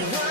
What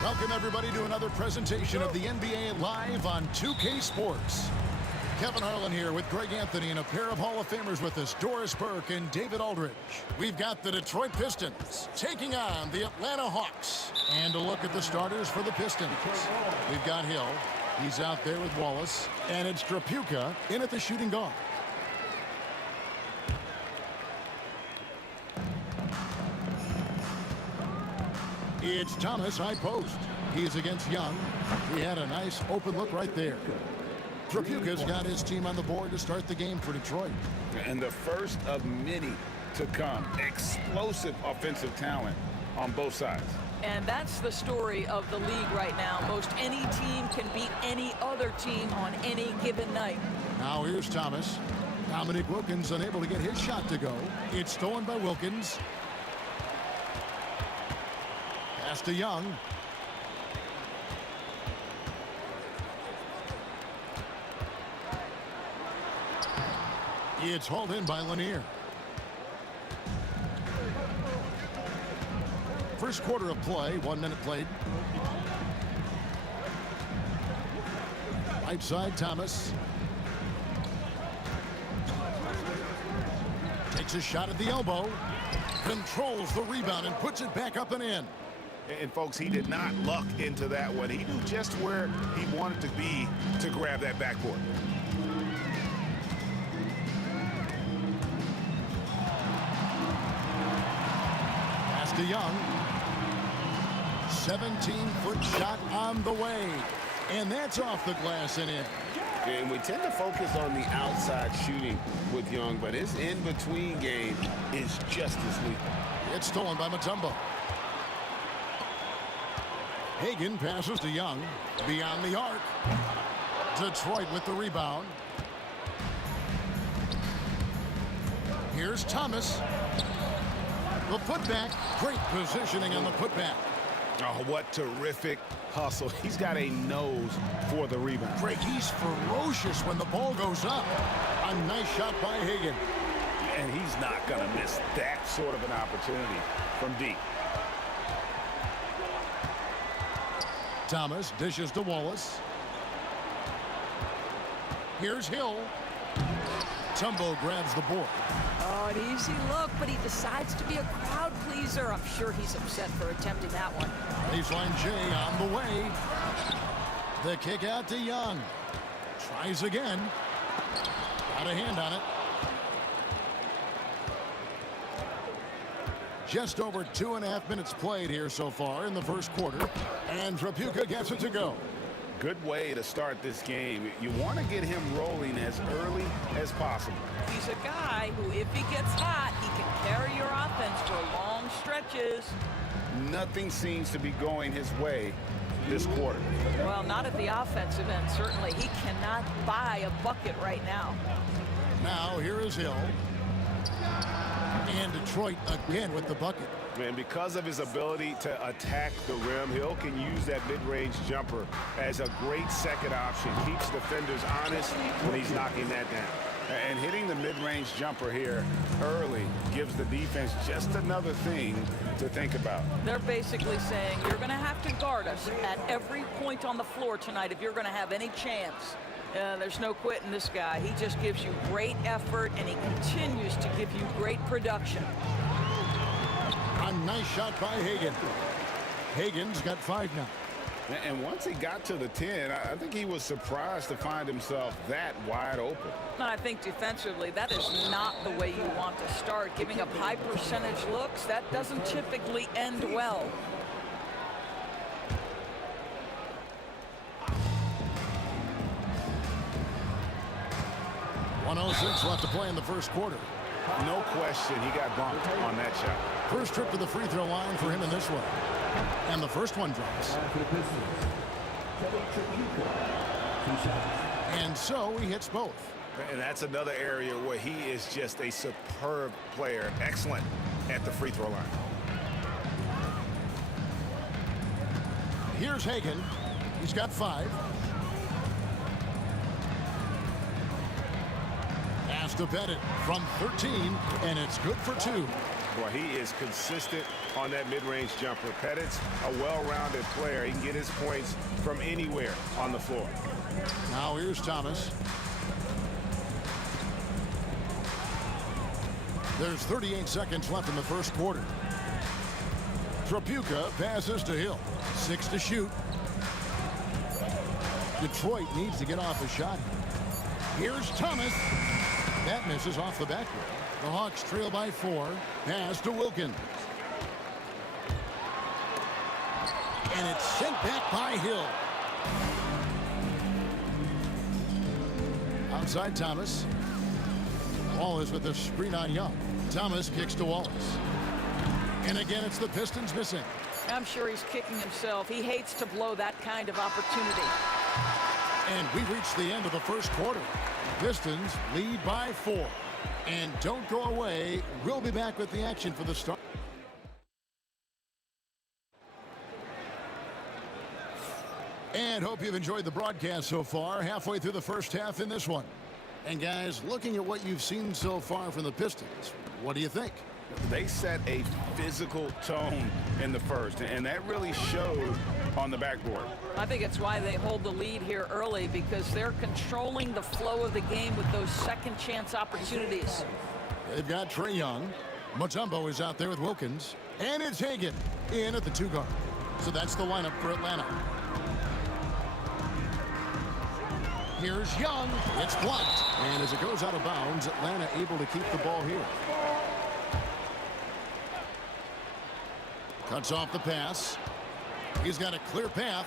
Welcome, everybody, to another presentation of the NBA Live on 2K Sports. Kevin Harlan here with Greg Anthony and a pair of Hall of Famers with us, Doris Burke and David Aldridge. We've got the Detroit Pistons taking on the Atlanta Hawks. And a look at the starters for the Pistons. We've got Hill. He's out there with Wallace. And it's Trapuka in at the shooting guard. It's Thomas, high post. He's against Young. He had a nice open look right there. Trapuka's got his team on the board to start the game for Detroit. And the first of many to come. Explosive offensive talent on both sides. And that's the story of the league right now. Most any team can beat any other team on any given night. Now here's Thomas. Dominic Wilkins unable to get his shot to go. It's stolen by Wilkins. Pass to Young. It's hauled in by Lanier. First quarter of play, 1 minute played. Right side, Thomas. Takes a shot at the elbow. Controls the rebound and puts it back up and in. And folks, he did not luck into that one. He knew just where he wanted to be to grab that backboard. Pass to Young. 17-foot shot on the way. And that's off the glass and in. And we tend to focus on the outside shooting with Young, but his in-between game is just as lethal. It's stolen by Mutombo. Hagan passes to Young. Beyond the arc. Detroit with the rebound. Here's Thomas. The putback. Great positioning on the putback. Oh, what terrific hustle. He's got a nose for the rebound. Greg, he's ferocious when the ball goes up. A nice shot by Hagan. And he's not going to miss that sort of an opportunity from deep. Thomas dishes to Wallace. Here's Hill. Tumbo grabs the board. Oh, an easy look, but he decides to be a crowd pleaser. I'm sure he's upset for attempting that one. Baseline J on the way. The kick out to Young. Tries again. Got a hand on it. Just over 2.5 minutes played here so far in the first quarter. And Trapuka gets it to go. Good way to start this game. You want to get him rolling as early as possible. He's a guy who, if he gets hot, he can carry your offense for long stretches. Nothing seems to be going his way this quarter. Well, not at the offensive end, certainly. He cannot buy a bucket right now. Now, here is Hill. And Detroit again with the bucket. And because of his ability to attack the rim, Hill can use that mid-range jumper as a great second option. Keeps defenders honest when he's knocking that down. And hitting the mid-range jumper here early gives the defense just another thing to think about. They're basically saying you're going to have to guard us at every point on the floor tonight if you're going to have any chance. There's no quitting this guy. He just gives you great effort, and he continues to give you great production. A nice shot by Hagan. Hagan's got 5 now. And once he got to the 10, I think he was surprised to find himself that wide open. I think defensively, that is not the way you want to start. Giving up high percentage looks, that doesn't typically end well. .106 left to play in the first quarter. No question he got bumped on that shot. First trip to the free throw line for him in this one. And the first one drops. And so he hits both. And that's another area where he is just a superb player. Excellent at the free throw line. Here's Hagan. He's got 5. Pass to Bennett from 13, and it's good for 2. Boy, he is consistent on that mid-range jumper. Pettit's a well-rounded player. He can get his points from anywhere on the floor. Now here's Thomas. There's 38 seconds left in the first quarter. Trapuka passes to Hill. 6 to shoot. Detroit needs to get off a shot. Here's Thomas. That misses off the back rim. The Hawks trail by 4. Pass to Wilkins. And it's sent back by Hill. Outside Thomas. Wallace with the screen on Young. Thomas kicks to Wallace. And again, it's the Pistons missing. I'm sure he's kicking himself. He hates to blow that kind of opportunity. And we reach the end of the first quarter. Pistons lead by 4. And don't go away. We'll be back with the action for the start. And hope you've enjoyed the broadcast so far. Halfway through the first half in this one. And guys, looking at what you've seen so far from the Pistons, what do you think? They set a physical tone in the first, and that really showed on the backboard. I think it's why they hold the lead here early, because they're controlling the flow of the game with those second chance opportunities. They've got Trae Young. Mutombo is out there with Wilkins. And it's Hagan in at the 2 guard. So that's the lineup for Atlanta. Here's Young. It's blocked. And as it goes out of bounds, Atlanta able to keep the ball here. Cuts off the pass. He's got a clear path.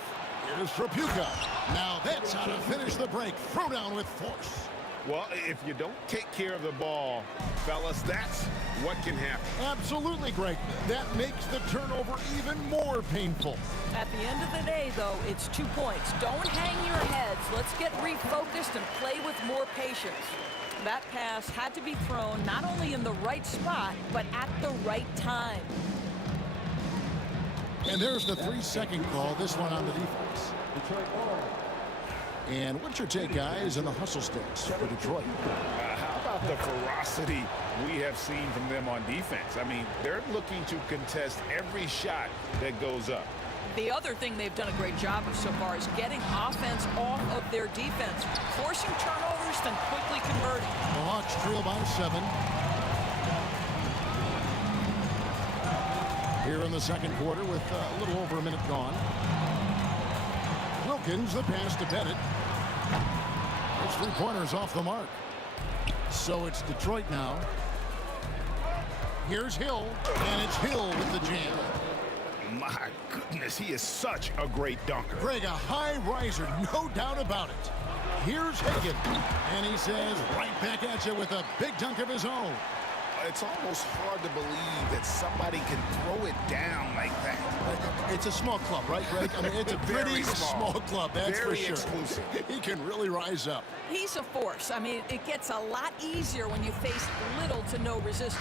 Here's Trapuka. Now that's how to finish the break. Throw down with force. Well, if you don't take care of the ball, fellas, that's what can happen. Absolutely, Greg. That makes the turnover even more painful. At the end of the day, though, it's 2 points. Don't hang your heads. Let's get refocused and play with more patience. That pass had to be thrown not only in the right spot, but at the right time. And there's the 3-second call, this one on the defense. And what's your take, guys, in the hustle sticks for Detroit? How about the ferocity we have seen from them on defense? I mean, they're looking to contest every shot that goes up. The other thing they've done a great job of so far is getting offense off of their defense, forcing turnovers, then quickly converting. The Hawks trail by 7. Here in the second quarter with a little over a minute gone. Wilkins, the pass to Bennett. It's 3-pointers off the mark. So it's Detroit now. Here's Hill, and it's Hill with the jam. My goodness, he is such a great dunker. Greg, a high riser, no doubt about it. Here's Hagan, and he says right back at you with a big dunk of his own. It's almost hard to believe that somebody can throw it down like that. It's a small club, right, Greg? I mean, it's a pretty small club, that's for sure. Exclusive. He can really rise up. He's a force. I mean, it gets a lot easier when you face little to no resistance.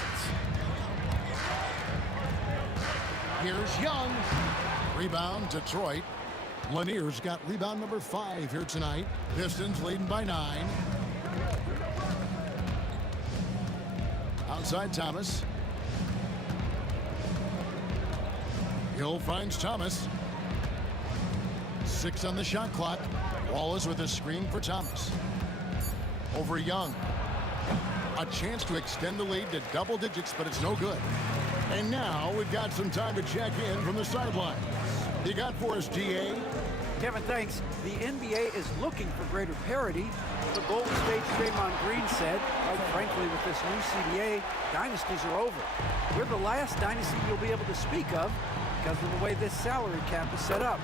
Here's Young. Rebound, Detroit. Lanier's got rebound number 5 here tonight. Pistons leading by 9. Outside Thomas. Hill finds Thomas. 6 on the shot clock. Wallace with a screen for Thomas. Over Young. A chance to extend the lead to double digits, but it's no good. And now we've got some time to check in from the sidelines. You got for us, GA? Kevin, thanks. The NBA is looking for greater parity. The Golden State's Draymond Green said, quite frankly, with this new CBA, dynasties are over. We're the last dynasty you'll be able to speak of because of the way this salary cap is set up.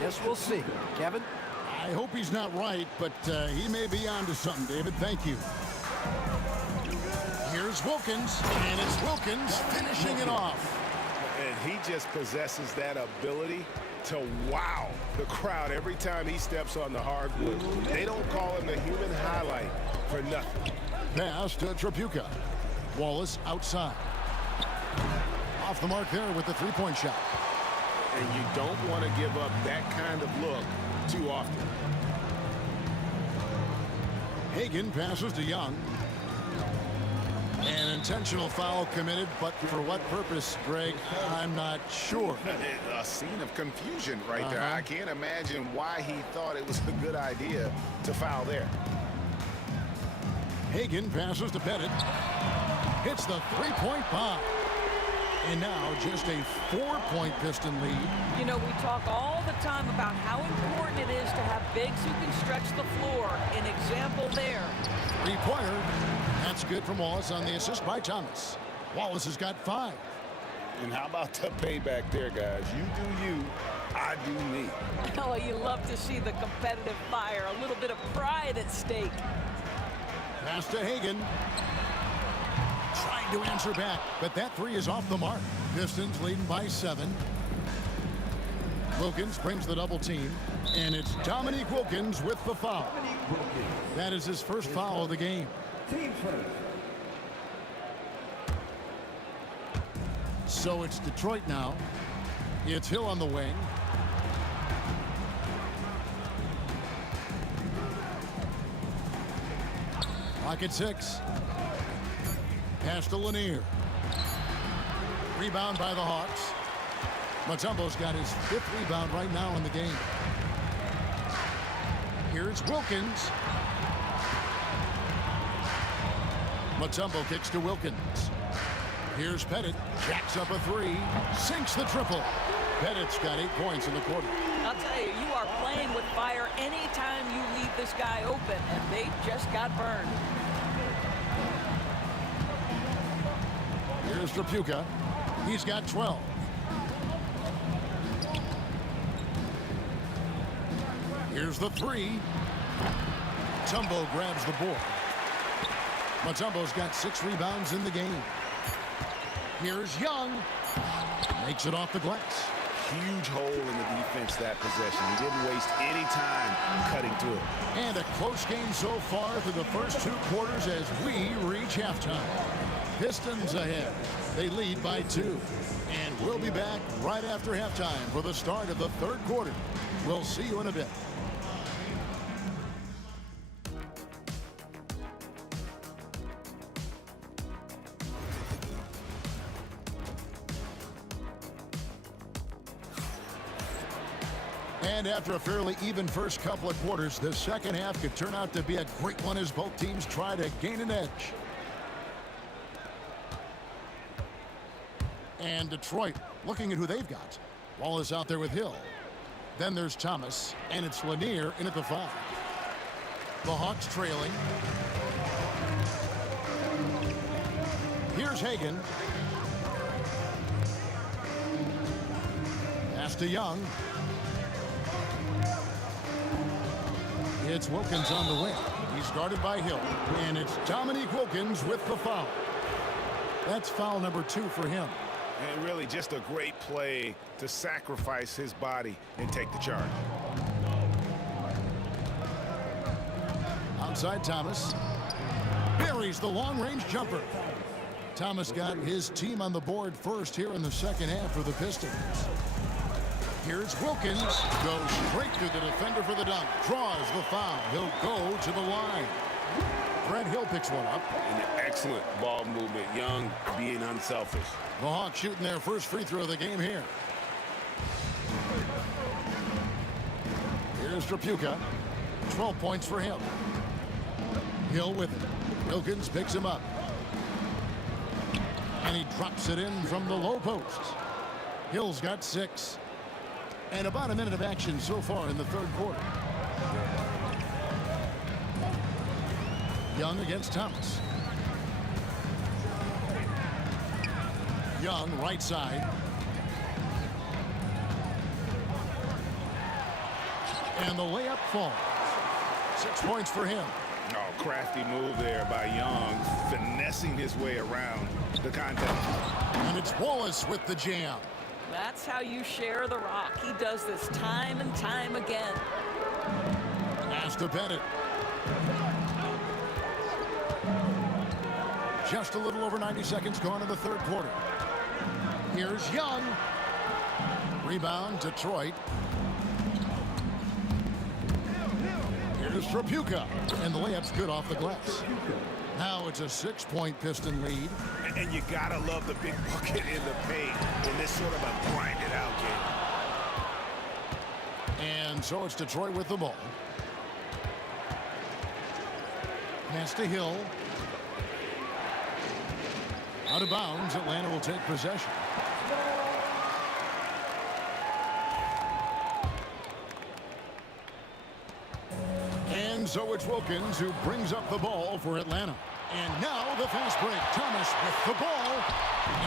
Guess we'll see. Kevin? I hope he's not right, but he may be onto something, David. Thank you. Here's Wilkins, and it's Wilkins finishing it off. And he just possesses that ability to wow the crowd every time he steps on the hardwood. They don't call him the human highlight for nothing. Pass to Trapuka. Wallace outside. Off the mark there with the 3-point shot. and you don't want to give up that kind of look too often. Hagan passes to Young. An intentional foul committed, but for what purpose, Greg, I'm not sure. A scene of confusion right there. I can't imagine why he thought it was a good idea to foul there. Hagan passes to Pettit. Hits the three-point bomb. And now just a 4-point Piston lead. You know, we talk all the time about how important it is to have bigs who can stretch the floor. An example there. Three-pointer. That's good from Wallace on the assist by Thomas. Wallace has got 5. And how about the payback there, guys? You do you, I do me. Oh, you love to see the competitive fire. A little bit of pride at stake. Pass to Hagan. Trying to answer back, but that 3 is off the mark. Pistons leading by 7. Wilkins brings the double team, and it's Dominique Wilkins with the foul. That is his first foul of the game. So it's Detroit now. It's Hill on the wing. Pocket 6. Pass to Lanier. Rebound by the Hawks. Mutombo's got his 5th rebound right now in the game. Here's Wilkins. Mutombo kicks to Wilkins. Here's Pettit. Jacks up a 3. Sinks the triple. Pettit's got 8 points in the quarter. I'll tell you, you are playing with fire anytime you leave this guy open, and they just got burned. Here's Trapuka. He's got 12. Here's the 3. Mutombo grabs the board. Mutombo's got 6 rebounds in the game. Here's Young. Makes it off the glass. Huge hole in the defense that possession. He didn't waste any time cutting through it. And a close game so far through the first 2 quarters as we reach halftime. Pistons ahead. They lead by 2. And we'll be back right after halftime for the start of the 3rd quarter. We'll see you in a bit. And after a fairly even first couple of quarters, the second half could turn out to be a great one as both teams try to gain an edge. And Detroit looking at who they've got. Wallace out there with Hill. Then there's Thomas, and it's Lanier in at the 5. The Hawks trailing. Here's Hagan. Pass to Young. It's Wilkins on the wing. He's guarded by Hill. And it's Dominique Wilkins with the foul. That's foul number 2 for him. And really just a great play to sacrifice his body and take the charge. Outside Thomas. Buries the long-range jumper. Thomas got his team on the board first here in the second half for the Pistons. Here's Wilkins. Goes straight through the defender for the dunk. Draws the foul. He'll go to the line. Brett Hill picks one up. An excellent ball movement. Young being unselfish. The Hawks shooting their first free throw of the game here. Here's Trapuka. 12 points for him. Hill with it. Wilkins picks him up. And he drops it in from the low post. Hill's got 6. And about a minute of action so far in the 3rd quarter. Young against Thomas. Young, right side. And the layup falls. 6 points for him. Oh, crafty move there by Young, finessing his way around the contact. And it's Wallace with the jam. That's how you share the rock. He does this time and time again. Pass to Pettit. Just a little over 90 seconds gone in the 3rd quarter. Here's Young. Rebound, Detroit. Here's Trapuka, and the layup's good off the glass. Now it's a 6-point Piston lead. And you gotta love the big bucket in the paint in this sort of a grinded-out game. And so it's Detroit with the ball. Pass to Hill. Out of bounds, Atlanta will take possession. And so it's Wilkins who brings up the ball for Atlanta. And now the fast break. Thomas with the ball.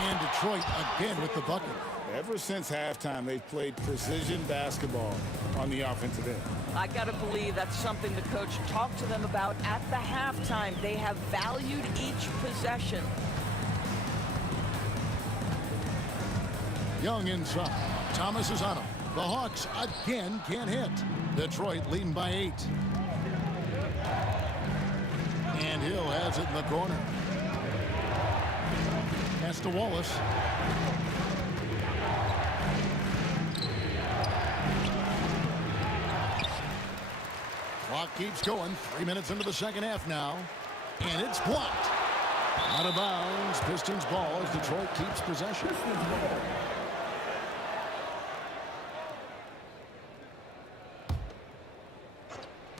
And Detroit again with the bucket. Ever since halftime, they've played precision basketball on the offensive end. I got to believe that's something the coach talked to them about at the halftime. They have valued each possession. Young inside. Thomas is on him. The Hawks again can't hit. Detroit leading by 8. And Hill has it in the corner. Pass to Wallace. Clock keeps going. 3 minutes into the second half now. And it's blocked. Out of bounds. Pistons ball as Detroit keeps possession.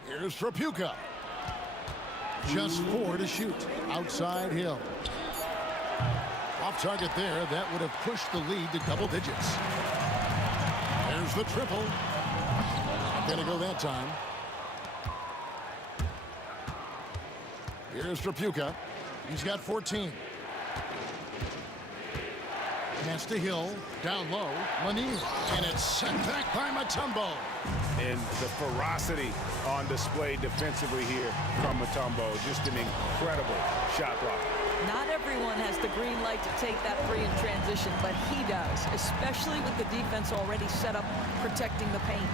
Here's Trapuka. Just 4 to shoot. Outside Hill. Off target there. That would have pushed the lead to double digits. There's the triple. Not going to go that time. Here's Trapuka. He's got 14. Pass to Hill. Down low. Lanier. And it's sent back by Mutombo. And the ferocity on display defensively here from Mutombo. Just an incredible shot block. Not everyone has the green light to take that three in transition, but he does, especially with the defense already set up protecting the paint.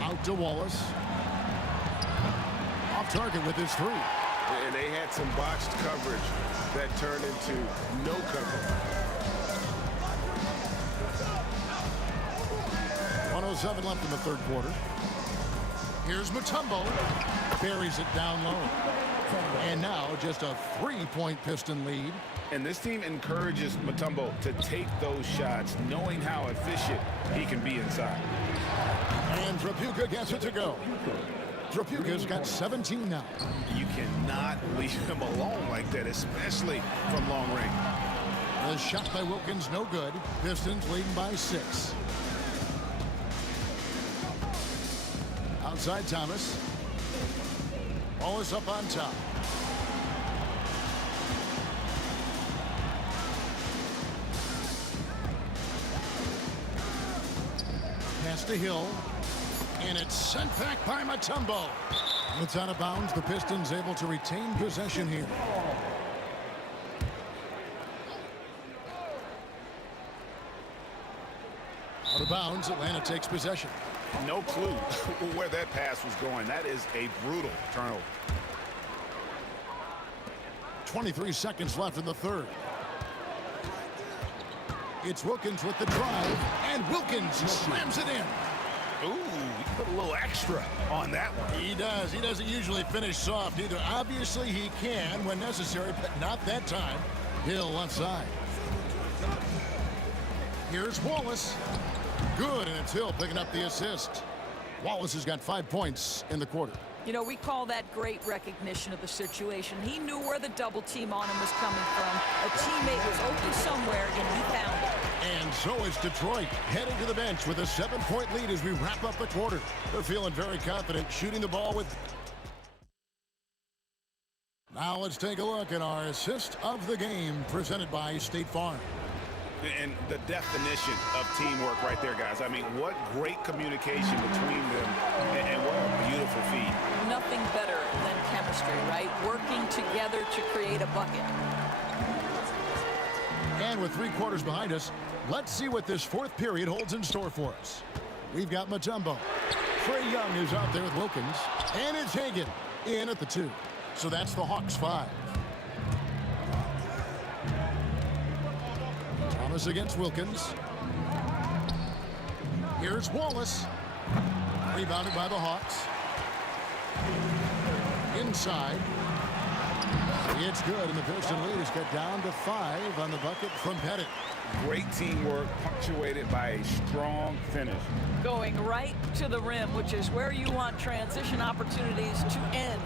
Out to Wallace. Off target with his 3. And they had some botched coverage that turned into no cover. 1:07 left in the third quarter. Here's Mutombo. Buries it down low. And now just a 3-point Piston lead. And this team encourages Mutombo to take those shots, knowing how efficient he can be inside. And Trapuka gets it to go. Trapuka's got 17 now. You cannot leave him alone like that, especially from long range. The shot by Wilkins no good. Pistons leading by 6. Outside Thomas. Wallace up on top. Pass to Hill. And it's sent back by Mutombo. It's out of bounds. The Pistons able to retain possession here. Out of bounds. Atlanta takes possession. No clue where that pass was going. That is a brutal turnover. 23 seconds left in the third. It's Wilkins with the drive, and Wilkins slams it in. Ooh, he put a little extra on that one. He does. He doesn't usually finish soft either. Obviously, he can when necessary, but not that time. Hill left side. Here's Wallace. Good, and it's Hill picking up the assist. Wallace has got 5 points in the quarter. You know, we call that great recognition of the situation. He knew where the double team on him was coming from. A teammate was open somewhere, and he found it. And so is Detroit heading to the bench with a 7-point lead as we wrap up the quarter. They're feeling very confident shooting the ball with... Now let's take a look at our assist of the game presented by State Farm. And the definition of teamwork right there, guys. I mean, what great communication between them, and what a beautiful feed. Nothing better than chemistry, right? Working together to create a bucket. And with 3 quarters behind us, let's see what this fourth period holds in store for us. We've got Mutombo. Trae Young is out there with Wilkins. And it's Hagan in at the 2. So that's the Hawks 5. Thomas against Wilkins. Here's Wallace. Rebounded by the Hawks. Inside. It's good, and the Piston lead has got down to 5 on the bucket from Pettit. Great teamwork, punctuated by a strong finish. Going right to the rim, which is where you want transition opportunities to end.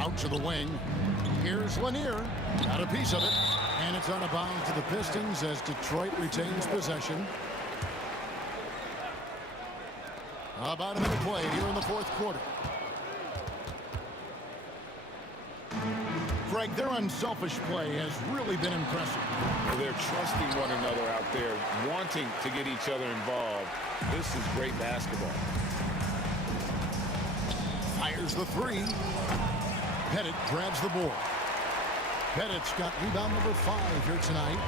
Out to the wing. Here's Lanier. Got a piece of it. And it's on a bound to the Pistons as Detroit retains possession. About a minute play here in the fourth quarter. Greg, their unselfish play has really been impressive. They're trusting one another out there, wanting to get each other involved. This is great basketball. Fires the three. Pettit grabs the board. Pettit's got rebound number 5 here tonight.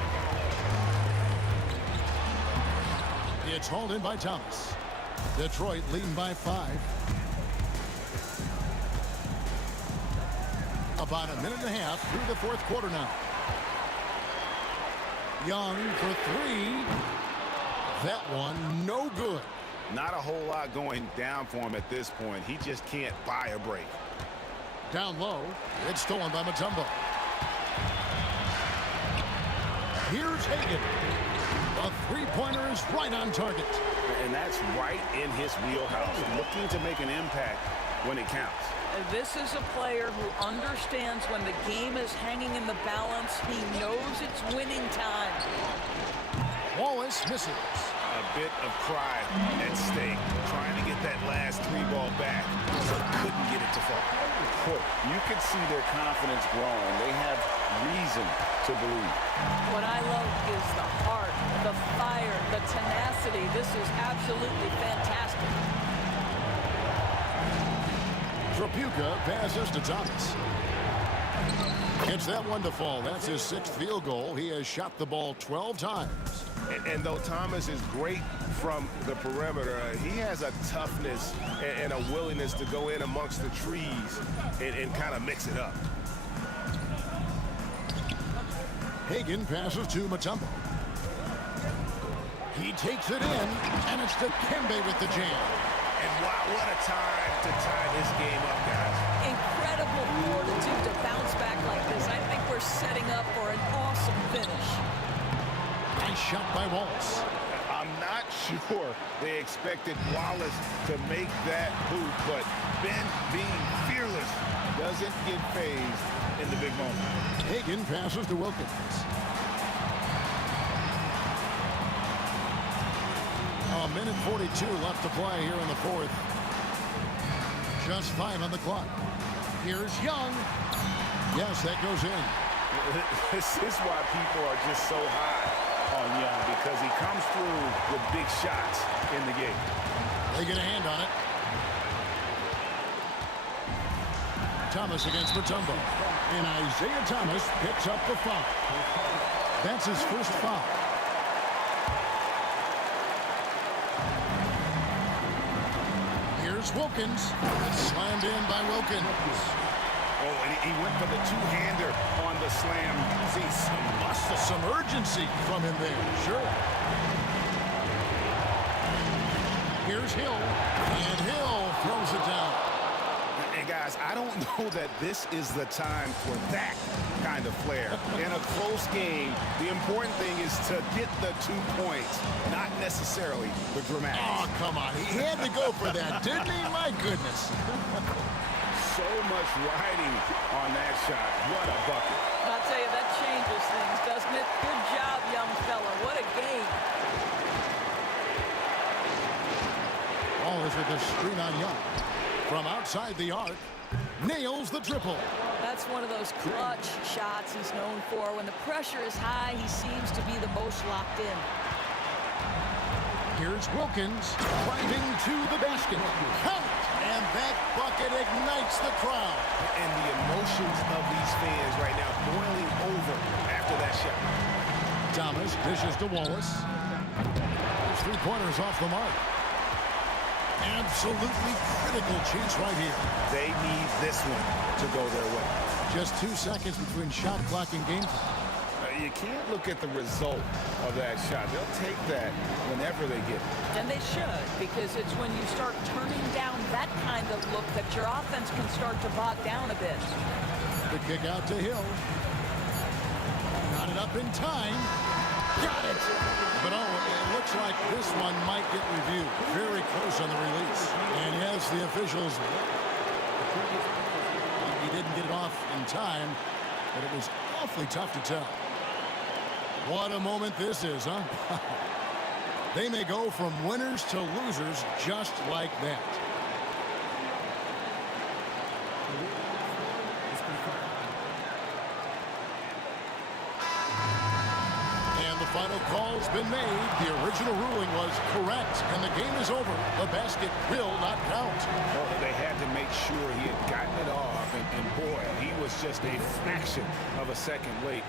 It's hauled in by Thomas. Detroit leading by 5. About a minute and a half through the fourth quarter now. Young for 3. That one no good. Not a whole lot going down for him at this point. He just can't buy a break. Down low. It's stolen by Mutombo. Here's Hagan. A three-pointer is right on target. And that's right in his wheelhouse. Looking to make an impact when it counts. This is a player who understands when the game is hanging in the balance. He knows it's winning time. Wallace misses. A bit of pride at stake. Trying to get that last 3-ball back. So couldn't get it to fall. You can see their confidence growing. They have reason to believe. What I love is the heart, the fire, the tenacity. This is absolutely fantastic. Trapuka passes to Thomas. Gets that one to fall. That's his 6th field goal. He has shot the ball 12 times. And though Thomas is great from the perimeter, he has a toughness and a willingness to go in amongst the trees and kind of mix it up. Hagan passes to Mutombo. He takes it in, and it's Dikembe with the jam. And wow, what a time to tie this game up, guys. Incredible fortitude to bounce back like this. I think we're setting up for an awesome finish. Nice shot by Wallace. I'm not sure they expected Wallace to make that hoop, but Ben, being fearless, doesn't get phased in the big moment. Hagan passes to Wilkins. A minute 42 left to play here in the fourth. Just 5 on the clock. Here's Young. Yes, that goes in. This is why people are just so high on Young, because he comes through with big shots in the game. They get a hand on it. Thomas against Mutombo. And Isaiah Thomas picks up the foul. That's his first foul. Here's Wilkins. It's slammed in by Wilkins. Oh, and he went for the two-hander on the slam. See, some muscle, Some urgency from him there. Sure. Here's Hill. And Hill throws it down. And guys, I don't know that this is the time for that kind of flair. In a close game, the important thing is to get the 2 points, not necessarily the dramatics. Oh, come on. He had to go for that, didn't he? My goodness. So much riding on that shot. What a bucket. I'll tell you, that changes things, doesn't it? Good job, young fella. What a game. Wallace with a screen on Young. From outside the arc, nails the triple. That's one of those clutch shots he's known for. When the pressure is high, he seems to be the most locked in. Here's Wilkins driving to the basket. Count! And that bucket ignites the crowd. And the emotions of these fans right now boiling over after that shot. Thomas dishes to Wallace. His three-pointers off the mark. Absolutely critical chance right here. They need this one to go their way. Just 2 seconds between shot clock and game time. You can't look at the result of that shot. They'll take that whenever they get it. And they should, because it's when you start turning down that kind of look that your offense can start to bog down a bit. The kick out to Hill. Got it up in time. Got it. But oh, it looks like this one might get reviewed. Very close on the release. And yes, the officials, he didn't get it off in time, but it was awfully tough to tell. What a moment this is, huh? They may go from winners to losers just like that. And the final call's been made. The original ruling was correct, and the game is over. The basket will not count. Well, they had to make sure he had gotten it off, and boy, he was just a fraction of a second late.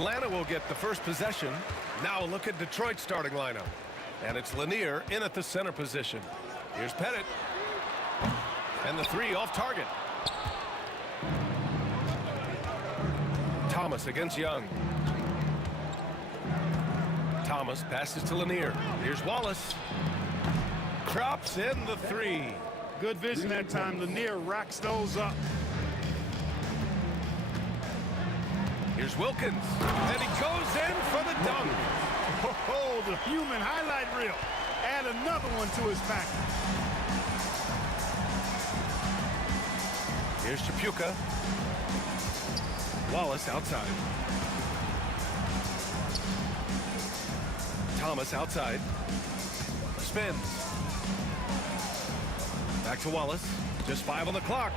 Atlanta will get the first possession. Now look at Detroit's starting lineup. And it's Lanier in at the center position. Here's Pettit. And the three off target. Thomas against Young. Thomas passes to Lanier. Here's Wallace. Drops in the three. Good vision that time. Lanier racks those up. Here's Wilkins. And he goes in for the dunk. Oh, the human highlight reel. Add another one to his package. Here's Chapuka. Wallace outside. Thomas outside. Spins. Back to Wallace. Just 5 on the clock.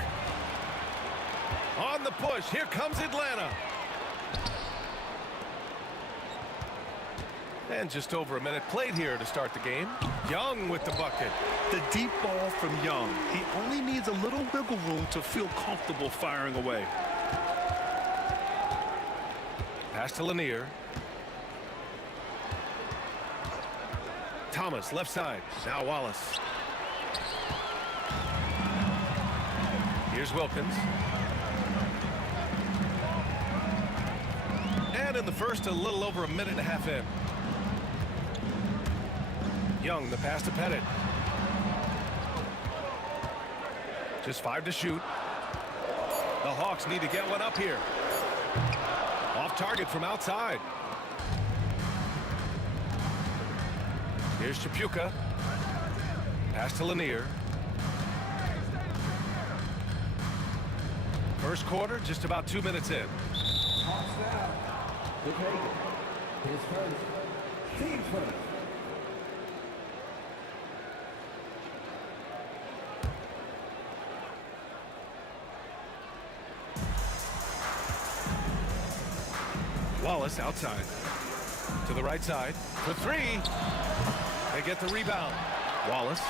On the push. Here comes Atlanta. And just over a minute played here to start the game. Young with the bucket. The deep ball from Young. He only needs a little wiggle room to feel comfortable firing away. Pass to Lanier. Thomas left side. Now Wallace. Here's Wilkins. And in the first, a little over a minute and a half in. Young, the pass to Pettit. Just 5 to shoot. The Hawks need to get one up here. Off target from outside. Here's Chapuka. Pass to Lanier. First quarter, just about 2 minutes in. Wallace outside. To the right side. For three. They get the rebound. Wallace.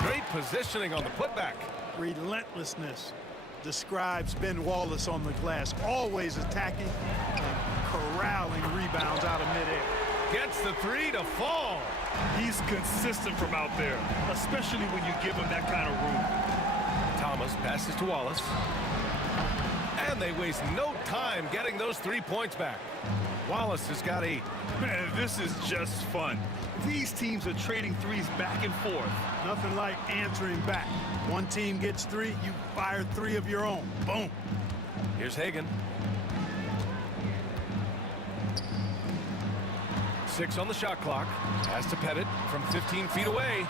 Great positioning on the putback. Relentlessness describes Ben Wallace on the glass. Always attacking and corralling rebounds out of midair. Gets the three to fall. He's consistent from out there, especially when you give him that kind of room. Thomas passes to Wallace. And they waste no time getting those 3 points back. Wallace has got 8. Man, this is just fun. These teams are trading threes back and forth. Nothing like answering back. One team gets 3, you fire 3 of your own. Boom. Here's Hagan. 6 on the shot clock. Pass to Pettit from 15 feet away.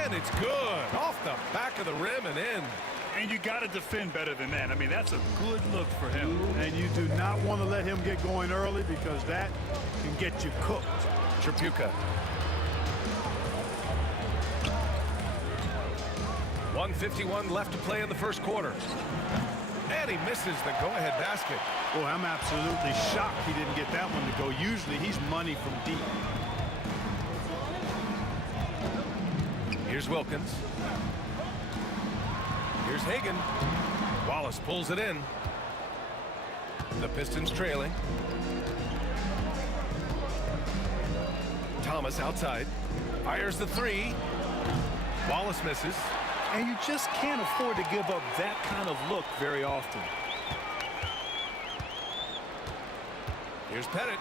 And it's good. Off the back of the rim and in. And you got to defend better than that. I mean, that's a good look for him. And you do not want to let him get going early because that can get you cooked. Chapuka. 1:51 left to play in the first quarter. And he misses the go-ahead basket. Boy, I'm absolutely shocked he didn't get that one to go. Usually he's money from deep. Here's Wilkins. Here's Hagan. Wallace pulls it in. The Pistons trailing. Thomas outside. Fires the three. Wallace misses. And you just can't afford to give up that kind of look very often. Here's Pettit.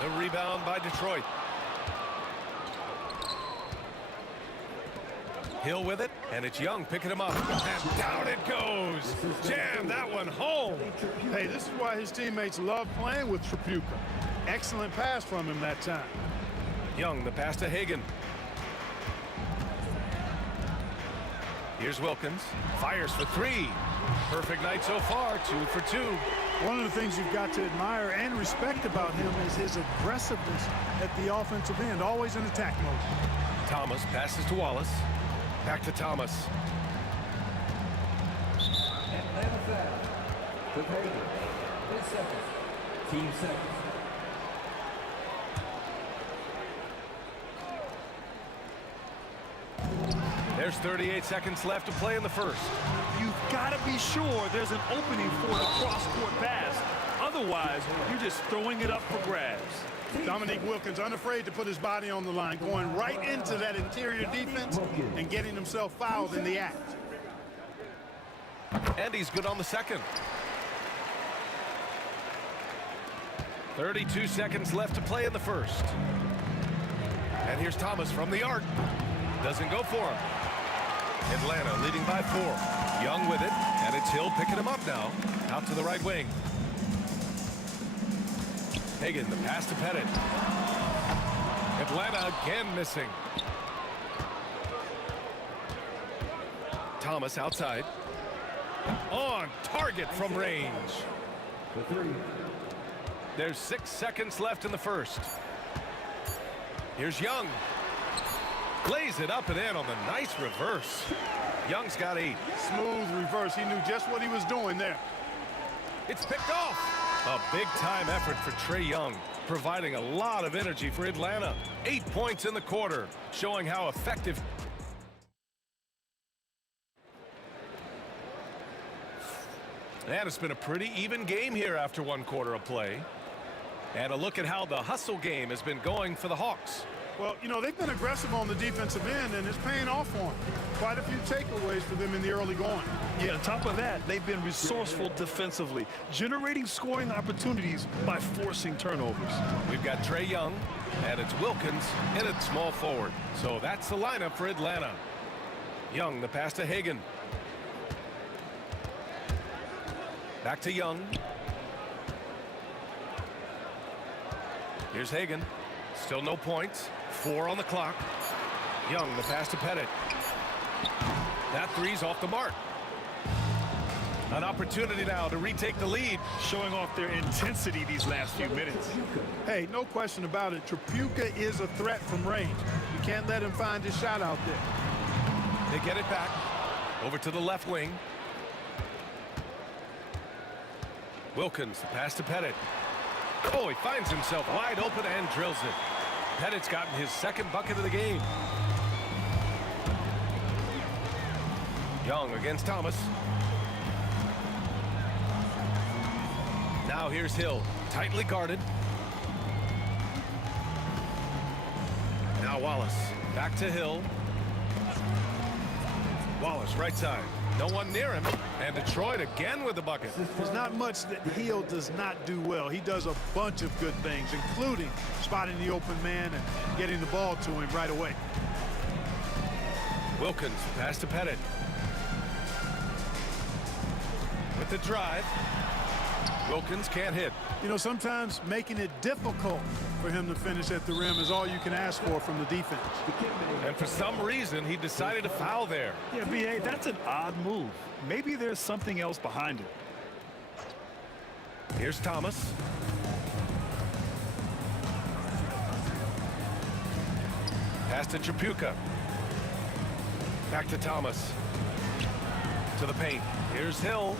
The rebound by Detroit. Hill with it, and it's Young picking him up. And down it goes. Jam that one home. Hey, this is why his teammates love playing with Chapuka. Excellent pass from him that time. Young, the pass to Hagan. Here's Wilkins. Fires for three. Perfect night so far, 2 for 2. One of the things you've got to admire and respect about him is his aggressiveness at the offensive end, always in attack mode. Thomas passes to Wallace. Back to Thomas. Atlanta foul. The Hagan. 10 seconds. Team seconds. There's 38 seconds left to play in the first. You've got to be sure there's an opening for a cross-court pass. Otherwise, you're just throwing it up for grabs. Dominique Wilkins unafraid to put his body on the line, going right into that interior defense and getting himself fouled in the act. And he's good on the second. 32 seconds left to play in the first. And here's Thomas from the arc. Doesn't go for him. Atlanta leading by 4. Young with it, and it's Hill picking him up now. Out to the right wing. Hagan, the pass to Pettit. Atlanta again missing. Thomas outside. On target from range. There's 6 seconds left in the first. Here's Young. Lays it up and in on the nice reverse. Young's got 8. Smooth reverse. He knew just what he was doing there. It's picked off. A big-time effort for Trae Young, providing a lot of energy for Atlanta. 8 points in the quarter, showing how effective. And it's been a pretty even game here after 1 quarter of play. And a look at how the hustle game has been going for the Hawks. Well, you know, they've been aggressive on the defensive end, and it's paying off for them. Quite a few takeaways for them in the early going. Yeah, on top of that, they've been resourceful defensively, generating scoring opportunities by forcing turnovers. We've got Trae Young, and it's Wilkins in at small forward. So that's the lineup for Atlanta. Young, the pass to Hagan. Back to Young. Here's Hagan. Still no points. 4 on the clock. Young, the pass to Pettit. That three's off the mark. An opportunity now to retake the lead. Showing off their intensity these last few minutes. Hey, no question about it. Tripucka is a threat from range. You can't let him find his shot out there. They get it back. Over to the left wing. Wilkins, the pass to Pettit. Oh, he finds himself wide open and drills it. Pettit's gotten his 2nd bucket of the game. Young against Thomas. Now here's Hill, tightly guarded. Now Wallace, back to Hill. Wallace, right side. No one near him, and Detroit again with the bucket. There's not much that Hill does not do well. He does a bunch of good things, including spotting the open man and getting the ball to him right away. Wilkins, pass to Pettit. With the drive. Wilkins can't hit. You know, sometimes making it difficult for him to finish at the rim is all you can ask for from the defense. And for some reason, he decided to foul there. Yeah, B.A., that's an odd move. Maybe there's something else behind it. Here's Thomas. Pass to Tripucka. Back to Thomas. To the paint. Here's Hill.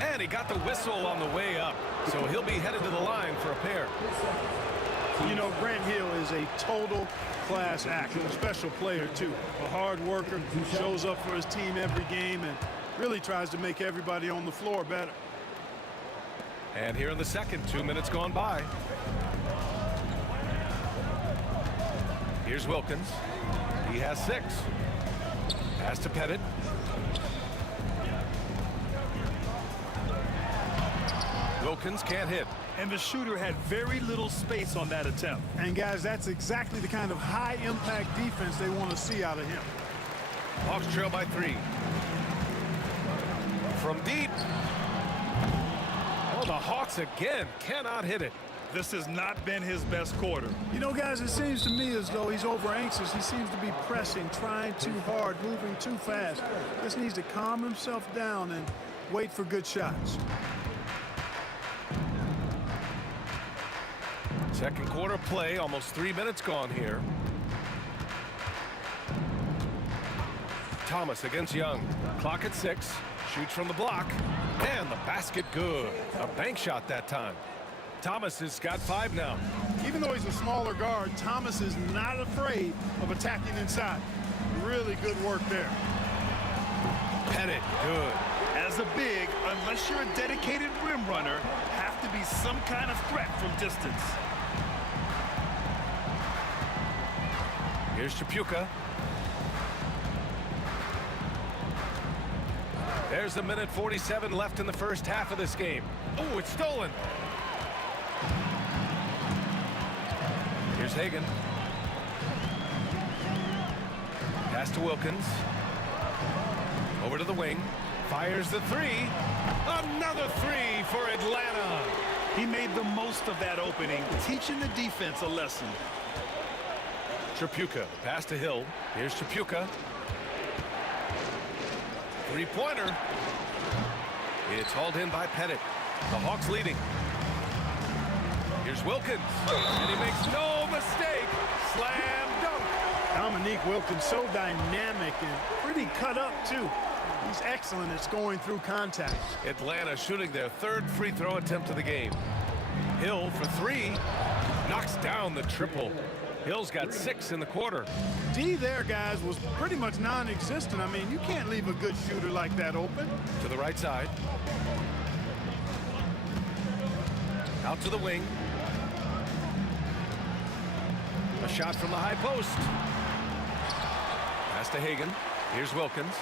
And he got the whistle on the way up. So he'll be headed to the line for a pair. You know, Grant Hill is a total class act, a special player, too. A hard worker who shows up for his team every game and really tries to make everybody on the floor better. And here in the second, 2 minutes gone by. Here's Wilkins. He has 6. Pass to Pettit. Wilkins can't hit. And the shooter had very little space on that attempt. And, guys, that's exactly the kind of high-impact defense they want to see out of him. Hawks trail by 3. From deep. Oh, the Hawks again cannot hit it. This has not been his best quarter. You know, guys, it seems to me as though he's over-anxious. He seems to be pressing, trying too hard, moving too fast. Just needs to calm himself down and wait for good shots. Second quarter play, almost 3 minutes gone here. Thomas against Young. Clock at 6. Shoots from the block. And the basket good. A bank shot that time. Thomas has got 5 now. Even though he's a smaller guard, Thomas is not afraid of attacking inside. Really good work there. Pettit, good. As a big, unless you're a dedicated rim runner, have have to be some kind of threat from distance. Here's Chapuka. There's a minute 47 left in the first half of this game. Oh, it's stolen. Here's Hagan. Pass to Wilkins. Over to the wing. Fires the three. Another three for Atlanta. He made the most of that opening, teaching the defense a lesson. Chapuka. Pass to Hill. Here's Chapuka. Three-pointer. It's hauled in by Pettit. The Hawks leading. Here's Wilkins. And he makes no mistake. Slam dunk. Dominique Wilkins, so dynamic and pretty cut up, too. He's excellent at scoring through contact. Atlanta shooting their third free throw attempt of the game. Hill for three. Knocks down the triple. Hill's got 6 in the quarter. D there, guys, was pretty much non-existent. I mean, you can't leave a good shooter like that open. To the right side. Out to the wing. A shot from the high post. Pass to Hagan. Here's Wilkins.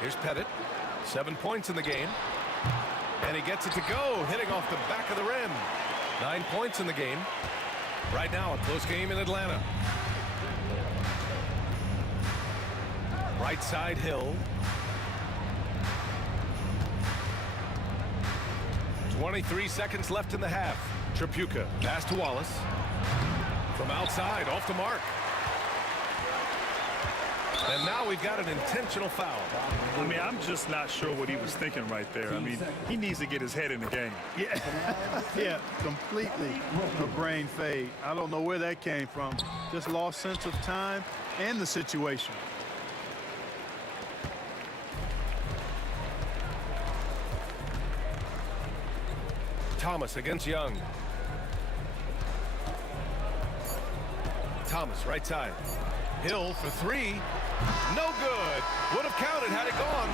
Here's Pettit. 7 points in the game. And he gets it to go, hitting off the back of the rim. 9 points in the game. Right now, a close game in Atlanta. Right side, Hill. 23 seconds left in the half. Chapuka. Pass to Wallace. From outside, off the mark. And now we've got an intentional foul. I mean, I'm just not sure what he was thinking right there. I mean, he needs to get his head in the game. Yeah, yeah, completely a brain fade. I don't know where that came from. Just lost sense of time and the situation. Thomas against Young. Thomas, right side. Hill for three. No good. Would have counted had it gone.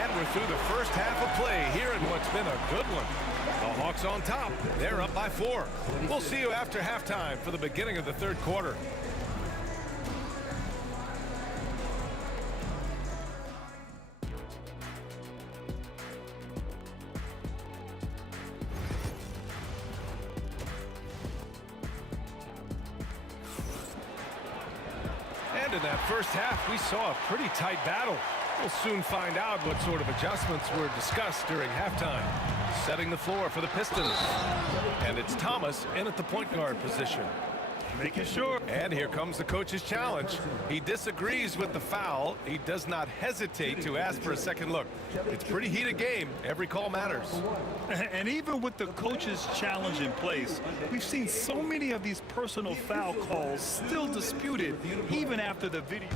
And we're through the first half of play here in what's been a good one. The Hawks on top. They're up by 4. We'll see you after halftime for the beginning of the third quarter. And in that first half, we saw a pretty tight battle. We'll soon find out what sort of adjustments were discussed during halftime. Setting the floor for the Pistons. And it's Thomas in at the point guard position. Making sure. And here comes the coach's challenge. He disagrees with the foul. He does not hesitate to ask for a second look. It's a pretty heated game. Every call matters. And even with the coach's challenge in place, we've seen so many of these personal foul calls still disputed, even after the video.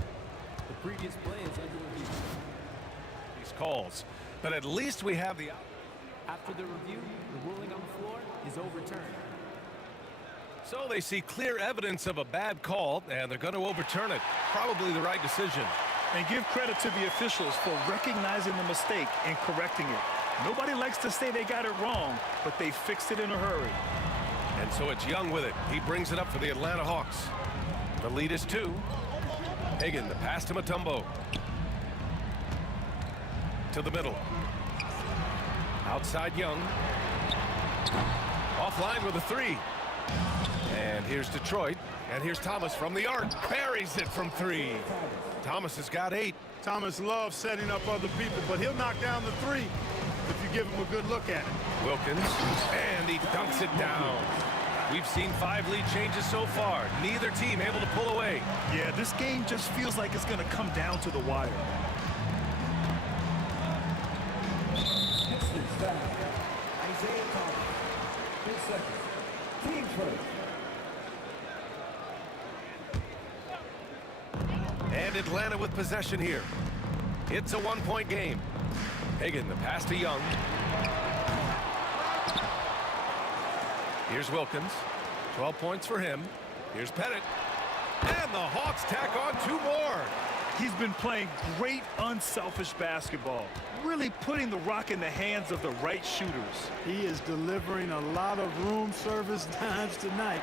The previous play is under review. These calls. But at least we have the... After the review, the ruling on the floor is overturned. So they see clear evidence of a bad call, and they're going to overturn it. Probably the right decision. And give credit to the officials for recognizing the mistake and correcting it. Nobody likes to say they got it wrong, but they fixed it in a hurry. And so it's Young with it. He brings it up for the Atlanta Hawks. The lead is 2. Hagan, the pass to Mutombo. To the middle. Outside Young. Offline with a 3. And here's Detroit. And here's Thomas from the arc. Buries it from 3. Thomas has got 8. Thomas loves setting up other people, but he'll knock down the 3 if you give him a good look at it. Wilkins. And he dunks it down. We've seen 5 lead changes so far. Neither team able to pull away. Yeah, this game just feels like it's going to come down to the wire. Pistons foul. Isaiah Thomas. 10 seconds. Team first. And Atlanta with possession here. It's a 1-point game. Hagan, the pass to Young. Here's Wilkins. 12 points for him. Here's Pettit. And the Hawks tack on 2 more. He's been playing great unselfish basketball, really putting the rock in the hands of the right shooters. He is delivering a lot of room service dimes tonight.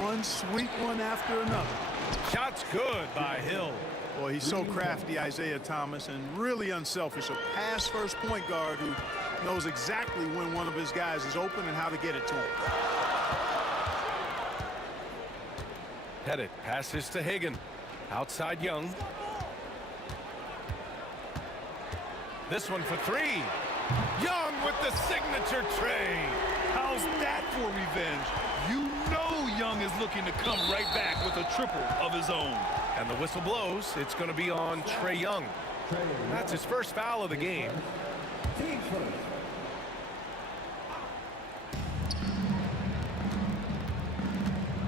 One sweet one after another. Shot's good by Hill. Boy, he's so crafty, Isaiah Thomas, and really unselfish. A pass-first point guard who knows exactly when one of his guys is open and how to get it to him. Pettit passes to Hagan. Outside Young. This one for three. Young with the signature tray. How's that for revenge? You know Young is looking to come right back with a triple of his own. And the whistle blows. It's going to be on Trae Young. That's his first foul of the game. Team first.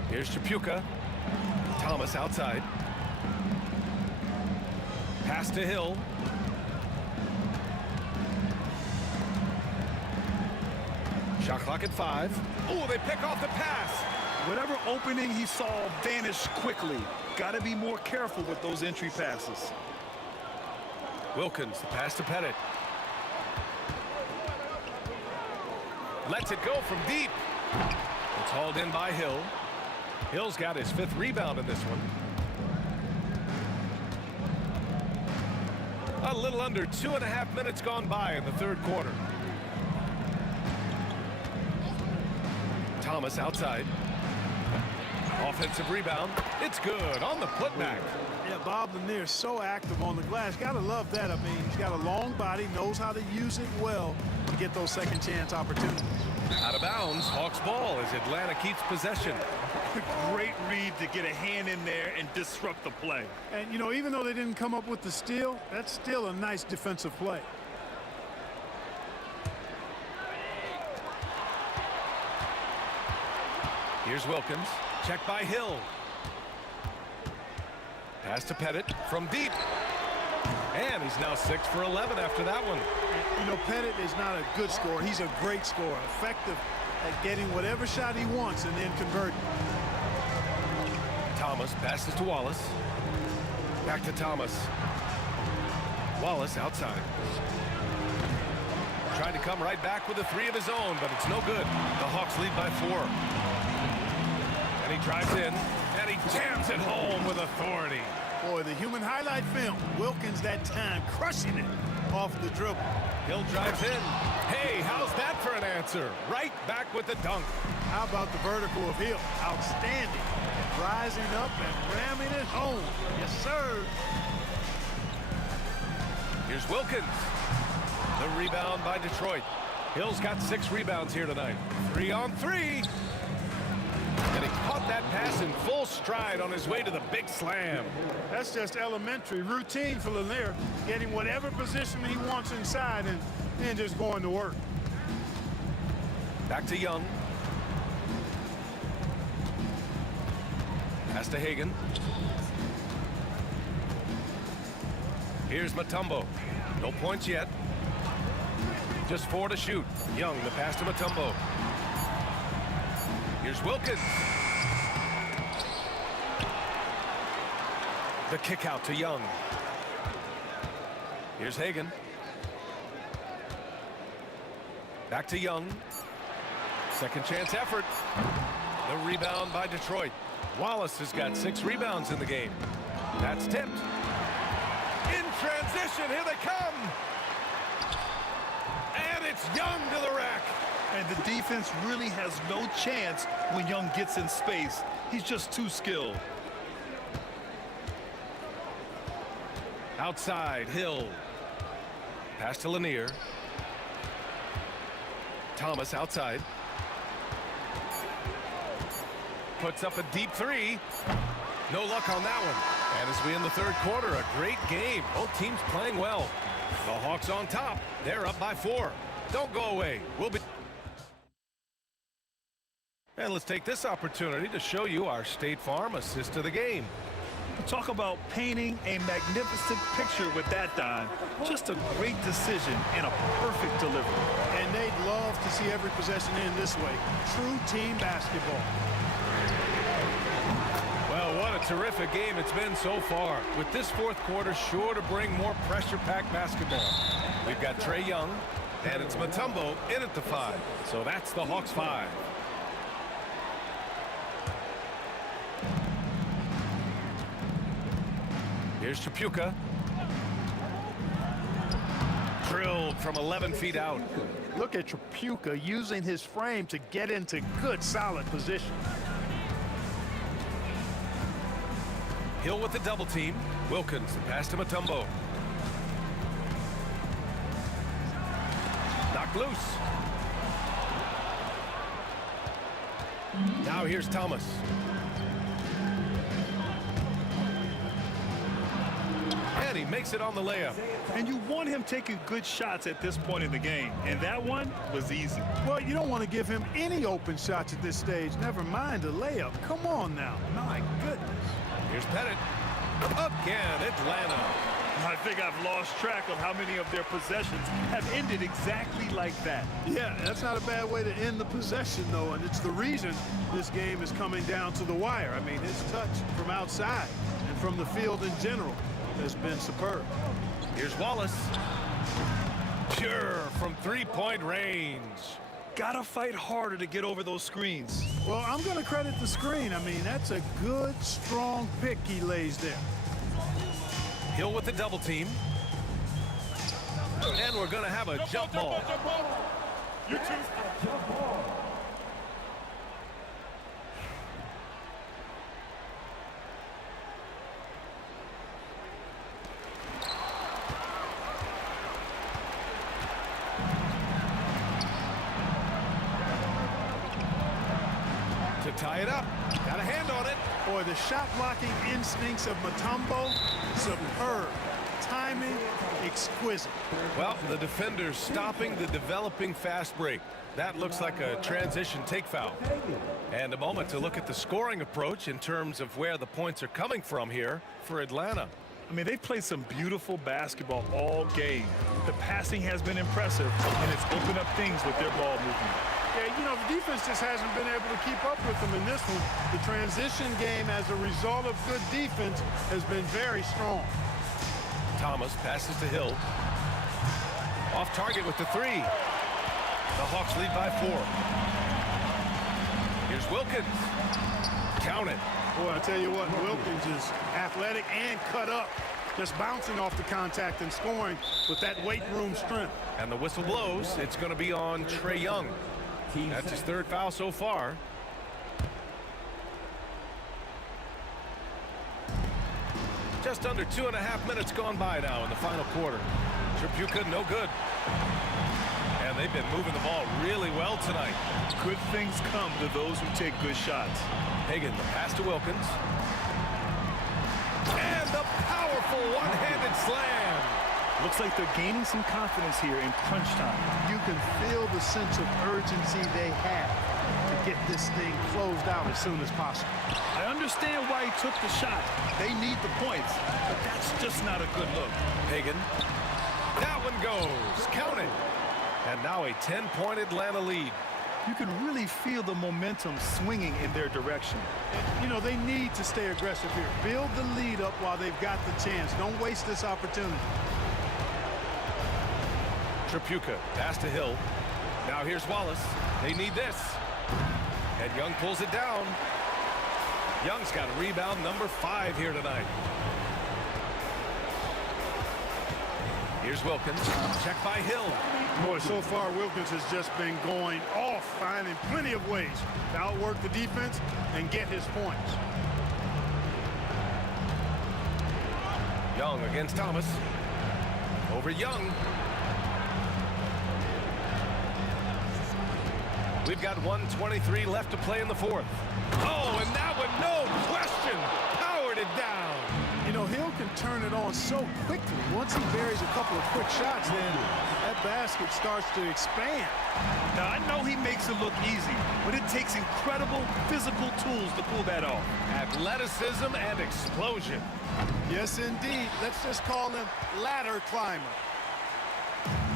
Here's Chapuka. Thomas outside. Pass to Hill. Shot clock at 5. Oh, they pick off the pass. Whatever opening he saw vanished quickly. Got to be more careful with those entry passes. Wilkins, the pass to Pettit. Lets it go from deep. It's hauled in by Hill. Hill's got his 5th rebound in this one. A little under 2.5 minutes gone by in the 3rd quarter. Thomas outside. Offensive rebound. It's good on the putback. Yeah, Bob Lanier so active on the glass. Got to love that. I mean, he's got a long body, knows how to use it well to get those second chance opportunities. Out of bounds, Hawks ball as Atlanta keeps possession. Great read to get a hand in there and disrupt the play. And, you know, even though they didn't come up with the steal, that's still a nice defensive play. Here's Wilkins. Check by Hill. Pass to Pettit from deep. And he's now 6 for 11 after that one. You know, Pettit is not a good scorer. He's a great scorer. Effective at getting whatever shot he wants and then converting. Thomas passes to Wallace. Back to Thomas. Wallace outside. Tried to come right back with a 3 of his own, but it's no good. The Hawks lead by 4. And he drives in, and he jams it home with authority. Boy, the human highlight film. Wilkins that time crushing it off the dribble. Hill drives in. Hey, how's that for an answer? Right back with the dunk. How about the vertical of Hill? Outstanding. Rising up and ramming it home. Yes, sir. Here's Wilkins. The rebound by Detroit. Hill's got 6 rebounds here tonight. 3 on 3. And he caught that pass in full stride on his way to the big slam. That's just elementary routine for Lanier, getting whatever position he wants inside and then just going to work. Back to Young. Pass to Hagan. Here's Mutombo. No points yet. Just 4 to shoot. Young, the pass to Mutombo. Here's Wilkins. The kick out to Young. Here's Hagan. Back to Young. Second chance effort. The rebound by Detroit. Wallace has got 6 rebounds in the game. That's tipped. In transition, here they come. And it's Young to the rack. And the defense really has no chance when Young gets in space. He's just too skilled. Outside, Hill. Pass to Lanier. Thomas outside. Puts up a deep 3. No luck on that one. And as we end the 3rd quarter, a great game. Both teams playing well. The Hawks on top. They're up by 4. Don't go away. We'll be... And let's take this opportunity to show you our State Farm assist of the game. Talk about painting a magnificent picture with that, Don. Just a great decision and a perfect delivery. And they'd love to see every possession end this way. True team basketball. Well, what a terrific game it's been so far, with this fourth quarter sure to bring more pressure-packed basketball. We've got Trae Young, and it's Mutombo in at the 5. So that's the Hawks 5. Here's Chapuka. Drilled from 11 feet out. Look at Trapuka using his frame to get into good, solid position. Hill with the double team. Wilkins, the pass to Mutombo. Knocked loose. Now here's Thomas. And he makes it on the layup. And you want him taking good shots at this point in the game. And that one was easy. Well, you don't want to give him any open shots at this stage. Never mind a layup. Come on now. My goodness. Here's Pettit. Again, Atlanta. I think I've lost track of how many of their possessions have ended exactly like that. Yeah, that's not a bad way to end the possession, though, and it's the reason this game is coming down to the wire. I mean, his touch from outside and from the field in general has been superb. Here's Wallace. Pure from three-point range. Gotta fight harder to get over those screens. Well, I'm going to credit the screen. I mean, that's a good, strong pick he lays there. Hill with the double team. And we're going to have a jump ball. To tie it up. Got a hand on it. Boy, the shot blocking instincts of Mutombo, superb. Timing, exquisite. Well, the defender's stopping the developing fast break. That looks like a transition take foul. And a moment to look at the scoring approach in terms of where the points are coming from here for Atlanta. I mean, they've played some beautiful basketball all game. The passing has been impressive, and it's opened up things with their ball movement. Yeah, you know, the defense just hasn't been able to keep up with them in this one. The transition game, as a result of good defense, has been very strong. Thomas passes to Hill. Off target with the 3. The Hawks lead by 4. Here's Wilkins. Count it. Boy, I tell you what, Wilkins is athletic and cut up. Just bouncing off the contact and scoring with that weight room strength. And the whistle blows. It's going to be on Trae Young. That's his 3rd foul so far. Just under 2.5 minutes gone by now in the final quarter. Chapuka, no good. And they've been moving the ball really well tonight. Good things come to those who take good shots. Hagan, the pass to Wilkins. And the powerful one-handed slam. Looks like they're gaining some confidence here in crunch time. You can feel the sense of urgency they have to get this thing closed out as soon as possible. I understand why he took the shot. They need the points, but that's just not a good look. Hagan. That one goes. Count it. And now a 10-point Atlanta lead. You can really feel the momentum swinging in their direction. And, you know, they need to stay aggressive here. Build the lead up while they've got the chance. Don't waste this opportunity. Chapuka, pass to Hill. Now here's Wallace. They need this. And Young pulls it down. Young's got a rebound number 5 here tonight. Here's Wilkins. Check by Hill. Boy, so far Wilkins has just been going off, finding plenty of ways to outwork the defense and get his points. Young against Thomas. Over Young. We've got 1:23 left to play in the 4th. Oh, and that one, no question, powered it down. You know, Hill can turn it on so quickly. Once he buries a couple of quick shots, then that basket starts to expand. Now, I know he makes it look easy, but it takes incredible physical tools to pull that off. Athleticism and explosion. Yes, indeed. Let's just call him ladder climber.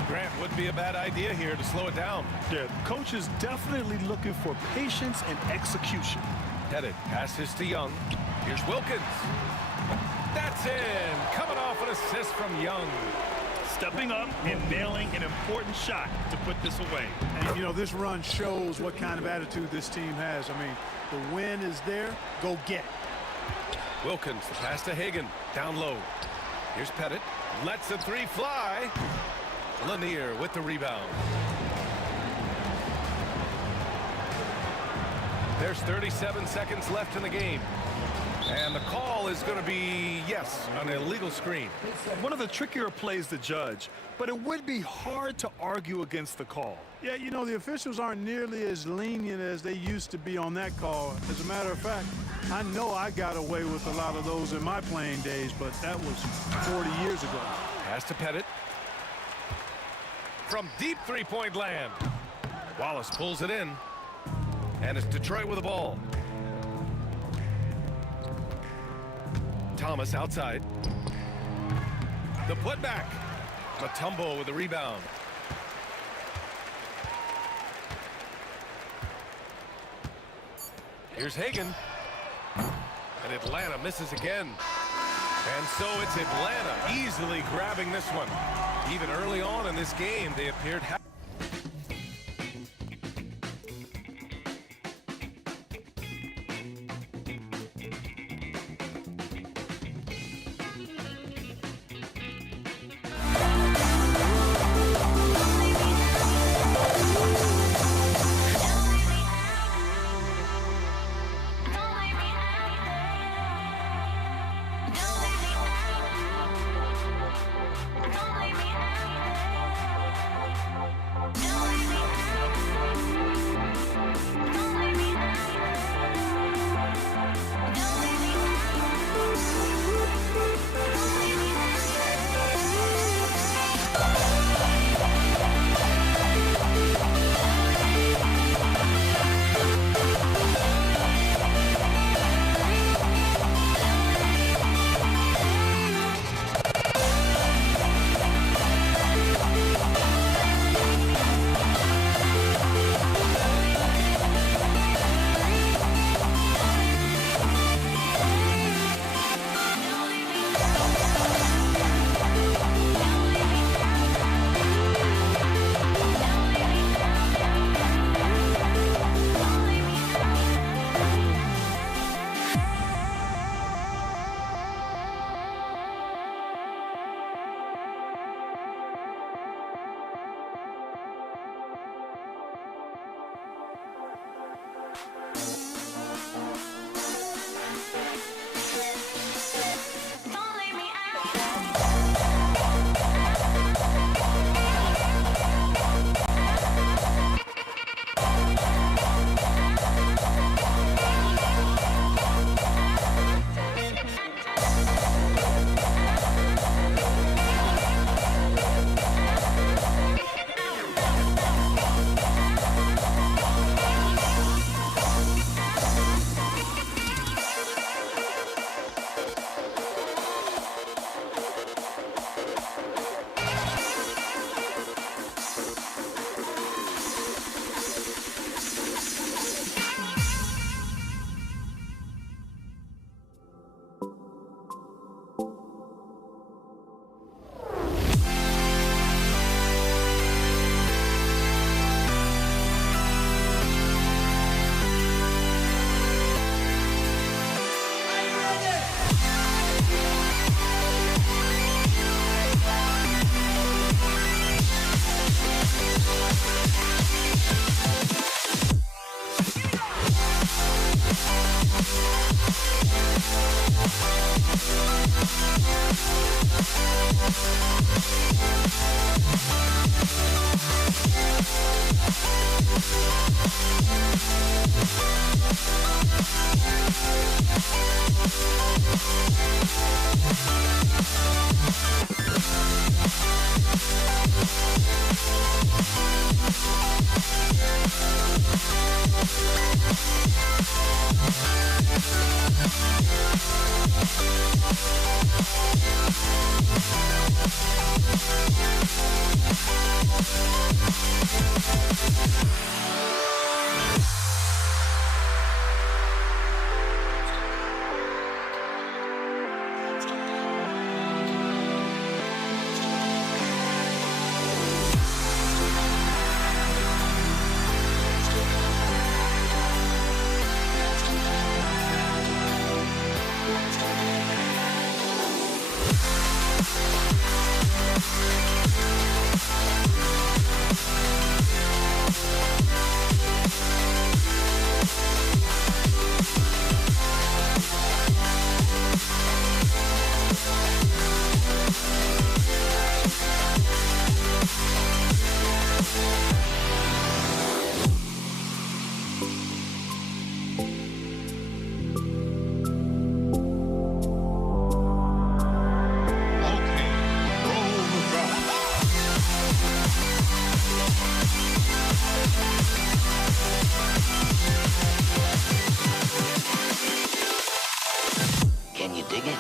Grant would be a bad idea here to slow it down. Yeah, coach is definitely looking for patience and execution. Pettit passes to Young. Here's Wilkins. That's in. Coming off an assist from Young. Stepping up and nailing an important shot to put this away. And, you know, this run shows what kind of attitude this team has. I mean, the win is there. Go get it. Wilkins, the pass to Hagan. Down low. Here's Pettit. Lets the three fly. Lanier with the rebound. There's 37 seconds left in the game. And the call is going to be, yes, an illegal screen. One of the trickier plays to judge, but it would be hard to argue against the call. Yeah, you know, the officials aren't nearly as lenient as they used to be on that call. As a matter of fact, I know I got away with a lot of those in my playing days, but that was 40 years ago. Pass to Pettit. From deep three-point land. Wallace pulls it in. And it's Detroit with the ball. Thomas outside. The putback. Mutombo with the rebound. Here's Hagan. And Atlanta misses again. And so it's Atlanta easily grabbing this one. Even early on in this game, they appeared Dig it?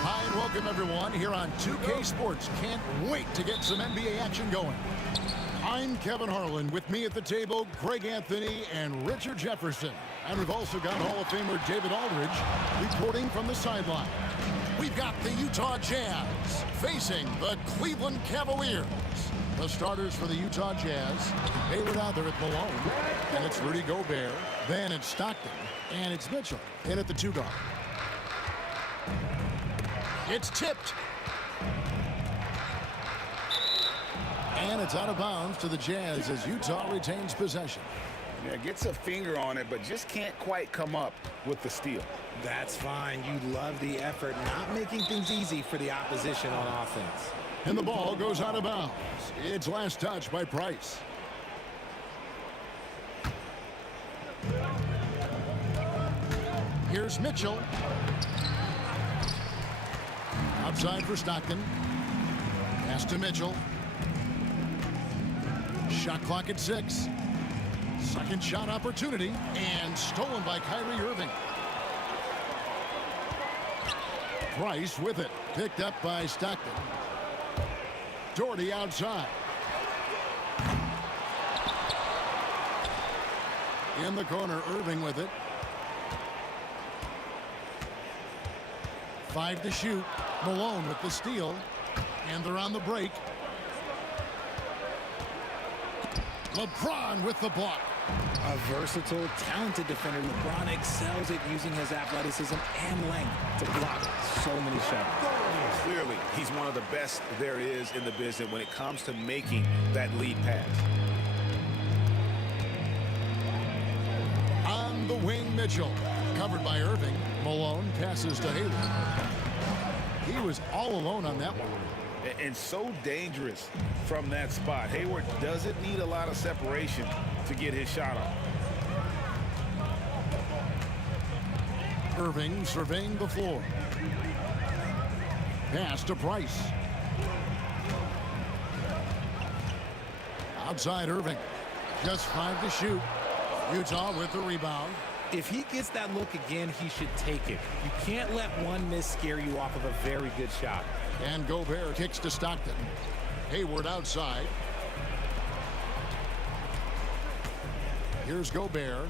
Hi, and welcome everyone here on 2K Sports. Can't wait to get some NBA action going. I'm Kevin Harlan. With me at the table, Greg Anthony and Richard Jefferson. And we've also got Hall of Famer David Aldridge reporting from the sideline. We've got the Utah Jazz facing the Cleveland Cavaliers. The starters for the Utah Jazz, Hayward out there at Malone, and it's Rudy Gobert. Then it's Stockton, and it's Mitchell in at the 2 guard. It's tipped. And it's out of bounds to the Jazz as Utah retains possession. Yeah, gets a finger on it, but just can't quite come up with the steal. That's fine. You love the effort, not making things easy for the opposition on offense. And the ball goes out of bounds. It's last touch by Price. Here's Mitchell. Outside for Stockton. Pass to Mitchell. Shot clock at 6. Second shot opportunity, and stolen by Kyrie Irving. Price with it. Picked up by Stockton. Doherty outside. In the corner, Irving with it. 5 to shoot. Malone with the steal. And they're on the break. LeBron with the block. A versatile, talented defender, LeBron excels at using his athleticism and length to block so many shots. Clearly, he's one of the best there is in the business when it comes to making that lead pass. On the wing, Mitchell. Covered by Irving. Malone passes to Hayward. He was all alone on that one. And so dangerous from that spot. Hayward doesn't need a lot of separation to get his shot off. Irving surveying the floor. Pass to Price. Outside Irving. Just 5 to shoot. Utah with the rebound. If he gets that look again, he should take it. You can't let one miss scare you off of a very good shot. And Gobert kicks to Stockton. Hayward outside. Here's Gobert.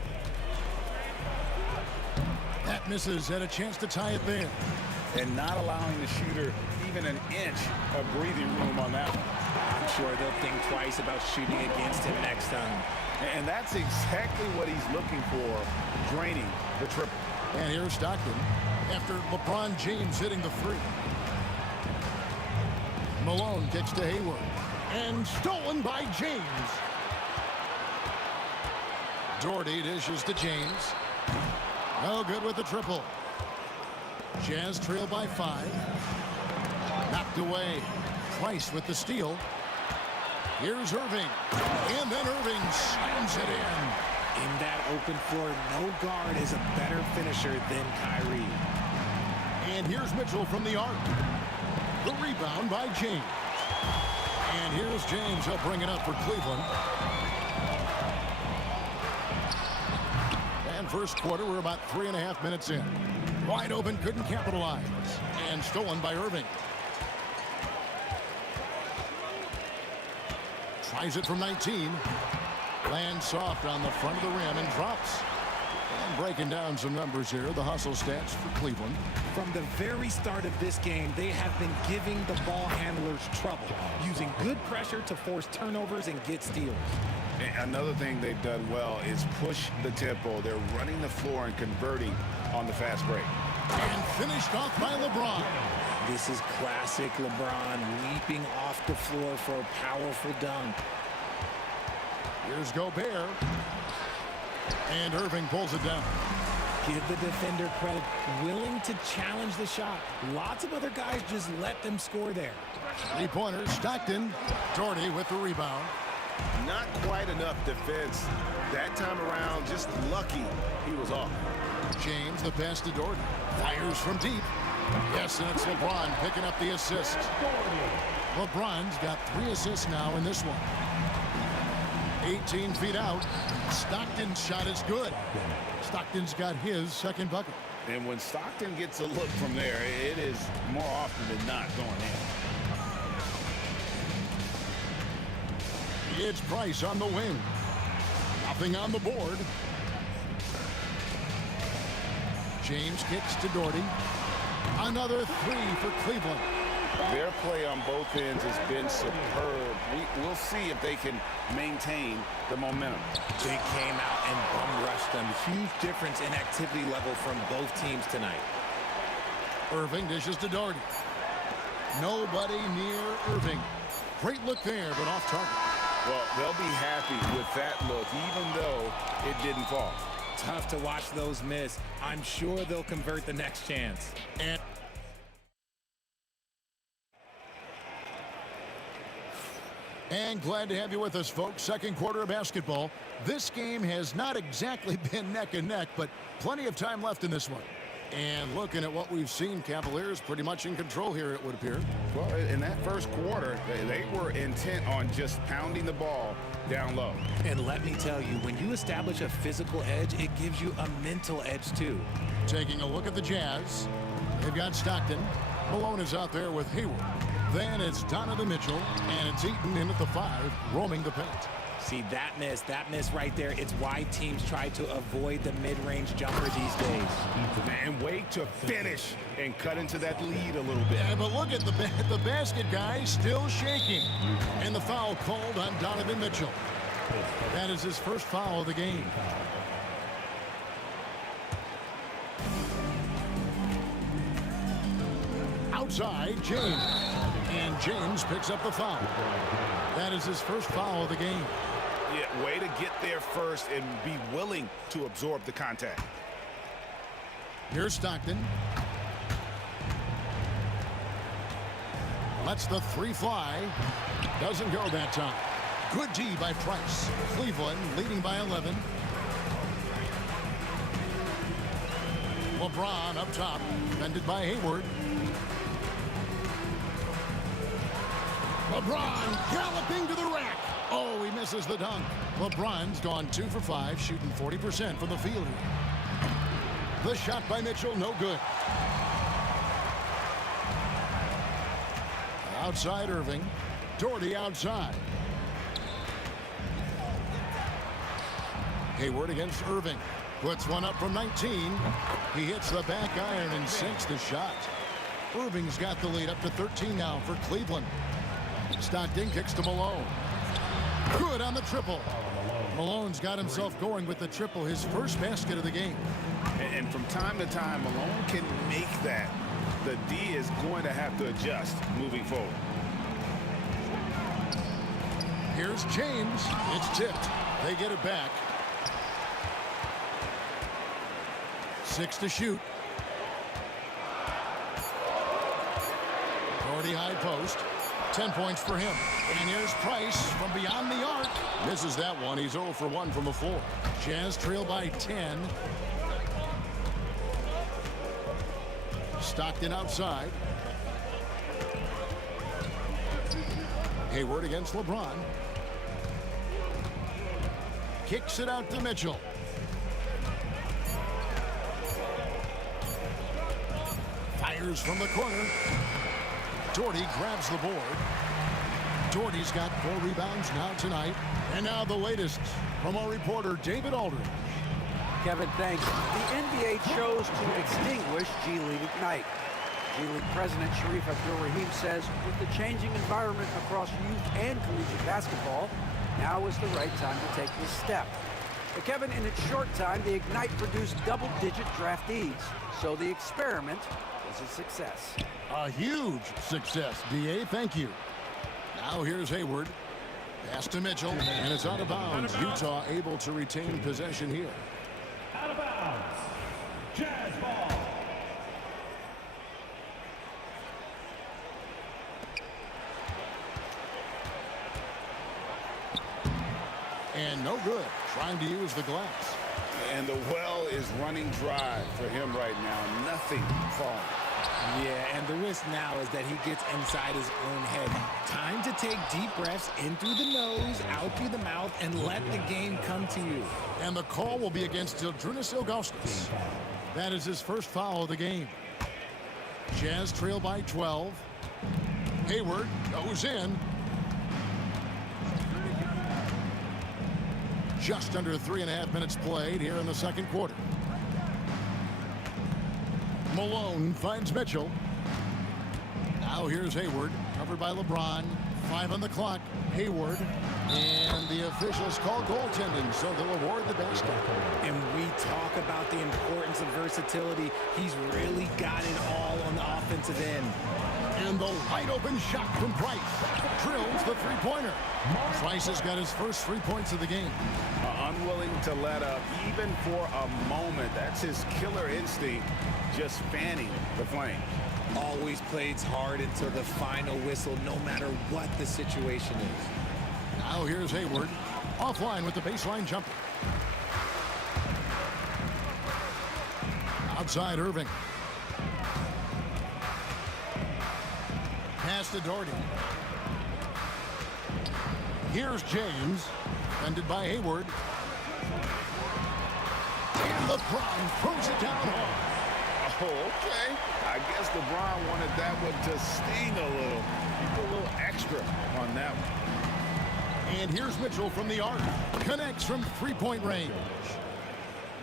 That misses, had a chance to tie it there. And not allowing the shooter even an inch of breathing room on that one. I'm sure they'll think twice about shooting against him next time. And that's exactly what he's looking for, draining the triple. And here's Stockton after LeBron James hitting the 3. Malone kicks to Hayward. And stolen by James. Doherty dishes to James. No good with the triple. Jazz trail by 5. Knocked away. Price with the steal. Here's Irving. And then Irving slams it in. In that open floor, no guard is a better finisher than Kyrie. And here's Mitchell from the arc. The rebound by James. And here's James. He'll bring it up for Cleveland. And first quarter, we're about 3.5 minutes in. Wide open, couldn't capitalize. And stolen by Irving. Tries it from 19. Lands soft on the front of the rim and drops. And breaking down some numbers here, the hustle stats for Cleveland. From the very start of this game, they have been giving the ball handlers trouble, using good pressure to force turnovers and get steals. And another thing they've done well is push the tempo. They're running the floor and converting on the fast break. And finished off by LeBron. This is classic LeBron, leaping off the floor for a powerful dunk. Here's Gobert. And Irving pulls it down. Give the defender credit, willing to challenge the shot. Lots of other guys just let them score there. Three-pointer, Stockton. Doherty with the rebound. Not quite enough defense that time around. Just lucky he was off. James, the pass to Doherty. Fires from deep. Yes, and it's LeBron picking up the assist. LeBron's got 3 assists now in this one. 18 feet out. Stockton's shot is good. Stockton's got his second bucket. And when Stockton gets a look from there, it is more often than not going in. It's Price on the wing. Nothing on the board. James kicks to Doherty. Another 3 for Cleveland. Their play on both ends has been superb. We'll see if they can maintain the momentum. They came out and bum rushed them. Huge difference in activity level from both teams tonight. Irving dishes to Doherty. Nobody near Irving. Great look there, but off target. Well, they'll be happy with that look, even though it didn't fall. Tough to watch those miss. I'm sure they'll convert the next chance. And glad to have you with us, folks. Second quarter of basketball. This game has not exactly been neck and neck, but plenty of time left in this one. And looking at what we've seen, Cavaliers pretty much in control here, it would appear. Well, in that first quarter, they were intent on just pounding the ball down low. And let me tell you, when you establish a physical edge, it gives you a mental edge too. Taking a look at the Jazz. They've got Stockton. Malone is out there with Hayward. Then it's Donovan Mitchell, and it's Eaton in at the 5, roaming the paint. See, that miss right there, it's why teams try to avoid the mid-range jumper these days. And wait to finish and cut into that lead a little bit. Yeah, but look at the basket guy still shaking. And the foul called on Donovan Mitchell. That is his first foul of the game. Outside, James. And James picks up the foul. That is his first foul of the game. Yeah, way to get there first and be willing to absorb the contact. Here's Stockton. Lets the 3 fly. Doesn't go that time. Good D by Price. Cleveland leading by 11. LeBron up top. Defended by Hayward. LeBron galloping to the rack. Oh, he misses the dunk. LeBron's gone 2 for 5, shooting 40% from the field. The shot by Mitchell, no good. Outside Irving. Doherty outside. Hayward against Irving. Puts one up from 19. He hits the back iron and sinks the shot. Irving's got the lead up to 13 now for Cleveland. Stockton kicks to Malone. Good on the triple. Malone's got himself going with the triple, his first basket of the game. And from time to time, Malone can make that. The D is going to have to adjust moving forward. Here's James. It's tipped. They get it back. 6 to shoot. Doherty high post. 10 points for him. And here's Price from beyond the arc. Misses that one. He's 0 for 1 from the floor. Jazz trail by 10. Stockton outside. Hayward against LeBron. Kicks it out to Mitchell. Fires from the corner. Doherty grabs the board. Doherty's got 4 rebounds now tonight. And now the latest from our reporter, David Aldridge. Kevin, thanks. The NBA chose to extinguish G League Ignite. G League President Sharif Abdul-Rahim says with the changing environment across youth and collegiate basketball, now is the right time to take this step. But Kevin, in its short time, the Ignite produced double-digit draftees, so the experiment was a success. A huge success, B.A. Thank you. Now here's Hayward. Pass to Mitchell, and it's out of bounds. Utah able to retain possession here. Out of bounds. Jazz ball. And no good. Trying to use the glass. And the well is running dry for him right now. Nothing falling. Yeah, and the risk now is that he gets inside his own head. Time to take deep breaths in through the nose, out through the mouth, and let the game come to you. And the call will be against Zydrunas Ilgauskas. That is his first foul of the game. Jazz trail by 12. Hayward goes in. Just under 3.5 minutes played here in the second quarter. Malone finds Mitchell. Now here's Hayward, covered by LeBron. 5 on the clock. Hayward. And the officials call goaltending, so they'll award the basket. And we talk about the importance of versatility. He's really got it all on the offensive end. And the wide open shot from Price. Drills the three-pointer. Price has got his first 3 points of the game. Unwilling to let up even for a moment. That's his killer instinct, just fanning the flame. Always plays hard until the final whistle, no matter what the situation is. Now here's Hayward. Offline with the baseline jumper. Outside Irving. Pass to Doherty. Here's James. Defended by Hayward. And LeBron throws it down hard. Oh, okay. I guess LeBron wanted that one to sting a little. You put a little extra on that one. And here's Mitchell from the arc. Connects from three-point range.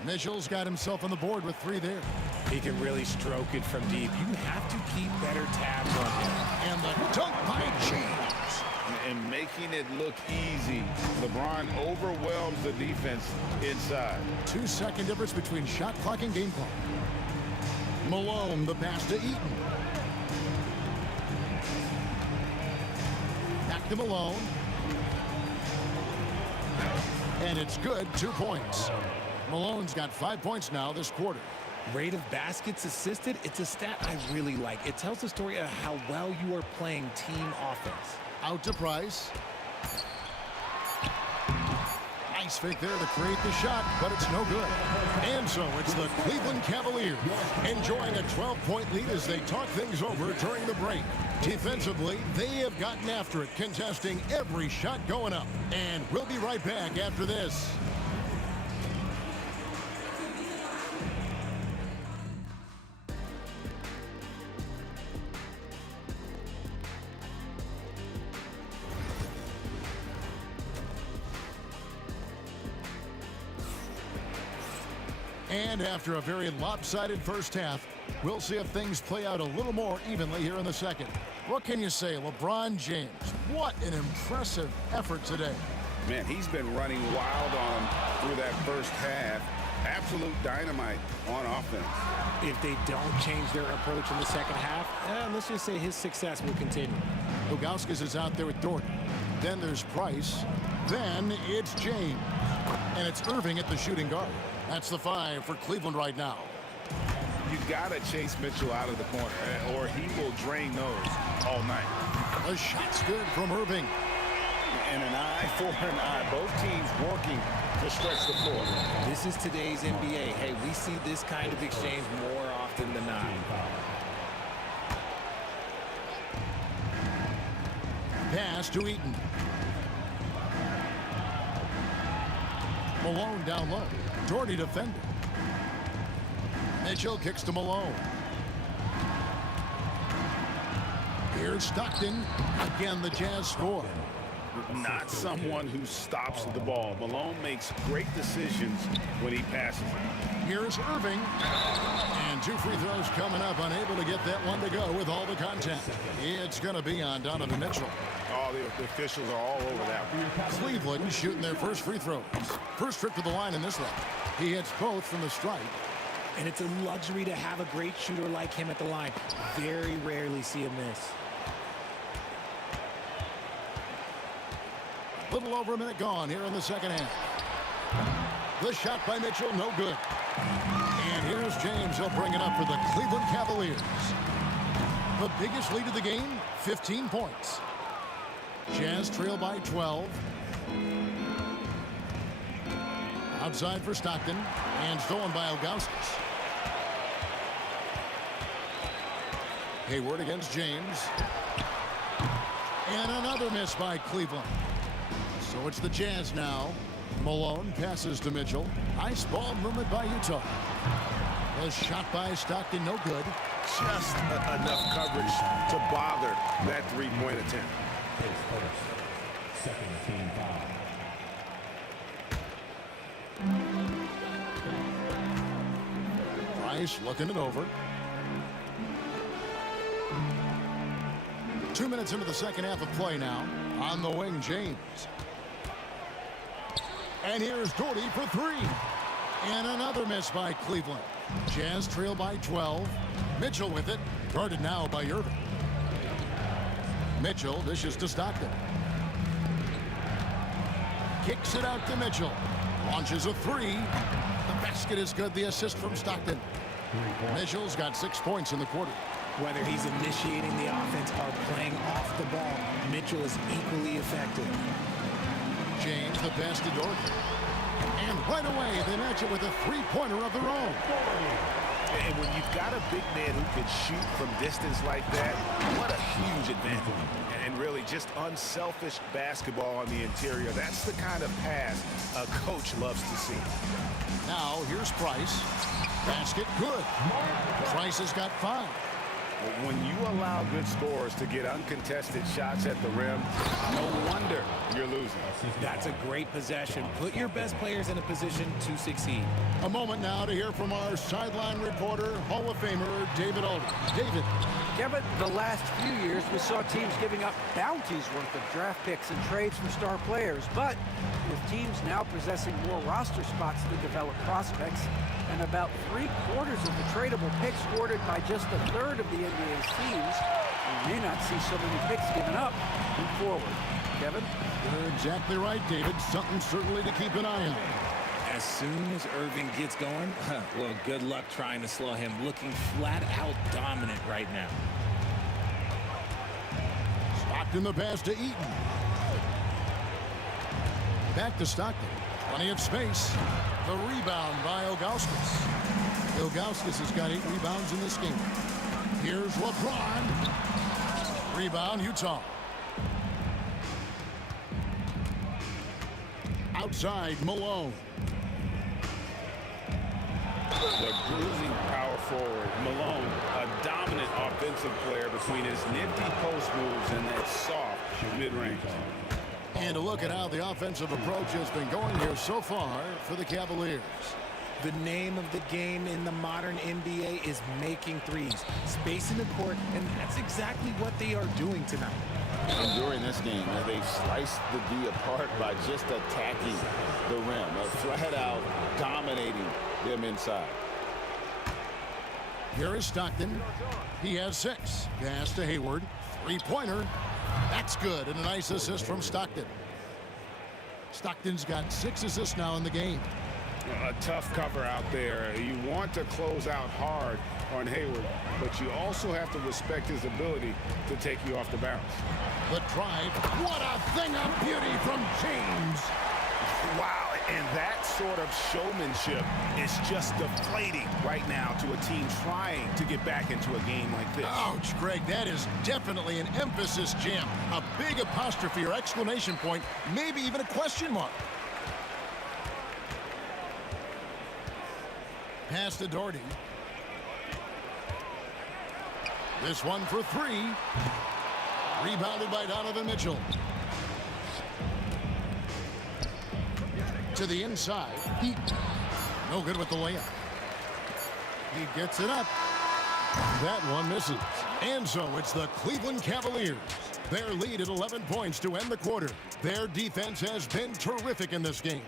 Mitchell's got himself on the board with 3 there. He can really stroke it from deep. You have to keep better tabs on him. And the dunk by James. And making it look easy. LeBron overwhelms the defense inside. 2-second difference between shot clock and game clock. Malone, the pass to Eaton. Back to Malone. And it's good, 2 points. Malone's got 5 points now this quarter. Rate of baskets assisted, it's a stat I really like. It tells the story of how well you are playing team offense. Out to Price. Nice fake there to create the shot, but it's no good. And so it's the Cleveland Cavaliers enjoying a 12-point lead as they talk things over during the break. Defensively, they have gotten after it, contesting every shot going up. And we'll be right back after this. And after a very lopsided first half, we'll see if things play out a little more evenly here in the second. What can you say, LeBron James? What an impressive effort today. Man, he's been running wild on him through that first half. Absolute dynamite on offense. If they don't change their approach in the second half, let's just say his success will continue. Ilgauskas is out there with Doherty. Then there's Price. Then it's James. And it's Irving at the shooting guard. That's the 5 for Cleveland right now. You got to chase Mitchell out of the corner, or he will drain those all night. A shot's good from Irving. And an eye for an eye. Both teams working to stretch the floor. This is today's NBA. Hey, we see this kind of exchange more often than not. Pass to Eaton. Malone down low. Doherty defended. Mitchell kicks to Malone. Here's Stockton. Again, the Jazz score. not someone who stops the ball. Malone makes great decisions when he passes it. Here's Irving. And 2 free throws coming up, unable to get that one to go with all the contact. It's going to be on Donovan Mitchell. Oh, the officials are all over that one. Cleveland shooting their first free throws. First trip to the line in this one. He hits both from the stripe. And it's a luxury to have a great shooter like him at the line. Very rarely see him miss. Little over a minute gone here in the second half. The shot by Mitchell, no good. And here's James. He'll bring it up for the Cleveland Cavaliers. The biggest lead of the game, 15 points. Jazz trail by 12. Outside for Stockton. And stolen by Ilgauskas. Hayward against James. And another miss by Cleveland. So it's the Jazz now. Malone passes to Mitchell. Nice ball movement by Utah. The shot by Stockton, no good. Just enough coverage to bother that three-point attempt. Second team foul. Price looking it over. 2 minutes into the second half of play now. On the wing, James. And here's Doherty for 3. And another miss by Cleveland. Jazz trail by 12. Mitchell with it. Guarded now by Irving. Mitchell dishes to Stockton. Kicks it out to Mitchell. Launches a 3. The basket is good. The assist from Stockton. Mitchell's got 6 points in the quarter. Whether he's initiating the offense or playing off the ball, Mitchell is equally effective. James, the pass to Doherty. And right away, they match it with a three-pointer of their own. And when you've got a big man who can shoot from distance like that, what a huge advantage. And really just unselfish basketball on the interior. That's the kind of pass a coach loves to see. Now, here's Price. Basket good. Price has got 5. When you allow good scorers to get uncontested shots at the rim, no wonder you're losing. That's a great possession. Put your best players in a position to succeed. A moment now to hear from our sideline reporter, Hall of Famer David Aldridge. David. Kevin, the last few years we saw teams giving up bounties worth of draft picks and trades for star players. But with teams now possessing more roster spots to develop prospects, and about 3/4 of the tradable picks awarded by just a third of the NBA's teams, we may not see so many picks given up moving forward. Kevin? You're exactly right, David. Something certainly to keep an eye on. As soon as Irving gets going, well, good luck trying to slow him. Looking flat out dominant right now. Stockton the pass to Eaton. Back to Stockton. Plenty of space. The rebound by Ilgauskas. Ilgauskas has got 8 rebounds in this game. Here's LeBron. Rebound, Utah. Outside, Malone. The bruising power forward, Malone, a dominant offensive player between his nifty post moves and that soft mid-range. And a look at how the offensive approach has been going here so far for the Cavaliers. The name of the game in the modern NBA is making threes. Space in the court, and that's exactly what they are doing tonight. And during this game, they've sliced the D apart by just attacking the rim, flat out dominating them inside. Here is Stockton. He has 6. Pass to Hayward. 3-pointer. That's good, and a nice assist from Stockton. Stockton's got 6 assists now in the game. A tough cover out there. You want to close out hard on Hayward, but you also have to respect his ability to take you off the bounce. The drive. What a thing of beauty from James. Wow, and that sort of showmanship is just deflating right now to a team trying to get back into a game like this. Ouch, Greg, that is definitely an emphasis jam. A big apostrophe or exclamation point, maybe even a question mark. Pass to Doherty. This one for 3. Rebounded by Donovan Mitchell. To the inside. He no good with the layup. He gets it up. That one misses. And so it's the Cleveland Cavaliers. Their lead at 11 points to end the quarter. Their defense has been terrific in this game.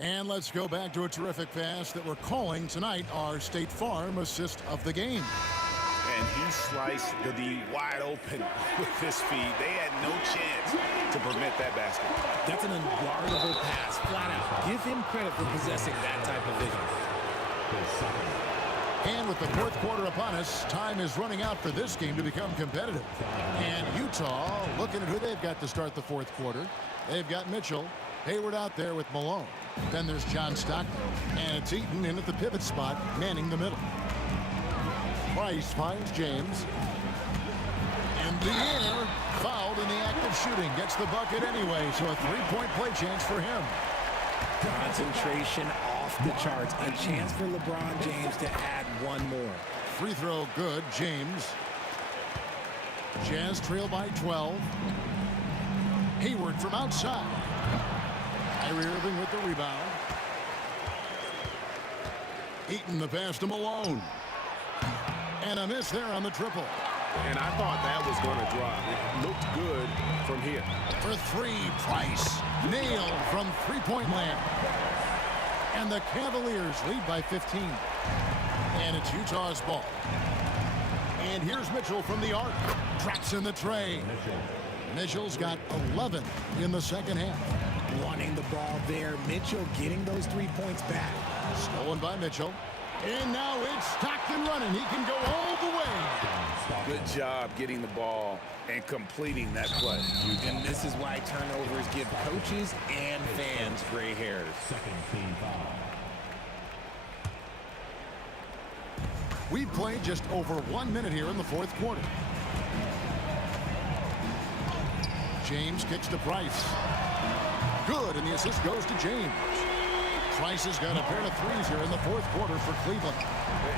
And let's go back to a terrific pass that we're calling tonight our State Farm assist of the game. And he sliced the D wide open with his feet. They had no chance to prevent that basket. That's an unguardable pass, flat out. Give him credit for possessing that type of vision. And with the fourth quarter upon us, time is running out for this game to become competitive. And Utah, looking at who they've got to start the fourth quarter. They've got Mitchell, Hayward out there with Malone. Then there's John Stockton, and it's Eaton in at the pivot spot, manning the middle. Price finds James. In the air, fouled in the act of shooting. Gets the bucket anyway, so a three-point play chance for him. Concentration off the charts. A chance for LeBron James to add one more. Free throw good, James. Jazz trail by 12. Hayward from outside. Kyrie Irving with the rebound. Eaton the pass to Malone. And a miss there on the triple. And I thought that was going to drop. It looked good from here. For three, Price. Nailed from three-point land. And the Cavaliers lead by 15. And it's Utah's ball. And here's Mitchell from the arc. Traps in the tray. Mitchell's got 11 in the second half. Wanting the ball there. Mitchell getting those 3 points back. Stolen by Mitchell. And now it's Stockton running. He can go all the way. Good job getting the ball and completing that play. And this is why turnovers give coaches and fans gray hairs. We've played just over 1 minute here in the fourth quarter. James kicks to Price. Good, and the assist goes to James. Price has got a pair of threes here in the fourth quarter for Cleveland.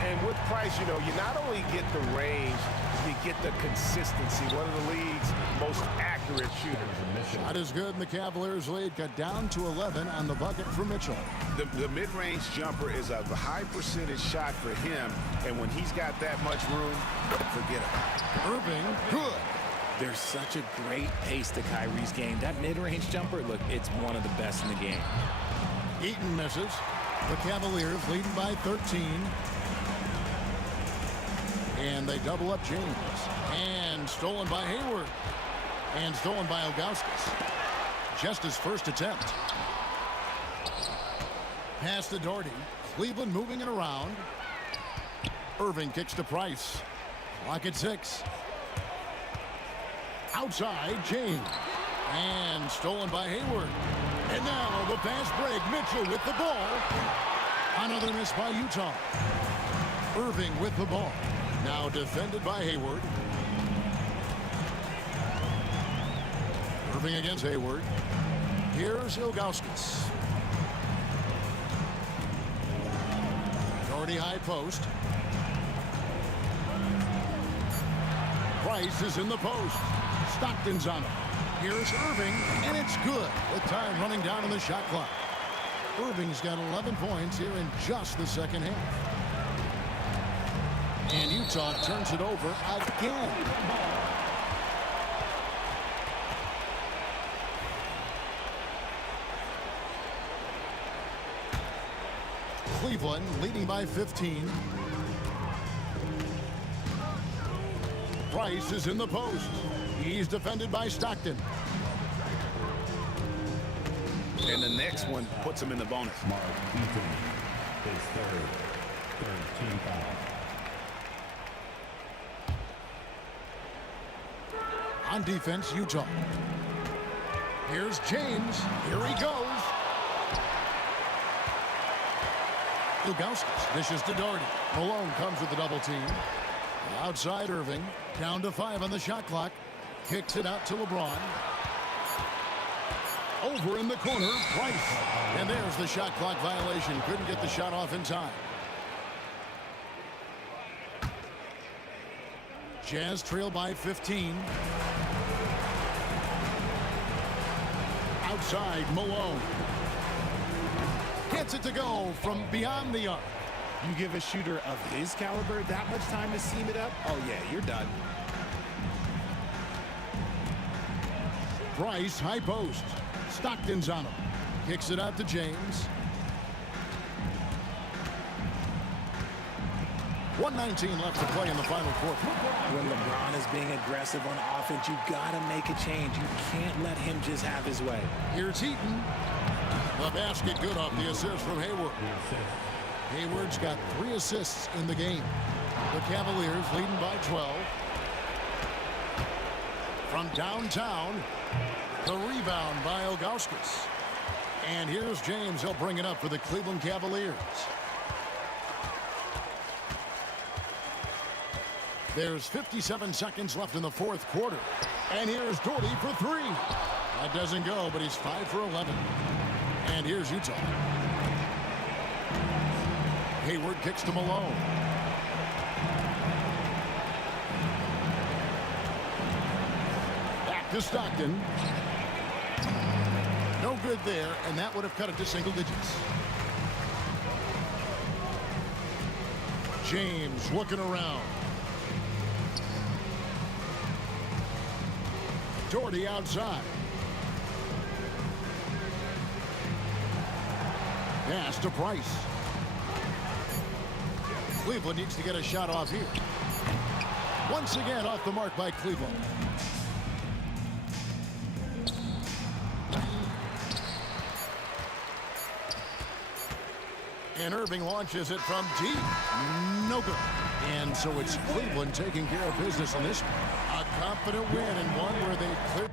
And with Price, you know, you not only get the range, you get the consistency. One of the league's most accurate shooters. Shot is good, and the Cavaliers lead got down to 11 on the bucket for Mitchell. The mid-range jumper is a high percentage shot for him, and when he's got that much room, forget about it. Irving, good. There's such a great pace to Kyrie's game. That mid-range jumper, look, it's one of the best in the game. Eaton misses. The Cavaliers leading by 13. And they double up James. And stolen by Hayward. And stolen by Ilgauskas. Just his first attempt. Pass to Doherty. Cleveland moving it around. Irving kicks to Price. Clock at 6. Outside, James. And stolen by Hayward. And now the fast break. Mitchell with the ball. Another miss by Utah. Irving with the ball. Now defended by Hayward. Irving against Hayward. Here's Ilgauskas. Doherty high post. Price is in the post. Stockton's on it. Here's Irving, and it's good with time running down on the shot clock. Irving's got 11 points here in just the second half. And Utah turns it over again. Cleveland leading by 15. Price is in the post. He's defended by Stockton. And the next one puts him in the bonus. Mark Eaton, his third team foul. On defense, Utah. Here's James. Here he goes. Ilgauskas dishes to Doherty. Malone comes with the double team. Outside Irving. Down to 5 on the shot clock. Kicks it out to LeBron. Over in the corner, Price. And there's the shot clock violation. Couldn't get the shot off in time. Jazz trail by 15. outside, Malone. Gets it to go from beyond the arc. You give a shooter of his caliber that much time to seam it up, oh yeah, you're done. Price, high post. Stockton's on him. Kicks it out to James. 1:19 left to play in the final quarter. When LeBron is being aggressive on offense, you gotta make a change. You can't let him just have his way. Here's Heaton. The basket good off the assist from Hayward. Hayward's got 3 assists in the game. The Cavaliers leading by 12. From downtown, the rebound by Ilgauskas. And here's James. He'll bring it up for the Cleveland Cavaliers. There's 57 seconds left in the fourth quarter. And here's Doherty for 3. That doesn't go, but he's 5 for 11. And here's Utah. Hayward kicks to Malone. Back to Stockton. No good there, and that would have cut it to single digits. James looking around. Doherty outside. Pass to Price. Cleveland needs to get a shot off here. Once again off the mark by Cleveland. And Irving launches it from deep. No good. And so it's Cleveland taking care of business in this one. A confident win and one where they clear.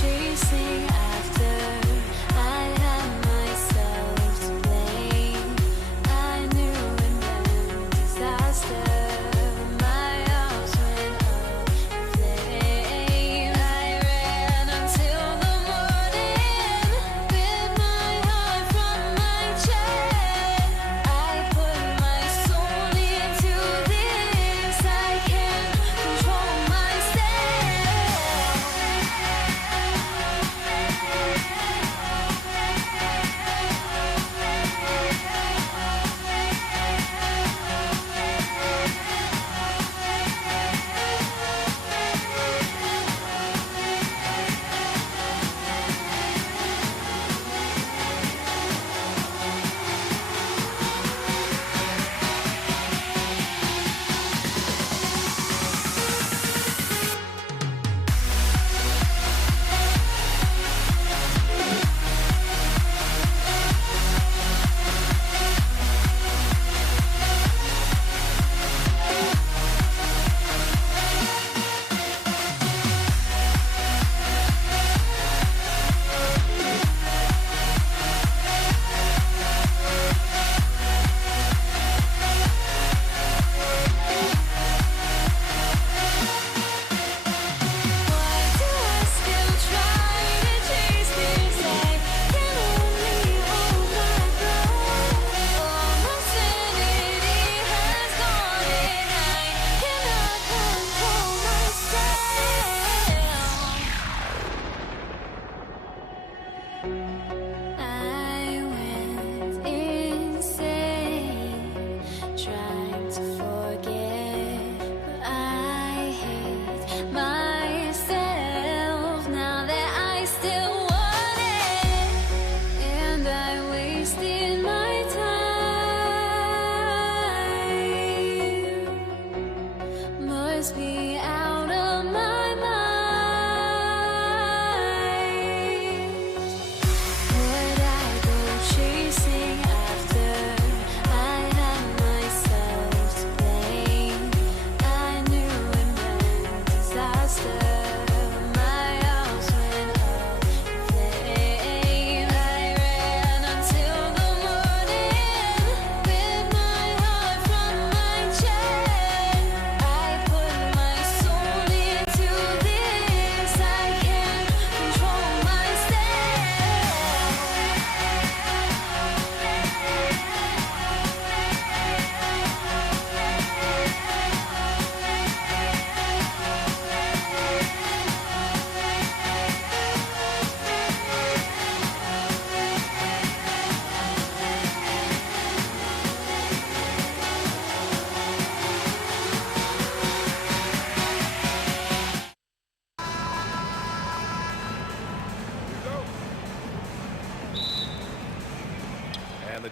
Chasing after I have myself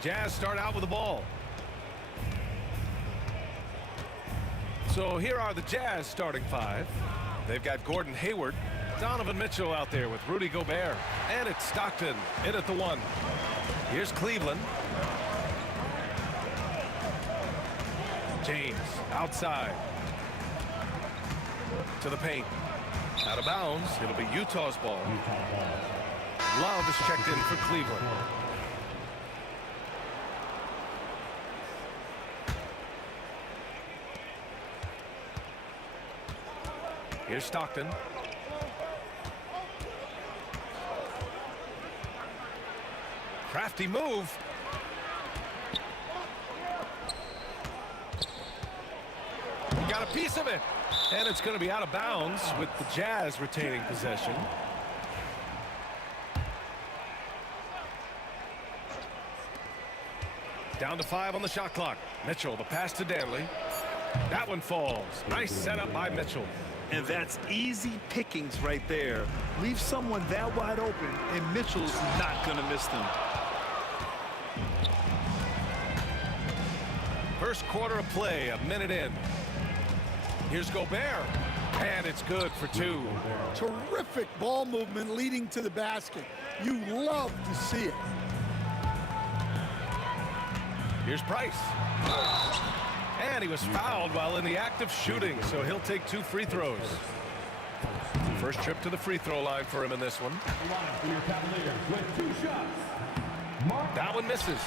Jazz start out with the ball. So here are the Jazz starting five. They've got Gordon Hayward, Donovan Mitchell out there with Rudy Gobert, and it's Stockton in at the 1. Here's Cleveland. James outside to the paint. Out of bounds. It'll be Utah's ball. Love is checked in for Cleveland. Here's Stockton. Crafty move. Got a piece of it. And it's going to be out of bounds with the Jazz retaining possession. Down to 5 on the shot clock. Mitchell, the pass to Danley. That one falls. Nice setup by Mitchell. And that's easy pickings right there. Leave someone that wide open, and Mitchell's not going to miss them. First quarter of play, a minute in. Here's Gobert, and it's good for 2. Terrific ball movement leading to the basket. You love to see it. Here's Price. And he was fouled while in the act of shooting, so he'll take 2 free throws. First trip to the free throw line for him in this one. That one misses.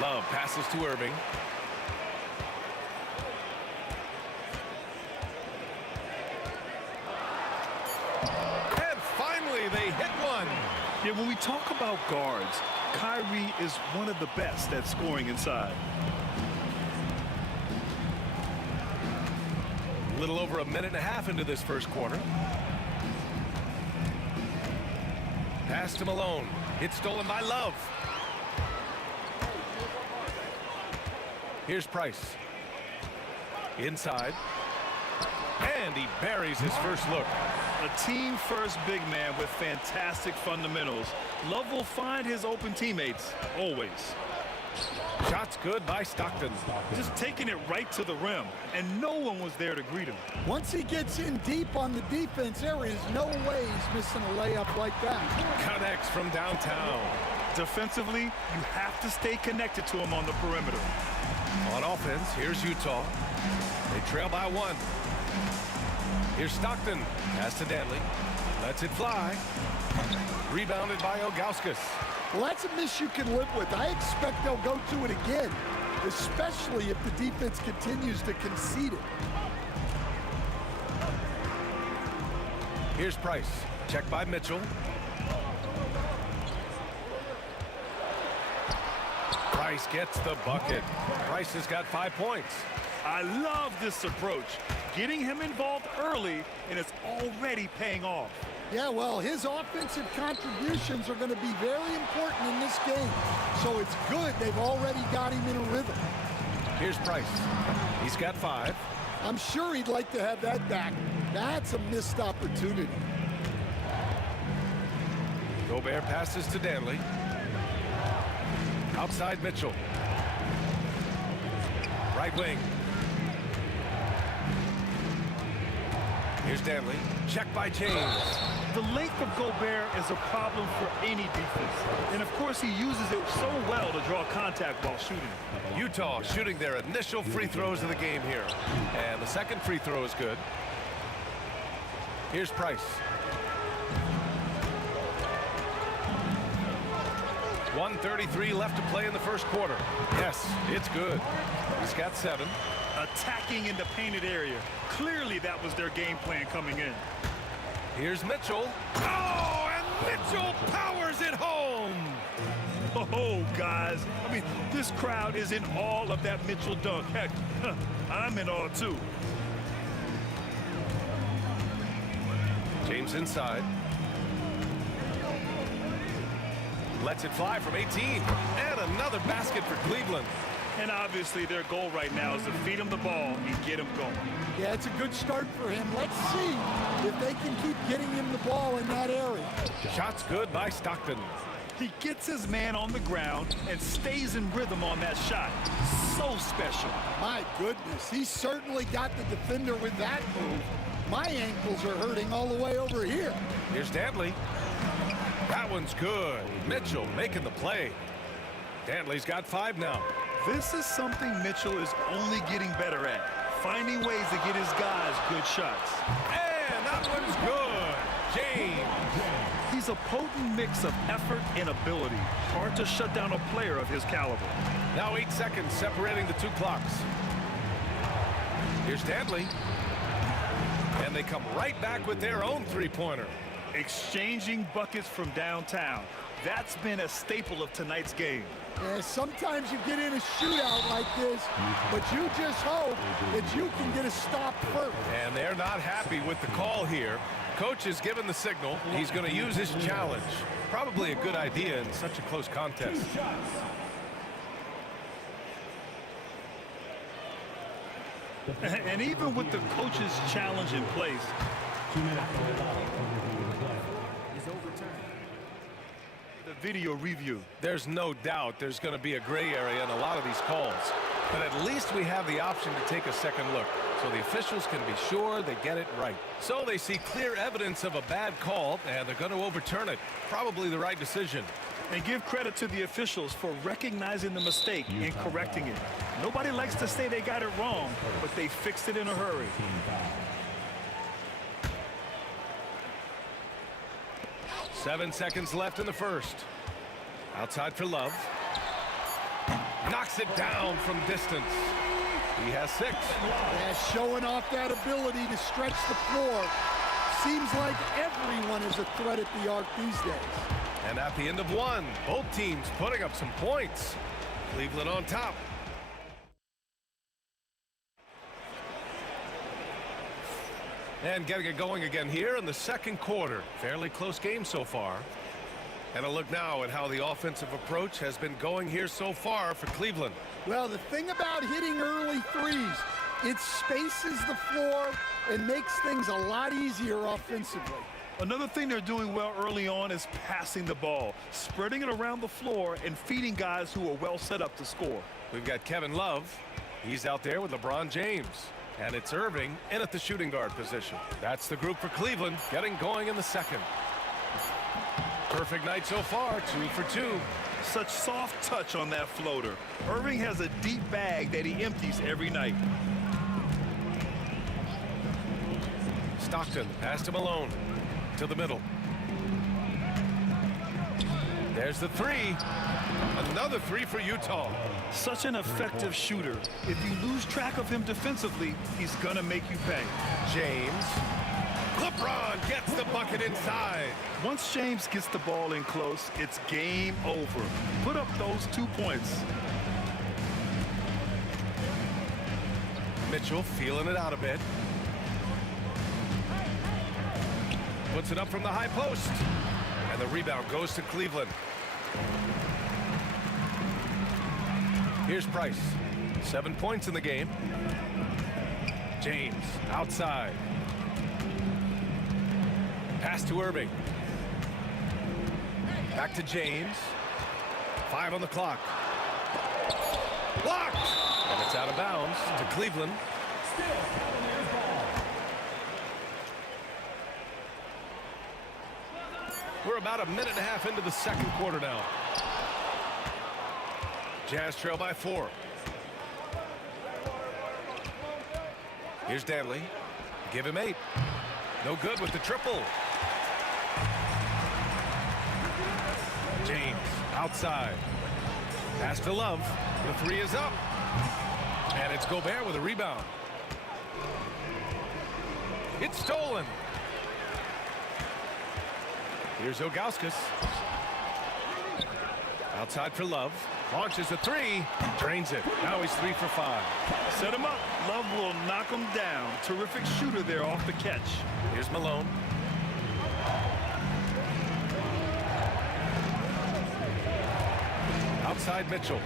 Love passes to Irving. And finally, they hit one. Yeah, when we talk about guards, Kyrie is one of the best at scoring inside. A little over a minute and a half into this first quarter. Pass to Malone. It's stolen by Love. Here's Price. Inside. And he buries his first look. A team-first big man with fantastic fundamentals. Love will find his open teammates, always. Shot's good by Stockton. Just taking it right to the rim, and no one was there to greet him. Once he gets in deep on the defense, there is no way he's missing a layup like that. Connects from downtown. Defensively, you have to stay connected to him on the perimeter. On offense, here's Utah. They trail by 1. Here's Stockton. Pass to Danley. Lets it fly. Rebounded by Ilgauskas. Well, that's a miss you can live with. I expect they'll go to it again, especially if the defense continues to concede it. Here's Price. Check by Mitchell. Price gets the bucket. Price has got 5 points. I love this approach. Getting him involved early, and it's already paying off. Yeah, well, his offensive contributions are going to be very important in this game. So it's good they've already got him in a rhythm. Here's Price. He's got 5. I'm sure he'd like to have that back. That's a missed opportunity. Gobert passes to Danley. Outside Mitchell. Right wing. Here's Danley. Check by James. The length of Gobert is a problem for any defense. And, of course, he uses it so well to draw contact while shooting. Utah shooting their initial free throws of the game here. And the second free throw is good. Here's Price. 1:33 left to play in the first quarter. Yes, it's good. He's got 7. Attacking in the painted area. Clearly that was their game plan coming in. Here's Mitchell. Oh, and Mitchell powers it home. Oh, guys. I mean, this crowd is in awe of that Mitchell dunk. Heck, I'm in awe, too. James inside. Lets it fly from 18. And another basket for Cleveland. And obviously their goal right now is to feed him the ball and get him going. Yeah, it's a good start for him. Let's see if they can keep getting him the ball in that area. Shot's good by Stockton. He gets his man on the ground and stays in rhythm on that shot. So special. My goodness, he certainly got the defender with that move. My ankles are hurting all the way over here. Here's Dantley. That one's good. Mitchell making the play. Dantley's got 5 now. This is something Mitchell is only getting better at, finding ways to get his guys good shots. And that one's good. James. He's a potent mix of effort and ability. Hard to shut down a player of his caliber. Now 8 seconds separating the 2 clocks. Here's Dantley. And they come right back with their own three-pointer. Exchanging buckets from downtown. That's been a staple of tonight's game. Yeah, sometimes you get in a shootout like this, but you just hope that you can get a stop first. And they're not happy with the call here. Coach has given the signal. He's going to use his challenge. Probably a good idea in such a close contest. And even with the coach's challenge in place, the video review. There's no doubt there's going to be a gray area in a lot of these calls. But at least we have the option to take a second look, so the officials can be sure they get it right. So they see clear evidence of a bad call, and they're going to overturn it. Probably the right decision. And give credit to the officials for recognizing the mistake and correcting it. Nobody likes to say they got it wrong, but they fixed it in a hurry. Seven seconds left in the first. Outside for Love. Knocks it down from distance. He has 6. Yeah, showing off that ability to stretch the floor. Seems like everyone is a threat at the arc these days. And at the end of 1, both teams putting up some points. Cleveland on top. And getting it going again here in the second quarter. Fairly close game so far. And a look now at how the offensive approach has been going here so far for Cleveland. Well, the thing about hitting early threes, it spaces the floor and makes things a lot easier offensively. Another thing they're doing well early on is passing the ball, spreading it around the floor and feeding guys who are well set up to score. We've got Kevin Love. He's out there with LeBron James. And it's Irving in at the shooting guard position. That's the group for Cleveland getting going in the second. Perfect night so far, 2 for 2. Such soft touch on that floater. Irving has a deep bag that he empties every night. Stockton pass to Malone. To the middle. There's the 3. Another 3 for Utah. Such an effective shooter. If you lose track of him defensively, he's gonna make you pay. James. LeBron gets the bucket inside. Once James gets the ball in close, it's game over. Put up those 2 points. Mitchell feeling it out a bit. Puts it up from the high post. And the rebound goes to Cleveland. Here's Price. 7 points in the game. James outside. Pass to Irving. Back to James. 5 on the clock. Blocked! And it's out of bounds to Cleveland. We're about a minute and a half into the second quarter now. Jazz trail by 4. Here's Dantley. Give him 8. No good with the triple. James outside. Pass to Love. The 3 is up. And it's Gobert with a rebound. It's stolen. Here's Ilgauskas. Outside for Love. Launches a 3. Drains it. Now he's 3 for 5. Set him up. Love will knock him down. Terrific shooter there off the catch. Here's Malone. Outside Mitchell.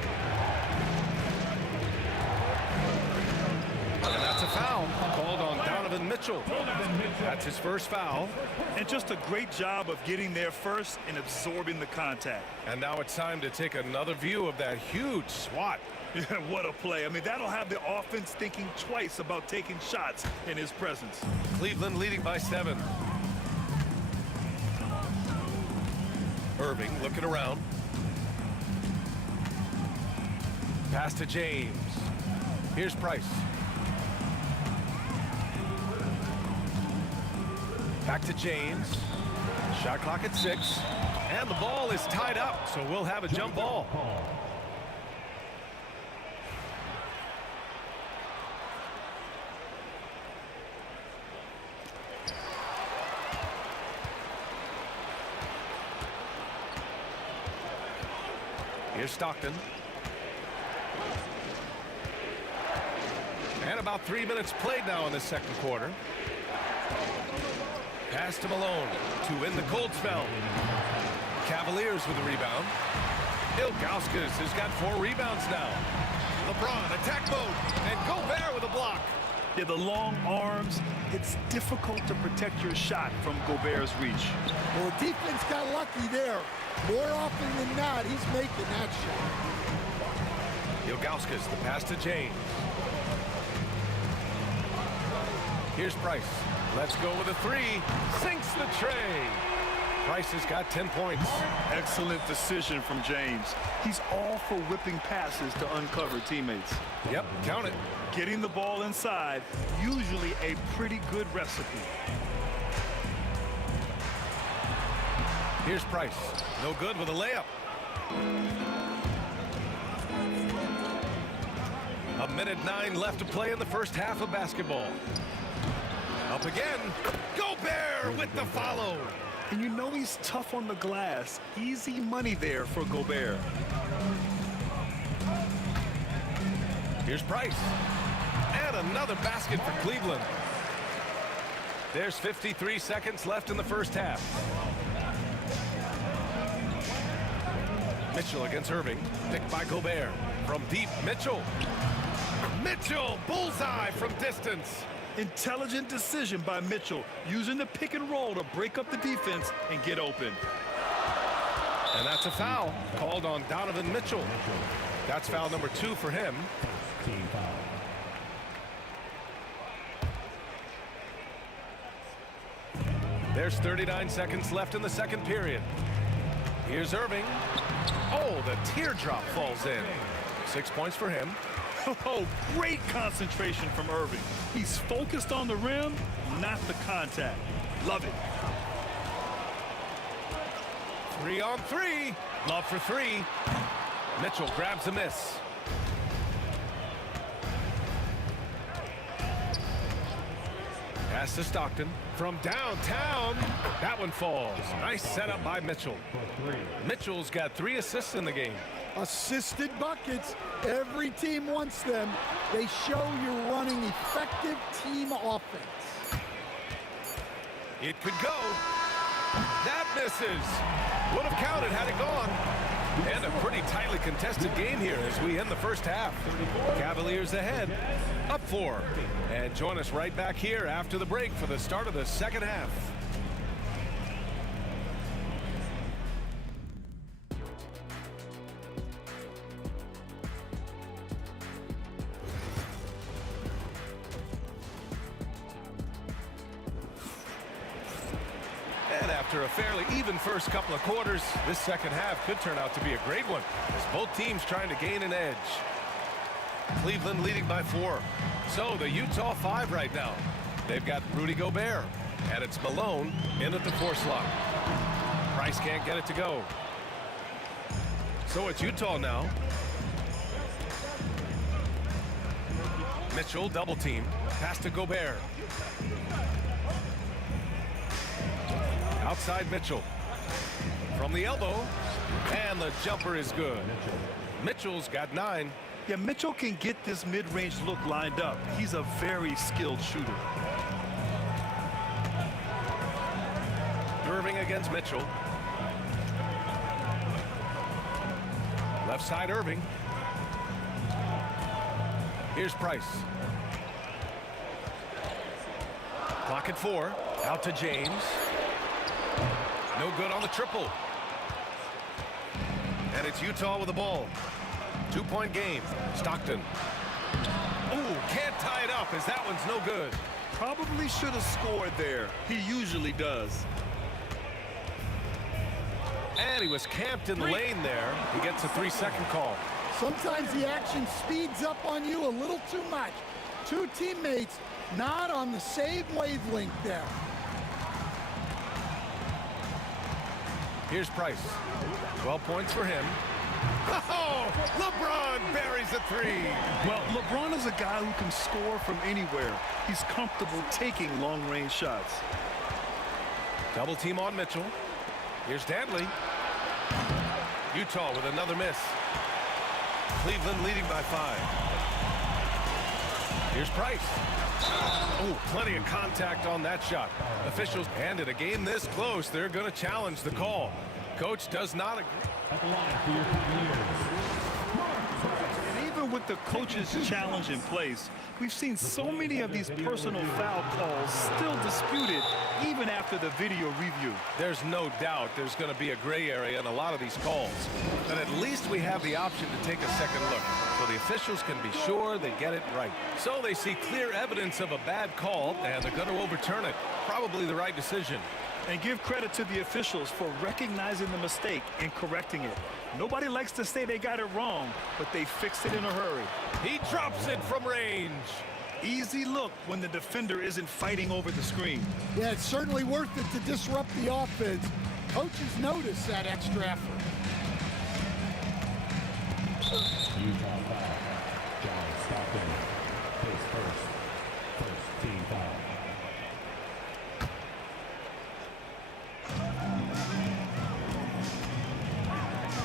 And that's a foul called on Donovan Mitchell. That's his first foul. And just a great job of getting there first and absorbing the contact. And now it's time to take another view of that huge swat. What a play. I mean, that'll have the offense thinking twice about taking shots in his presence. Cleveland leading by 7. Irving looking around. Pass to James. Here's Price. Back to James. Shot clock at 6. And the ball is tied up, so we'll have a jump ball. Here's Stockton. And about 3 minutes played now in the second quarter. Pass to Malone to win the cold spell. Cavaliers with a rebound. Ilgauskas has got 4 rebounds now. LeBron attack mode and Gobert with a block. Yeah, the long arms, it's difficult to protect your shot from Gobert's reach. Well, the defense got lucky there. More often than not, he's making that shot. Ilgauskas, the pass to James. Here's Price. Let's go with a 3. Sinks the tray. Price has got 10 points. Excellent decision from James. He's all for whipping passes to uncover teammates. Yep, count it. Getting the ball inside, usually a pretty good recipe. Here's Price. No good with a layup. A minute 9 left to play in the first half of basketball. Up again. Gobert with the follow. And you know he's tough on the glass. Easy money there for Gobert. Here's Price. And another basket for Cleveland. There's 53 seconds left in the first half. Mitchell against Irving. Picked by Gobert. From deep, Mitchell. Mitchell, bullseye from distance. Intelligent decision by Mitchell, using the pick and roll to break up the defense and get open. And that's a foul called on Donovan Mitchell. That's foul number 2 for him. There's 39 seconds left in the second period. Here's Irving. Oh, the teardrop falls in. 6 points for him. Oh, great concentration from Irving. He's focused on the rim, not the contact. Love it. 3 on 3. Love for 3. Mitchell grabs a miss. Pass to Stockton from downtown. That one falls. Nice setup by Mitchell. Mitchell's got 3 assists in the game. Assisted buckets. Every team wants them. They show you're running effective team offense. It could go. That misses. Would have counted had it gone. And a pretty tightly contested game here as we end the first half. Cavaliers ahead, up 4. And join us right back here after the break for the start of the second half. And after a fairly even first couple of quarters, this second half could turn out to be a great one as both teams trying to gain an edge. Cleveland leading by 4. So the Utah 5 right now. They've got Rudy Gobert, and it's Malone in at the 4 slot. Price can't get it to go. So it's Utah now. Mitchell double team. Pass to Gobert. Outside Mitchell. From the elbow. And the jumper is good. Mitchell's got 9. Yeah, Mitchell can get this mid-range look lined up. He's a very skilled shooter. Irving against Mitchell. Left side Irving. Here's Price. Clock at 4. Out to James. No good on the triple. And it's Utah with the ball. 2-point game. Stockton. Oh, can't tie it up as that one's no good. Probably should have scored there. He usually does. And he was camped in the lane there. He gets a 3-second call. Sometimes the action speeds up on you a little too much. Two teammates not on the same wavelength there. Here's Price. 12 points for him. Oh, LeBron buries a 3. Well, LeBron is a guy who can score from anywhere. He's comfortable taking long-range shots. Double team on Mitchell. Here's Dantley. Utah with another miss. Cleveland leading by 5. Here's Price. Oh, plenty of contact on that shot. Officials, and in a game this close, they're going to challenge the call. Coach does not agree. And even with the coach's challenge in place, we've seen so many of these personal foul calls still disputed even after the video review. There's no doubt there's going to be a gray area in a lot of these calls. But at least we have the option to take a second look, so the officials can be sure they get it right. So they see clear evidence of a bad call, and they're going to overturn it. Probably the right decision. And give credit to the officials for recognizing the mistake and correcting it. Nobody likes to say they got it wrong, but they fixed it in a hurry. He drops it from range. Easy look when the defender isn't fighting over the screen. Yeah, it's certainly worth it to disrupt the offense. Coaches notice that extra effort. Utah foul. John Stockton. Face first. First team foul.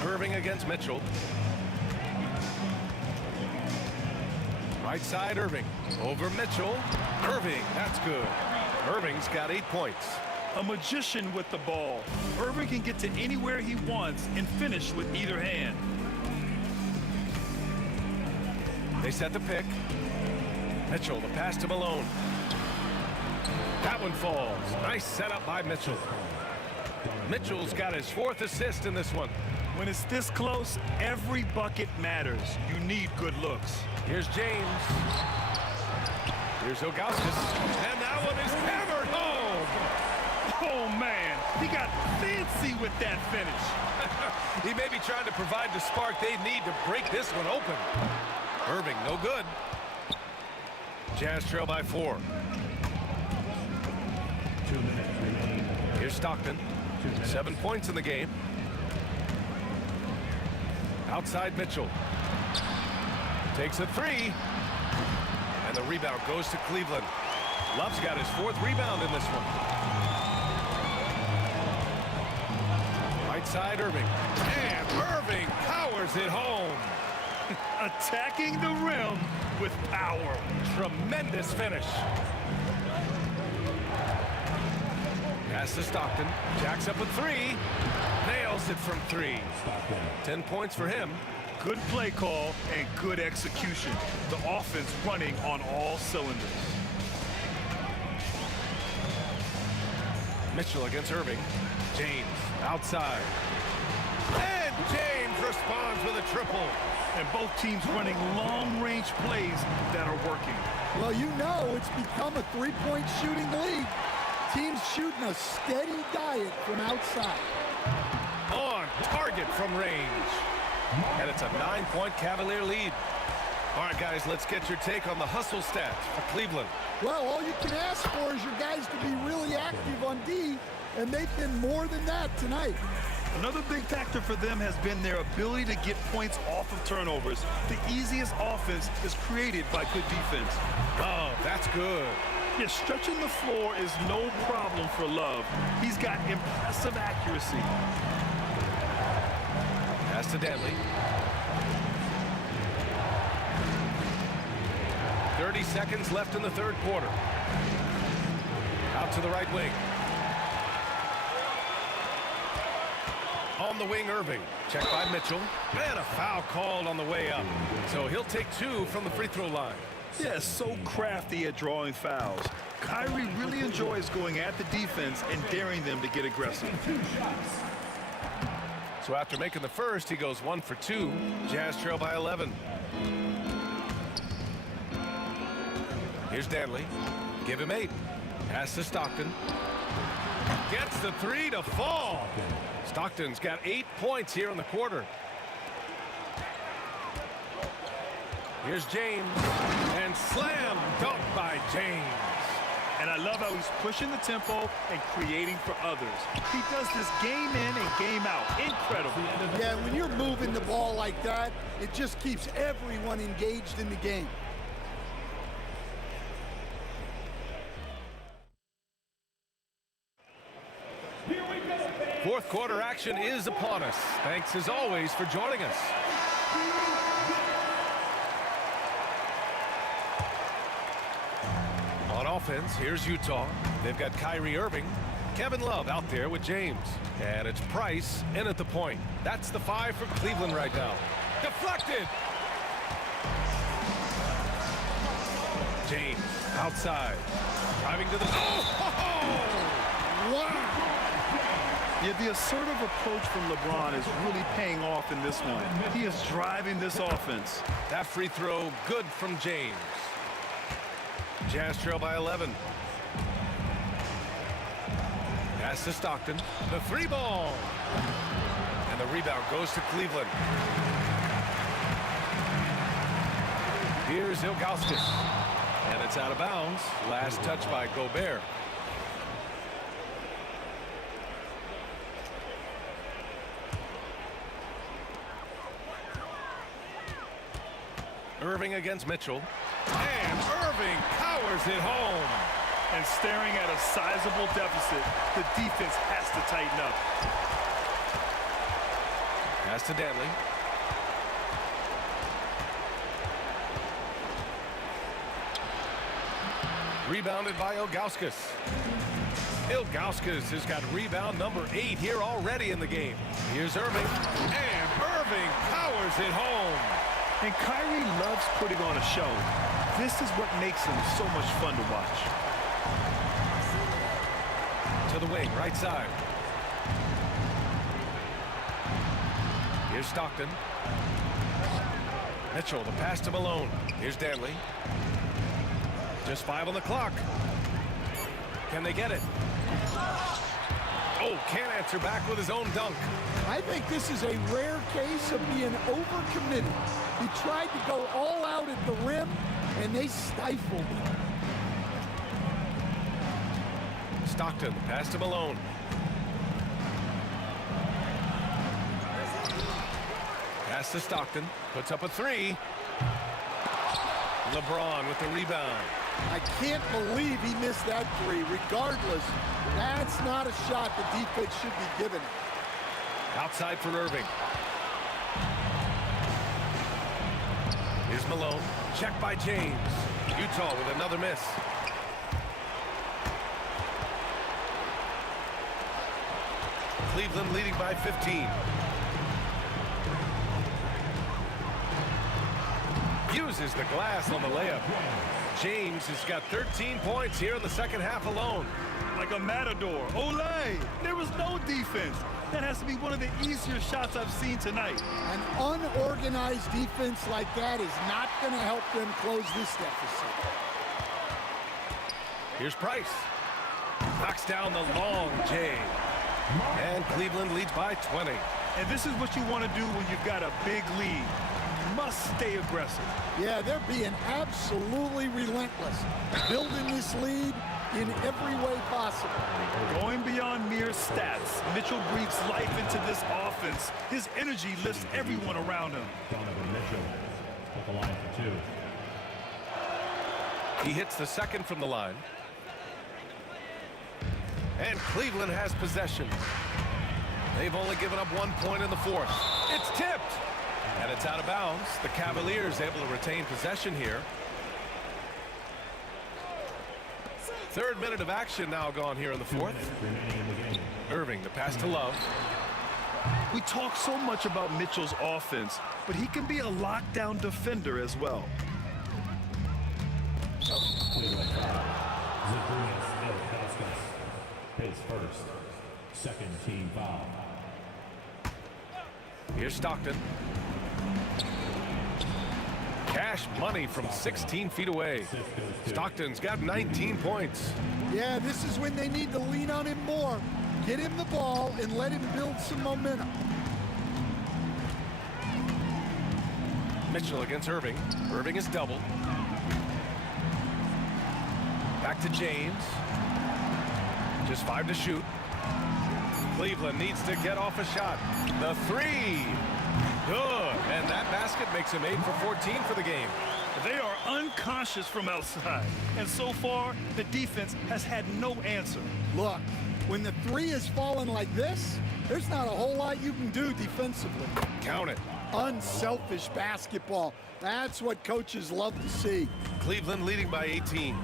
Irving against Mitchell. Right side, Irving. Over Mitchell. Irving, that's good. Irving's got 8 points. A magician with the ball. Irving can get to anywhere he wants and finish with either hand. They set the pick. Mitchell, the pass to Malone. That one falls. Nice setup by Mitchell. Mitchell's got his 4th assist in this one. When it's this close, every bucket matters. You need good looks. Here's James. Here's Ilgauskas. And that one is hammered home. Oh, man. He got fancy with that finish. He may be trying to provide the spark they need to break this one open. Irving, no good. Jazz trail by 4. 2 minutes remaining. Here's Stockton. 7 points in the game. Outside Mitchell. Takes a 3. And the rebound goes to Cleveland. Love's got his 4th rebound in this one. Right side Irving. And Irving powers it home. Attacking the rim with power. Tremendous finish. Pass to Stockton. Jacks up a 3. Nails it from 3. 10 points for him. Good play call and good execution. The offense running on all cylinders. Mitchell against Irving. James outside. And James responds with a triple. And both teams running long-range plays that are working. Well, you know it's become a three-point shooting league. Teams shooting a steady diet from outside. On target from range. And it's a 9-point Cavalier lead. All right, guys, let's get your take on the hustle stats for Cleveland. Well, all you can ask for is your guys to be really active on D, and they've been more than that tonight. Another big factor for them has been their ability to get points off of turnovers. The easiest offense is created by good defense. Oh, that's good. Yeah, stretching the floor is no problem for Love. He's got impressive accuracy. Pass to Dantley. 30 seconds left in the 3rd quarter. Out to the right wing. On the wing, Irving. Checked by Mitchell. And a foul called on the way up. So he'll take 2 from the free throw line. Yeah, so crafty at drawing fouls. Kyrie really enjoys going at the defense and daring them to get aggressive. So after making the first, he goes 1 for 2. Jazz trail by 11. Here's Danley. Give him 8. Pass to Stockton. Gets the 3 to fall. Stockton's got 8 points here in the quarter. Here's James. And slam dunk by James. And I love how he's pushing the tempo and creating for others. He does this game in and game out. Incredible. Yeah, when you're moving the ball like that, it just keeps everyone engaged in the game. Fourth quarter action is upon us. Thanks as always for joining us. On offense, here's Utah. They've got Kyrie Irving, Kevin Love out there with James. And it's Price in at the point. That's the 5 for Cleveland right now. Deflected! James outside. Driving to the... Oh! Wow! Yeah, the assertive approach from LeBron is really paying off in this one. He is driving this offense. That free throw good from James. Jazz trail by 11. Pass to Stockton. The 3 ball. And the rebound goes to Cleveland. Here's Ilgauskas. And it's out of bounds. Last touch by Gobert. Irving against Mitchell. And Irving powers it home. And staring at a sizable deficit, the defense has to tighten up. Pass to Danley. Rebounded by Ilgauskas. Ilgauskas has got rebound number 8 here already in the game. Here's Irving. And Irving powers it home. And Kyrie loves putting on a show. This is what makes him so much fun to watch. To the wing, right side. Here's Stockton. Mitchell, the pass to Malone. Here's Danley. Just 5 on the clock. Can they get it? Oh, can't answer back with his own dunk. I think this is a rare case of being overcommitted. He tried to go all out at the rim, and they stifled him. Stockton, pass to Malone. Pass to Stockton, puts up a 3. LeBron with the rebound. I can't believe he missed that 3. Regardless, that's not a shot the defense should be giving him. Outside for Irving. Here's Malone. Check by James. Utah with another miss. Cleveland leading by 15. Uses the glass on the layup. James has got 13 points here in the second half alone. Like a matador. Olay! There was no defense. That has to be one of the easier shots I've seen tonight. An unorganized defense like that is not going to help them close this deficit. Here's Price. Knocks down the long J. And Cleveland leads by 20. And this is what you want to do when you've got a big lead. You must stay aggressive. Yeah, they're being absolutely relentless. Building this lead in every way possible. Going beyond mere stats, Mitchell breathes life into this offense. His energy lifts everyone around him. Donovan Mitchell at the line for 2. He hits the second from the line. And Cleveland has possession. They've only given up 1 point in the fourth. It's tipped. And it's out of bounds. The Cavaliers able to retain possession here. Third minute of action now gone here in the fourth. Irving, the pass to Love. We talk so much about Mitchell's offense, but he can be a lockdown defender as well. Pace first. Second team foul. Here's Stockton. Cash money from 16 feet away. Stockton's got 19 points. Yeah, this is when they need to lean on him more. Get him the ball and let him build some momentum. Mitchell against Irving. Irving is doubled. Back to James. Just 5 to shoot. Cleveland needs to get off a shot. The 3. Good. And that basket makes him 8 for 14 for the game. They are unconscious from outside. And so far, the defense has had no answer. Look, when the 3 is falling like this, there's not a whole lot you can do defensively. Count it. Unselfish basketball. That's what coaches love to see. Cleveland leading by 18.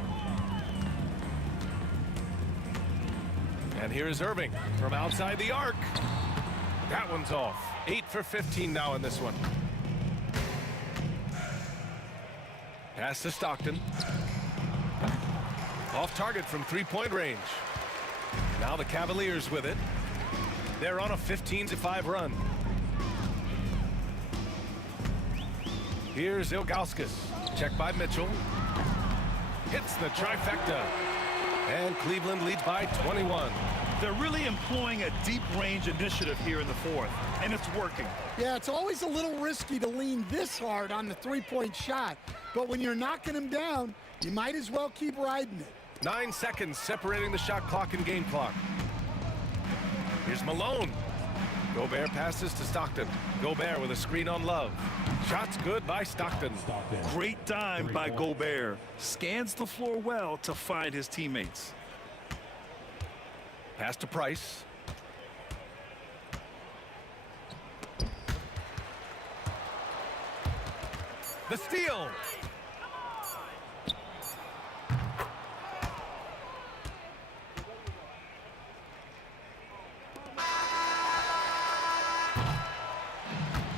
And here's Irving from outside the arc. That one's off. 8 for 15 now in this one. Pass to Stockton. Off target from 3-point range. Now the Cavaliers with it. They're on a 15-5 run. Here's Ilgauskas. Checked by Mitchell. Hits the trifecta. And Cleveland leads by 21. They're really employing a deep range initiative here in the fourth, and it's working. Yeah, it's always a little risky to lean this hard on the 3-point shot, but when you're knocking him down, you might as well keep riding it. 9 seconds separating the shot clock and game clock. Here's Malone. Gobert passes to Stockton. Gobert with a screen on Love. Shots good by Stockton. Great dime by Gobert. Scans the floor well to find his teammates. Pass to Price. The steal.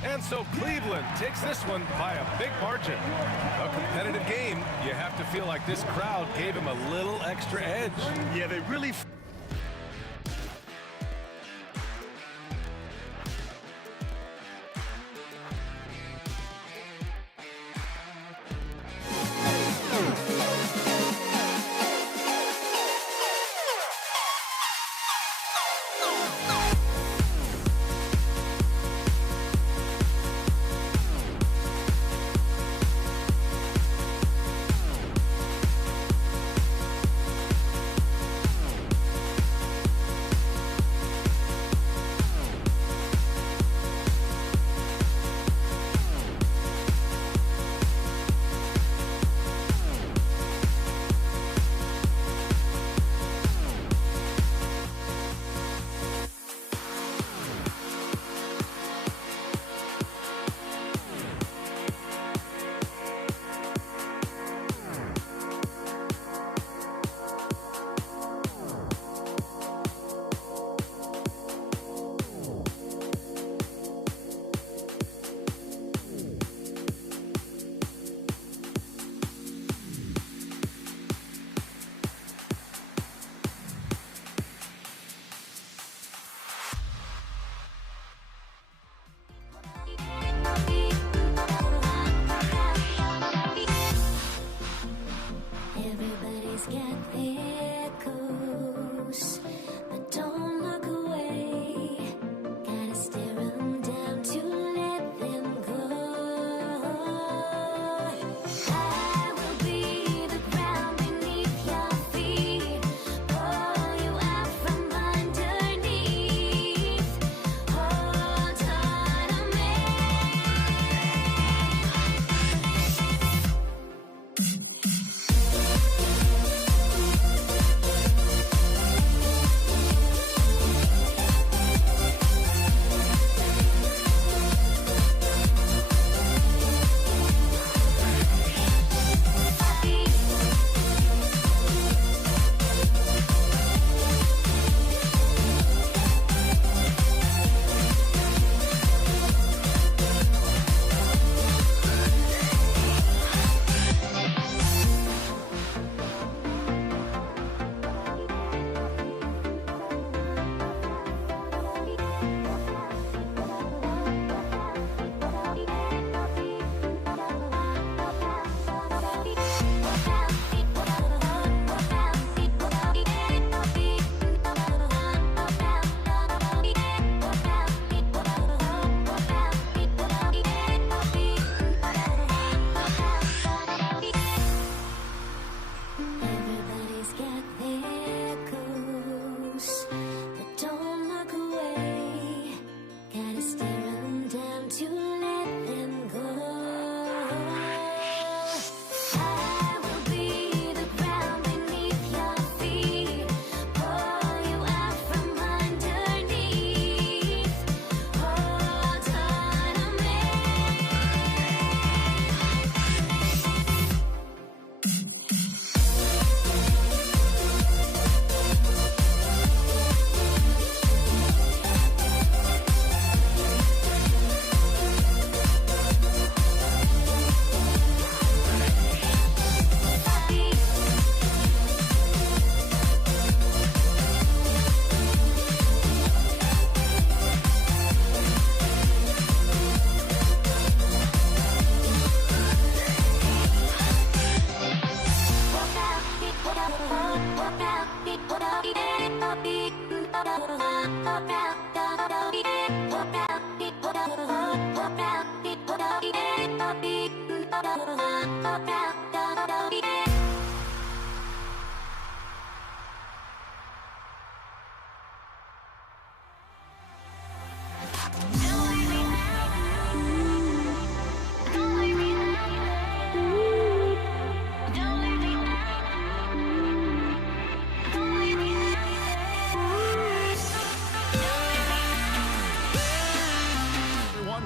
And so Cleveland takes this one by a big margin. A competitive game. You have to feel like this crowd gave him a little extra edge. Yeah, they really...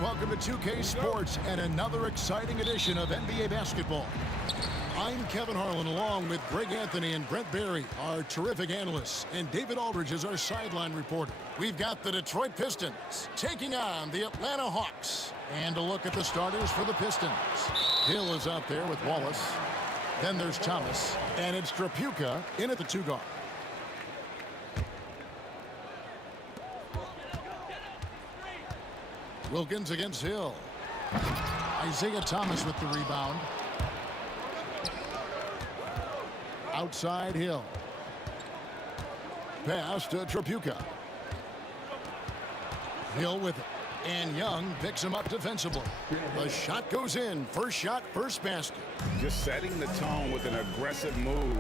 Welcome to 2K Sports and another exciting edition of NBA basketball. I'm Kevin Harlan along with Greg Anthony and Brent Barry, our terrific analysts, and David Aldridge is our sideline reporter. We've got the Detroit Pistons taking on the Atlanta Hawks. And a look at the starters for the Pistons. Hill is out there with Wallace. Then there's Thomas, and it's Trapuka in at the 2 guard. Wilkins against Hill. Isaiah Thomas with the rebound. Outside Hill. Pass to Trapuka. Hill with it. And Young picks him up defensively. The shot goes in. First shot, first basket. Just setting the tone with an aggressive move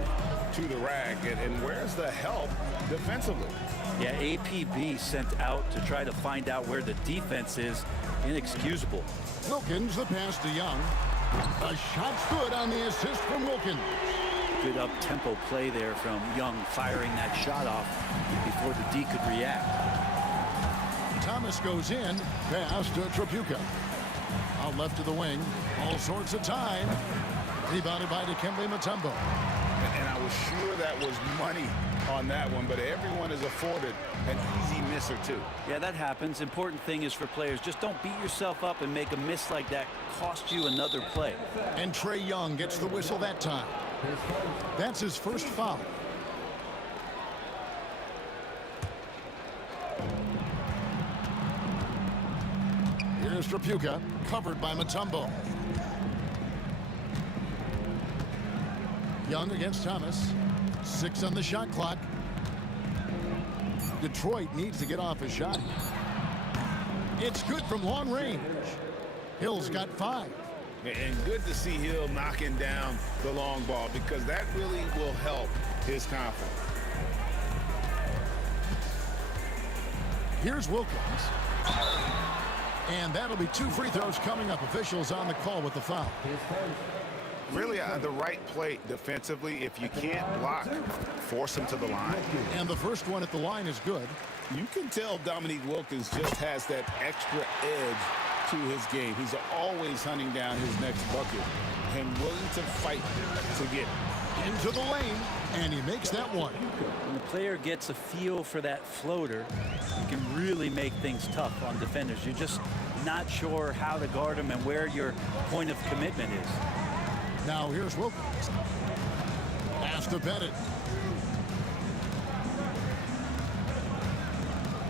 to the rack. And where's the help defensively? Yeah, APB sent out to try to find out where the defense is. Inexcusable. Wilkins, the pass to Young. A shot's good on the assist from Wilkins. Good up-tempo play there from Young, firing that shot off before the D could react. Thomas goes in. Pass to Trapuka. Out left to the wing. All sorts of time. Rebounded by Dikembe Mutombo. And I was sure that was money on that one, but everyone is afforded an easy miss or two. Yeah, that happens. Important thing is for players, just don't beat yourself up and make a miss like that cost you another play. And Trae Young gets the whistle that time. That's his first foul. Here's Trapuka, covered by Mutombo. Young against Thomas. 6 on the shot clock. Detroit needs to get off a shot. It's good from long range. Hill's got 5. And good to see Hill knocking down the long ball because that really will help his confidence. Here's Wilkins. And that'll be 2 free throws coming up. Officials on the call with the foul. Really the right play defensively. If you can't block, force him to the line. And the first one at the line is good. You can tell Dominique Wilkins just has that extra edge to his game. He's always hunting down his next bucket and willing to fight to get it. Into the lane, and he makes that one. When the player gets a feel for that floater, you can really make things tough on defenders. You're just not sure how to guard him and where your point of commitment is. Now here's Wilkins. Pass to Bennett.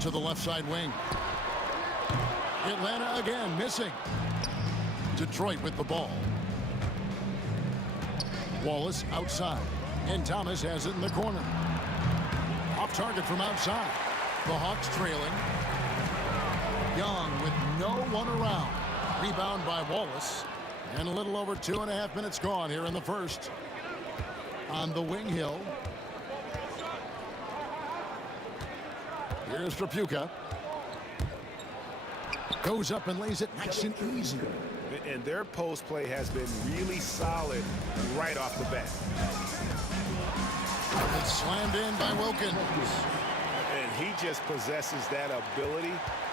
To the left side wing. Atlanta again missing. Detroit with the ball. Wallace outside. And Thomas has it in the corner. Off target from outside. The Hawks trailing. Young with no one around. Rebound by Wallace. And a little over 2.5 minutes gone here in the first. On the wing, Hill. Here's Trapuka. Goes up and lays it nice and easy. And their post play has been really solid right off the bat. It's slammed in by Wilkins. And he just possesses that ability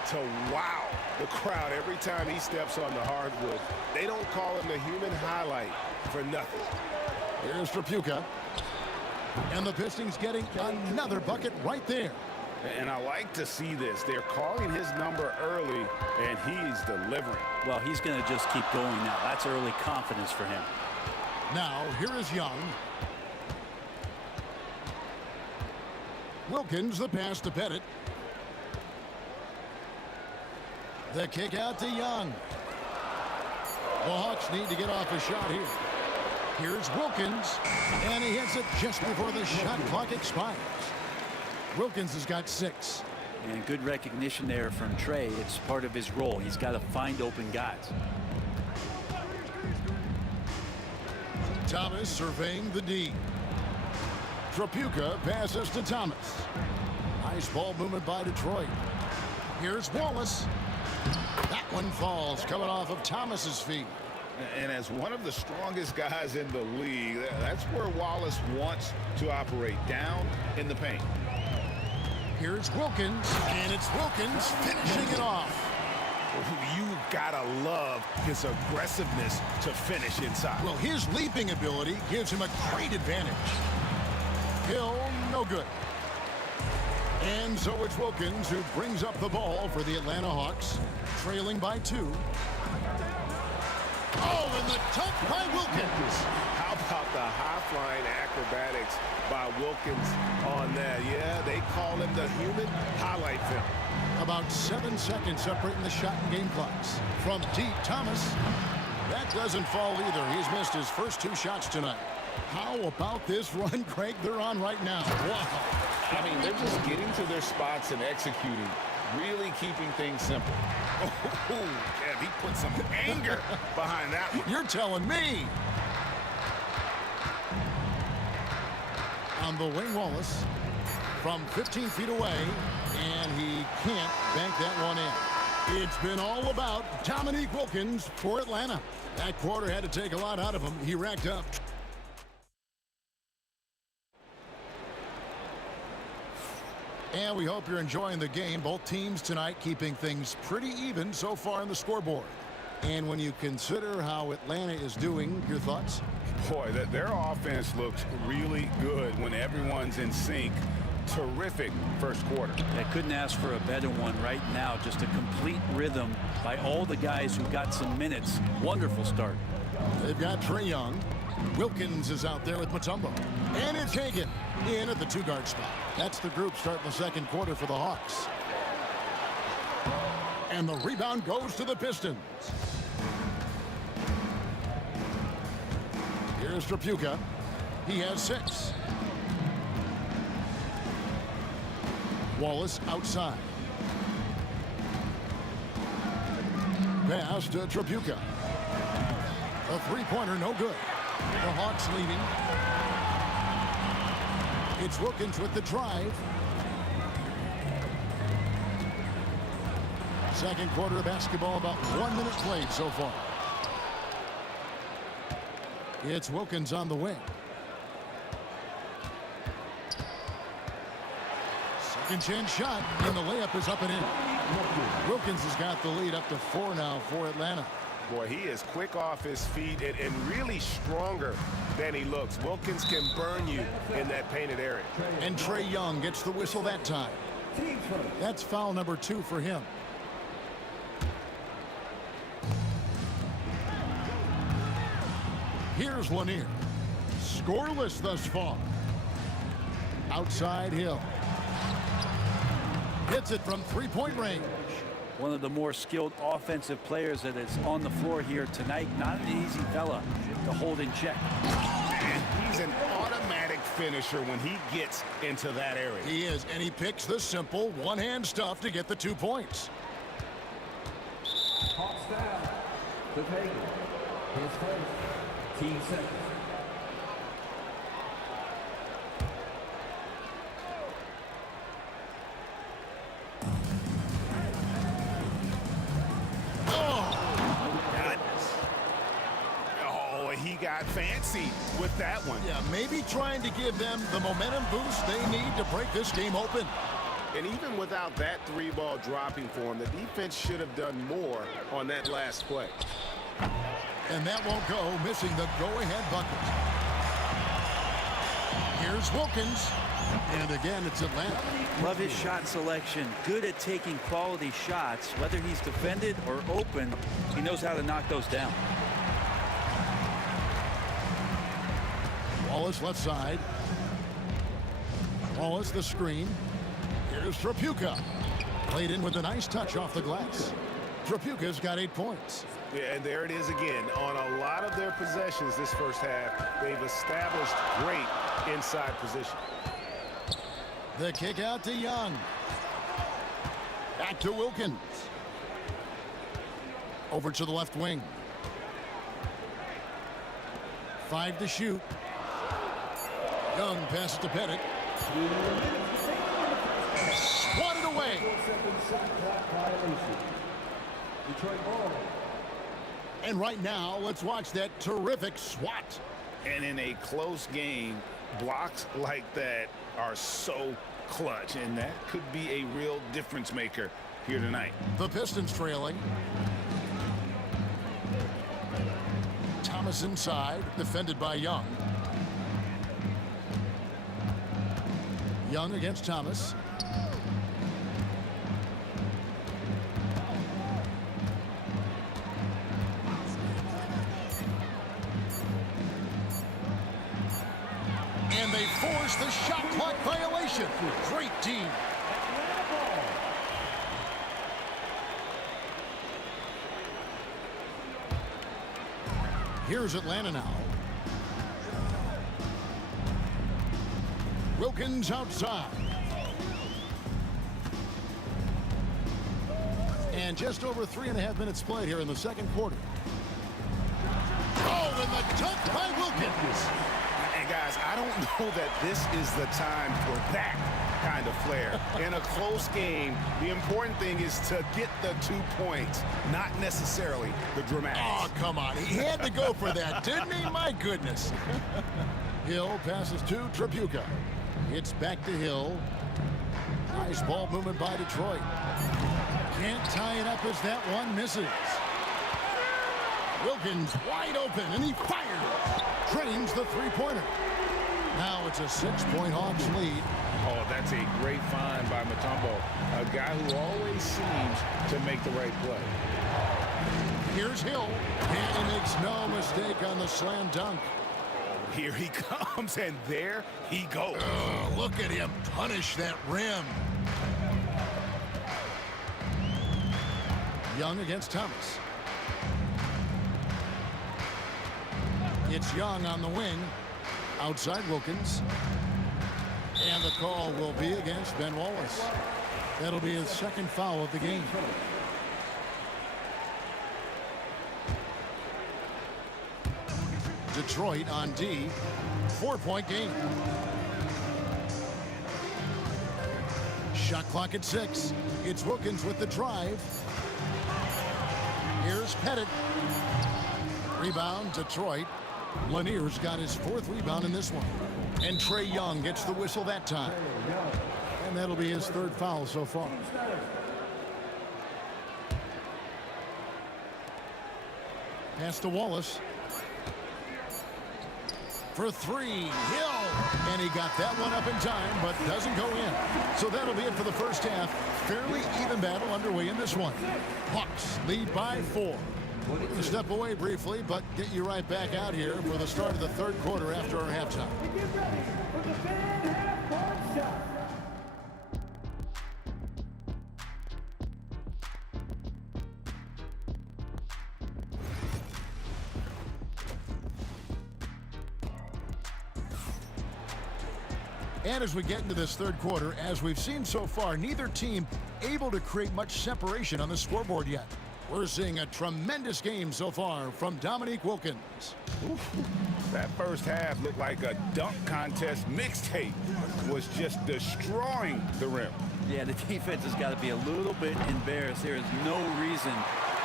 to wow the crowd every time he steps on the hardwood. They don't call him the human highlight for nothing. Here's Trapuka. And the Pistons getting another bucket right there. And I like to see this. They're calling his number early, and he's delivering. Well, he's going to just keep going now. That's early confidence for him. Now, here is Young. Wilkins, the pass to Pettit. The kick out to Young. The Hawks need to get off a shot here. Here's Wilkins, and he hits it just before the shot clock expires. Wilkins has got 6. And good recognition there from Trey. It's part of his role. He's got to find open guys. Thomas surveying the D. Trapuka passes to Thomas. Nice ball movement by Detroit. Here's Wallace. That one falls, coming off of Thomas's feet. And as one of the strongest guys in the league, that's where Wallace wants to operate, down in the paint. Here's Wilkins, and it's Wilkins finishing it off. You gotta love his aggressiveness to finish inside. Well, his leaping ability gives him a great advantage. Hill, no good. And so it's Wilkins who brings up the ball for the Atlanta Hawks, trailing by 2. Oh, and the dunk by Wilkins. How about the high-flying acrobatics by Wilkins on that? Yeah, they call him the human highlight film. About 7 seconds separating the shot and game clocks. From deep, Thomas. That doesn't fall either. He's missed his first 2 shots tonight. How about this run, Craig, they're on right now? Wow. I mean, they're just getting to their spots and executing, really keeping things simple. Oh, yeah, he put some anger behind that one. You're telling me. On the wing, Wallace from 15 feet away, and he can't bank that one in. It's been all about Dominique Wilkins for Atlanta. That quarter had to take a lot out of him. He racked up. And we hope you're enjoying the game. Both teams tonight keeping things pretty even so far on the scoreboard. And when you consider how Atlanta is doing, your thoughts? Boy, their offense looks really good when everyone's in sync. Terrific first quarter. I couldn't ask for a better one right now. Just a complete rhythm by all the guys who got some minutes. Wonderful start. They've got Trae Young. Wilkins is out there with Mutombo. And it's Hagan in at the 2-guard spot. That's the group starting the second quarter for the Hawks. And the rebound goes to the Pistons. Here's Trapuka. He has 6. Wallace outside. Pass to Trapuka. A 3-pointer, no good. The Hawks leading. It's Wilkins with the drive. Second quarter of basketball, about 1 minute played so far. It's Wilkins on the wing. Second chance shot, and the layup is up and in. Wilkins has got the lead up to 4 now for Atlanta. Boy, he is quick off his feet and really stronger than he looks. Wilkins can burn you in that painted area. And Trae Young gets the whistle that time. That's foul number 2 for him. Here's Lanier. Scoreless thus far. Outside Hill. Hits it from 3-point range. One of the more skilled offensive players that is on the floor here tonight. Not an easy fella to hold in check. And he's an automatic finisher when he gets into that area. He is, and he picks the simple one-hand stuff to get the 2 points. Hawks down. To Hagan. His first. Team second. He got fancy with that one. Yeah, maybe trying to give them the momentum boost they need to break this game open. And even without that 3-ball dropping for him, the defense should have done more on that last play. And that won't go, missing the go-ahead bucket. Here's Wilkins. And again, it's Atlanta. Love his shot selection. Good at taking quality shots. Whether he's defended or open, he knows how to knock those down. Wallace left side. Wallace the screen. Here's Trapuka. Played in with a nice touch off the glass. Trapuka's got 8 points. Yeah, and there it is again. On a lot of their possessions this first half, they've established great inside position. The kick out to Young. Back to Wilkins. Over to the left wing. 5 to shoot. Young passes to Pettit. Swatted away. And right now, let's watch that terrific swat. And in a close game, blocks like that are so clutch, and that could be a real difference maker here tonight. The Pistons trailing. Thomas inside, defended by Young. Young against Thomas. And they force the shot clock violation. Great team. Here's Atlanta now. Wilkins outside. And just over 3.5 minutes played here in the second quarter. Oh, and the dunk by Wilkins. And guys, I don't know that this is the time for that kind of flair. In a close game, the important thing is to get the 2 points, not necessarily the dramatics. Oh, come on. He had to go for that, didn't he? My goodness. Hill passes to Tripucka. It's back to Hill. Nice ball movement by Detroit. Can't tie it up as that one misses. Wilkins wide open, and he fires. Drains the three-pointer. Now it's a 6-point Hawks lead. Oh, that's a great find by Mutombo, a guy who always seems to make the right play. Here's Hill, and he makes no mistake on the slam dunk. Here he comes, and there he goes. Oh, look at him punish that rim. Young against Thomas. It's Young on the wing. Outside Wilkins. And the call will be against Ben Wallace. That'll be his second foul of the game. Detroit on D. 4-point game. Shot clock at 6. It's Wilkins with the drive. Here's Pettit. Rebound, Detroit. Lanier's got his 4th rebound in this one. And Trae Young gets the whistle that time. And that'll be his 3rd foul so far. Pass to Wallace. For 3, Hill. And he got that one up in time, but doesn't go in. So that'll be it for the first half. Fairly even battle underway in this one. Hawks lead by 4. We're going to step away briefly, but get you right back out here for the start of the third quarter after our halftime. Get ready for the fan half-court shot. And as we get into this third quarter, as we've seen so far, neither team able to create much separation on the scoreboard yet. We're seeing a tremendous game so far from Dominique Wilkins. That first half looked like a dunk contest mixtape. Was just destroying the rim. Yeah, the defense has got to be a little bit embarrassed. There is no reason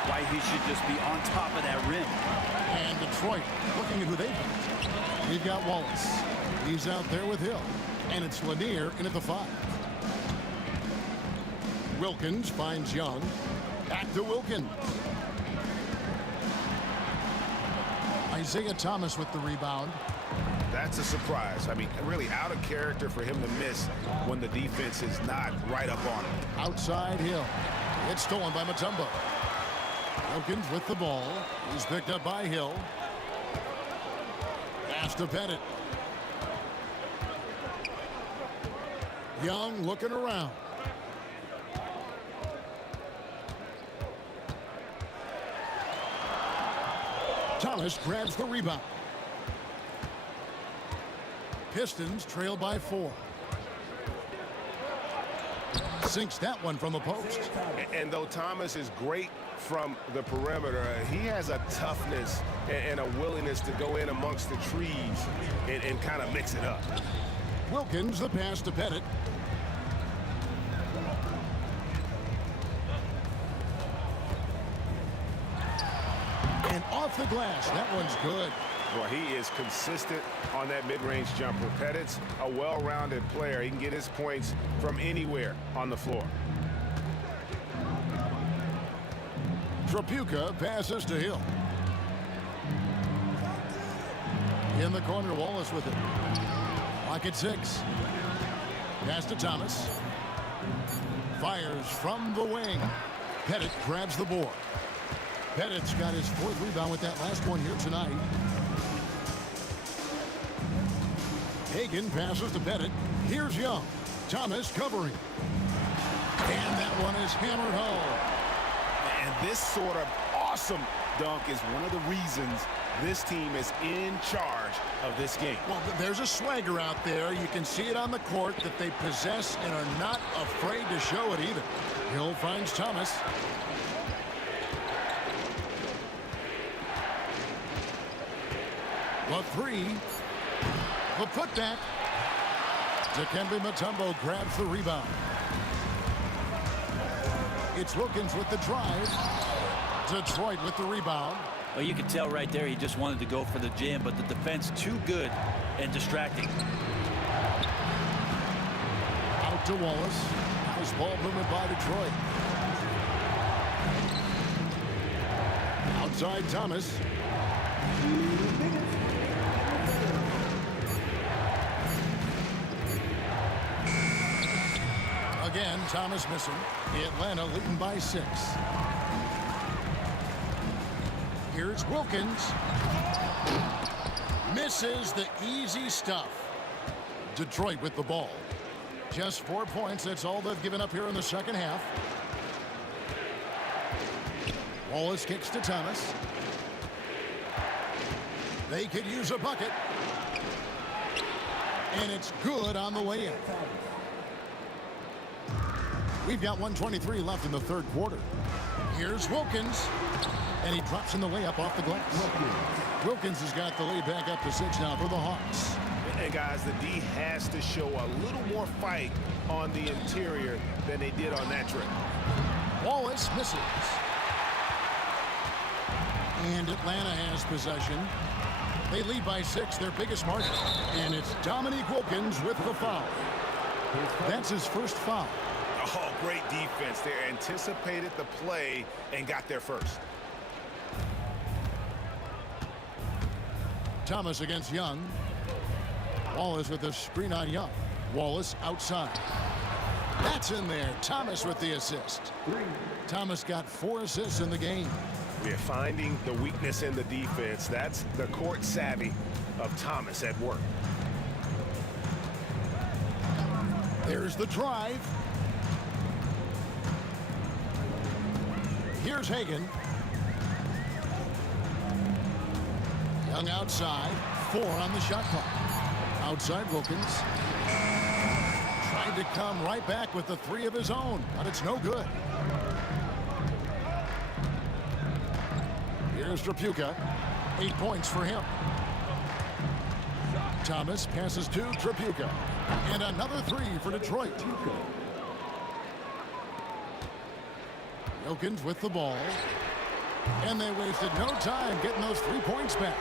why he should just be on top of that rim. And Detroit looking at who they've got. We've got Wallace. He's out there with Hill. And it's Lanier in at the 5. Wilkins finds Young. Back to Wilkins. Isaiah Thomas with the rebound. That's a surprise. I mean, really out of character for him to miss when the defense is not right up on him. Outside Hill. It's stolen by Mutombo. Wilkins with the ball. He's picked up by Hill. Pass to Pettit. Young looking around. Thomas grabs the rebound. Pistons trail by 4. Sinks that one from the post. And though Thomas is great from the perimeter, he has a toughness and a willingness to go in amongst the trees and kind of mix it up. Wilkins, the pass to Pettit. And off the glass. That one's good. Well, he is consistent on that mid-range jumper. Pettit's a well-rounded player. He can get his points from anywhere on the floor. Trapuka passes to Hill. In the corner, Wallace with it. Pocket 6. Pass to Thomas. Fires from the wing. Pettit grabs the board. Pettit's got his 4th rebound with that last one here tonight. Hagan passes to Pettit. Here's Young. Thomas covering. And that one is hammered home. And this sort of awesome dunk is one of the reasons this team is in charge of this game. Well, there's a swagger out there. You can see it on the court that they possess and are not afraid to show it either. Hill finds Thomas. The 3. The putback. Dikembe Mutombo grabs the rebound. It's Wilkins with the drive. Detroit with the rebound. Well, you can tell right there he just wanted to go for the jam, but the defense too good and distracting. Out to Wallace. Nice ball movement by Detroit. Outside Thomas. Again, Thomas missing. Atlanta leading by 6. Here's Wilkins. Misses the easy stuff. Detroit with the ball. Just 4 points. That's all they've given up here in the second half. Wallace kicks to Thomas. They could use a bucket. And it's good on the way in. We've got 1:23 left in the 3rd quarter. Here's Wilkins. And he drops in the layup off the glass. Wilkins has got the lead back up to 6 now for the Hawks. And guys, the D has to show a little more fight on the interior than they did on that trip. Wallace misses. And Atlanta has possession. They lead by 6, their biggest margin. And it's Dominique Wilkins with the foul. That's his first foul. Oh, great defense. They anticipated the play and got there first. Thomas against Young. Wallace with the screen on Young. Wallace outside. That's in there. Thomas with the assist. Thomas got 4 assists in the game. We're finding the weakness in the defense. That's the court savvy of Thomas at work. There's the drive. Here's Hagan. Young outside. 4 on the shot clock. Outside Wilkins. Tried to come right back with the 3 of his own, but it's no good. Here's Trapuka. 8 points for him. Thomas passes to Trapuka. And another 3 for Detroit. Wilkins with the ball. And they wasted no time getting those 3 points back.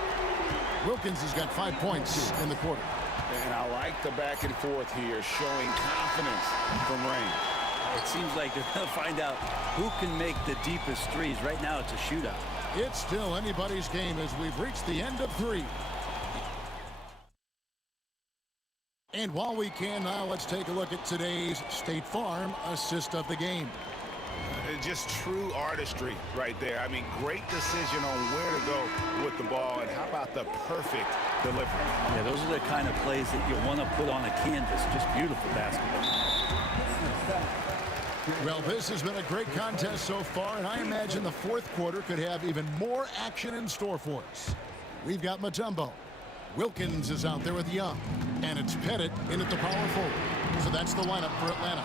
Wilkins has got 5 points in the quarter. And I like the back and forth here, showing confidence from range. It seems like they're going to find out who can make the deepest threes. Right now, it's a shootout. It's still anybody's game as we've reached the end of 3. And while we can now, let's take a look at today's State Farm assist of the game. Just true artistry right there. I mean, great decision on where to go with the ball, and how about the perfect delivery? Yeah, those are the kind of plays that you want to put on a canvas. Just beautiful basketball. Well, this has been a great contest so far, and I imagine the 4th quarter could have even more action in store for us. We've got Mutombo. Wilkins is out there with Young, and it's Pettit in at the power forward. So that's the lineup for Atlanta.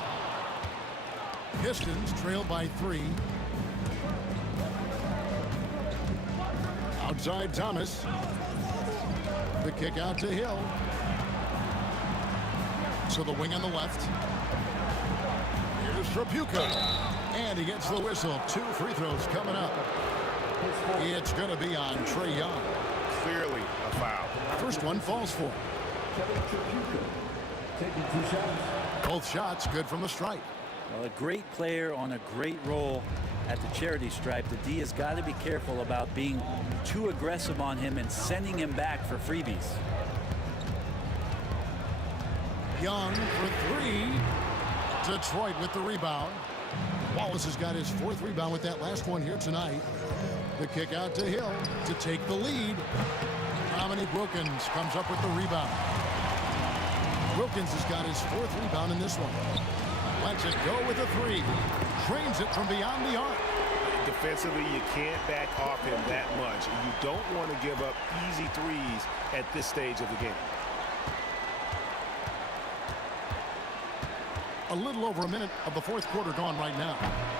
Pistons trail by 3. Outside Thomas. The kick out to Hill. So the wing on the left. Here's Trapuka. And he gets the whistle. 2 free throws coming up. It's going to be on Trae Young. Clearly a foul. First one falls for him. Both shots good from the stripe. Well, a great player on a great role at the charity stripe. The D has got to be careful about being too aggressive on him and sending him back for freebies. Young for 3. Detroit with the rebound. Wallace has got his 4th rebound with that last one here tonight. The kick out to Hill to take the lead. Dominique Wilkins comes up with the rebound. Wilkins has got his 4th rebound in this one. Lets it go with a 3. Trains it from beyond the arc. Defensively, you can't back off him that much. You don't want to give up easy threes at this stage of the game. A little over a minute of the 4th quarter gone right now.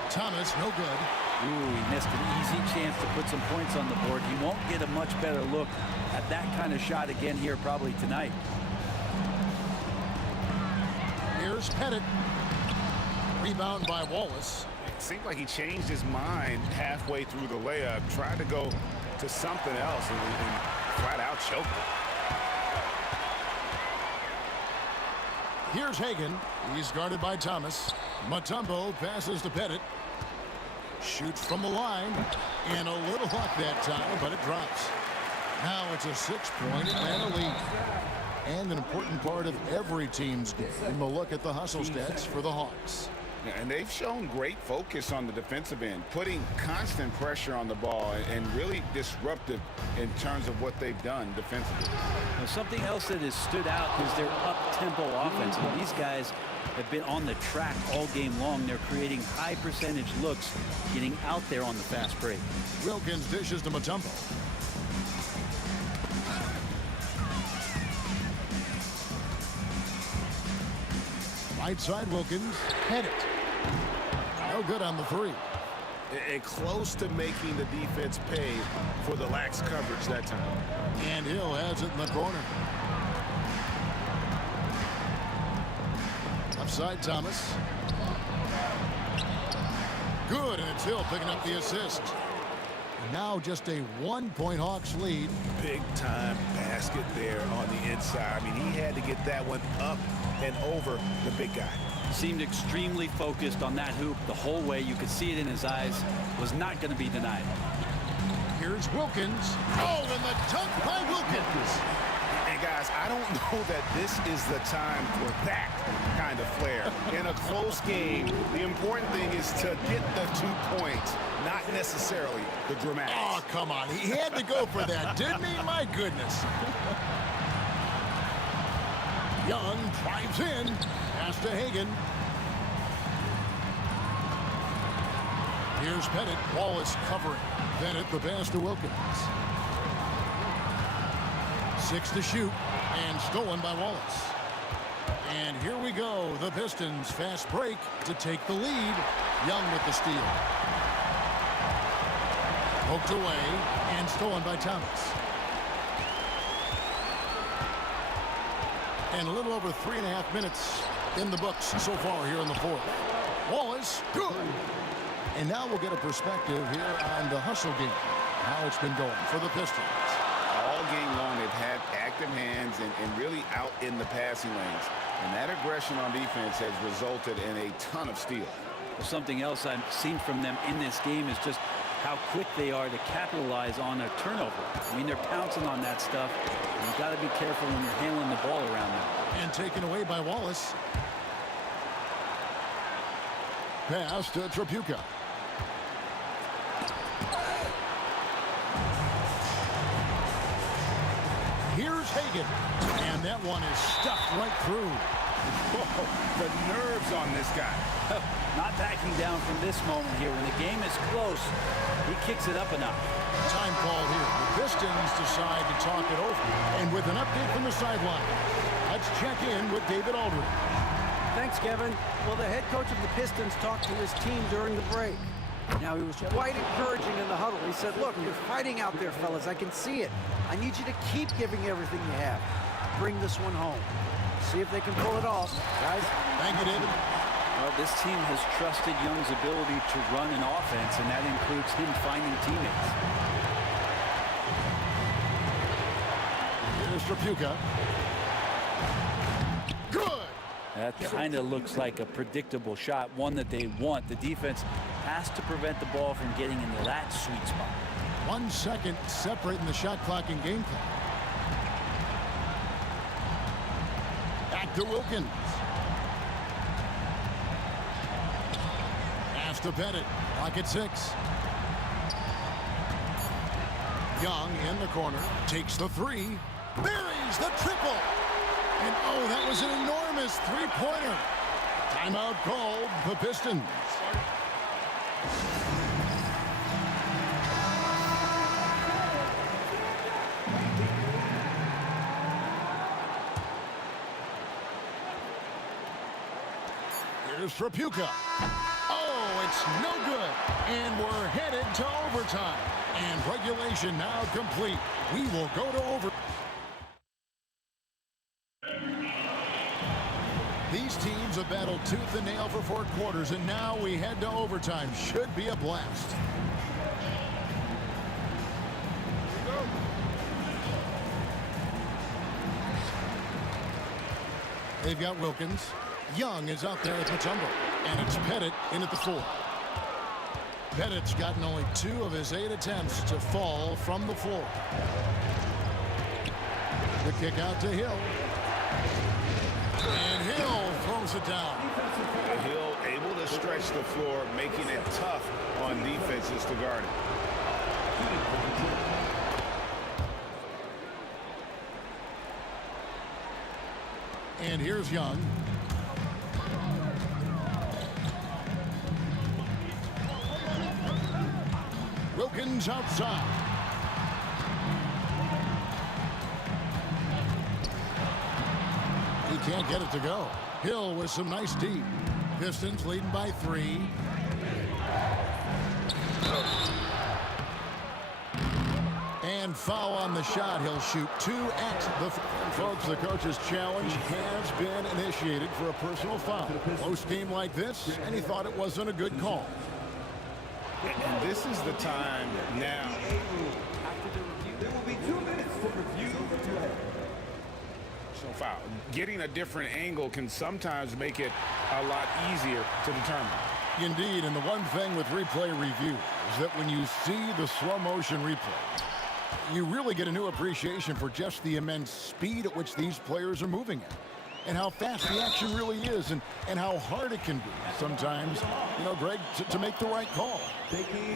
Thomas, no good. Ooh, he missed an easy chance to put some points on the board. He won't get a much better look at that kind of shot again here probably tonight. Here's Pettit. Rebound by Wallace. It seemed like he changed his mind halfway through the layup, tried to go to something else, and flat out choked it. Here's Hagan. He's guarded by Thomas. Mutombo passes to Pettit. Shoots from the line. And a little luck that time, but it drops. Now it's a 6-point Atlanta lead. And an important part of every team's game. A look at the hustle stats for the Hawks. And they've shown great focus on the defensive end, putting constant pressure on the ball and really disruptive in terms of what they've done defensively. Now, something else that has stood out is their up-tempo offense. These guys have been on the track all game long. They're creating high percentage looks, getting out there on the fast break. Wilkins dishes to Mutombo. Right side Wilkins. Pettit. No good on the 3. And close to making the defense pay for the lax coverage that time. And Hill has it in the corner. Upside Thomas. Good, and it's Hill picking up the assist. Now just a 1-point Hawks lead. Big time basket there on the inside. I mean, he had to get that one up and over the big guy. Seemed extremely focused on that hoop the whole way. You could see it in his eyes. Was not going to be denied. Here's Wilkins. Oh, and the dunk by Wilkins. And guys, I don't know that this is the time for that kind of flair. In a close game, the important thing is to get the 2 points, not necessarily the dramatics. Oh, come on. He had to go for that, didn't he? My goodness. Young drives in. Pass to Hagan. Here's Pettit. Wallace covering. Pettit the pass to Wilkins. 6 to shoot. And stolen by Wallace. And here we go. The Pistons fast break to take the lead. Young with the steal. Poked away and stolen by Thomas. And a little over 3.5 minutes in the books so far here in the 4th. Wallace, good. And now we'll get a perspective here on the hustle game. How it's been going for the Pistons. All game long, they've had active hands and really out in the passing lanes. And that aggression on defense has resulted in a ton of steals. Well, something else I've seen from them in this game is just how quick they are to capitalize on a turnover. I mean, they're pouncing on that stuff. You've got to be careful when you're handling the ball around them. And taken away by Wallace. Pass to Trapuka. Here's Hagan. And that one is stuffed right through. Whoa, the nerves on this guy. Not backing down from this moment here. When the game is close, he kicks it up enough. Time called here. The Pistons decide to talk it over. And with an update from the sideline, let's check in with David Aldridge. Thanks, Kevin. Well, the head coach of the Pistons talked to his team during the break. Now, he was quite encouraging in the huddle. He said, look, you're fighting out there, fellas. I can see it. I need you to keep giving everything you have. Bring this one home. See if they can pull it off, guys. Thank you, David. Well, this team has trusted Young's ability to run an offense, and that includes him finding teammates. Here's Trapuka. Good! That kind of looks like a predictable shot, one that they want. The defense has to prevent the ball from getting into that sweet spot. 1 second separating the shot clock and game clock. Back to Wilkins. Pass to Bennett. Clock at 6. Young in the corner. Takes the 3. Buries the triple. And oh, that was an enormous three-pointer. Timeout called the Pistons. Here's Trapuka. Oh, it's no good. And we're headed to overtime. And regulation now complete. We will go to overtime. These teams have battled tooth and nail for 4 quarters, and now we head to overtime. Should be a blast. They've got Wilkins. Young is out there at Matumbo. And it's Pettit in at the 4. Pettit's gotten only 2 of his 8 attempts to fall from the floor. The kick out to Hill. And Hill throws it down. Hill able to stretch the floor, making it tough on defenses to guard it. And here's Young. Wilkins outside. He can't get it to go. Hill with some nice deep. Pistons leading by 3. And foul on the shot. He'll shoot 2 at the... Folks, the coach's challenge has been initiated for a personal foul. Close game like this, and he thought it wasn't a good call. And this is the time now. There will be 2 minutes to review the play. So foul. Getting a different angle can sometimes make it a lot easier to determine. Indeed, and the one thing with replay review is that when you see the slow motion replay, you really get a new appreciation for just the immense speed at which these players are moving at. And how fast the action really is, and how hard it can be sometimes, you know, Greg, to make the right call.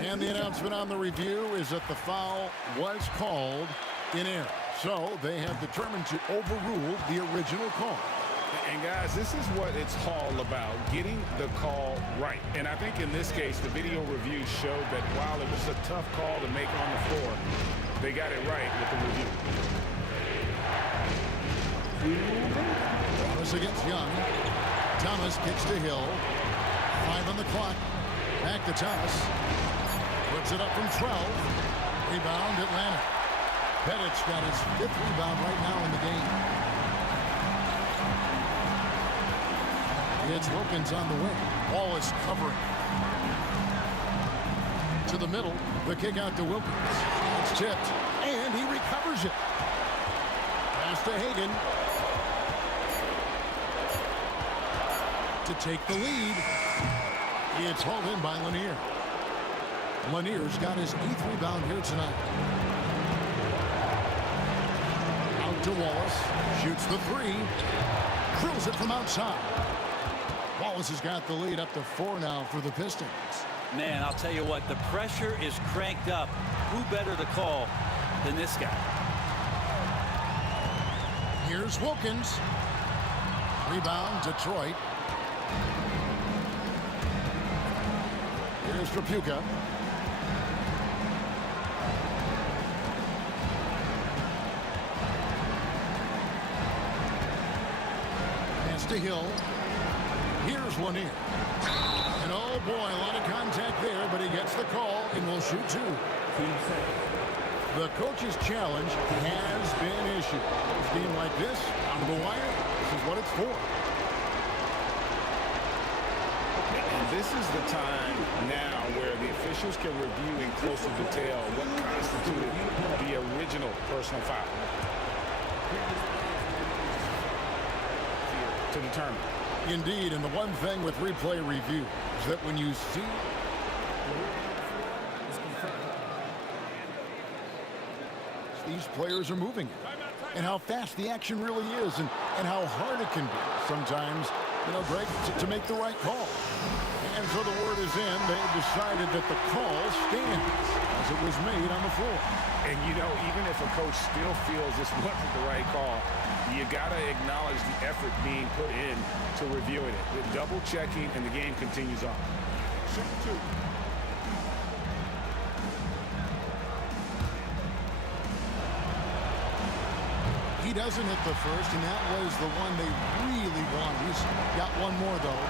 And the announcement on the review is that the foul was called in error. So they have determined to overrule the original call. And guys, this is what it's all about, getting the call right. And I think in this case, the video review showed that while it was a tough call to make on the floor, they got it right with the review. Thomas against Young. Thomas kicks to Hill. 5 on the clock. Back to Thomas. Puts it up from 12. Rebound Atlanta. Pettit's got his 5th rebound right now in the game. It's Wilkins on the wing. Ball is covering. To the middle. The kick out to Wilkins. It's tipped. And he recovers it. Pass to Hagan. To take the lead. It's hauled in by Lanier. Lanier's got his 8th rebound here tonight. Out to Wallace. Shoots the 3. Drills it from outside. Wallace has got the lead up to 4 now for the Pistons. Man, I'll tell you what, the pressure is cranked up. Who better to call than this guy? Here's Wilkins. Rebound, Detroit. Here's Trapuka. Pass to Hill. one in. And oh boy, a lot of contact there, but he gets the call and will shoot two. The coach's challenge has been issued. A game like this, out of the wire, this is what it's for. And this is the time now where the officials can review in closer detail what constituted the original personal foul to determine. Indeed, and the one thing with replay review is that when you see these players are moving it, and how fast the action really is, and how hard it can be sometimes, you know, Greg, to make the right call. And so the word is in. They've decided that the call stands as it was made on the floor. And, you know, even if a coach still feels this wasn't the right call, you got to acknowledge the effort being put in to reviewing it. The double checking, and the game continues on. Shoot two. He doesn't hit the first, and that was the one they really wanted. He's got one more, though.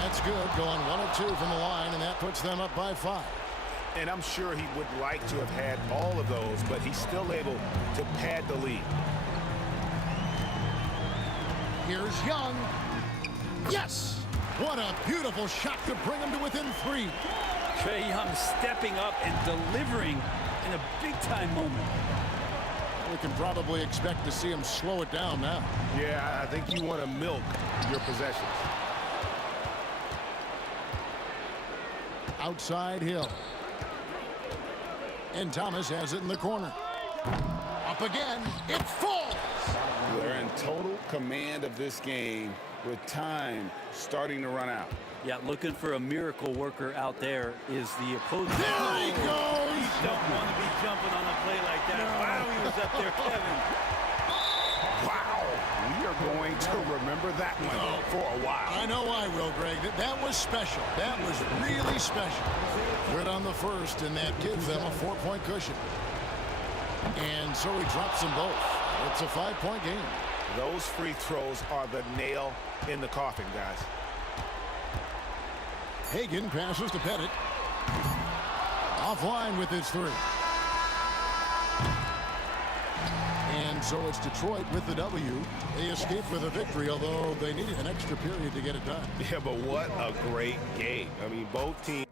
That's good, going 1 of 2 from the line, and that puts them up by 5. And I'm sure he would like to have had all of those, but he's still able to pad the lead. Here's Young. Yes! What a beautiful shot to bring him to within 3. Trae Young stepping up and delivering in a big-time moment. We can probably expect to see him slow it down now. Yeah, I think you want to milk your possessions. Outside Hill. And Thomas has it in the corner. Up again. It falls. They're in total command of this game with time starting to run out. Yeah, looking for a miracle worker out there is the opposing. There he goes. You don't want to be jumping on a play like that. Wow, he was up there, Kevin. Wow. We are going to remember that one for a while. I know I will, Greg. That was special. That was really special. Good on the first, and that gives them a 4-point cushion. And so he drops them both. It's a 5-point game. Those free throws are the nail in the coffin, guys. Hagan passes to Pettit. Offline with his 3. And so it's Detroit with the W. They escaped with a victory, although they needed an extra period to get it done. Yeah, but what a great game. I mean, both teams.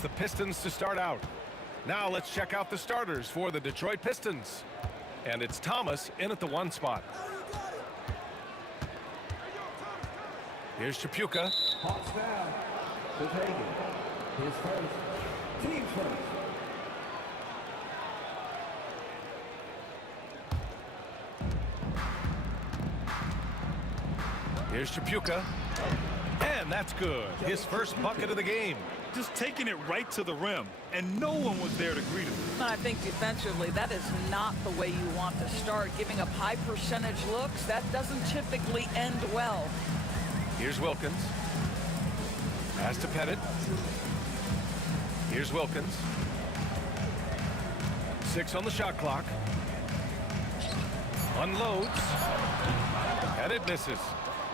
The Pistons to start out. Now let's check out the starters for the Detroit Pistons. And it's Thomas in at the 1 spot. Here's Chapuka. Hawks down to Hagan. His first. Team first. Here's Tripucka. And that's good. His first bucket of the game. Just taking it right to the rim, and no one was there to greet him. I think defensively, that is not the way you want to start. Giving up high percentage looks, that doesn't typically end well. Here's Wilkins. Pass to Pettit. Here's Wilkins. 6 on the shot clock. Unloads. Pettit misses.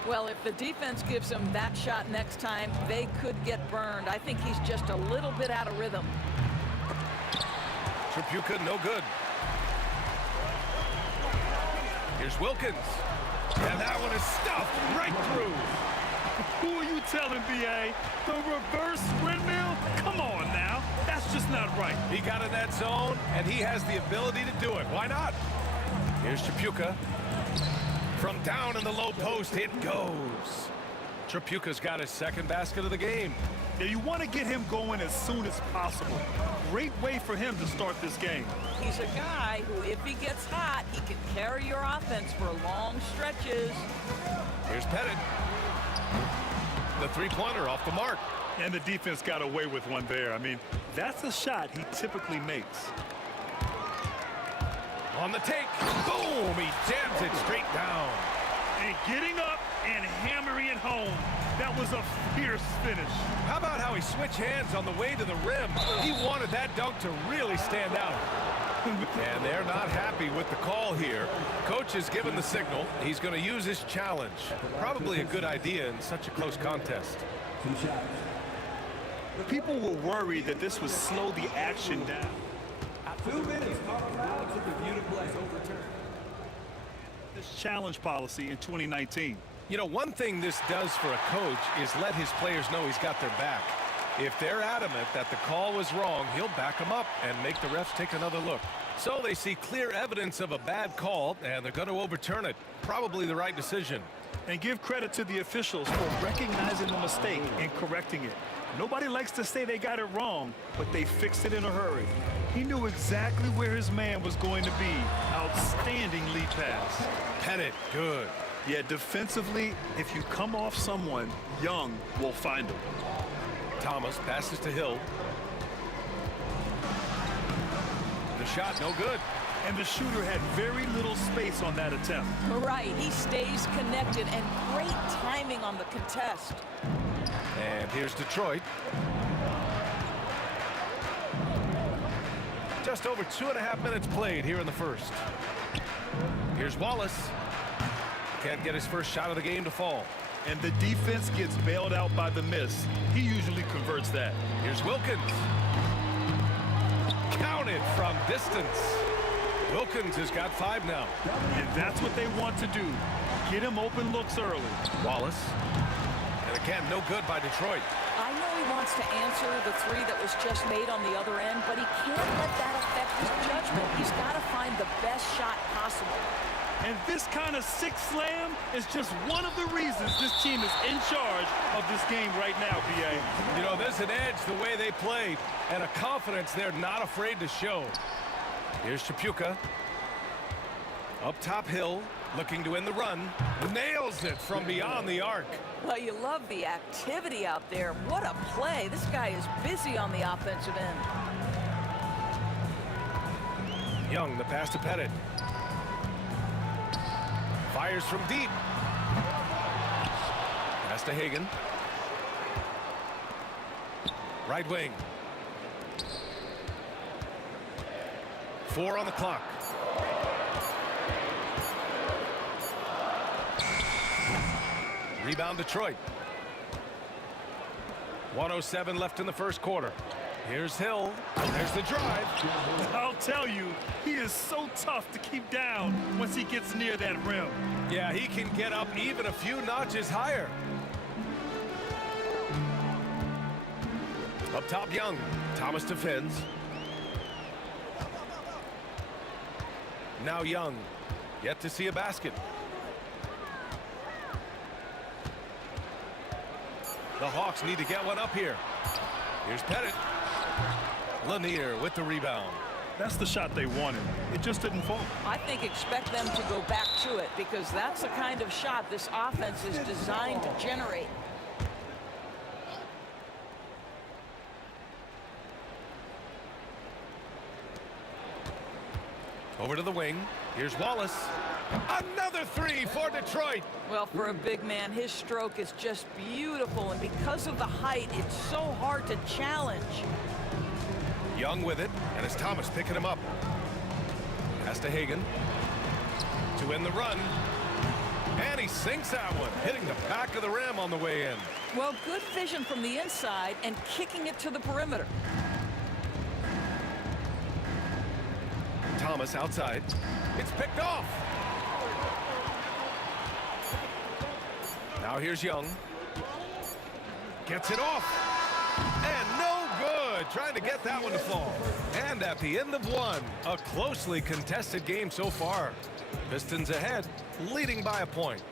Well, if the defense gives him that shot next time, they could get burned. I think he's just a little bit out of rhythm. Tripucka, no good. Here's Wilkins. And that one is stuffed right through. Who are you telling, B.A.? The reverse windmill? Come on now. That's just not right. He got in that zone, and he has the ability to do it. Why not? Here's Tripucka. From down in the low post, it goes. Tripucka's got his second basket of the game. Yeah, you want to get him going as soon as possible. Great way for him to start this game. He's a guy who, if he gets hot, he can carry your offense for long stretches. Here's Pettit. The three-pointer off the mark. And the defense got away with one there. I mean, that's a shot he typically makes. On the take. Boom! He jams it straight down. And getting up and hammering it home. That was a fierce finish. How about how he switched hands on the way to the rim? He wanted that dunk to really stand out. And they're not happy with the call here. Coach has given the signal. He's going to use his challenge. Probably a good idea in such a close contest. People were worried that this would slow the action down. 2 minutes, Colorado to review the play. Overturned. This challenge policy in 2019. You know, one thing this does for a coach is let his players know he's got their back. If they're adamant that the call was wrong, he'll back them up and make the refs take another look. So they see clear evidence of a bad call, and they're going to overturn it. Probably the right decision. And give credit to the officials for recognizing the mistake and correcting it. Nobody likes to say they got it wrong, but they fixed it in a hurry. He knew exactly where his man was going to be. Outstanding lead pass. Pettit, good. Yeah, defensively, if you come off someone, Young will find him. Thomas passes to Hill. The shot, no good. And the shooter had very little space on that attempt. Right, he stays connected, and great timing on the contest. And here's Detroit. Just over 2.5 minutes played here in the first. Here's Wallace. Can't get his first shot of the game to fall. And the defense gets bailed out by the miss. He usually converts that. Here's Wilkins. Counted from distance. Wilkins has got 5 now. And that's what they want to do. Get him open looks early. Wallace. And again, no good by Detroit. I know he wants to answer the three that was just made on the other end, but he can't let that affect his judgment. He's got to find the best shot possible. And this kind of six slam is just one of the reasons this team is in charge of this game right now, B.A. You know, there's an edge the way they played and a confidence they're not afraid to show. Here's Tripucka. Up top, Hill, looking to win the run. Nails it from beyond the arc. Well, you love the activity out there. What a play. This guy is busy on the offensive end. Young, the pass to Pettit. Fires from deep. Pass to Hagan. Right wing. 4 on the clock. Rebound Detroit. 1:07 left in the first quarter. Here's Hill. There's the drive. I'll tell you, he is so tough to keep down once he gets near that rim. Yeah, he can get up even a few notches higher. Up top, Young. Thomas defends. Now Young. Yet to see a basket. The Hawks need to get one up here. Here's Pettit. Lanier with the rebound. That's the shot they wanted. It just didn't fall. I think expect them to go back to it because that's the kind of shot this offense is designed to generate. Over to the wing. Here's Wallace. Another three for Detroit. Well, for a big man, his stroke is just beautiful, and because of the height, it's so hard to challenge. Young with it, and it's Thomas picking him up. Pass to Hagan to end the run. And he sinks that one, hitting the back of the rim on the way in. Well, good vision from the inside and kicking it to the perimeter. Thomas outside. It's picked off. Now here's Young. Gets it off. And no good. Trying to get that one to fall. And at the end of one, a closely contested game so far. Pistons ahead, leading by a point.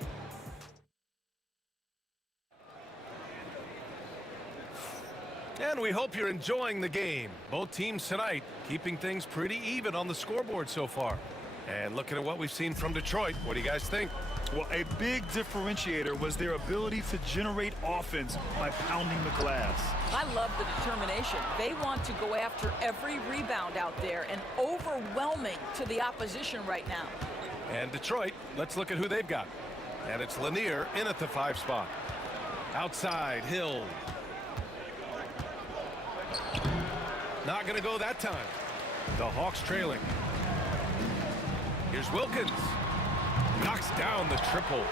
And we hope you're enjoying the game. Both teams tonight keeping things pretty even on the scoreboard so far. And looking at what we've seen from Detroit, what do you guys think? Well, a big differentiator was their ability to generate offense by pounding the glass. I love the determination. They want to go after every rebound out there and overwhelming to the opposition right now. And Detroit, let's look at who they've got. And it's Lanier in at the 5 spot. Outside, Hill. Not going to go that time. The Hawks trailing. Here's Wilkins. Knocks down the triple.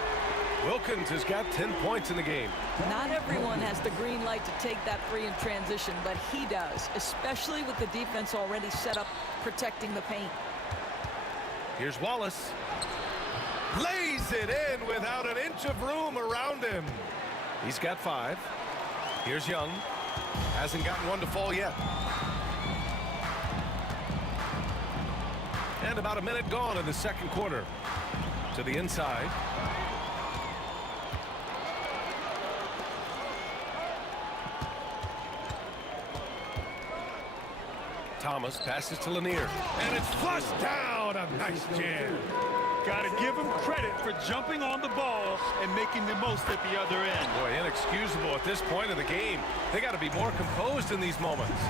Wilkins has got 10 points in the game. Not everyone has the green light to take that three in transition, but he does, especially with the defense already set up protecting the paint. Here's Wallace. Lays it in without an inch of room around him. He's got 5. Here's Young. Hasn't gotten one to fall yet. And about a minute gone in the second quarter. To the inside. Thomas passes to Lanier. And it's flushed down. A nice jam. Got to give him credit for jumping on the ball and making the most at the other end. Boy, inexcusable at this point of the game. They got to be more composed in these moments.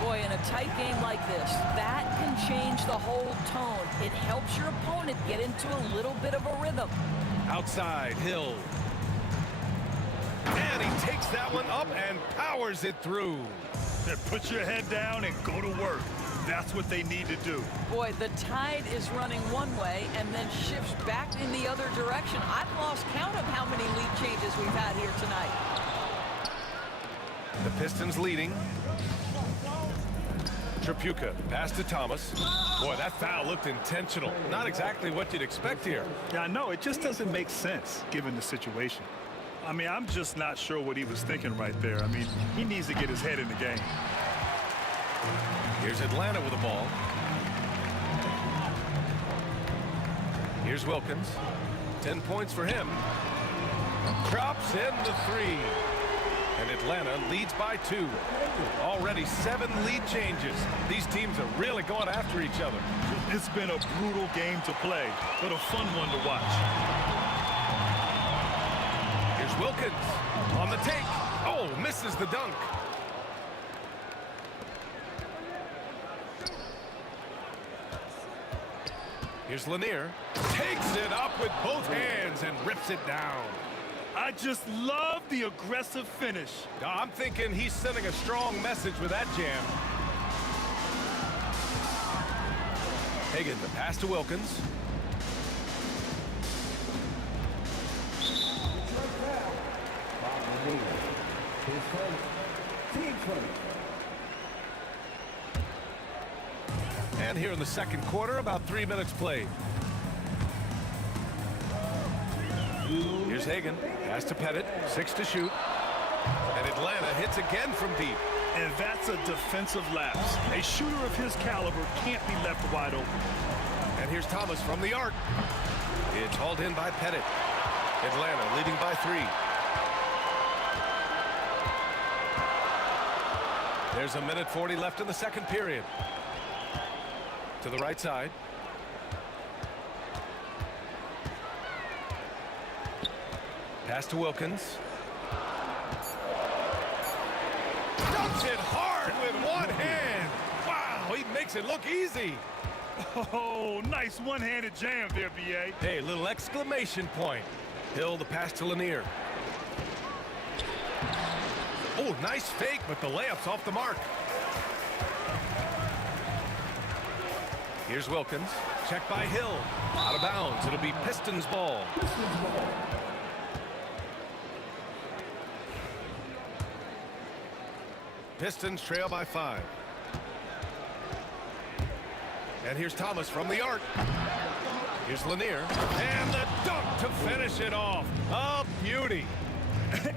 Boy, in a tight game like this, that can change the whole tone. It helps your opponent get into a little bit of a rhythm. Outside, Hill. And he takes that one up and powers it through. Put your head down and go to work. That's what they need to do. Boy, the tide is running one way and then shifts back in the other direction. I've lost count of how many lead changes we've had here tonight. The Pistons leading. Tripucka, pass to Thomas. Boy, that foul looked intentional. Not exactly what you'd expect here. Yeah, I know. It just doesn't make sense given the situation. I mean, I'm just not sure what he was thinking right there. I mean, he needs to get his head in the game. Here's Atlanta with the ball. Here's Wilkins. 10 points for him. Drops in the 3. And Atlanta leads by 2. Already 7 lead changes. These teams are really going after each other. It's been a brutal game to play, but a fun one to watch. Here's Wilkins on the take. Oh, misses the dunk. Here's Lanier. Takes it up with both hands and rips it down. I just love the aggressive finish. I'm thinking he's sending a strong message with that jam. Hagan, the pass to Wilkins. And here in the second quarter, about 3 minutes played. Here's Hagan, pass to Pettit, 6 to shoot. And Atlanta hits again from deep. And that's a defensive lapse. A shooter of his caliber can't be left wide open. And here's Thomas from the arc. It's hauled in by Pettit. Atlanta leading by 3. There's a minute 40 left in the second period. To the right side. Pass to Wilkins. Dumps it hard with one hand. Wow, he makes it look easy. Oh, nice one-handed jam there, B.A. Hey, little exclamation point. Hill, the pass to Lanier. Oh, nice fake, but the layup's off the mark. Here's Wilkins. Check by Hill. Out of bounds. It'll be Pistons ball. Pistons trail by 5. And here's Thomas from the arc. Here's Lanier. And the dunk to finish it off. A beauty.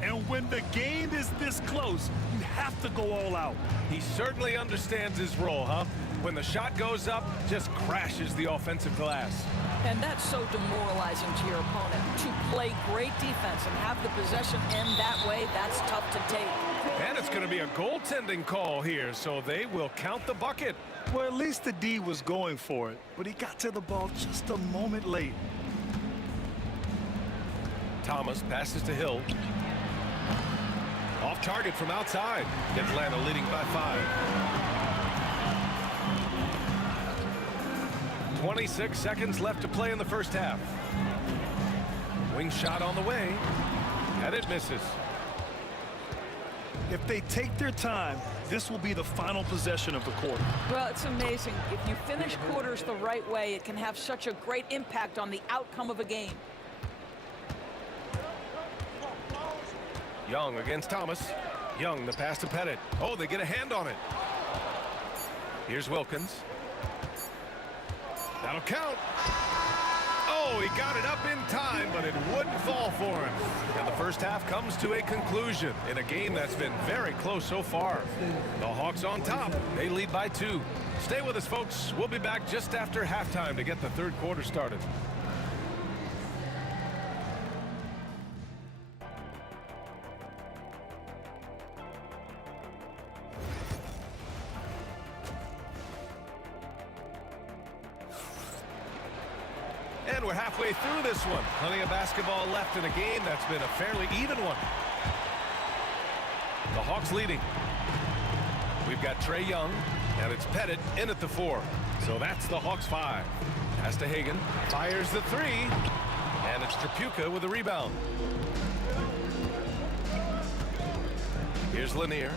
And when the game is this close, you have to go all out. He certainly understands his role, huh? When the shot goes up, just crashes the offensive glass. And that's so demoralizing to your opponent. To play great defense and have the possession end that way, that's tough to take. And it's going to be a goaltending call here, so they will count the bucket. Well, at least the D was going for it, but he got to the ball just a moment late. Thomas passes to Hill. Off target from outside. Atlanta leading by 5. 26 seconds left to play in the first half. Wing shot on the way, and it misses. If they take their time, this will be the final possession of the quarter. Well, it's amazing. If you finish quarters the right way, it can have such a great impact on the outcome of a game. Young against Thomas. Young, the pass to Pettit. Oh, they get a hand on it. Here's Wilkins. That'll count. Oh, he got it up in time, but it wouldn't fall for him. And the first half comes to a conclusion in a game that's been very close so far. The Hawks on top. They lead by 2. Stay with us, folks. We'll be back just after halftime to get the third quarter started. And we're halfway through this one. Plenty of basketball left in a game that's been a fairly even one. The Hawks leading. We've got Trae Young, and it's Pettit in at the 4. So that's the Hawks 5. Pass to Hagan. Fires the 3. And it's Tripucka with a rebound. Here's Lanier.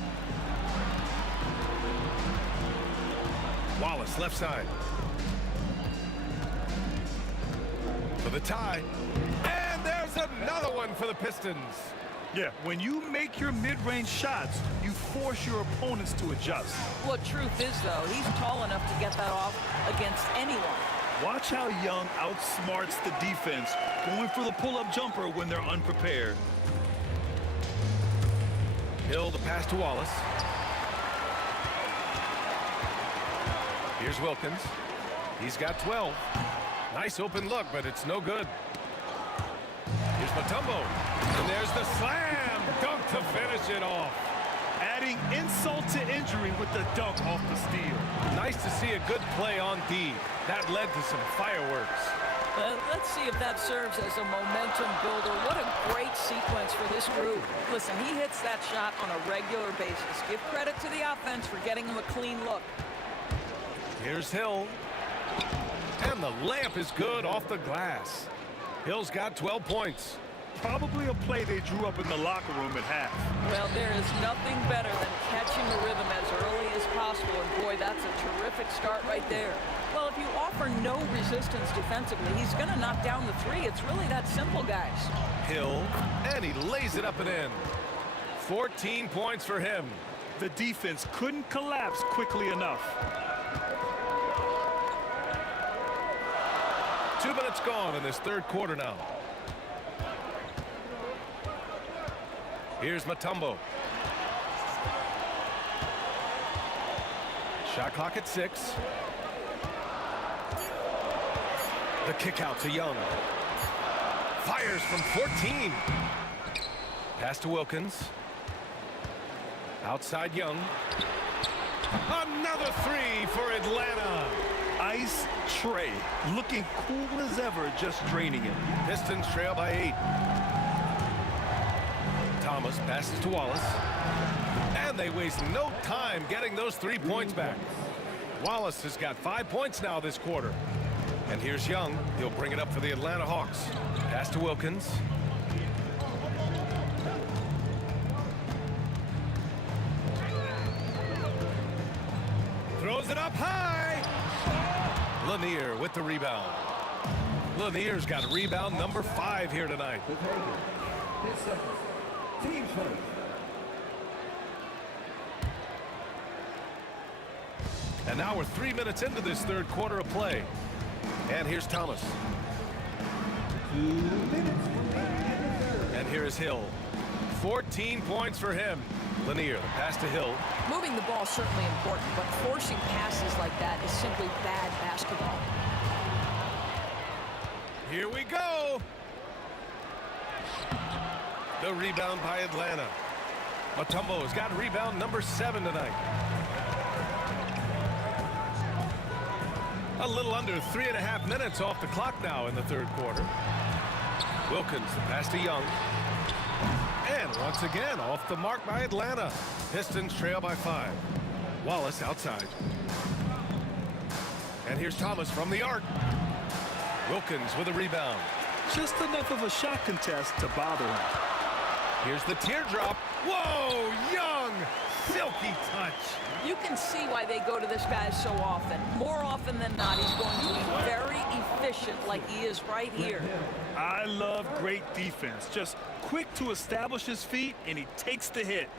Wallace, left side. For the tie. And there's another one for the Pistons. Yeah, when you make your mid-range shots, you force your opponents to adjust. Well, truth is, though, he's tall enough to get that off against anyone. Watch how Young outsmarts the defense, going for the pull-up jumper when they're unprepared. Hill, the pass to Wallace. Here's Wilkins. He's got 12. Nice open look, but it's no good. Here's Mutombo. And there's the slam dunk to finish it off. Adding insult to injury with the dunk off the steal. Nice to see a good play on D. That led to some fireworks. Let's see if that serves as a momentum builder. What a great sequence for this group. Listen, he hits that shot on a regular basis. Give credit to the offense for getting him a clean look. Here's Hill. And the layup is good off the glass. Hill's got 12 points. Probably a play they drew up in the locker room at half. Well, there is nothing better than catching the rhythm as early as possible. And boy, that's a terrific start right there. Well, if you offer no resistance defensively, he's going to knock down the 3. It's really that simple, guys. Hill, and he lays it up and in. 14 points for him. The defense couldn't collapse quickly enough. 2 minutes gone in this third quarter now. Here's Mutombo. Shot clock at 6. The kick out to Young. Fires from 14. Pass to Wilkins. Outside Young. Another 3 for Atlanta. ice tray. Looking cool as ever, just draining it. Pistons trail by 8. Thomas passes to Wallace. And they waste no time getting those 3 points back. Wallace has got 5 points now this quarter. And here's Young. He'll bring it up for the Atlanta Hawks. Pass to Wilkins. Throws it up high. Lanier with the rebound. Lanier's got rebound number 5 here tonight. 10 seconds. Team first. And now we're 3 minutes into this third quarter of play. And here's Thomas. 2 minutes remaining. And here is Hill. 14 points for him. Lanier, the pass to Hill. Moving the ball is certainly important, but forcing passes like that is simply bad basketball. Here we go. The rebound by Atlanta. Mutombo's got rebound number 7 tonight. A little under 3.5 minutes off the clock now in the third quarter. Wilkins, the pass to Young. And once again, off the mark by Atlanta. Pistons trail by 5. Wallace outside. And here's Thomas from the arc. Wilkins with a rebound. Just enough of a shot contest to bother him. Here's the teardrop. Whoa, Young! Silky touch. You can see why they go to this guy so often. More often than not, he's going to be very efficient like he is right here. I love great defense. Just quick to establish his feet, and he takes the hit.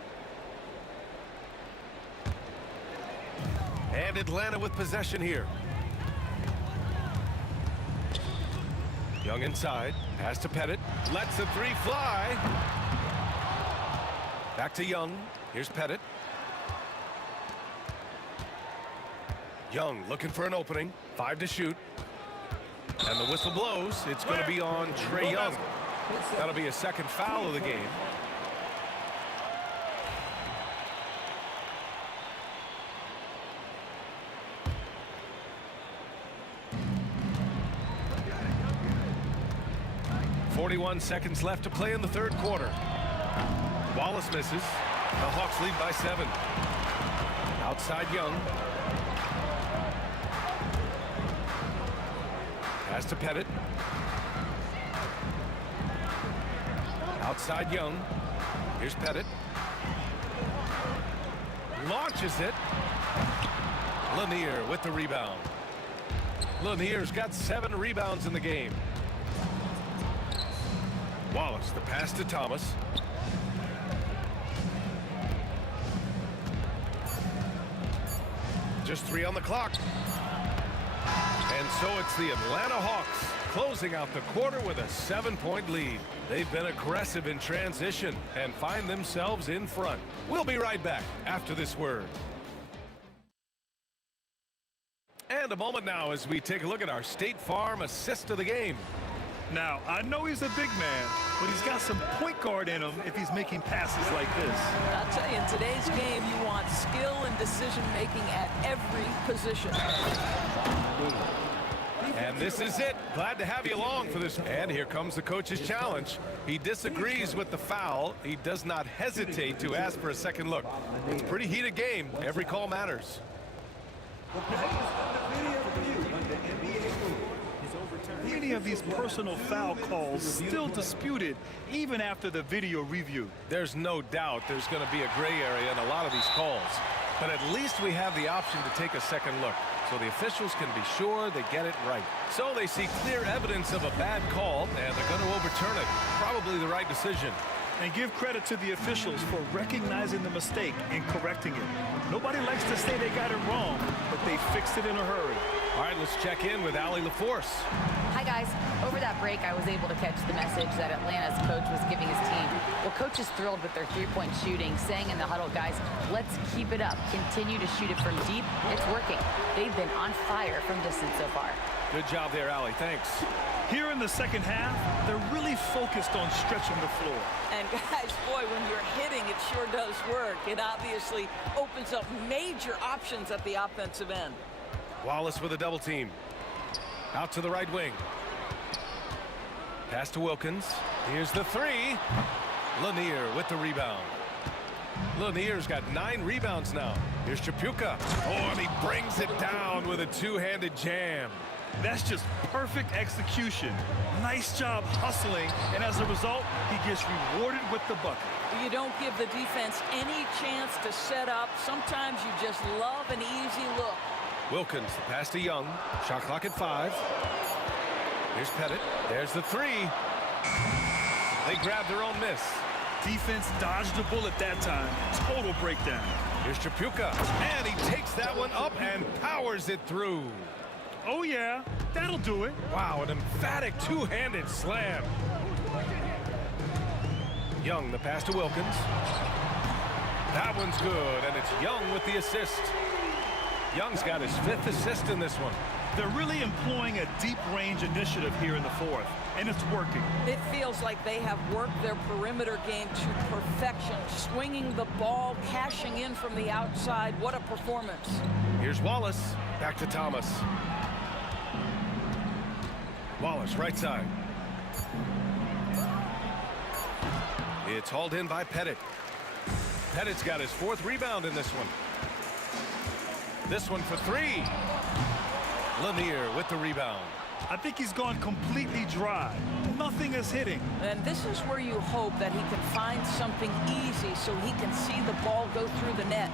And Atlanta with possession here. Young inside. Pass to Pettit. Lets the 3 fly. Back to Young. Here's Pettit. Young looking for an opening. 5 to shoot. And the whistle blows. It's going to be on Trae Young. That'll be a second foul of the game. .41 seconds left to play in the third quarter. Wallace misses. The Hawks lead by 7. Outside Young. Pass to Pettit. Outside Young. Here's Pettit. Launches it. Lanier with the rebound. Lanier's got 7 rebounds in the game. Wallace, the pass to Thomas. Just 3 on the clock. And so it's the Atlanta Hawks closing out the quarter with a 7-point lead. They've been aggressive in transition and find themselves in front. We'll be right back after this word. And a moment now as we take a look at our State Farm assist of the game. Now, I know he's a big man, but he's got some point guard in him if he's making passes like this. I'll tell you, in today's game, you want skill and decision-making at every position. And this is it. Glad to have you along for this. And here comes the coach's challenge. He disagrees with the foul. He does not hesitate to ask for a second look. It's a pretty heated game. Every call matters. Many of these personal foul calls still disputed even after the video review. There's no doubt there's going to be a gray area in a lot of these calls. But at least we have the option to take a second look, so the officials can be sure they get it right. So they see clear evidence of a bad call, and they're going to overturn it. Probably the right decision. And give credit to the officials for recognizing the mistake and correcting it. Nobody likes to say they got it wrong, but they fixed it in a hurry. All right, let's check in with Allie LaForce. Hi, guys. Over that break, I was able to catch the message that Atlanta's coach was giving his team. Well, coach is thrilled with their three-point shooting, saying in the huddle, guys, let's keep it up. Continue to shoot it from deep. It's working. They've been on fire from distance so far. Good job there, Allie. Thanks. Here in the second half, they're really focused on stretching the floor. And guys, boy, when you're hitting, it sure does work. It obviously opens up major options at the offensive end. Wallace with a double team. Out to the right wing. Pass to Wilkins. Here's the three. Lanier with the rebound. Lanier's got 9 rebounds now. Here's Chapuka. Oh, and he brings it down with a two-handed jam. That's just perfect execution. Nice job hustling, and as a result, he gets rewarded with the bucket. You don't give the defense any chance to set up. Sometimes you just love an easy look. Wilkins, the pass to Young. Shot clock at 5. Here's Pettit. There's the three. They grab their own miss. Defense dodged the bullet that time. Total breakdown. Here's Chapuka, and he takes that one up and powers it through. Oh, yeah, that'll do it. Wow, an emphatic two-handed slam. Young, the pass to Wilkins. That one's good, and it's Young with the assist. Young's got his 5th assist in this one. They're really employing a deep-range initiative here in the 4th, and it's working. It feels like they have worked their perimeter game to perfection, swinging the ball, cashing in from the outside. What a performance. Here's Wallace. Back to Thomas. Wallace, right side. It's hauled in by Pettit. Pettit's got his 4th rebound in this one. This one for 3. Lanier with the rebound. I think he's gone completely dry. Nothing is hitting. And this is where you hope that he can find something easy so he can see the ball go through the net.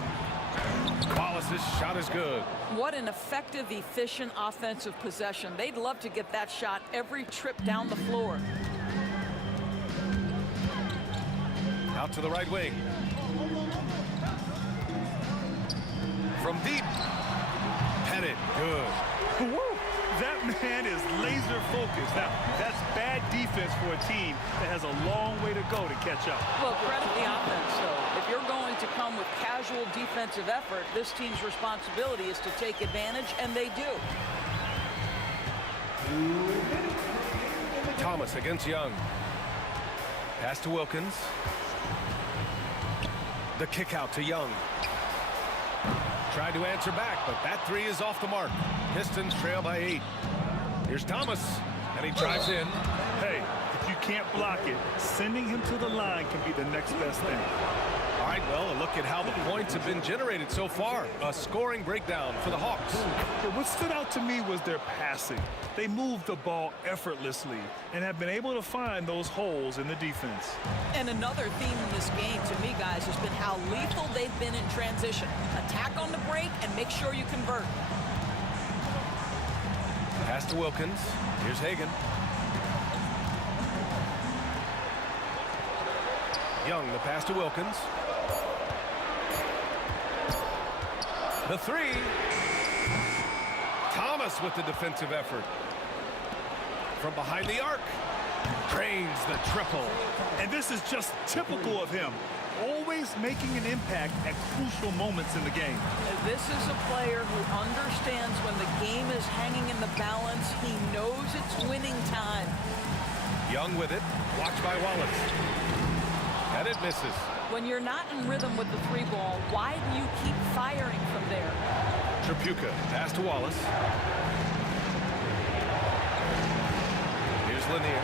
Wallace's shot is good. What an effective, efficient offensive possession. They'd love to get that shot every trip down the floor. Out to the right wing. From deep. Pettit, good. Woo! That man is laser focused. Now, that's bad defense for a team that has a long way to go to catch up. Well, credit the offense, though. If you're going to come with casual defensive effort, this team's responsibility is to take advantage, and they do. Thomas against Young. Pass to Wilkins. The kick out to Young. Tried to answer back, but that three is off the mark. Pistons trail by 8. Here's Thomas, and he drives in. Hey, if you can't block it, sending him to the line can be the next best thing. All right, well, a look at how the points have been generated so far. A scoring breakdown for the Hawks. But what stood out to me was their passing. They moved the ball effortlessly and have been able to find those holes in the defense. And another theme in this game, to me, guys, has been how lethal they've been in transition. Attack on the break and make sure you convert. Pass to Wilkins. Here's Hagan. Young, the pass to Wilkins. The three. Thomas with the defensive effort. From behind the arc. Drains the triple. And this is just typical of him. Always making an impact at crucial moments in the game. This is a player who understands when the game is hanging in the balance. He knows it's winning time. Young with it. Watched by Wallace. And it misses. When you're not in rhythm with the 3 ball, why do you keep firing from there? Tripucka, pass to Wallace. Here's Lanier.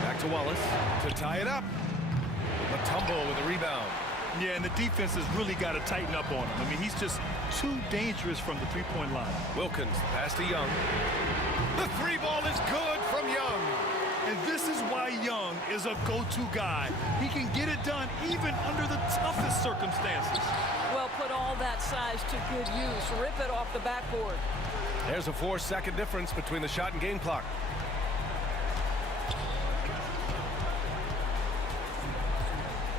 Back to Wallace to tie it up. Mutombo with a rebound. Yeah, and the defense has really got to tighten up on him. I mean, he's just too dangerous from the three-point line. Wilkins, pass to Young. The 3 ball is good from Young. And this is why Young is a go-to guy. He can get it done even under the toughest circumstances. Well, put all that size to good use. Rip it off the backboard. There's a 4-second difference between the shot and game clock.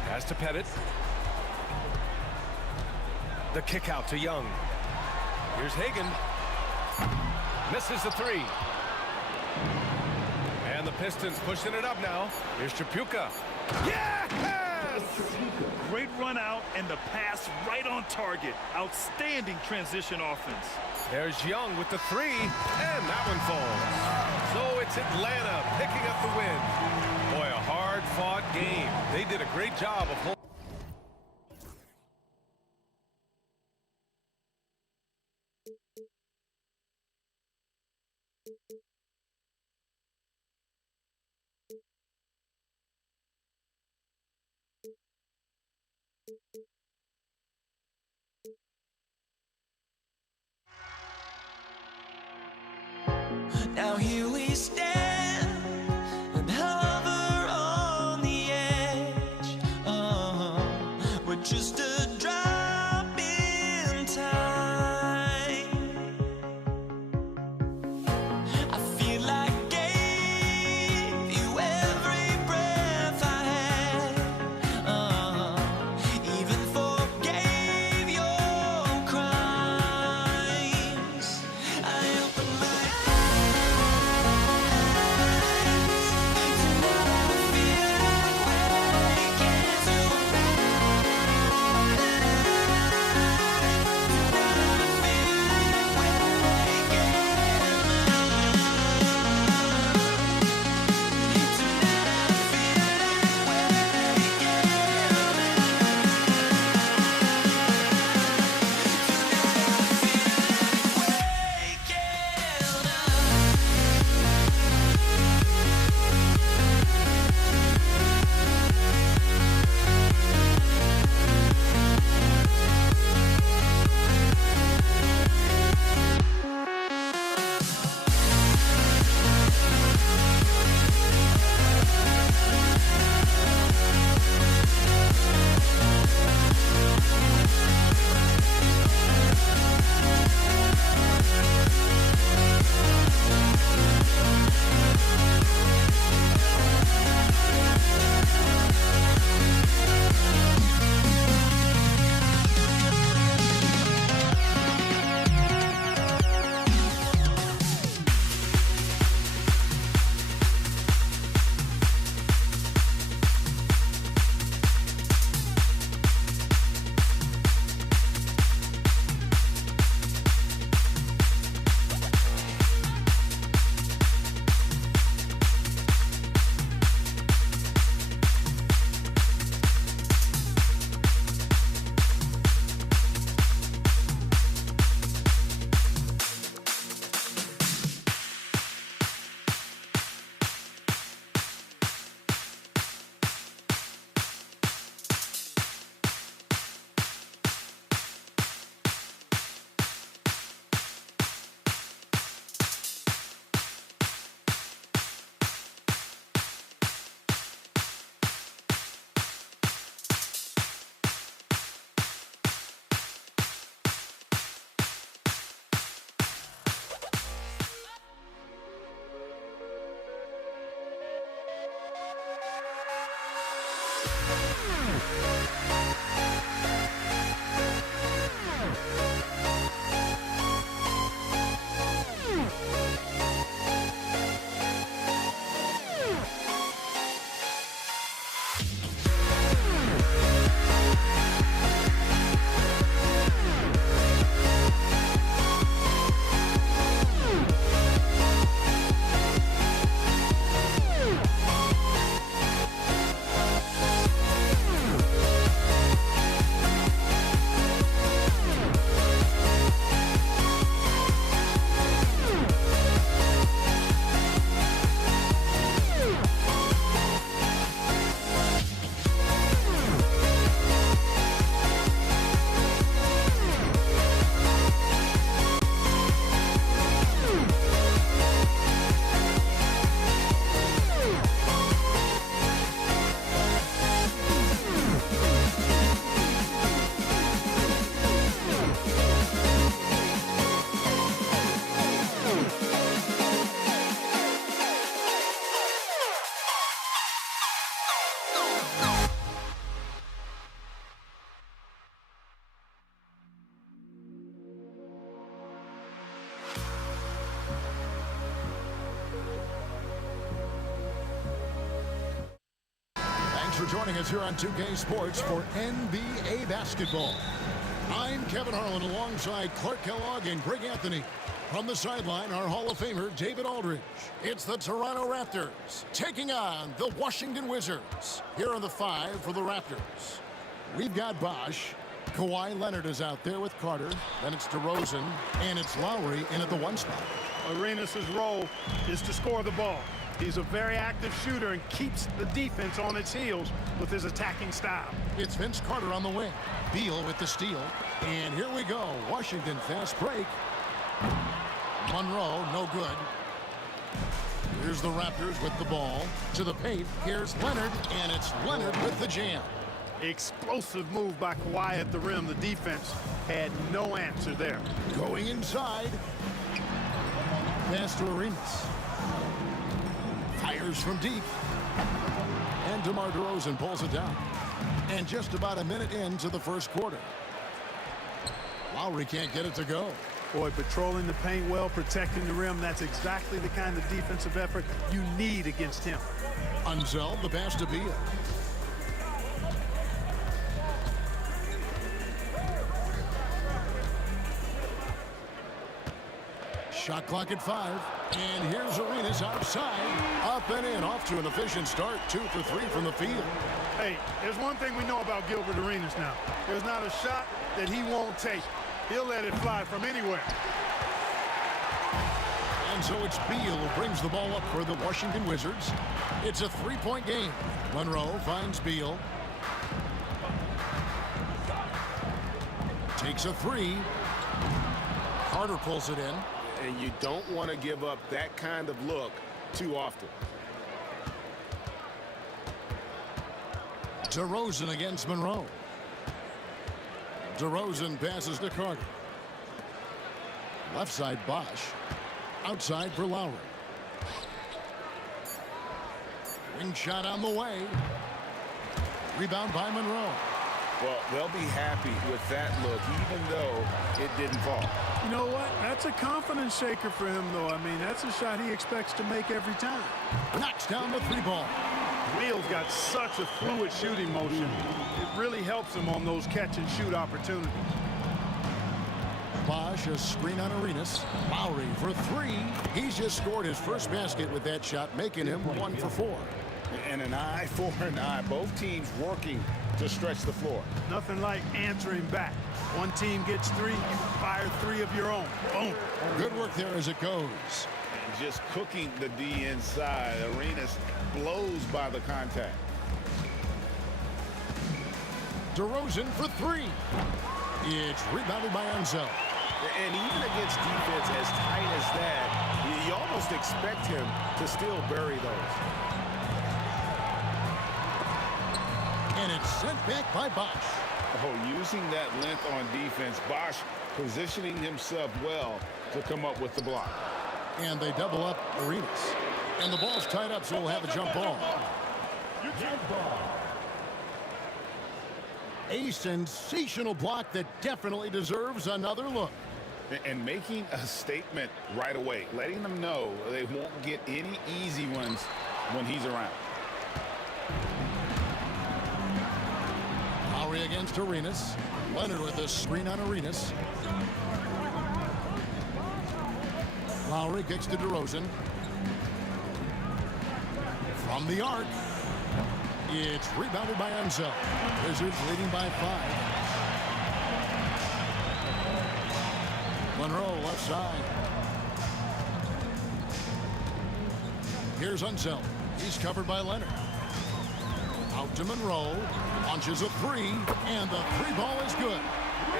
Pass to Pettit. The kick out to Young. Here's Hagan. Misses the 3. And the Pistons pushing it up now. Here's Tripucka. Yes! Great run out and the pass right on target. Outstanding transition offense. There's Young with the 3, and that one falls. So it's Atlanta picking up the win. Boy, a hard-fought game. They did a great job of holding. Now here we stand and hover on the edge. We're just a drop in time. I feel like I gave you every breath I had. Even forgave your crimes. I opened my For joining us here on 2K Sports for NBA basketball. I'm Kevin Harlan alongside Clark Kellogg and Greg Anthony. From the sideline, our Hall of Famer, David Aldridge. It's the Toronto Raptors taking on the Washington Wizards. Here are the five for the Raptors. We've got Bosh. Kawhi Leonard is out there with Carter. Then it's DeRozan, and it's Lowry in at the one spot. Arenas' role is to score the ball. He's a very active shooter and keeps the defense on its heels with his attacking style. It's Vince Carter on the wing. Beal with the steal. And here we go. Washington fast break. Monroe, no good. Here's the Raptors with the ball. To the paint. Here's Leonard, and it's Leonard with the jam. Explosive move by Kawhi at the rim. The defense had no answer there. Going inside. Pass to Arenas. Fires from deep. And DeMar DeRozan pulls it down. And just about a minute into the first quarter. Lowry can't get it to go. Boy, patrolling the paint well, protecting the rim. That's exactly the kind of defensive effort you need against him. Unseld, the pass to Beal. Shot clock at 5. And here's Arenas outside. Up and in. Off to an efficient start. 2 for 3 from the field. Hey, there's one thing we know about Gilbert Arenas now. There's not a shot that he won't take. He'll let it fly from anywhere. And so it's Beal who brings the ball up for the Washington Wizards. It's a 3-point game. Monroe finds Beal. Takes a 3. Carter pulls it in. And you don't want to give up that kind of look too often. DeRozan against Monroe. DeRozan passes to Carter. Left side Bosch. Outside for Lowry. Wing shot on the way. Rebound by Monroe. Well, they'll be happy with that look, even though it didn't fall. You know what? That's a confidence shaker for him, though. I mean, that's a shot he expects to make every time. Knocks down the 3 ball. Beal's got such a fluid shooting motion. It really helps him on those catch-and-shoot opportunities. Bosch, a screen on Arenas. Lowry for 3. He's just scored his first basket with that shot, making him 1 for 4. And an eye for an eye. Both teams working to stretch the floor. Nothing like answering back. One team gets 3, you fire 3 of your own. Boom. Good work there as it goes. And just cooking the D inside. Arenas blows by the contact. DeRozan for 3. It's rebounded by Unseld. And even against defense as tight as that, you almost expect him to still bury those. And it's sent back by Bosch. Oh, using that length on defense, Bosch positioning himself well to come up with the block. And they double up Arenas. And the ball's tied up, so we'll have a jump ball. A sensational block that definitely deserves another look. And making a statement right away, letting them know they won't get any easy ones when he's around. Lowry against Arenas. Leonard with a screen on Arenas. Lowry kicks to DeRozan. From the arc. It's rebounded by Unseld. Wizards leading by 5. Monroe left side. Here's Unseld. He's covered by Leonard. Out to Monroe. Launches a 3. And the 3 ball is good.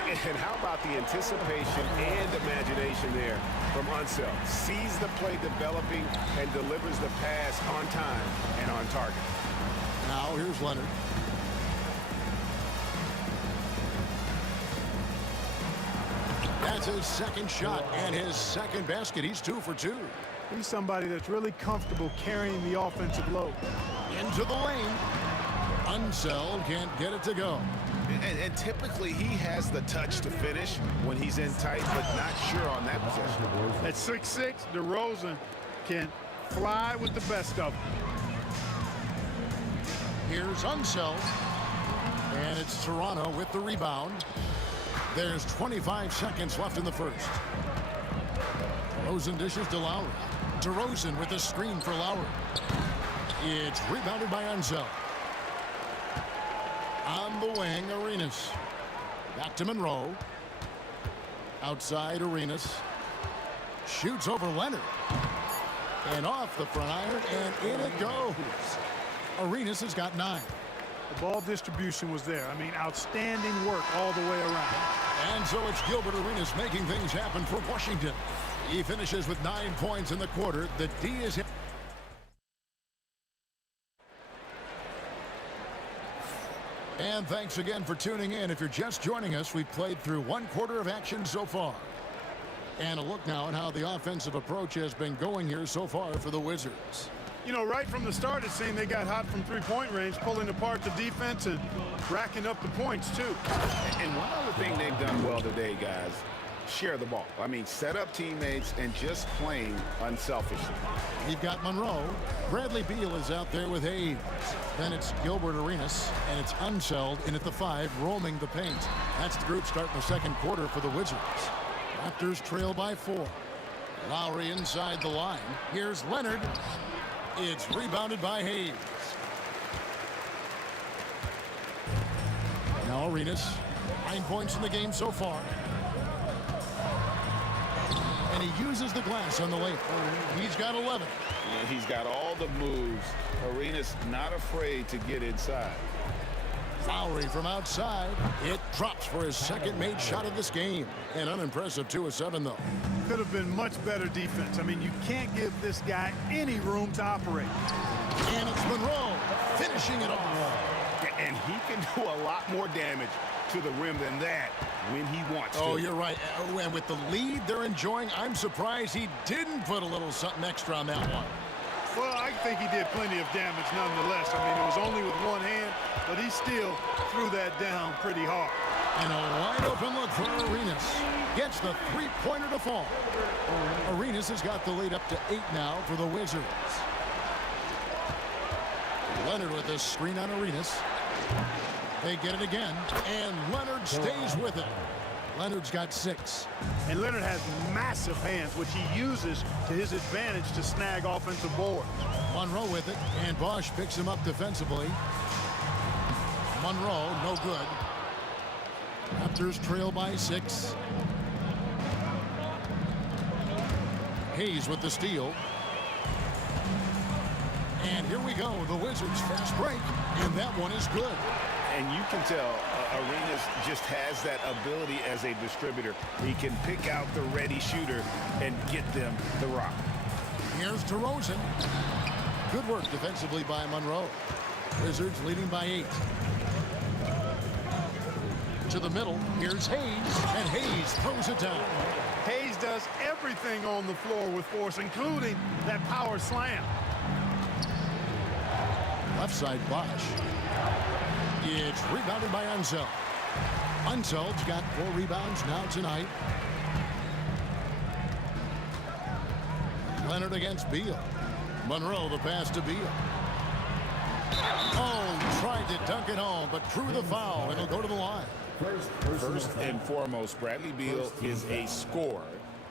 And how about the anticipation and imagination there from Unseld? Sees the play developing and delivers the pass on time and on target. Now here's Leonard. That's his second shot and his second basket. He's 2 for 2. He's somebody that's really comfortable carrying the offensive load. Into the lane. Unseld can't get it to go. And typically he has the touch to finish when he's in tight, but not sure on that possession. At 6'6", DeRozan can fly with the best of them. Here's Unseld. And it's Toronto with the rebound. There's 25 seconds left in the first. DeRozan dishes to Lowry. DeRozan with a screen for Lowry. It's rebounded by Unseld. On the wing, Arenas. Back to Monroe. Outside, Arenas. Shoots over Leonard. And off the front iron, and in it goes. Arenas has got 9. The ball distribution was there. I mean, outstanding work all the way around. And so it's Gilbert Arenas making things happen for Washington. He finishes with 9 points in the quarter. The D is hit. And thanks again for tuning in. If you're just joining us, we've played through 1 quarter of action so far. And a look now at how the offensive approach has been going here so far for the Wizards. You know, right from the start, it seemed they got hot from three-point range, pulling apart the defense and racking up the points, too. And one other thing they've done well today, guys, share the ball. I mean, set up teammates and just playing unselfishly. You've got Monroe. Bradley Beal is out there with Hayes. Then it's Gilbert Arenas, and it's Unseld in at the 5, roaming the paint. That's the group starting the second quarter for the Wizards. Raptors trail by 4. Lowry inside the line. Here's Leonard. It's rebounded by Hayes. Now Arenas, 9 points in the game so far. And he uses the glass on the layup. He's got 11. Yeah, he's got all the moves. Arenas not afraid to get inside. Lowry from outside. It drops for his second made shot of this game. An unimpressive 2 of 7, though. Could have been much better defense. I mean, you can't give this guy any room to operate. And it's Monroe finishing it off. And he can do a lot more damage to the rim than that when he wants to. Oh, you're right. And with the lead they're enjoying, I'm surprised he didn't put a little something extra on that one. Well, I think he did plenty of damage nonetheless. I mean, it was only with one hand, but he still threw that down pretty hard. And a wide open look for Arenas. Gets the 3-pointer to fall. Arenas has got the lead up to 8 now for the Wizards. Leonard with a screen on Arenas. They get it again, and Leonard stays with it. Leonard's got 6. And Leonard has massive hands, which he uses to his advantage to snag offensive boards. Monroe with it, and Bosch picks him up defensively. Monroe, no good. Raptors trail by 6. Hayes with the steal. And here we go, the Wizards fast break, and that one is good. And you can tell Arenas just has that ability as a distributor. He can pick out the ready shooter and get them the rock. Here's DeRozan. Good work defensively by Monroe. Wizards leading by 8. To the middle, here's Hayes, and Hayes throws it down. Hayes does everything on the floor with force, including that power slam. Left side Bosch. It's rebounded by Unseld. Unseld's got 4 rebounds now tonight. Leonard against Beal. Monroe the pass to Beal. Oh, tried to dunk it home, but drew the foul. It'll go to the line. First and foremost, Bradley Beal is a scorer.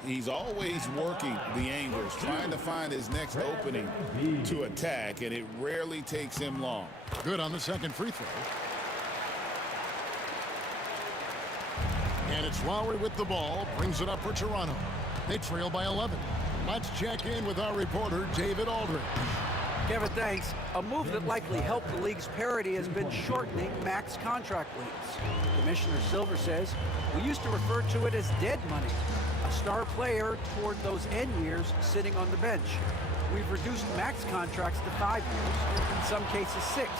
He's always working the angles, trying to find his next opening to attack, and it rarely takes him long. Good on the second free throw. And it's Lowry with the ball, brings it up for Toronto. They trail by 11. Let's check in with our reporter, David Aldridge. Kevin, thanks. A move that likely helped the league's parity has been shortening max contract lengths. Commissioner Silver says, we used to refer to it as dead money, a star player toward those end years sitting on the bench. We've reduced max contracts to 5 years, in some cases 6.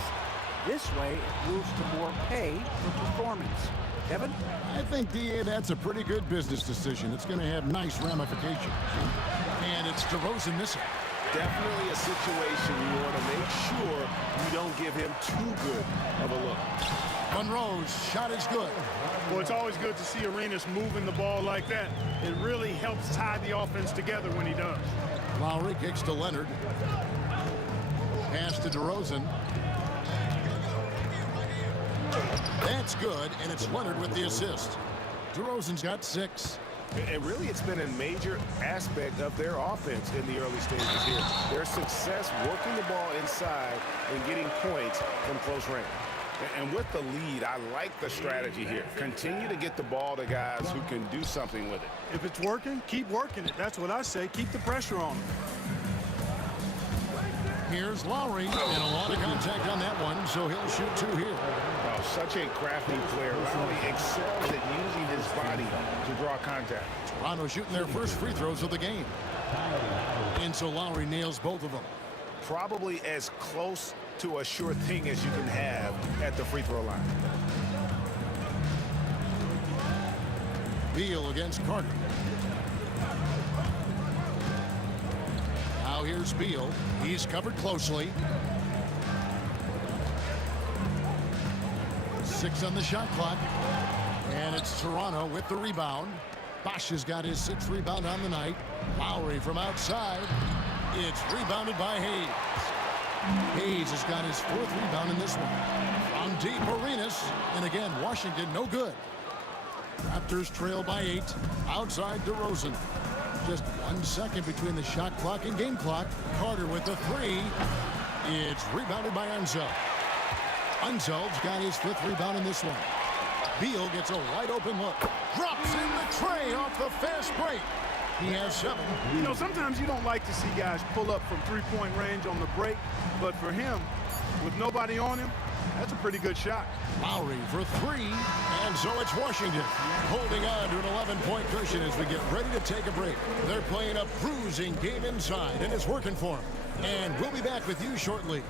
This way, it moves to more pay for performance. Kevin? I think, DA, that's a pretty good business decision. It's going to have nice ramifications. And it's DeRozan missing. Definitely a situation you want to make sure you don't give him too good of a look. Monroe's shot is good. Well, it's always good to see Arenas moving the ball like that. It really helps tie the offense together when he does. Lowry kicks to Leonard. Pass to DeRozan. That's good, and it's Leonard with the assist. DeRozan's got 6. And really, it's been a major aspect of their offense in the early stages here. Their success working the ball inside and getting points from close range. And with the lead, I like the strategy here. Continue to get the ball to guys who can do something with it. If it's working, keep working it. That's what I say. Keep the pressure on him. Here's Lowry, and a lot of contact on that one, so he'll shoot 2 here. Oh, such a crafty player. Lowry excels at using his body to draw contact. Toronto shooting their first free throws of the game. And so Lowry nails both of them. Probably as close to a sure thing as you can have at the free throw line. Beal against Carter. Now here's Beal. He's covered closely. 6 on the shot clock. And it's Toronto with the rebound. Bosch has got his 6th rebound on the night. Lowry from outside. It's rebounded by Hayes. Hayes has got his 4th rebound in this one. From deep, Arenas. And again, Washington no good. Raptors trail by 8. Outside DeRozan. Just 1 second between the shot clock and game clock. Carter with the 3. It's rebounded by Unzel. Unzel's got his 5th rebound in this one. Beal gets a wide open look. Drops in the tray off the fast break. He has 7. You know, sometimes you don't like to see guys pull up from three-point range on the break, but for him, with nobody on him, that's a pretty good shot. Lowry for 3, and so it's Washington holding on to an 11-point cushion as we get ready to take a break. They're playing a bruising game inside, and it's working for them. And we'll be back with you shortly.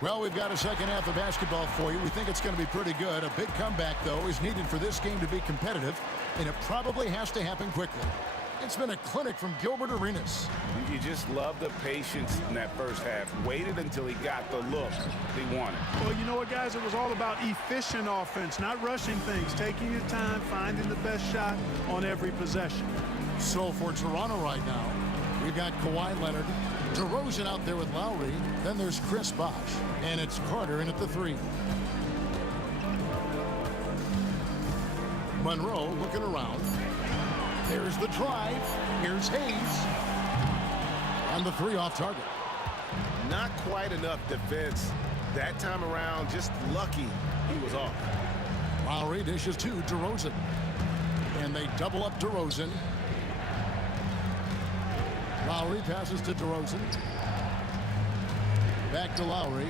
Well, we've got a second half of basketball for you. We think it's going to be pretty good. A big comeback, though, is needed for this game to be competitive, and it probably has to happen quickly. It's been a clinic from Gilbert Arenas. You just love the patience in that first half. Waited until he got the look he wanted. Well, you know what, guys? It was all about efficient offense, not rushing things, taking your time, finding the best shot on every possession. So for Toronto right now, we've got Kawhi Leonard, DeRozan out there with Lowry. Then there's Chris Bosh, and it's Carter in at the 3. Monroe looking around. There's the drive. Here's Hayes. And the 3 off target. Not quite enough defense that time around. Just lucky he was off. Lowry dishes to DeRozan. And they double up DeRozan. Lowry passes to DeRozan. Back to Lowry.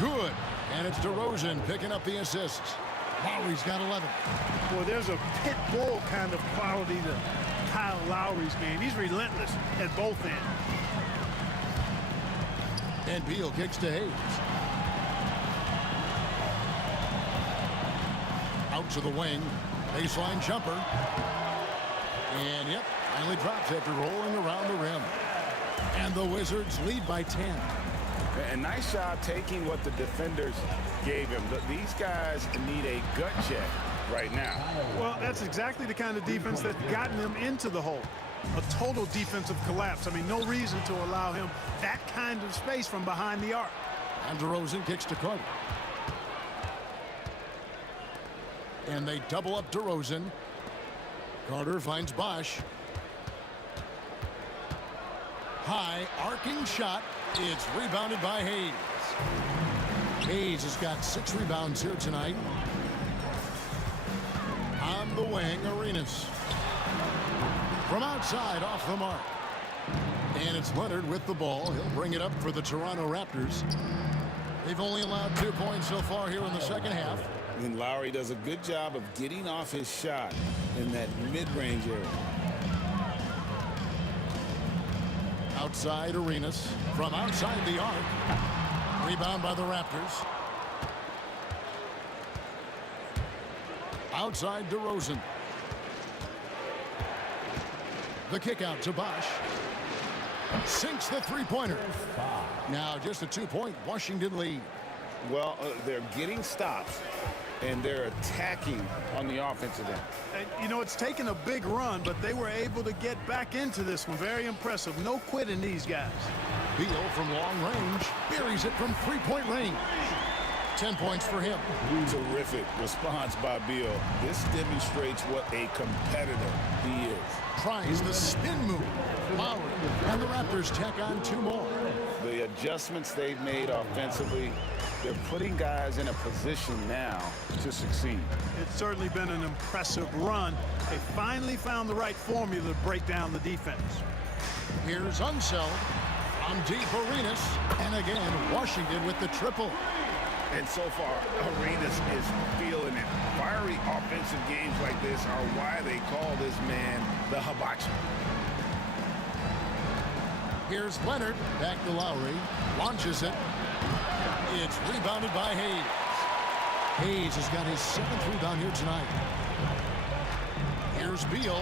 Good. And it's DeRozan picking up the assists. Lowry's got 11. Well, there's a pit bull kind of quality to Kyle Lowry's game. He's relentless at both ends. And Beal kicks to Hayes. Out to the wing. Baseline jumper. And yep, finally drops after rolling around the rim. And the Wizards lead by 10. A nice job taking what the defenders gave him. These guys need a gut check right now. Well, that's exactly the kind of defense that's gotten them into the hole. A total defensive collapse. I mean, no reason to allow him that kind of space from behind the arc. And DeRozan kicks to Carter. And they double up DeRozan. Carter finds Bosh. High arcing shot. It's rebounded by Hayes. Hayes has got 6 rebounds here tonight. On the wing, Arenas. From outside, off the mark. And it's Leonard with the ball. He'll bring it up for the Toronto Raptors. They've only allowed 2 points so far here in the second half. And Lowry does a good job of getting off his shot in that mid-range area. Outside Arenas. From outside the arc. Rebound by the Raptors. Outside DeRozan. The kick out to Bosh. Sinks the 3-pointer. Now just a 2-point Washington lead. Well, they're getting stops, and they're attacking on the offensive end. And, you know, it's taken a big run, but they were able to get back into this one. Very impressive. No quitting these guys. Beal from long range buries it from 3-point range. 10 points for him. Terrific response by Beal. This demonstrates what a competitor he is. Tries the spin move. Lowry and the Raptors tack on 2 more. The adjustments they've made offensively, they're putting guys in a position now to succeed. It's certainly been an impressive run. They finally found the right formula to break down the defense. Here's Unseld from deep Arenas. And again, Washington with the triple. And so far, Arenas is feeling it. Fiery offensive games like this are why they call this man the hibachi. Here's Leonard, back to Lowry, launches it. It's rebounded by Hayes. Hayes has got his 7th rebound here tonight. Here's Beal.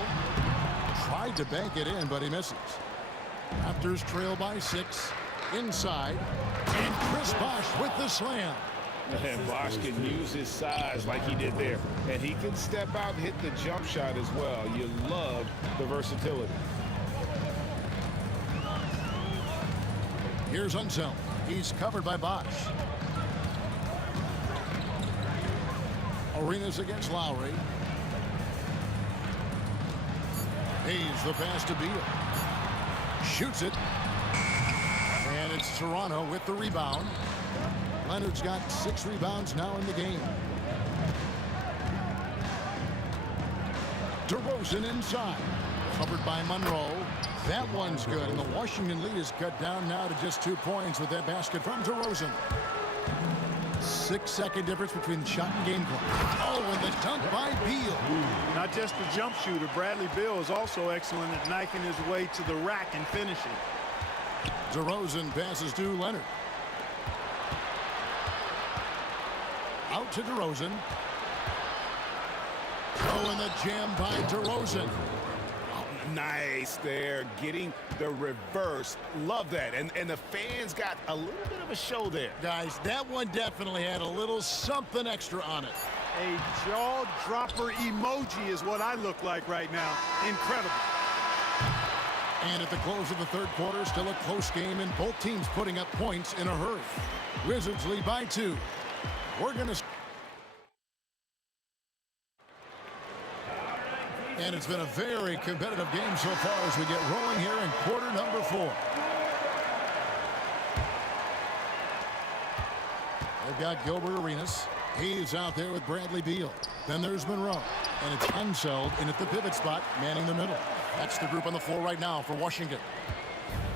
Tried to bank it in, but he misses. Raptors trail by 6. Inside. And Chris Bosh with the slam. And Bosh can use his size like he did there. And he can step out and hit the jump shot as well. You love the versatility. Here's Unseld. He's covered by Bosh. Arenas against Lowry. Hayes the pass to Beal. Shoots it. And it's Toronto with the rebound. Leonard's got 6 rebounds now in the game. DeRozan inside. Covered by Monroe. That one's good, and the Washington lead is cut down now to just 2 points with that basket from DeRozan. 6-second difference between the shot and game clock. Oh, and the dunk by Beal. Not just a jump shooter, Bradley Beal is also excellent at knifing his way to the rack and finishing. DeRozan passes to Leonard. Out to DeRozan. Oh, and the jam by DeRozan. Nice there, getting the reverse. Love that. And the fans got a little bit of a show there. Guys, that one definitely had a little something extra on it. A jaw-dropper emoji is what I look like right now. Incredible. And at the close of the 3rd quarter, still a close game, and both teams putting up points in a hurry. Wizards lead by 2. We're going to... And it's been a very competitive game so far as we get rolling here in quarter number 4. They've got Gilbert Arenas. He's out there with Bradley Beal. Then there's Monroe. And it's Unseld in at the pivot spot, manning the middle. That's the group on the floor right now for Washington.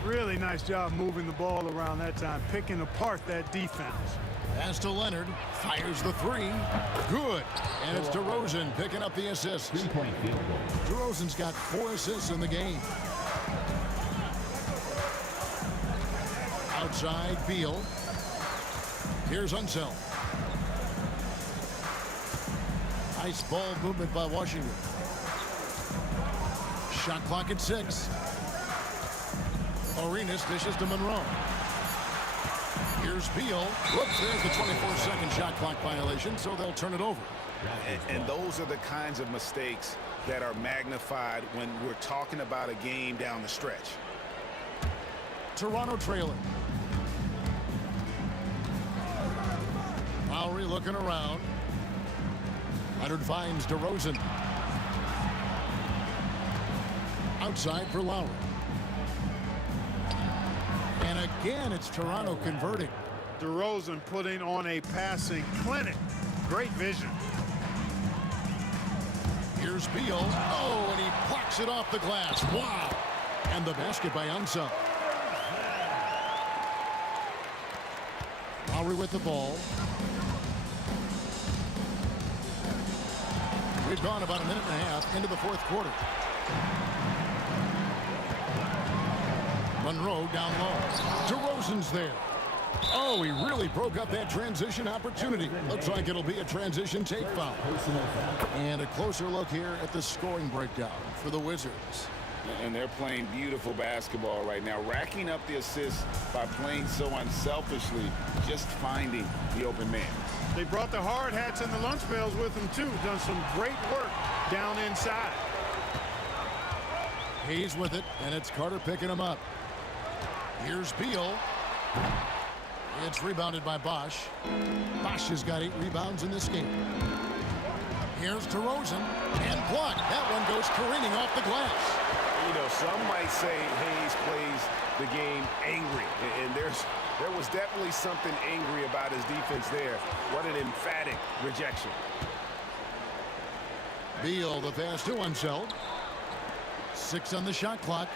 Really nice job moving the ball around that time, picking apart that defense. Pass to Leonard. Fires the 3. Good. And it's DeRozan picking up the assist. 3-point field goal. DeRozan's got 4 assists in the game. Outside, Beal. Here's Unseld. Nice ball movement by Washington. Shot clock at 6. Arenas dishes to Monroe. Here's Beal. Whoops, there's the 24-second shot clock violation, so they'll turn it over. And those are the kinds of mistakes that are magnified when we're talking about a game down the stretch. Toronto trailing. Lowry looking around. Leonard finds DeRozan. Outside for Lowry. And again, it's Toronto converting. DeRozan putting on a passing clinic. Great vision. Here's Beal. Oh, and he blocks it off the glass. Wow. And the basket by Unseld. Lowry with the ball. We've gone about a minute and a half into the 4th quarter. Monroe down low. DeRozan's there. Oh, he really broke up that transition opportunity. Looks like it'll be a transition take foul. And a closer look here at the scoring breakdown for the Wizards. And they're playing beautiful basketball right now, racking up the assists by playing so unselfishly, just finding the open man. They brought the hard hats and the lunch pails with them, too. Done some great work down inside. Hayes with it, and it's Carter picking him up. Here's Beal. It's rebounded by Bosch. Bosch has got 8 rebounds in this game. Here's DeRozan, and blocked. That one goes careening off the glass. You know, some might say Hayes plays the game angry, and there was definitely something angry about his defense there. What an emphatic rejection. Beal, the pass to Unseld. 6 on the shot clock.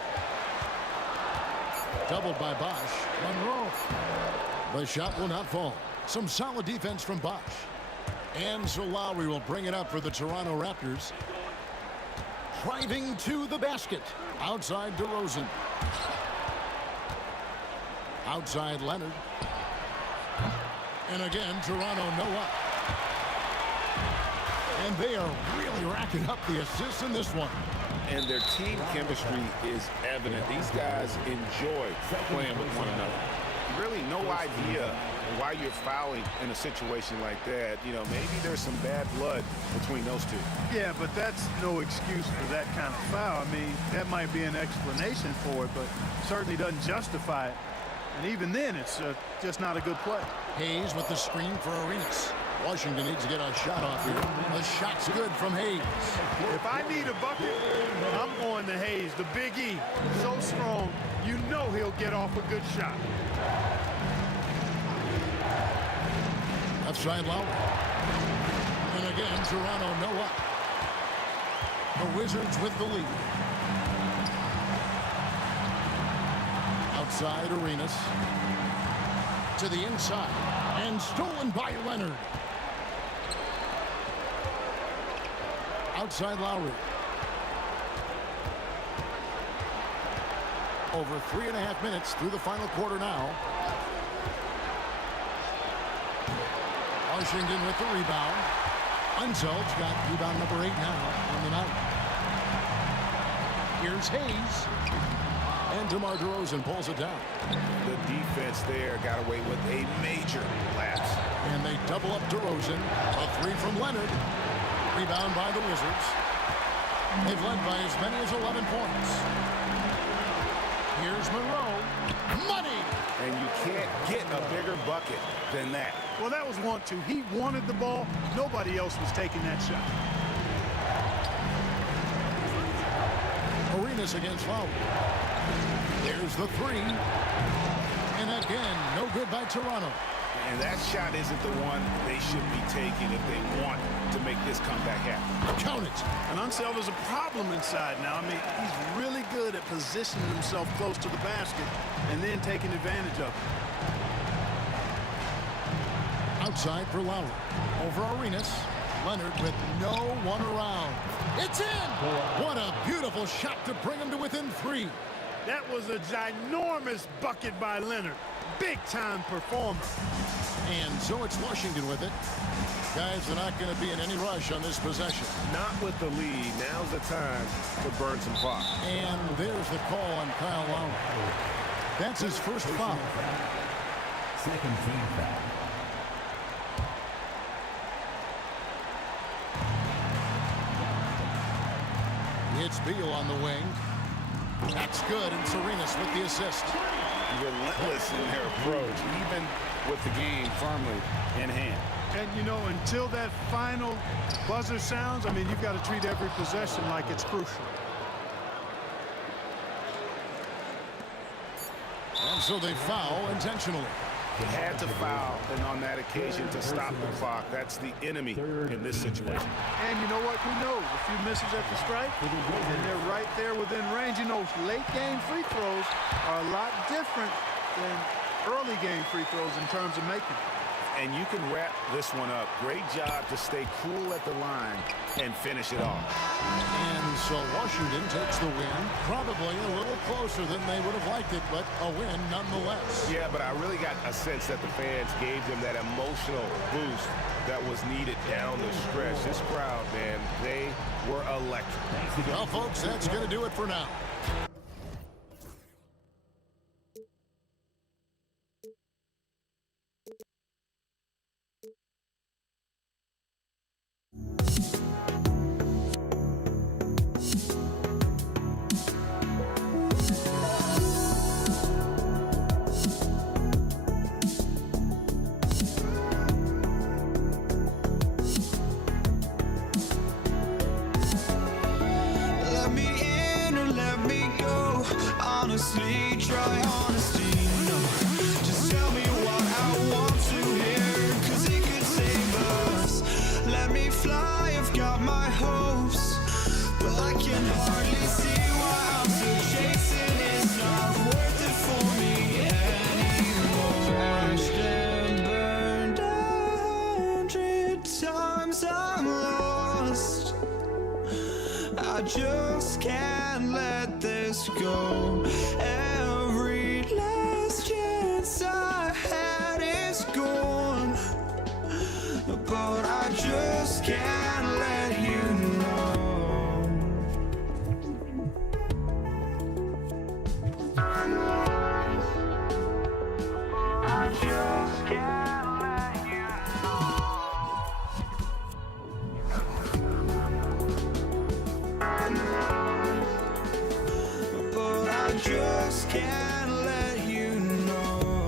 Doubled by Bosch. Monroe. The shot will not fall. Some solid defense from Bosch. And so Lowry will bring it up for the Toronto Raptors. Driving to the basket. Outside DeRozan. Outside Leonard. And again, Toronto no up. And they are really racking up the assists in this one. And their team chemistry is evident. These guys enjoy playing with one another. Really no idea why you're fouling in a situation like that. You know, maybe there's some bad blood between those two. Yeah, but that's no excuse for that kind of foul. I mean, that might be an explanation for it, but certainly doesn't justify it. And even then, it's just not a good play. Hayes with the screen for Arenas. Washington needs to get a shot off here. The shot's good from Hayes. If I need a bucket, I'm going to Hayes, the Big E. So strong, you know he'll get off a good shot. Left side Lowry. And again, Toronto no up. The Wizards with the lead. Outside Arenas. To the inside. And stolen by Leonard. Outside Lowry. Over 3.5 minutes through the final quarter now. Washington with the rebound. Unseld's got rebound number 8 now on the night. Here's Hayes. And DeMar DeRozan pulls it down. The defense there got away with a major lapse. And they double up DeRozan. A 3 from Leonard. Rebound by the Wizards. They've led by as many as 11 points. Here's Monroe. Money! And you can't get a bigger bucket than that. Well, that was 1-2. He wanted the ball. Nobody else was taking that shot. Arenas against Lowry. There's the 3. And again, no good by Toronto. And that shot isn't the one they should be taking if they want to make this comeback happen. Count it. And Unseld is a problem inside now. I mean, he's really good at positioning himself close to the basket and then taking advantage of it. Outside for Lowry. Over Arenas. Leonard with no one around. It's in! What a beautiful shot to bring him to within 3. That was a ginormous bucket by Leonard. Big-time performance. And so it's Washington with it. Guys are not going to be in any rush on this possession. Not with the lead. Now's the time to burn some clock. And there's the call on Kyle Lowry. That's his first foul. Second team foul. It's Beal on the wing. That's good, and Arenas with the assist. Relentless in their approach, even with the game firmly in hand. And, you know, until that final buzzer sounds, I mean, you've got to treat every possession like it's crucial. And so they foul intentionally. They had to foul, and on that occasion to stop the clock. That's the enemy in this situation. And you know what? Who knows? A few misses at the stripe, and they're right there within range. You know, late game free throws are a lot different than early game free throws in terms of making. And you can wrap this one up. Great job to stay cool at the line and finish it off. And so Washington takes the win, probably a little closer than they would have liked it, but a win nonetheless. Yeah, but I really got a sense that the fans gave them that emotional boost that was needed down the stretch. This crowd, man, they were electric. Well, folks, that's going to do it for now. honestly, try honesty. No, just tell me what I want to hear, 'cause it could save us. Let me fly, I've got my hopes, but I can hardly see why I'm still chasing. It's not worth it for me anymore. Crashed and burned 100 times, I'm lost. I just can't let this go. Every last chance I had is gone, but I just can't let you know. I just can't let you know. But I just can't let you know.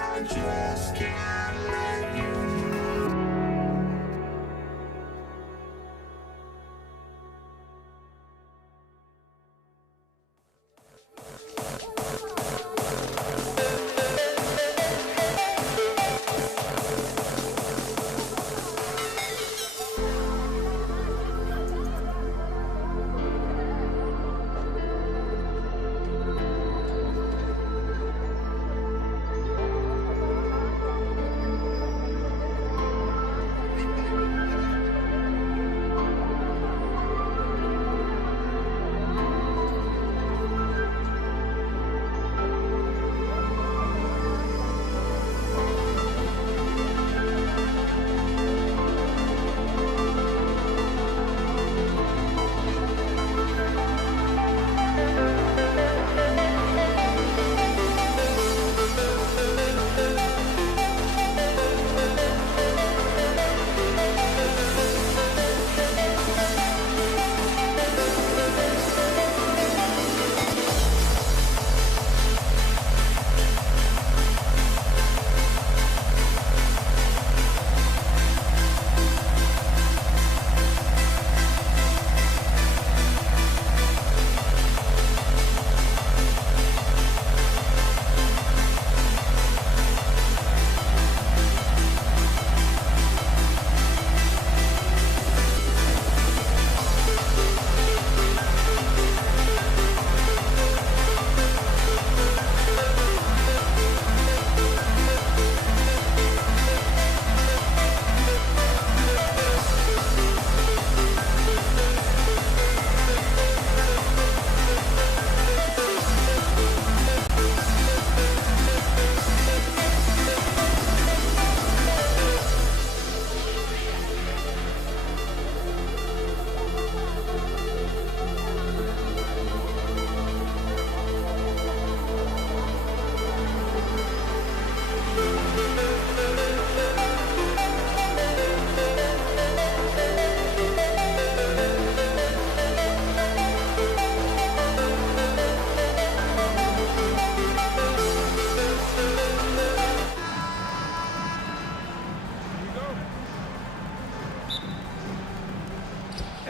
I just can't let you know.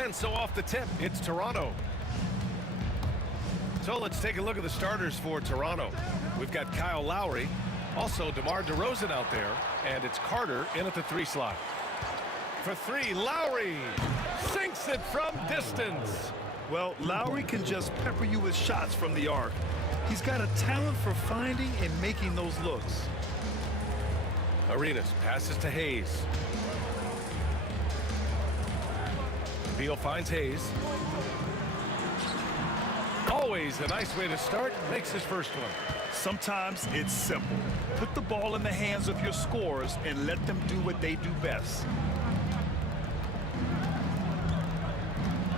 And so off the tip, it's Toronto. So let's take a look at the starters for Toronto. We've got Kyle Lowry, also DeMar DeRozan out there, and it's Carter in at the 3 slot. For 3, Lowry sinks it from distance. Well, Lowry can just pepper you with shots from the arc. He's got a talent for finding and making those looks. Arenas passes to Hayes. Beal finds Hayes. Always a nice way to start. Makes his first one. Sometimes it's simple. Put the ball in the hands of your scorers and let them do what they do best.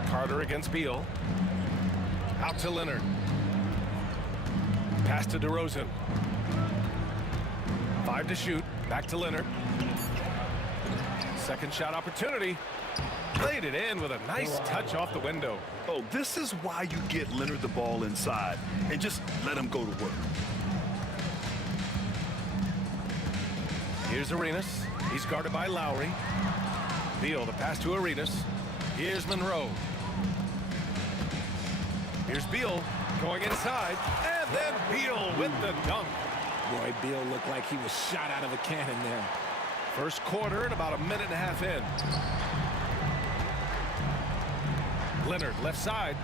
Carter against Beal. Out to Leonard. Pass to DeRozan. 5 to shoot. Back to Leonard. Second shot opportunity. Played it in with a nice touch off the window. Oh, this is why you get Leonard the ball inside and just let him go to work. Here's Arenas. He's guarded by Lowry. Beal, the pass to Arenas. Here's Monroe. Here's Beal going inside. And then Beal with the dunk. Boy, Beal looked like he was shot out of a cannon there. First quarter and about a minute and a half in. Leonard left side.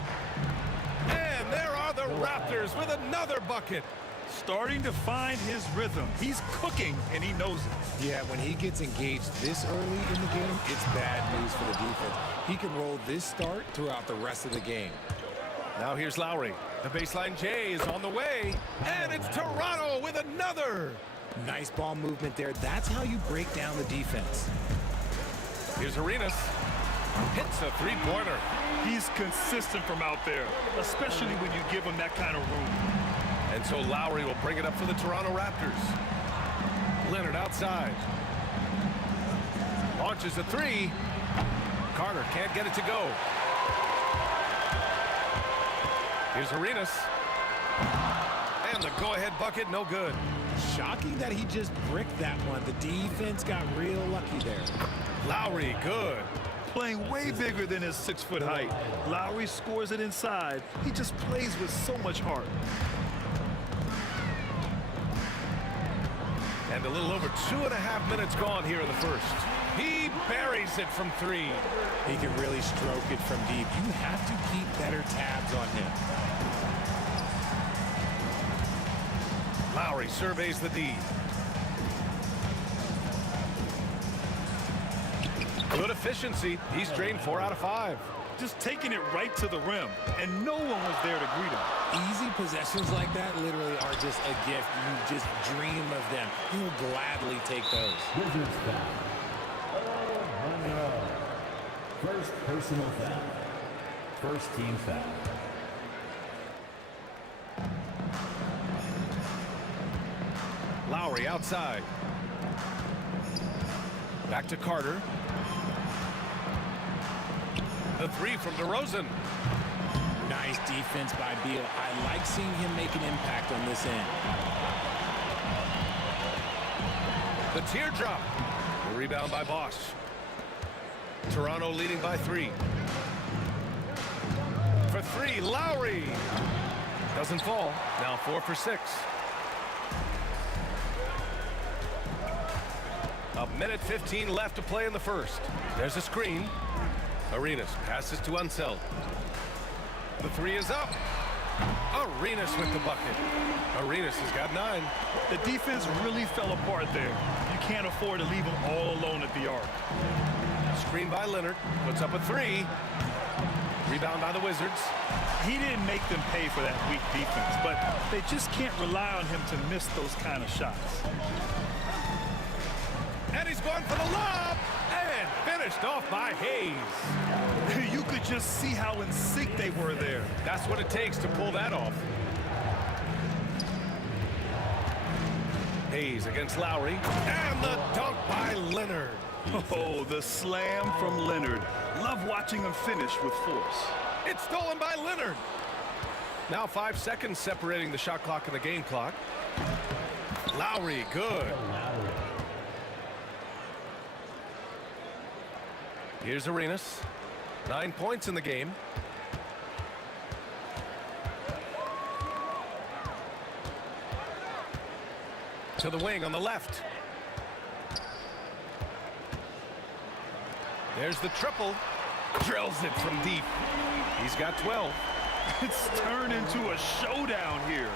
And there are the Raptors with another bucket. Starting to find his rhythm. He's cooking, and he knows it. Yeah, when he gets engaged this early in the game, it's bad news for the defense. He can roll this start throughout the rest of the game. Now here's Lowry. The baseline J is on the way. And it's Toronto with another. Nice ball movement there. That's how you break down the defense. Here's Arenas. Hits a 3-pointer. He's consistent from out there, especially when you give him that kind of room. And so Lowry will bring it up for the Toronto Raptors. Leonard outside. Launches a 3. Carter can't get it to go. Here's Arenas. And the go-ahead bucket, no good. Shocking that he just bricked that one. The defense got real lucky there. Lowry, good. Playing way bigger than his 6-foot height. Lowry scores it inside. He just plays with so much heart. And a little over 2.5 minutes gone here in the first. He buries it from 3. He can really stroke it from deep. You have to keep better tabs on him. Lowry surveys the D. Good efficiency. He's drained 4 out of 5. Just taking it right to the rim, and no one was there to greet him. Easy possessions like that literally are just a gift. You just dream of them. He'll gladly take those. Wizards foul. Monroe. First personal foul. First team foul. Lowry outside. Back to Carter. The 3 from DeRozan. Nice defense by Beal. I like seeing him make an impact on this end. The teardrop. The rebound by Bosch. Toronto leading by 3. For 3, Lowry. Doesn't fall. Now 4 for 6. A minute 15 left to play in the first. There's a screen. Arenas passes to Unseld. The 3 is up. Arenas with the bucket. Arenas has got 9. The defense really fell apart there. You can't afford to leave them all alone at the arc. Screen by Leonard. Puts up a 3. Rebound by the Wizards. He didn't make them pay for that weak defense, but they just can't rely on him to miss those kind of shots. And he's going for the lob. And finished off by Hayes. You could just see how in sync they were there. That's what it takes to pull that off. Hayes against Lowry. And the dunk by Leonard. Oh, the slam from Leonard. Love watching him finish with force. It's stolen by Leonard. Now 5 seconds separating the shot clock and the game clock. Lowry, good. Here's Arenas. 9 points in the game. To the wing on the left. There's the triple. Drills it from deep. He's got 12. It's turned into a showdown here.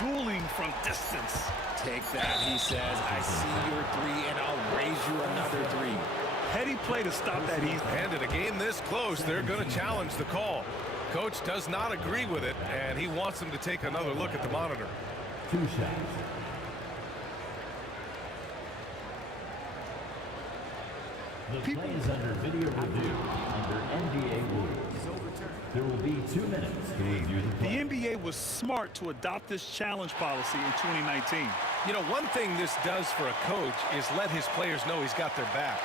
Dueling from distance. Take that, he says. I see your three, and I'll raise you another three. Heady play to stop that easy. And in a game this close, they're going to challenge the call. Coach does not agree with it, and he wants them to take another look at the monitor. 2 shots. The play is under video review under NBA rules. There will be 2 minutes to review the play. The NBA was smart to adopt this challenge policy in 2019. You know, one thing this does for a coach is let his players know he's got their back.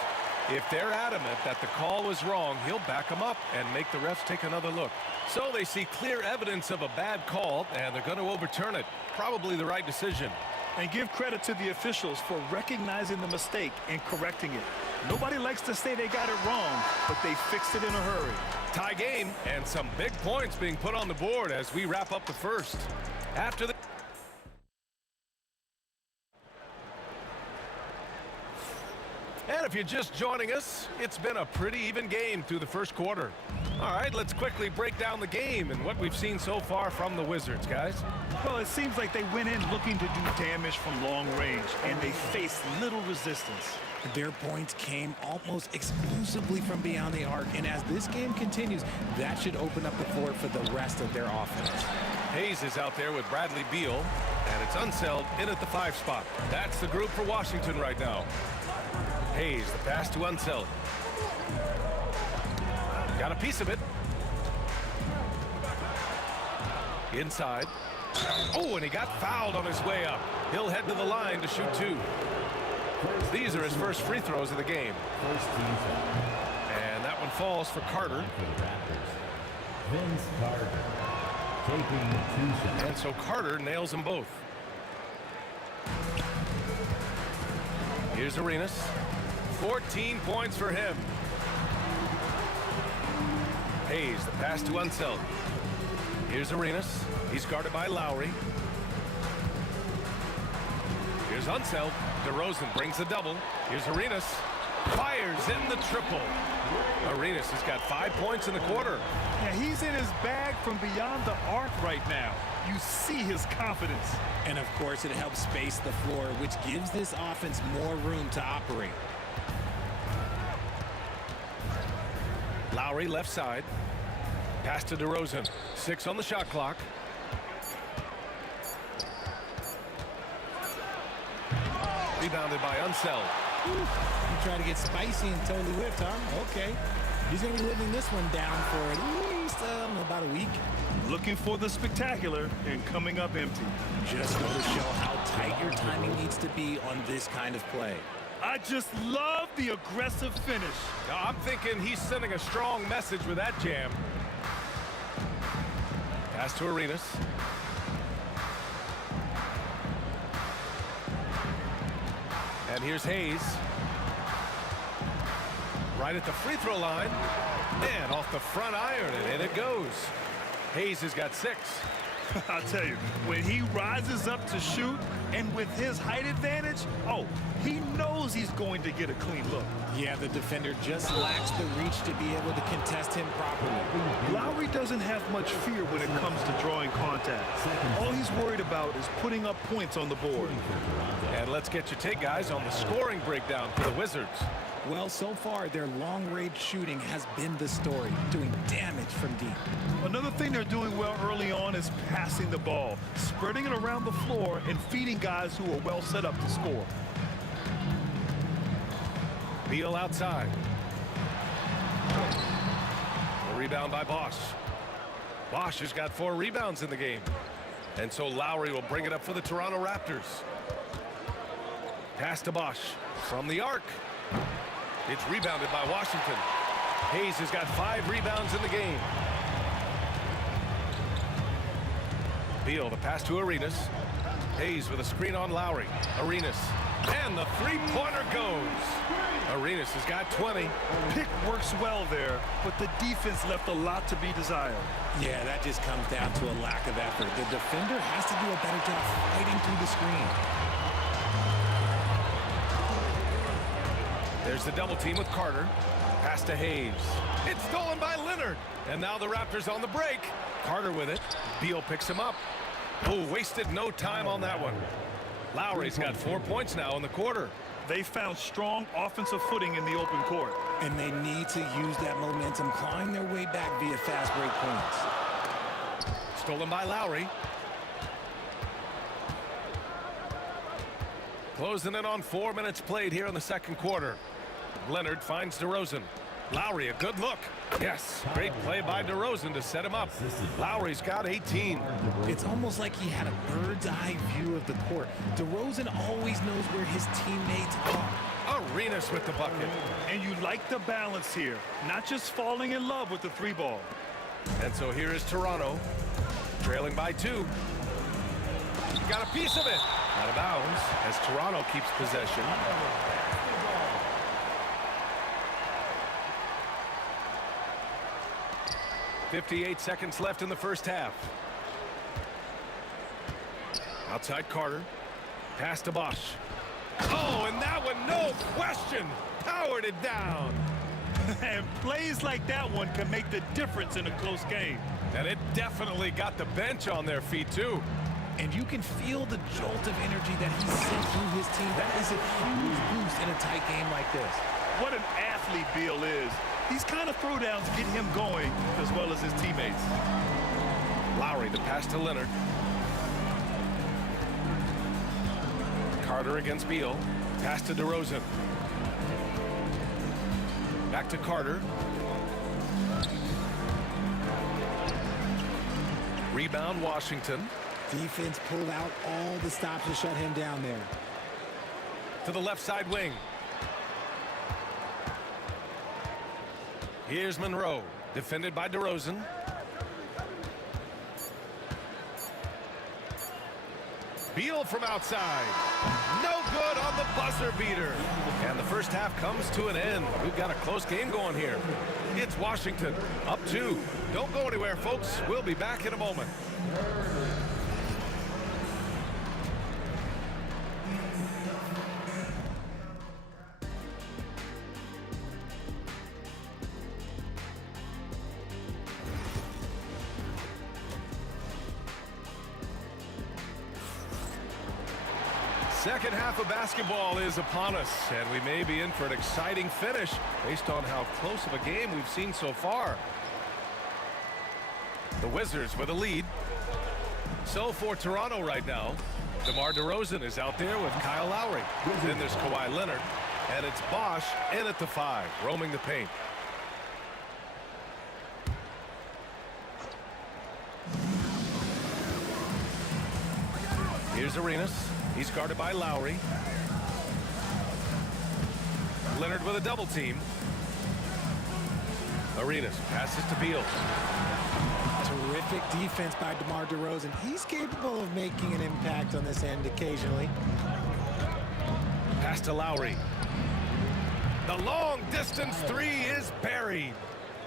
If they're adamant that the call was wrong, he'll back them up and make the refs take another look. So they see clear evidence of a bad call, and they're going to overturn it. Probably the right decision. And give credit to the officials for recognizing the mistake and correcting it. Nobody likes to say they got it wrong, but they fixed it in a hurry. Tie game, and some big points being put on the board as we wrap up the first. After the... And if you're just joining us, it's been a pretty even game through the first quarter. All right, let's quickly break down the game and what we've seen so far from the Wizards, guys. Well, it seems like they went in looking to do damage from long range, and they faced little resistance. Their points came almost exclusively from beyond the arc, and as this game continues, that should open up the floor for the rest of their offense. Hayes is out there with Bradley Beal, and it's Unseld in at the 5 spot. That's the group for Washington right now. Hayes, the pass to Unseld. Got a piece of it. Inside. Oh, and he got fouled on his way up. He'll head to the line to shoot 2. These are his first free throws of the game. And that one falls for Carter. Vince Carter taking 2 shots. And so Carter nails them both. Here's Arenas. 14 points for him. Hayes, the pass to Unseld. Here's Arenas. He's guarded by Lowry. Here's Unseld. DeRozan brings the double. Here's Arenas. Fires in the triple. Arenas has got 5 points in the quarter. Yeah, he's in his bag from beyond the arc right now. You see his confidence. And of course, it helps space the floor, which gives this offense more room to operate. Lowry left side. Pass to DeRozan. 6 on the shot clock. Rebounded by Unseld. You try to get spicy and totally whipped, huh? Okay. He's going to be living this one down for at least about a week. Looking for the spectacular and coming up empty. Just go to show how tight your timing needs to be on this kind of play. I just love the aggressive finish. Now, I'm thinking he's sending a strong message with that jam. Pass to Arenas. And here's Hayes. Right at the free throw line. And off the front iron, and in it goes. Hayes has got 6. I'll tell you, when he rises up to shoot, and with his height advantage, oh, he knows he's going to get a clean look. Yeah, the defender just lacks the reach to be able to contest him properly. Lowry doesn't have much fear when it comes to drawing contact. All he's worried about is putting up points on the board. And let's get your take, guys, on the scoring breakdown for the Wizards. Well, so far, their long-range shooting has been the story, doing damage from deep. Another thing they're doing well early on is passing the ball, spreading it around the floor and feeding guys who are well set up to score. Beal outside. A rebound by Bosch. Bosch has got 4 rebounds in the game. And so Lowry will bring it up for the Toronto Raptors. Pass to Bosch from the arc. It's rebounded by Washington. Hayes has got 5 rebounds in the game. Beal, the pass to Arenas. Hayes with a screen on Lowry. Arenas. And the three-pointer goes. Arenas has got 20. Pick works well there, but the defense left a lot to be desired. Yeah, that just comes down to a lack of effort. The defender has to do a better job fighting through the screen. There's the double team with Carter. Pass to Hayes. It's stolen by Leonard. And now the Raptors on the break. Carter with it. Beal picks him up. Oh, wasted no time on that one. Lowry's got 4 points now in the quarter. They found strong offensive footing in the open court. And they need to use that momentum, clawing their way back via fast break points. Stolen by Lowry. Closing in on 4 minutes played here in the second quarter. Leonard finds DeRozan. Lowry, a good look. Yes, great play by DeRozan to set him up. Lowry's got 18. It's almost like he had a bird's eye view of the court. DeRozan always knows where his teammates are. Arenas with the bucket. And you like the balance here, not just falling in love with the three ball. And so here is Toronto, trailing by 2. Got a piece of it. Out of bounds as Toronto keeps possession. .58 seconds left in the first half. Outside Carter. Pass to Bosch. Oh, and that one, no question, powered it down. And plays like that one can make the difference in a close game. And it definitely got the bench on their feet, too. And you can feel the jolt of energy that he sent through his team. That is a huge boost in a tight game like this. What an athlete Beal is. These kind of throwdowns get him going as well as his teammates. Lowry, the pass to Leonard. Carter against Beal. Pass to DeRozan. Back to Carter. Rebound, Washington. Defense pulled out all the stops to shut him down there. To the left side wing. Here's Monroe, defended by DeRozan. Beal from outside. No good on the buzzer beater. And the first half comes to an end. We've got a close game going here. It's Washington, up 2. Don't go anywhere, folks. We'll be back in a moment. Second half of basketball is upon us, and we may be in for an exciting finish based on how close of a game we've seen so far. The Wizards with a lead. So for Toronto right now, DeMar DeRozan is out there with Kyle Lowry. Then there's Kawhi Leonard, and it's Bosch in at the 5, roaming the paint. Here's Arenas. He's guarded by Lowry. Leonard with a double team. Arenas passes to Beal. Terrific defense by DeMar DeRozan. He's capable of making an impact on this end occasionally. Pass to Lowry. The long distance 3 is buried.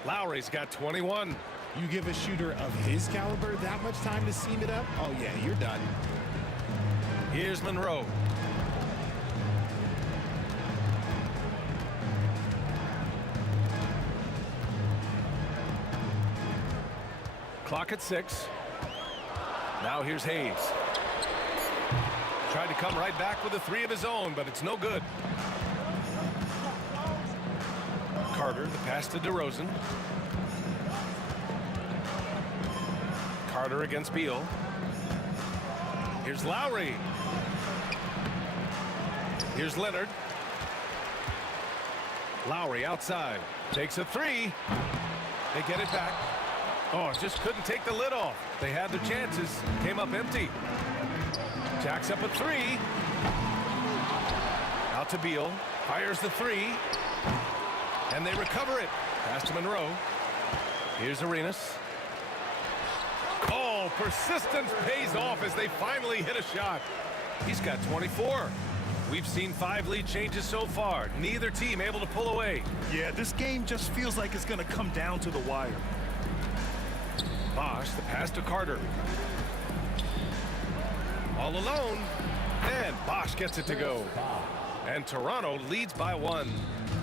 Lowry's got 21. You give a shooter of his caliber that much time to seam it up? Oh yeah, you're done. Here's Monroe. Clock at 6. Now here's Hayes. Tried to come right back with a 3 of his own, but it's no good. Carter, the pass to DeRozan. Carter against Beal. Here's Lowry. Here's Leonard. Lowry outside. Takes a 3. They get it back. Oh, just couldn't take the lid off. They had their chances. Came up empty. Jacks up a 3. Out to Beal. Fires the 3. And they recover it. Pass to Monroe. Here's Arenas. Oh, persistence pays off as they finally hit a shot. He's got 24. We've seen 5 lead changes so far. Neither team able to pull away. Yeah, this game just feels like it's going to come down to the wire. Bosch, the pass to Carter. All alone. And Bosch gets it to go. And Toronto leads by 1.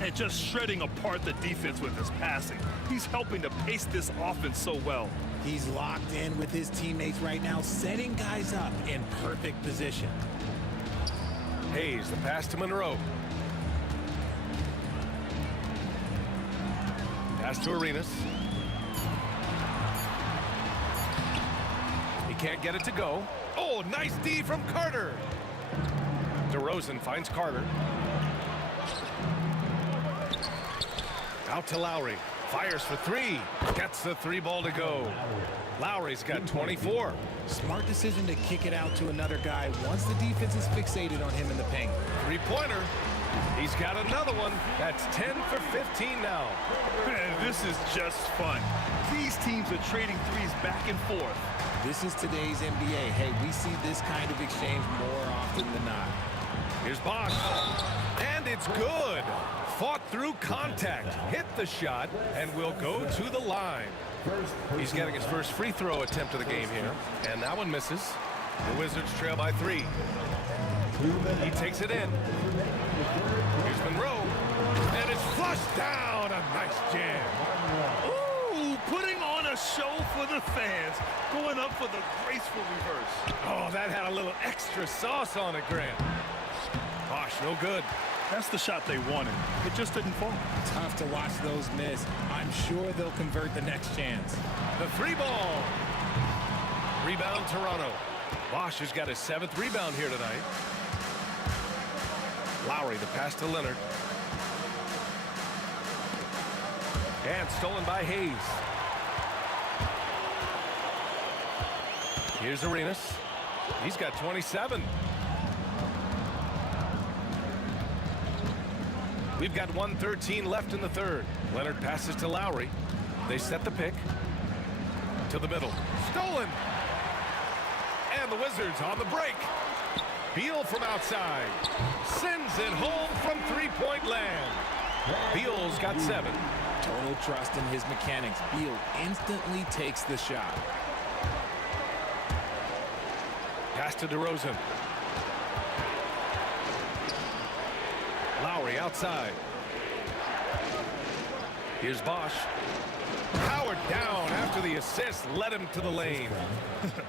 And just shredding apart the defense with his passing. He's helping to pace this offense so well. He's locked in with his teammates right now, setting guys up in perfect position. Hayes, the pass to Monroe. Pass to Arenas. He can't get it to go. Oh, nice D from Carter. DeRozan finds Carter. Out to Lowry. Fires for 3. Gets the 3 ball to go. Lowry's got 24. Smart decision to kick it out to another guy once the defense is fixated on him in the paint. 3-pointer. He's got another one. That's 10 for 15 now. Man, this is just fun. These teams are trading threes back and forth. This is today's NBA. Hey, we see this kind of exchange more often than not. Here's Bosch. And it's good. Fought through contact. Hit the shot and will go to the line. He's getting his first free throw attempt of the game here. And that one misses. The Wizards trail by 3. He takes it in. Here's Monroe. And it's flushed down. A nice jam. Ooh, putting on a show for the fans. Going up for the graceful reverse. Oh, that had a little extra sauce on it, Grant. Bosch, no good. That's the shot they wanted. It just didn't fall. Tough to watch those miss. I'm sure they'll convert the next chance. The 3 ball. Rebound, Toronto. Bosch has got his 7th rebound here tonight. Lowry, the pass to Leonard. And stolen by Hayes. Here's Arenas. He's got 27. We've got 1:13 left in the 3rd. Leonard passes to Lowry. They set the pick. To the middle. Stolen! And the Wizards on the break. Beal from outside. Sends it home from 3-point land. Beal's got 7. Total trust in his mechanics. Beal instantly takes the shot. Pass to DeRozan. Lowry outside. Here's Bosch. Powered down after the assist led him to the lane.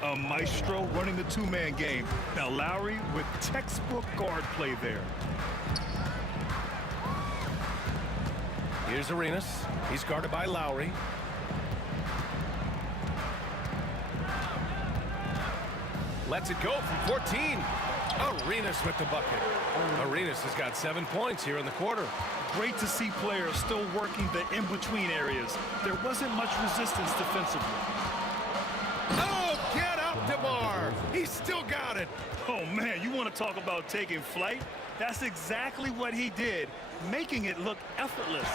A maestro running the 2-man game. Now Lowry with textbook guard play there. Here's Arenas. He's guarded by Lowry. Lets it go from 14. Arenas with the bucket. Arenas has got 7 points here in the quarter. Great to see players still working the in-between areas. There wasn't much resistance defensively. Oh, get up, DeMar. He's still got it. Oh, man, you want to talk about taking flight? That's exactly what he did, making it look effortless.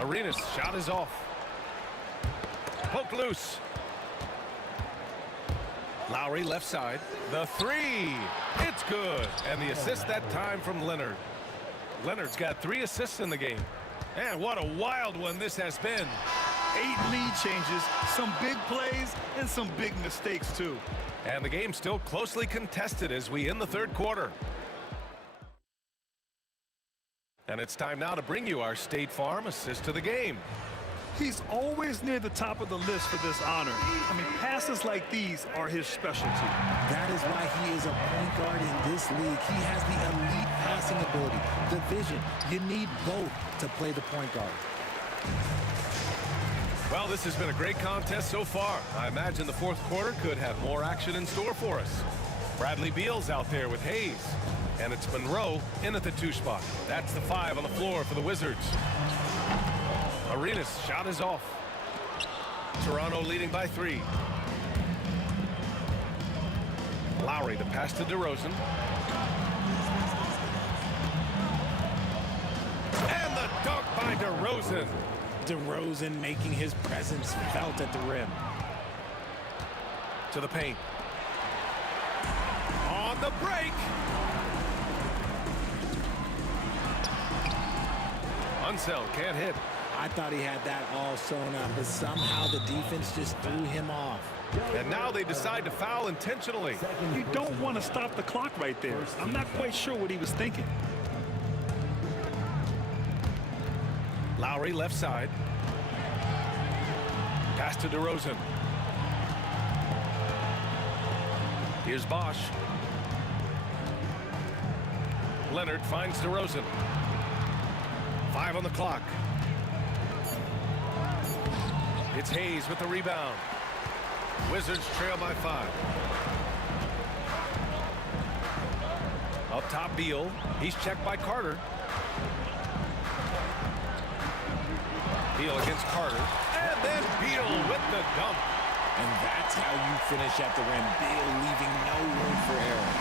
Arenas' shot is off. Poke loose. Lowry left side. The 3. It's good. And the assist that time from Leonard. Leonard's got 3 assists in the game. And what a wild one this has been. 8 lead changes, some big plays, and some big mistakes, too. And the game's still closely contested as we end the 3rd quarter. And it's time now to bring you our State Farm assist to the game. He's always near the top of the list for this honor. I mean, passes like these are his specialty. That is why he is a point guard in this league. He has the elite passing ability, the vision. You need both to play the point guard. Well, this has been a great contest so far. I imagine the 4th quarter could have more action in store for us. Bradley Beal's out there with Hayes. And it's Monroe in at the 2 spot. That's the 5 on the floor for the Wizards. Arenas' shot is off. Toronto leading by 3. Lowry, the pass to DeRozan. And the dunk by DeRozan. DeRozan making his presence felt at the rim. To the paint. On the break. Unseld can't hit. I thought he had that all sewn up, but somehow the defense just threw him off. And now they decide to foul intentionally. You don't want to stop the clock right there. I'm not quite sure what he was thinking. Lowry left side. Pass to DeRozan. Here's Bosch. Leonard finds DeRozan. 5 on the clock. It's Hayes with the rebound. Wizards trail by 5. Up top, Beal. He's checked by Carter. Beal against Carter. And then Beal with the dunk. And that's how you finish at the rim. Beal leaving no room for error.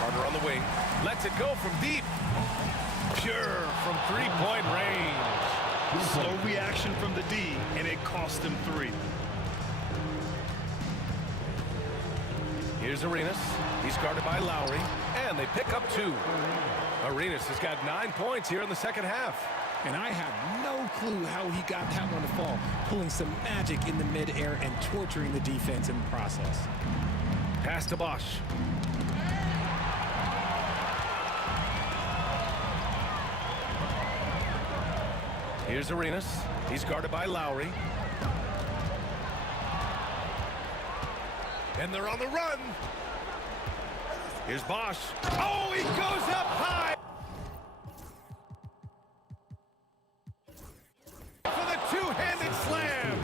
Carter on the wing. Lets it go from deep. Pure from three-point range. Slow reaction from the D, and it cost him 3. Here's Arenas. He's guarded by Lowry. And they pick up 2. Arenas has got 9 points here in the second half. And I have no clue how he got that one to fall. Pulling some magic in the midair and torturing the defense in the process. Pass to Bosch. Here's Arenas. He's guarded by Lowry. And they're on the run. Here's Bosch. Oh, he goes up high. For the two-handed slam.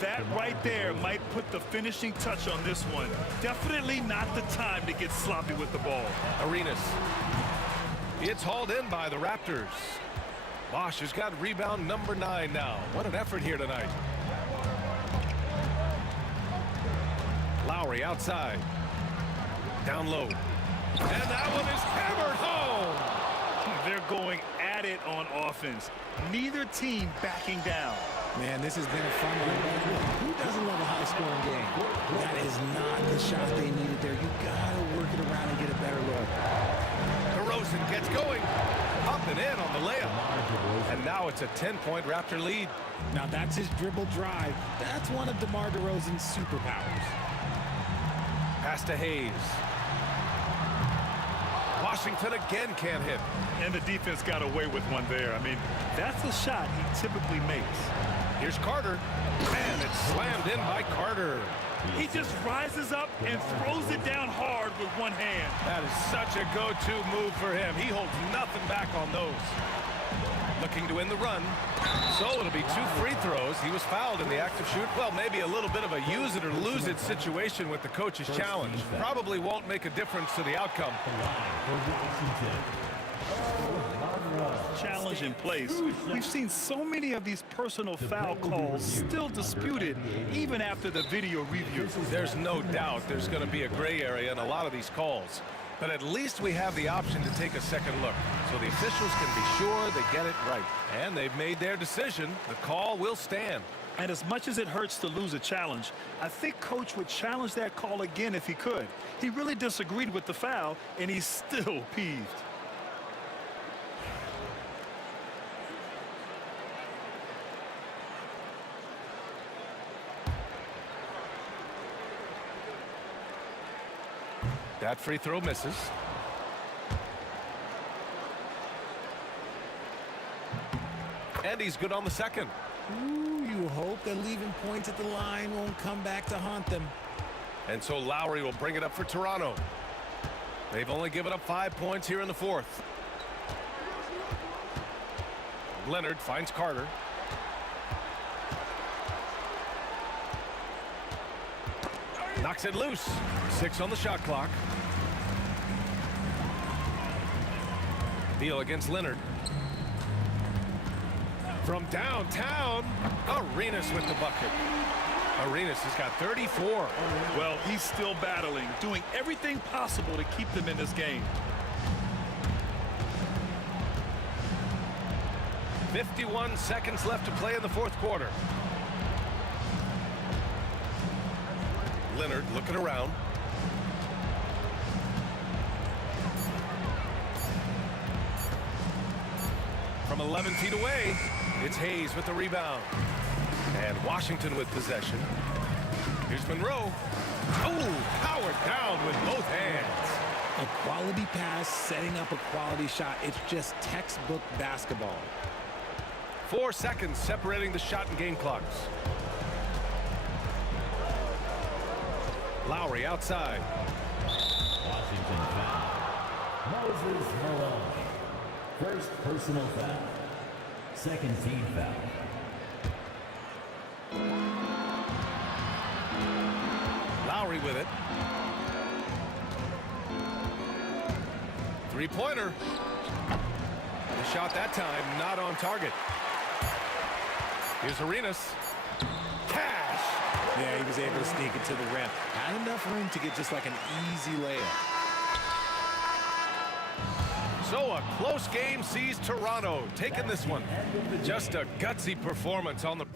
That right there might put the finishing touch on this one. Definitely not the time to get sloppy with the ball. Arenas. It's hauled in by the Raptors. Bosch has got rebound number 9 now. What an effort here tonight. Lowry outside. Down low. And that one is hammered home. They're going at it on offense. Neither team backing down. Man, this has been a fun one. Who doesn't love a high-scoring game? That is not the shot they needed there. You got to work it around and get a better look. DeRozan gets going. Up and in on the layup. And now it's a 10-point Raptor lead. Now that's his dribble drive. That's one of DeMar DeRozan's superpowers. Pass to Hayes. Washington again can't hit. And the defense got away with one there. I mean, that's a shot he typically makes. Here's Carter. And it's slammed in by Carter. He just rises up and throws it down hard with one hand. That is such a go-to move for him. He holds nothing back on those. Looking to win the run. So it'll be 2 free throws. He was fouled in the act of shoot. Well, maybe a little bit of a use it or lose it situation with the coach's challenge. Probably won't make a difference to the outcome. Challenge in place. We've seen so many of these personal foul calls still disputed even after the video review. There's no doubt there's going to be a gray area in a lot of these calls. But at least we have the option to take a second look, so the officials can be sure they get it right. And they've made their decision. The call will stand. And as much as it hurts to lose a challenge, I think Coach would challenge that call again if he could. He really disagreed with the foul, and he's still peeved. That free throw misses. And he's good on the second. Ooh, you hope that leaving points at the line won't come back to haunt them. And so Lowry will bring it up for Toronto. They've only given up 5 points here in the fourth. Leonard finds Carter. Knocks it loose. 6 on the shot clock. Beal against Leonard. From downtown, Arenas with the bucket. Arenas has got 34. Well, he's still battling, doing everything possible to keep them in this game. 51 seconds left to play in the fourth quarter. Leonard looking around. From 11 feet away, it's Hayes with the rebound. And Washington with possession. Here's Monroe. Oh, powered down with both hands. A quality pass, setting up a quality shot. It's just textbook basketball. 4 seconds separating the shot and game clocks. Lowry outside. Washington foul. Moses Malone. First personal foul. Second team foul. Lowry with it. Three-pointer. The shot that time not on target. Here's Arenas. Cash. Yeah, he was able to sneak it to the rim. Had enough room to get just like an easy layup. So a close game sees Toronto taking this one. Just a gutsy performance on the...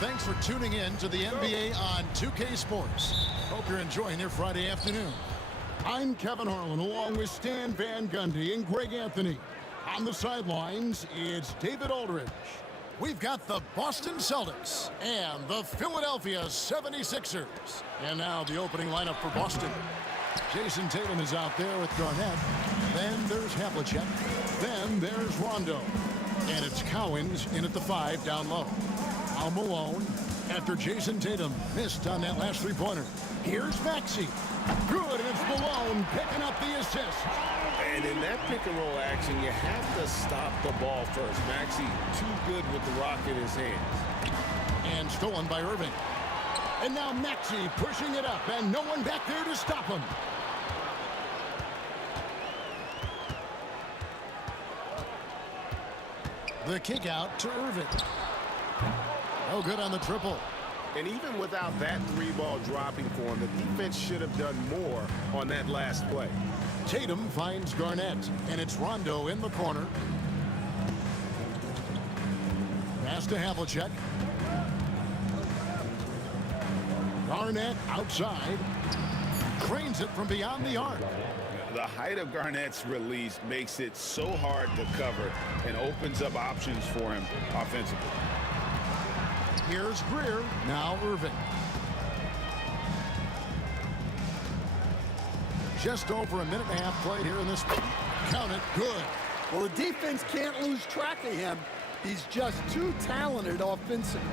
Thanks for tuning in to the NBA on 2K Sports. Hope you're enjoying your Friday afternoon. I'm Kevin Harlan along with Stan Van Gundy and Greg Anthony. On the sidelines, it's David Aldridge. We've got the Boston Celtics and the Philadelphia 76ers. And now the opening lineup for Boston. Jason Tatum is out there with Garnett. Then there's Havlicek. Then there's Rondo. And it's Cowens in at the 5 down low. Al Malone after Jason Tatum missed on that last three-pointer. Here's Maxey. Good, and it's Malone picking up the assist. And in that pick-and-roll action, you have to stop the ball first. Maxey too good with the rock in his hands. And stolen by Irving. And now Maxey pushing it up, and no one back there to stop him. The kick out to Irving. No good on the triple. And even without that three-ball dropping for him, the defense should have done more on that last play. Tatum finds Garnett, and it's Rondo in the corner. Pass to Havlicek. Garnett outside. Cranes it from beyond the arc. The height of Garnett's release makes it so hard to cover and opens up options for him offensively. Here's Greer. Now Irving. Just over a minute and a half played here in this. Count it. Good. Well, the defense can't lose track of him. He's just too talented offensively.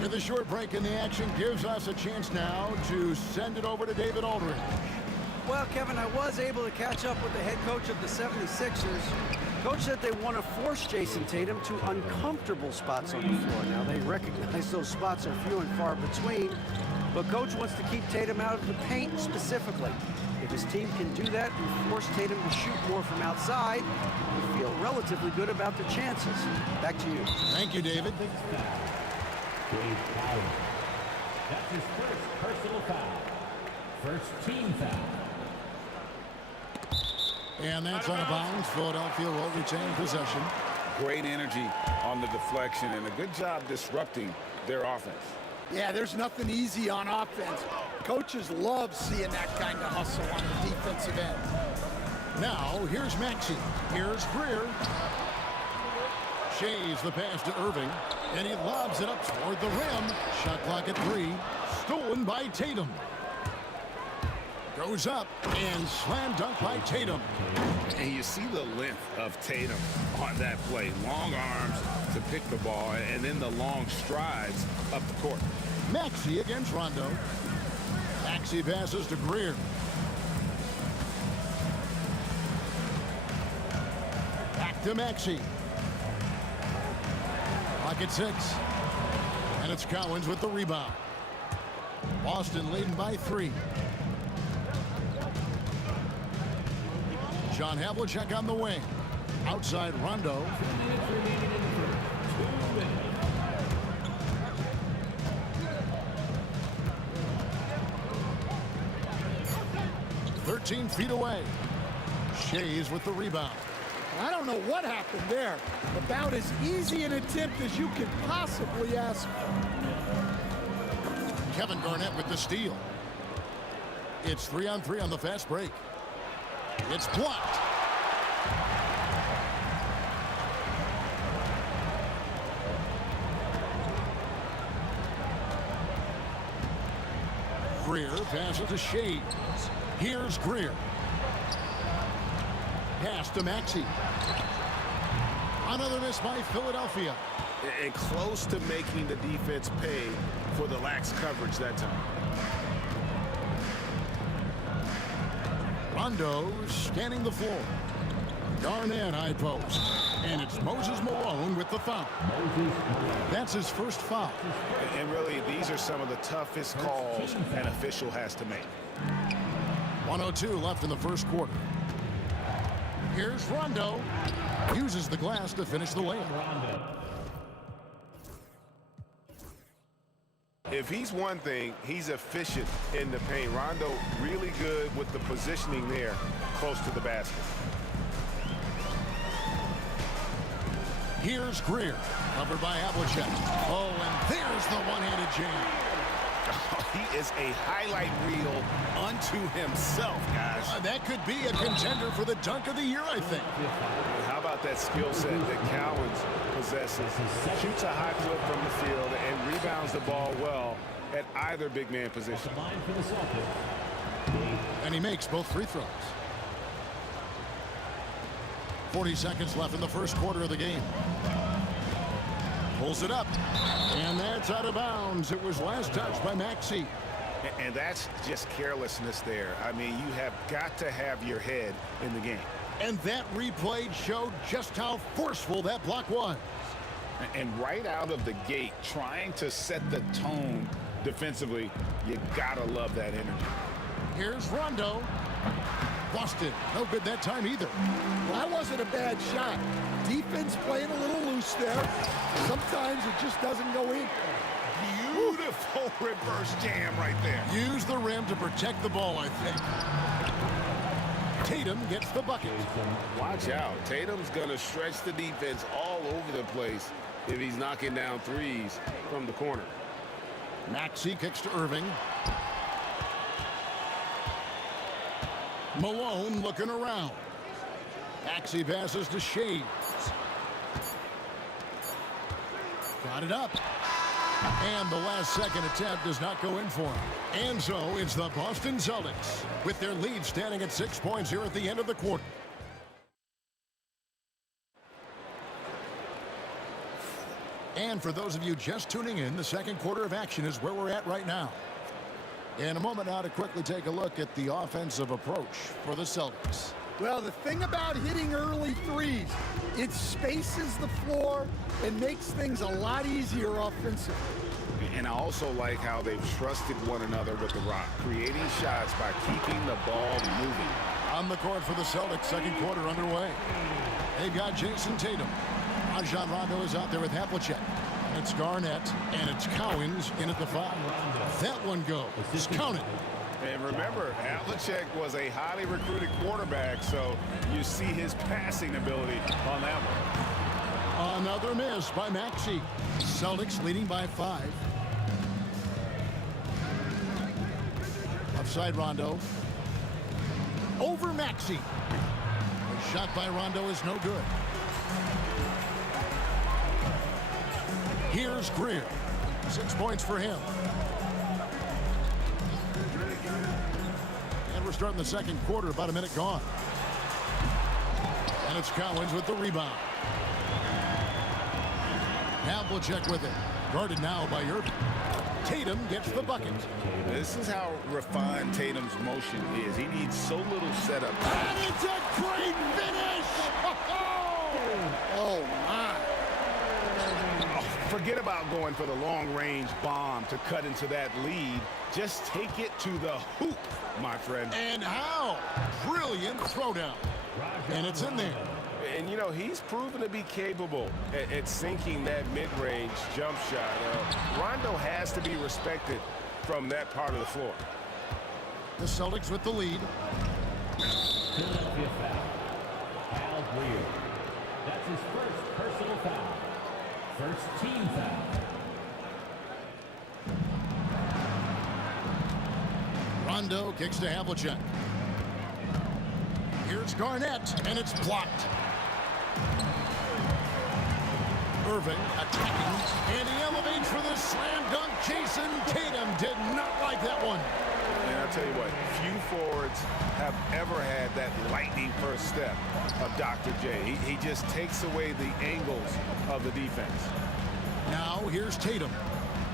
With a short break in the action gives us a chance now to send it over to David Aldridge. Well, Kevin, I was able to catch up with the head coach of the 76ers. Coach said they want to force Jason Tatum to uncomfortable spots on the floor. Now, they recognize those spots are few and far between, but Coach wants to keep Tatum out of the paint specifically. If his team can do that and force Tatum to shoot more from outside, we feel relatively good about their chances. Back to you. Thank you, David. That's his first personal foul. First team foul. And that's out of bounds. Philadelphia will retain possession. Great energy on the deflection and a good job disrupting their offense. Yeah, there's nothing easy on offense. Coaches love seeing that kind of hustle on the defensive end. Now, here's Maxey. Here's Greer. Shays the pass to Irving. And he lobs it up toward the rim. Shot clock at 3. Stolen by Tatum. Goes up and slam dunk by Tatum. And you see the length of Tatum on that play. Long arms to pick the ball and then the long strides up the court. Maxey against Rondo. Maxey passes to Greer. Back to Maxey. Clock at 6. And it's Cowens with the rebound. Boston leading by 3. John Havlicek on the wing. Outside Rondo. "13 feet away." Shays with the rebound. I don't know what happened there. About as easy an attempt as you could possibly ask for. Kevin Garnett with the steal. It's 3-on-3 on the fast break. It's blocked. Greer passes to Shades. Here's Greer. Pass to Maxey. Another miss by Philadelphia. And close to making the defense pay for the lax coverage that time. Rondo scanning the floor. Garnett high post. And it's Moses Malone with the foul. That's his first foul. And really, these are some of the toughest calls an official has to make. 1:02 left in the first quarter. Here's Rondo. Uses the glass to finish the layup. If he's one thing, he's efficient in the paint. Rondo really good with the positioning there close to the basket. Here's Greer, covered by Havlicek. Oh, and There's the one-handed jam. Oh, he is a highlight reel unto himself, guys. That could be a contender for the dunk of the year, I think. How about that skill set that Cowens possesses? Shoots a high clip from the field and rebounds the ball well at either big man position. And he makes both free throws. 40 seconds left in the first quarter of the game. Pulls it up. And that's out of bounds. It was last touched by Maxey. And that's just carelessness there. I mean, you have got to have your head in the game. And that replay showed just how forceful that block was. And right out of the gate, trying to set the tone defensively, you gotta love that energy. Here's Rondo. Busted. No good that time either. Well, that wasn't a bad shot. Defense playing a little loose there. Sometimes it just doesn't go in. Beautiful reverse jam right there. Use the rim to protect the ball, I think. Tatum gets the bucket. Watch out. Tatum's going to stretch the defense all over the place if he's knocking down threes from the corner. Maxey kicks to Irving. Malone looking around. Maxey passes to Shades. Got it up. And the last second attempt does not go in for him. And so it's the Boston Celtics with their lead standing at 6 points here at the end of the quarter. And for those of you just tuning in, the second quarter of action is where we're at right now. In a moment now to quickly take a look at the offensive approach for the Celtics. Well, the thing about hitting early threes, it spaces the floor and makes things a lot easier offensively. And I also like how they've trusted one another with the rock, creating shots by keeping the ball moving. On the court for the Celtics, second quarter underway. They've got Jason Tatum. Rajon Rondo is out there with Havlicek. It's Garnett, and it's Cowens in at the 5. That one goes. Count it. And remember, Havlicek was a highly recruited quarterback, so you see his passing ability on that one. Another miss by Maxey. Celtics leading by 5. Upside Rondo. Over Maxey. The shot by Rondo is no good. Here's Greer. 6 points for him. And we're starting the second quarter, about a minute gone. And it's Cowens with the rebound. Havlicek with it. Guarded now by Irving. Tatum gets the bucket. This is how refined Tatum's motion is. He needs so little setup. And it's a great finish! Oh, my. Forget about going for the long-range bomb to cut into that lead. Just take it to the hoop, my friend. And how? Brilliant throwdown. And it's in there. And, you know, he's proven to be capable at sinking that mid-range jump shot. Rondo has to be respected from that part of the floor. The Celtics with the lead. Philadelphia foul. Al Greer. That's his first personal foul. First team foul. Rondo kicks to Havlicek. Here's Garnett, and it's blocked. Irving attacking, and he elevates for the slam dunk. Jason Tatum did not like that one. And I'll tell you what, few forwards have ever had that lightning first step of Dr. J. He just takes away the angles of the defense. Now here's Tatum.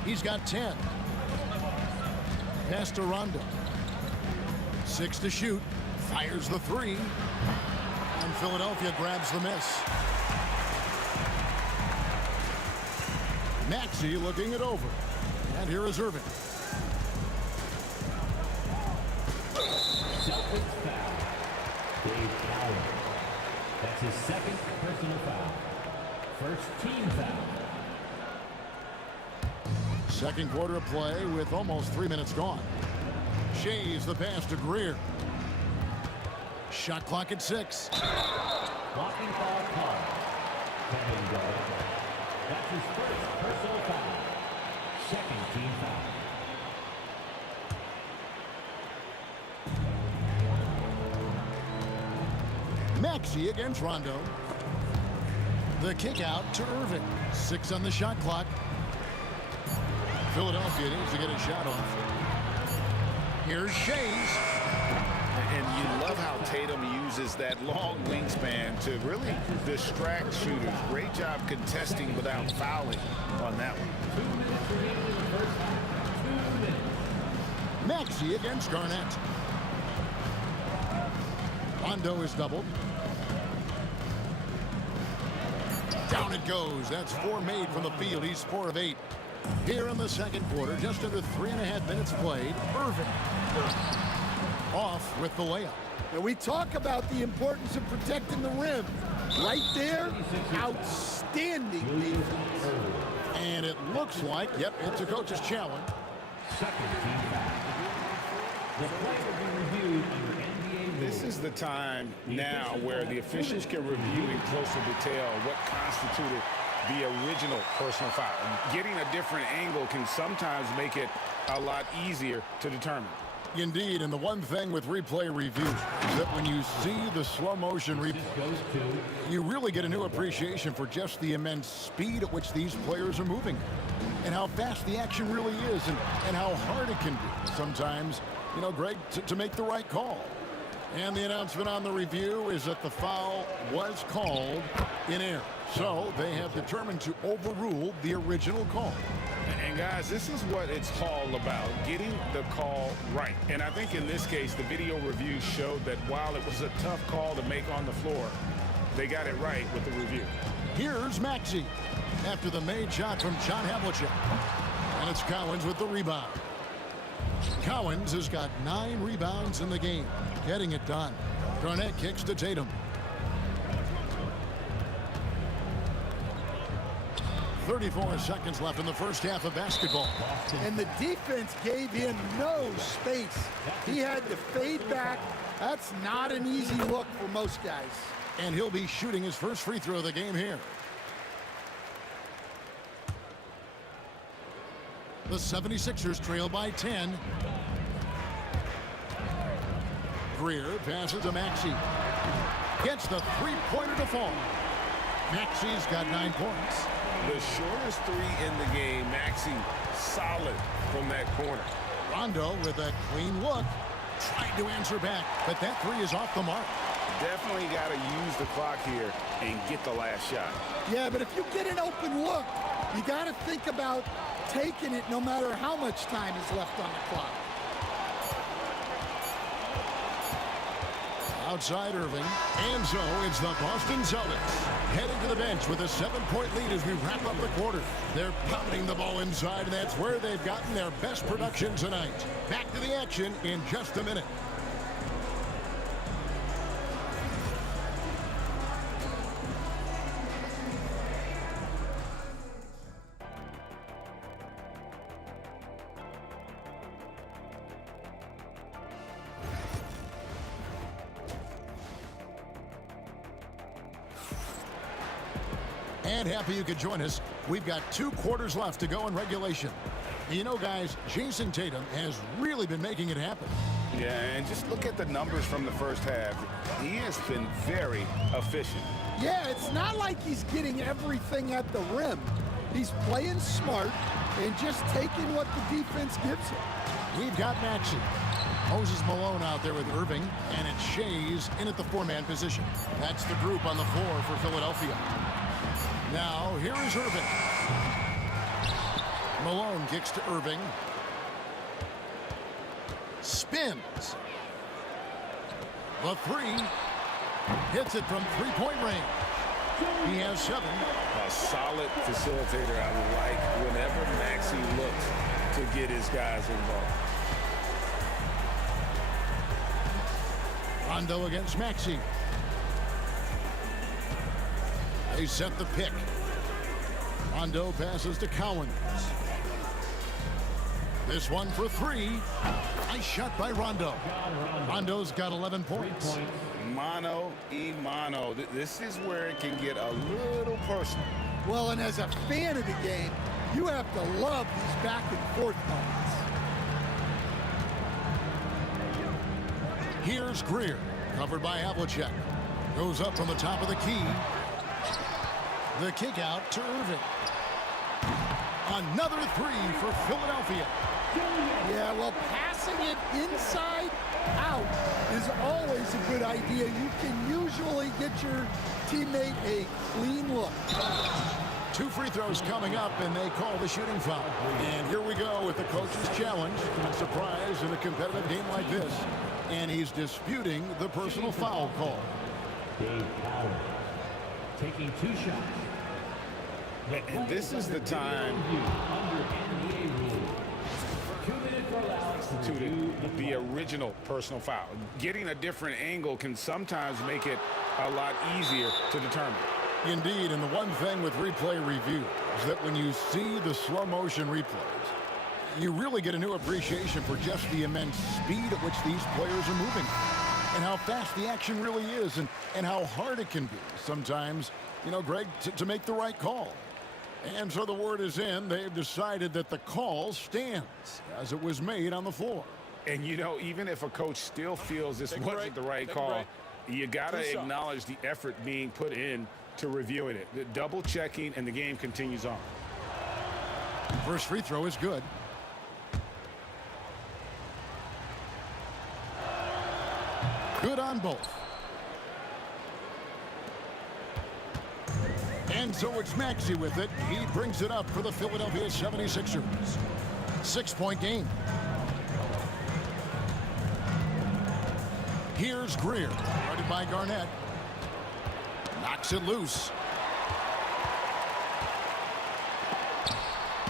He's got 10. Pass to Rondo. 6 to shoot. Fires the 3. And Philadelphia grabs the miss. Maxey looking it over. And here is Irving. Celtics foul. Dave Cowens. That's his second personal foul. First team foul. Second quarter of play with almost 3 minutes gone. Shays the pass to Greer. Shot clock at 6. Blocking foul called. Kevin Garnett. That's his first personal foul. Maxey against Rondo. The kick out to Irving. 6 on the shot clock. Philadelphia needs to get a shot off. Here's Shays. And you love how Tatum uses that long wingspan to really distract shooters. Great job contesting without fouling on that one. Maxey against Garnett. Rondo is doubled. Down it goes. That's 4 made from the field. He's 4 of 8. Here in the second quarter, just under 3.5 minutes played. Irving off with the layup. And we talk about the importance of protecting the rim. Right there, outstanding defense. And it looks like, yep, it's a coach's challenge. Second team foul. The play will be reviewed under NBA rules. This is the time now where the officials can review in closer detail what constituted the original personal foul. And getting a different angle can sometimes make it a lot easier to determine. Indeed, and the one thing with replay review is that when you see the slow motion replay, you really get a new appreciation for just the immense speed at which these players are moving and how fast the action really is and how hard it can be sometimes, you know, Greg, to make the right call. And the announcement on the review is that the foul was called in error. So they have determined to overrule the original call. And guys, this is what it's all about, getting the call right. And I think in this case, the video review showed that while it was a tough call to make on the floor, they got it right with the review. Here's Maxey after the made shot from John Havlicek. And it's Cowens with the rebound. Cowens has got 9 rebounds in the game, getting it done. Garnett kicks to Tatum. 34 seconds left in the first half of basketball. And the defense gave him no space. He had to fade back. That's not an easy look for most guys. And he'll be shooting his first free throw of the game here. The 76ers trail by 10. Greer passes to Maxey. Gets the three-pointer to fall. Maxey's got 9 points. The shortest 3 in the game. Maxey solid from that corner. Rondo with a clean look. Tried to answer back, but that 3 is off the mark. Definitely got to use the clock here and get the last shot. Yeah, but if you get an open look, you got to think about taking it no matter how much time is left on the clock. Outside Irving, and so it's the Boston Celtics heading to the bench with a 7-point lead as we wrap up the quarter. They're pounding the ball inside, and that's where they've gotten their best production tonight. Back to the action in just a minute. And happy you could join us. We've got 2 quarters left to go in regulation. You know, guys, Jason Tatum has really been making it happen. Yeah, and just look at the numbers from the first half. He has been very efficient. Yeah, it's not like he's getting everything at the rim. He's playing smart and just taking what the defense gives him. We've got Maxey. Moses Malone out there with Irving, and it's Shays in at the 4-man position. That's the group on the floor for Philadelphia. Now, here is Irving. Malone kicks to Irving. Spins. The 3. Hits it from 3-point range. He has 7. A solid facilitator. I like whenever Maxey looks to get his guys involved. Rondo against Maxey. They set the pick. Rondo passes to Cowens. This one for 3. Nice shot by Rondo. Rondo's got 11 points. Mano y mano. This is where it can get a little personal. Well, and as a fan of the game, you have to love these back and forth moments. Here's Greer, covered by Havlicek. Goes up from the top of the key. The kick out to Irving. Another three for Philadelphia. Yeah, well, passing it inside out is always a good idea. You can usually get your teammate a clean look. 2 free throws coming up, and they call the shooting foul. And here we go with the coach's challenge. A surprise in a competitive game like this. And he's disputing the personal foul call. Dave Powell taking 2 shots. And this is the time instituted the original personal foul. Getting a different angle can sometimes make it a lot easier to determine. Indeed, and the one thing with replay review is that when you see the slow motion replays, you really get a new appreciation for just the immense speed at which these players are moving and how fast the action really is and how hard it can be sometimes, you know, Greg, to make the right call. And so the word is in. They've decided that the call stands as it was made on the floor. And, you know, even if a coach still feels this wasn't the right call, you got to acknowledge the effort being put in to reviewing it. The double checking, and the game continues on. First free throw is good. Good on both. And so it's Maxey with it. He brings it up for the Philadelphia 76ers. 6-point game. Here's Greer, guarded by Garnett. Knocks it loose.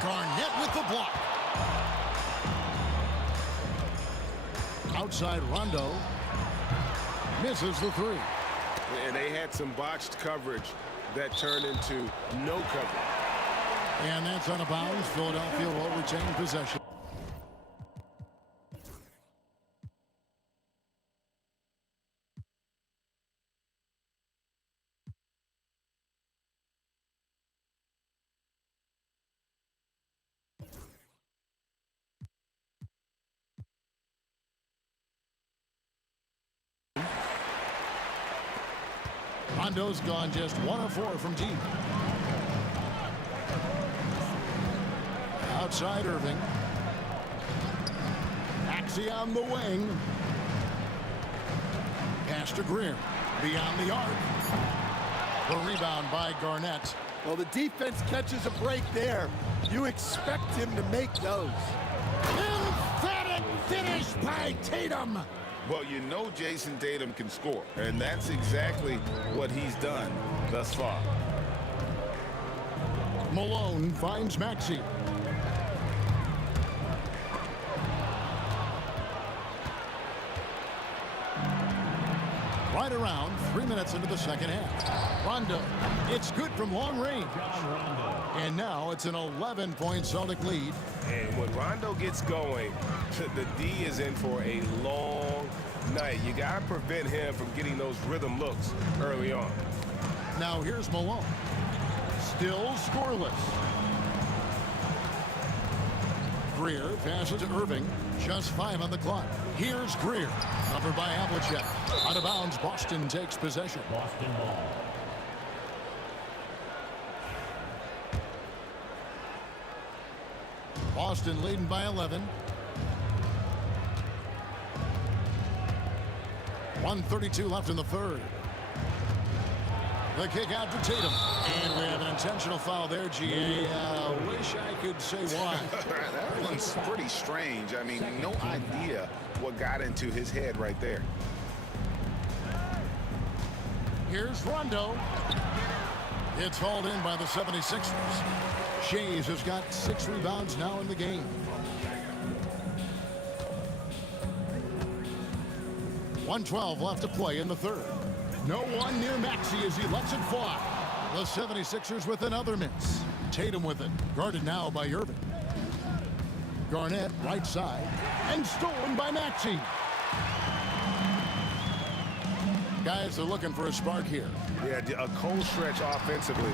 Garnett with the block. Outside Rondo. Misses the three. And they had some botched coverage that turned into no coverage. And that's out of bounds. Philadelphia will retain possession. Rondo's gone just 1 of 4 from deep. Outside Irving. Maxey on the wing. Pass to Greer. Beyond the arc. The rebound by Garnett. Well, the defense catches a break there. You expect him to make those. Emphatic finish by Tatum. Well, you know Jason Tatum can score, and that's exactly what he's done thus far. Malone finds Maxey. Right around 3 minutes into the second half. Rondo, it's good from long range. And now it's an 11-point Celtic lead. And when Rondo gets going, the D is in for a long night. You got to prevent him from getting those rhythm looks early on. Now here's Malone. Still scoreless. Greer passes to Irving. Just 5 on the clock. Here's Greer. Covered by Havlicek. Out of bounds, Boston takes possession. Boston ball. Boston leading by 11. 1:32 left in the third. The kick out to Tatum. And we have an intentional foul there, G.A. Wish I could say why. That one's pretty strange. I mean, no idea what got into his head right there. Here's Rondo. It's hauled in by the 76ers. Shays has got 6 rebounds now in the game. 1:12 left to play in the third. No one near Maxey as he lets it fly. The 76ers with another miss. Tatum with it. Guarded now by Irving. Garnett right side. And stolen by Maxey. Guys are looking for a spark here. Yeah, a cold stretch offensively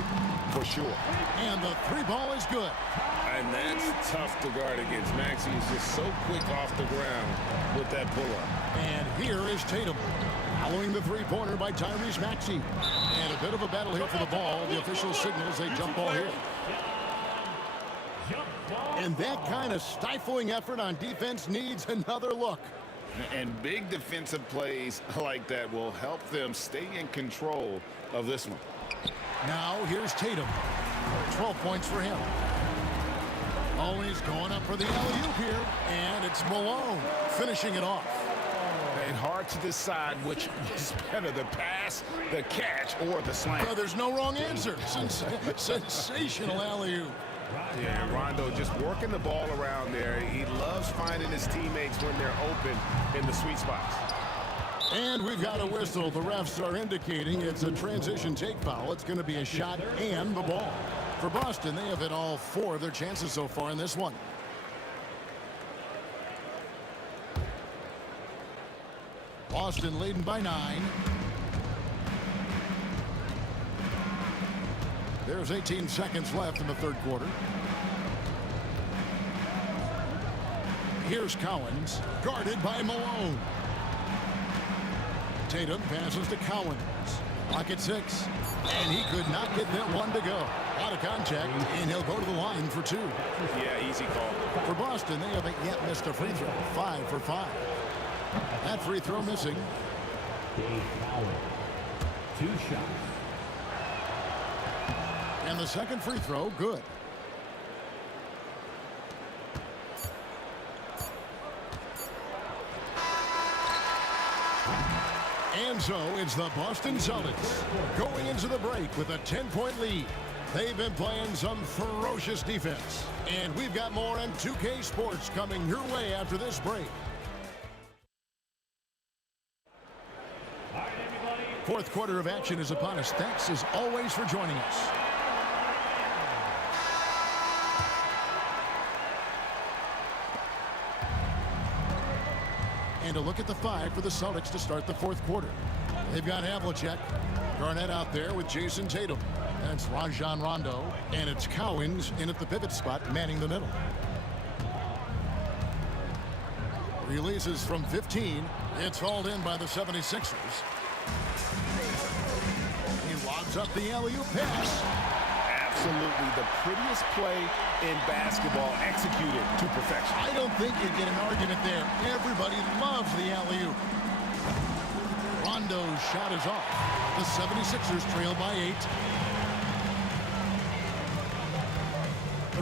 for sure. And the 3 ball is good. And that's tough to guard against. Maxey is just so quick off the ground with that pull-up. And here is Tatum. Following the three-pointer by Tyrese Maxey. And a bit of a battle here for the ball. The official signals a jump ball here. And that kind of stifling effort on defense needs another look. And big defensive plays like that will help them stay in control of this one. Now here's Tatum. 12 points for him. Oh, he's going up for the alley-oop here. And it's Malone finishing it off. And hard to decide which is better, the pass, the catch, or the slam. No, there's no wrong answer. Sensational alley-oop. Yeah, Rondo just working the ball around there. He loves finding his teammates when they're open in the sweet spots. And we've got a whistle. The refs are indicating it's a transition take foul. It's going to be a shot and the ball. For Boston, they have hit all 4 of their chances so far in this one. Boston leading by 9. There's 18 seconds left in the third quarter. Here's Cowens, guarded by Malone. Tatum passes to Cowens. Clock at 6. And he could not get that one to go. Out of contact, and he'll go to the line for 2. Yeah, easy call. For Boston, they haven't yet missed a free throw. 5 for 5. That free throw missing. Dave Howard, 2 shots. And the second free throw, good. And so it's the Boston Celtics going into the break with a 10-point lead. They've been playing some ferocious defense. And we've got more on 2K Sports coming your way after this break. Fourth quarter of action is upon us. Thanks as always for joining us. And a look at the 5 for the Celtics to start the fourth quarter. They've got Havlicek, Garnett out there with Jason Tatum. That's Rajon Rondo, and it's Cowens in at the pivot spot, manning the middle. Releases from 15. It's hauled in by the 76ers. He lobs up the alley-oop pass. Absolutely the prettiest play in basketball, executed to perfection. I don't think you get an argument there. Everybody loves the alley-oop. Rondo's shot is off. The 76ers trail by 8.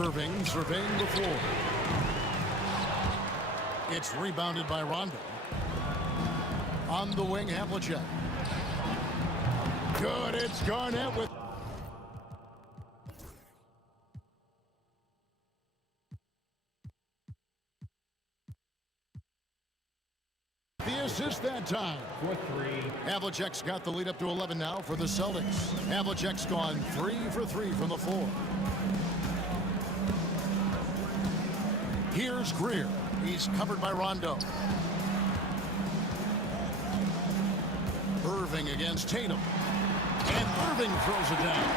Irving surveying the floor. It's rebounded by Rondo. On the wing, Havlicek. Good, it's Garnett with... the assist that time. For 3. Havlicek's got the lead up to 11 now for the Celtics. Havlicek's gone 3 for 3 from the floor. Here's Greer. He's covered by Rondo. Irving against Tatum. And Irving throws it down.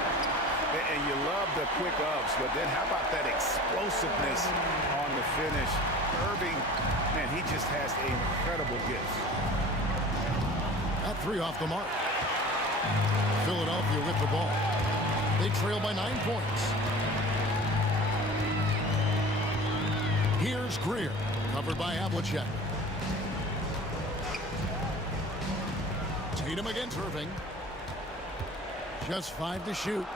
And you love the quick ups, but then how about that explosiveness on the finish? Irving, man, he just has incredible gifts. That 3 off the mark. Philadelphia with the ball. They trail by 9 points. Here's Greer, covered by Havlicek. Tatum against Irving. Just 5 to shoot.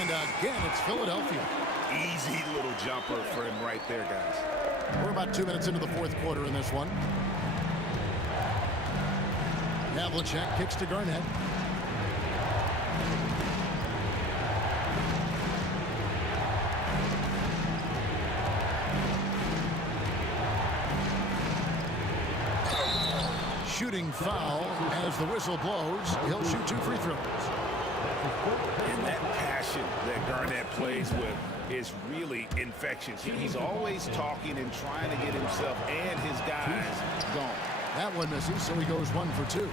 And again, it's Philadelphia. Easy little jumper for him right there, guys. We're about 2 minutes into the fourth quarter in this one. Havlicek kicks to Garnett. Shooting foul as the whistle blows. He'll shoot 2 free throws. And that passion that Garnett plays with is really infectious. He's always talking and trying to get himself and his guys going. That one misses, so he goes 1 for 2.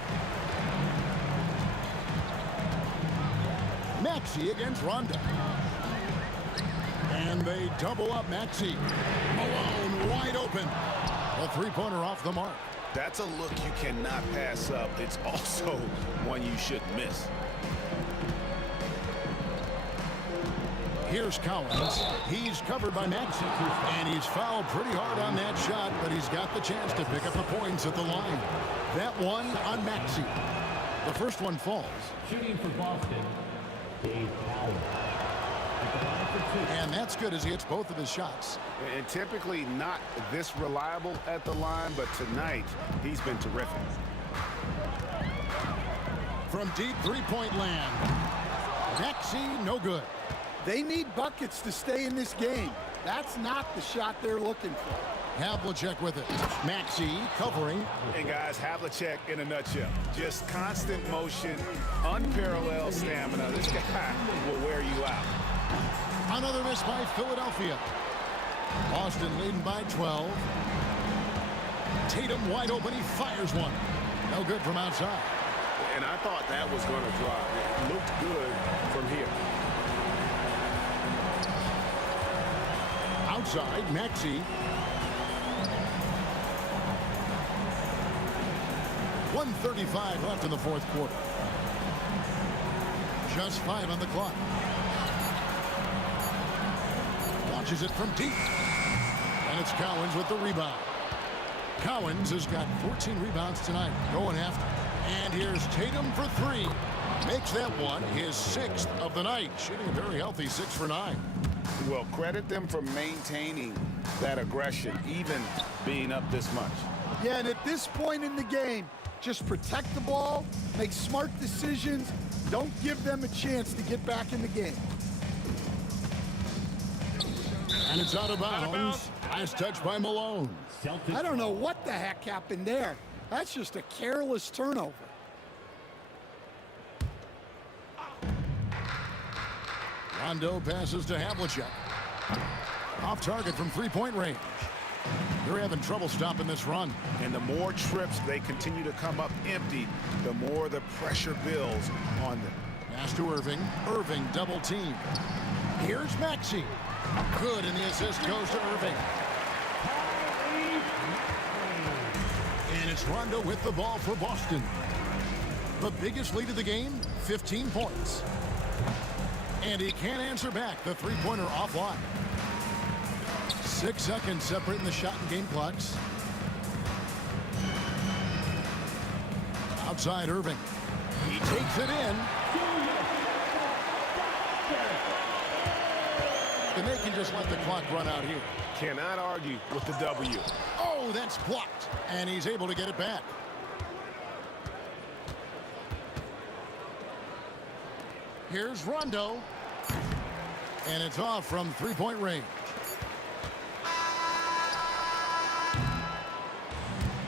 Maxey against Rondo. And they double up Maxey. Malone wide open. A three-pointer off the mark. That's a look you cannot pass up. It's also one you shouldn't miss. Here's Collins. He's covered by Maxey. And he's fouled pretty hard on that shot, but he's got the chance to pick up the points at the line. That one on Maxey. The first one falls. Shooting for Boston, Dave Powell. And that's good as he hits both of his shots. And typically not this reliable at the line, but tonight he's been terrific. From deep three-point land. Maxey, no good. They need buckets to stay in this game. That's not the shot they're looking for. Havlicek with it. Maxey covering. And guys, Havlicek in a nutshell. Just constant motion, unparalleled stamina. This guy will wear you out. Another miss by Philadelphia. Boston leading by 12. Tatum wide open. He fires one. No good from outside. And I thought that was going to drop. It looked good from here. Outside, Maxey. 1:35 left in the fourth quarter. Just 5 on the clock. Launches it from deep. And it's Cowens with the rebound. Cowens has got 14 rebounds tonight, going after. And here's Tatum for 3. Makes that one his 6th of the night, shooting a very healthy 6 for 9. Well, credit them for maintaining that aggression, even being up this much. Yeah, and at this point in the game, just protect the ball, make smart decisions, don't give them a chance to get back in the game. And it's out of bounds. Last touch by Malone. I don't know what the heck happened there. That's just a careless turnover. Rondo passes to Havlicek. Off target from three-point range. They're having trouble stopping this run. And the more trips they continue to come up empty, the more the pressure builds on them. Pass to Irving. Irving double team. Here's Maxey. Good, and the assist goes to Irving. And it's Rondo with the ball for Boston. The biggest lead of the game, 15 points. And he can't answer back the three-pointer offline. 6 seconds separating the shot and game clocks. Outside Irving. He takes it in. And they can just let the clock run out here. Cannot argue with the W. Oh, that's blocked. And he's able to get it back. Here's Rondo. And it's off from three-point range.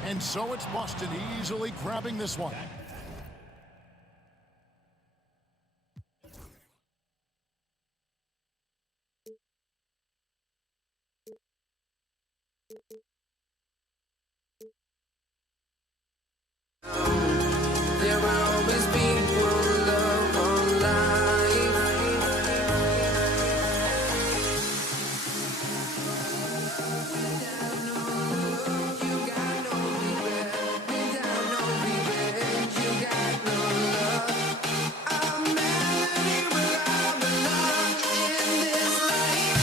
And so it's Boston easily grabbing this one. There will always be one love on life. Without no love, you got no regret. Without no revenge, you got no love. I'm melody where I belong in this life.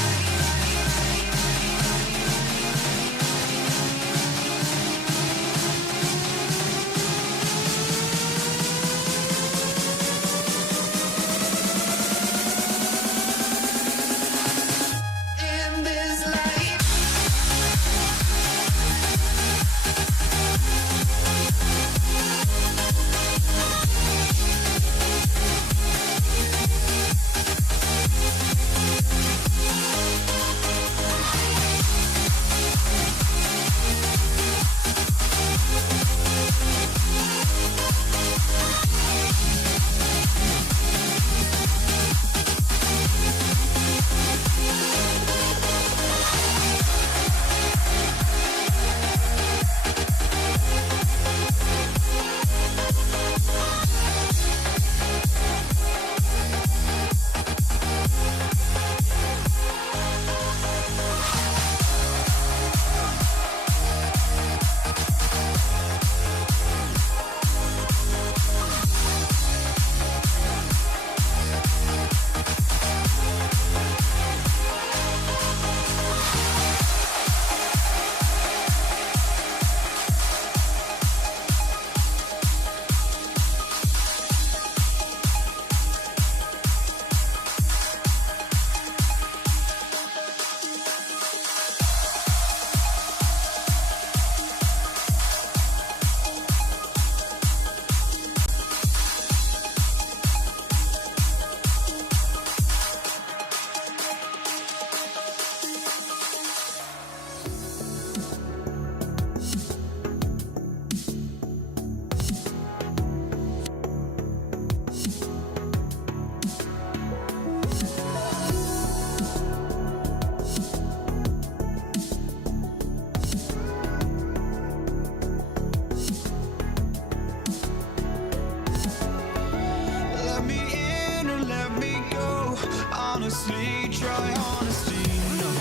honestly, try honesty. No,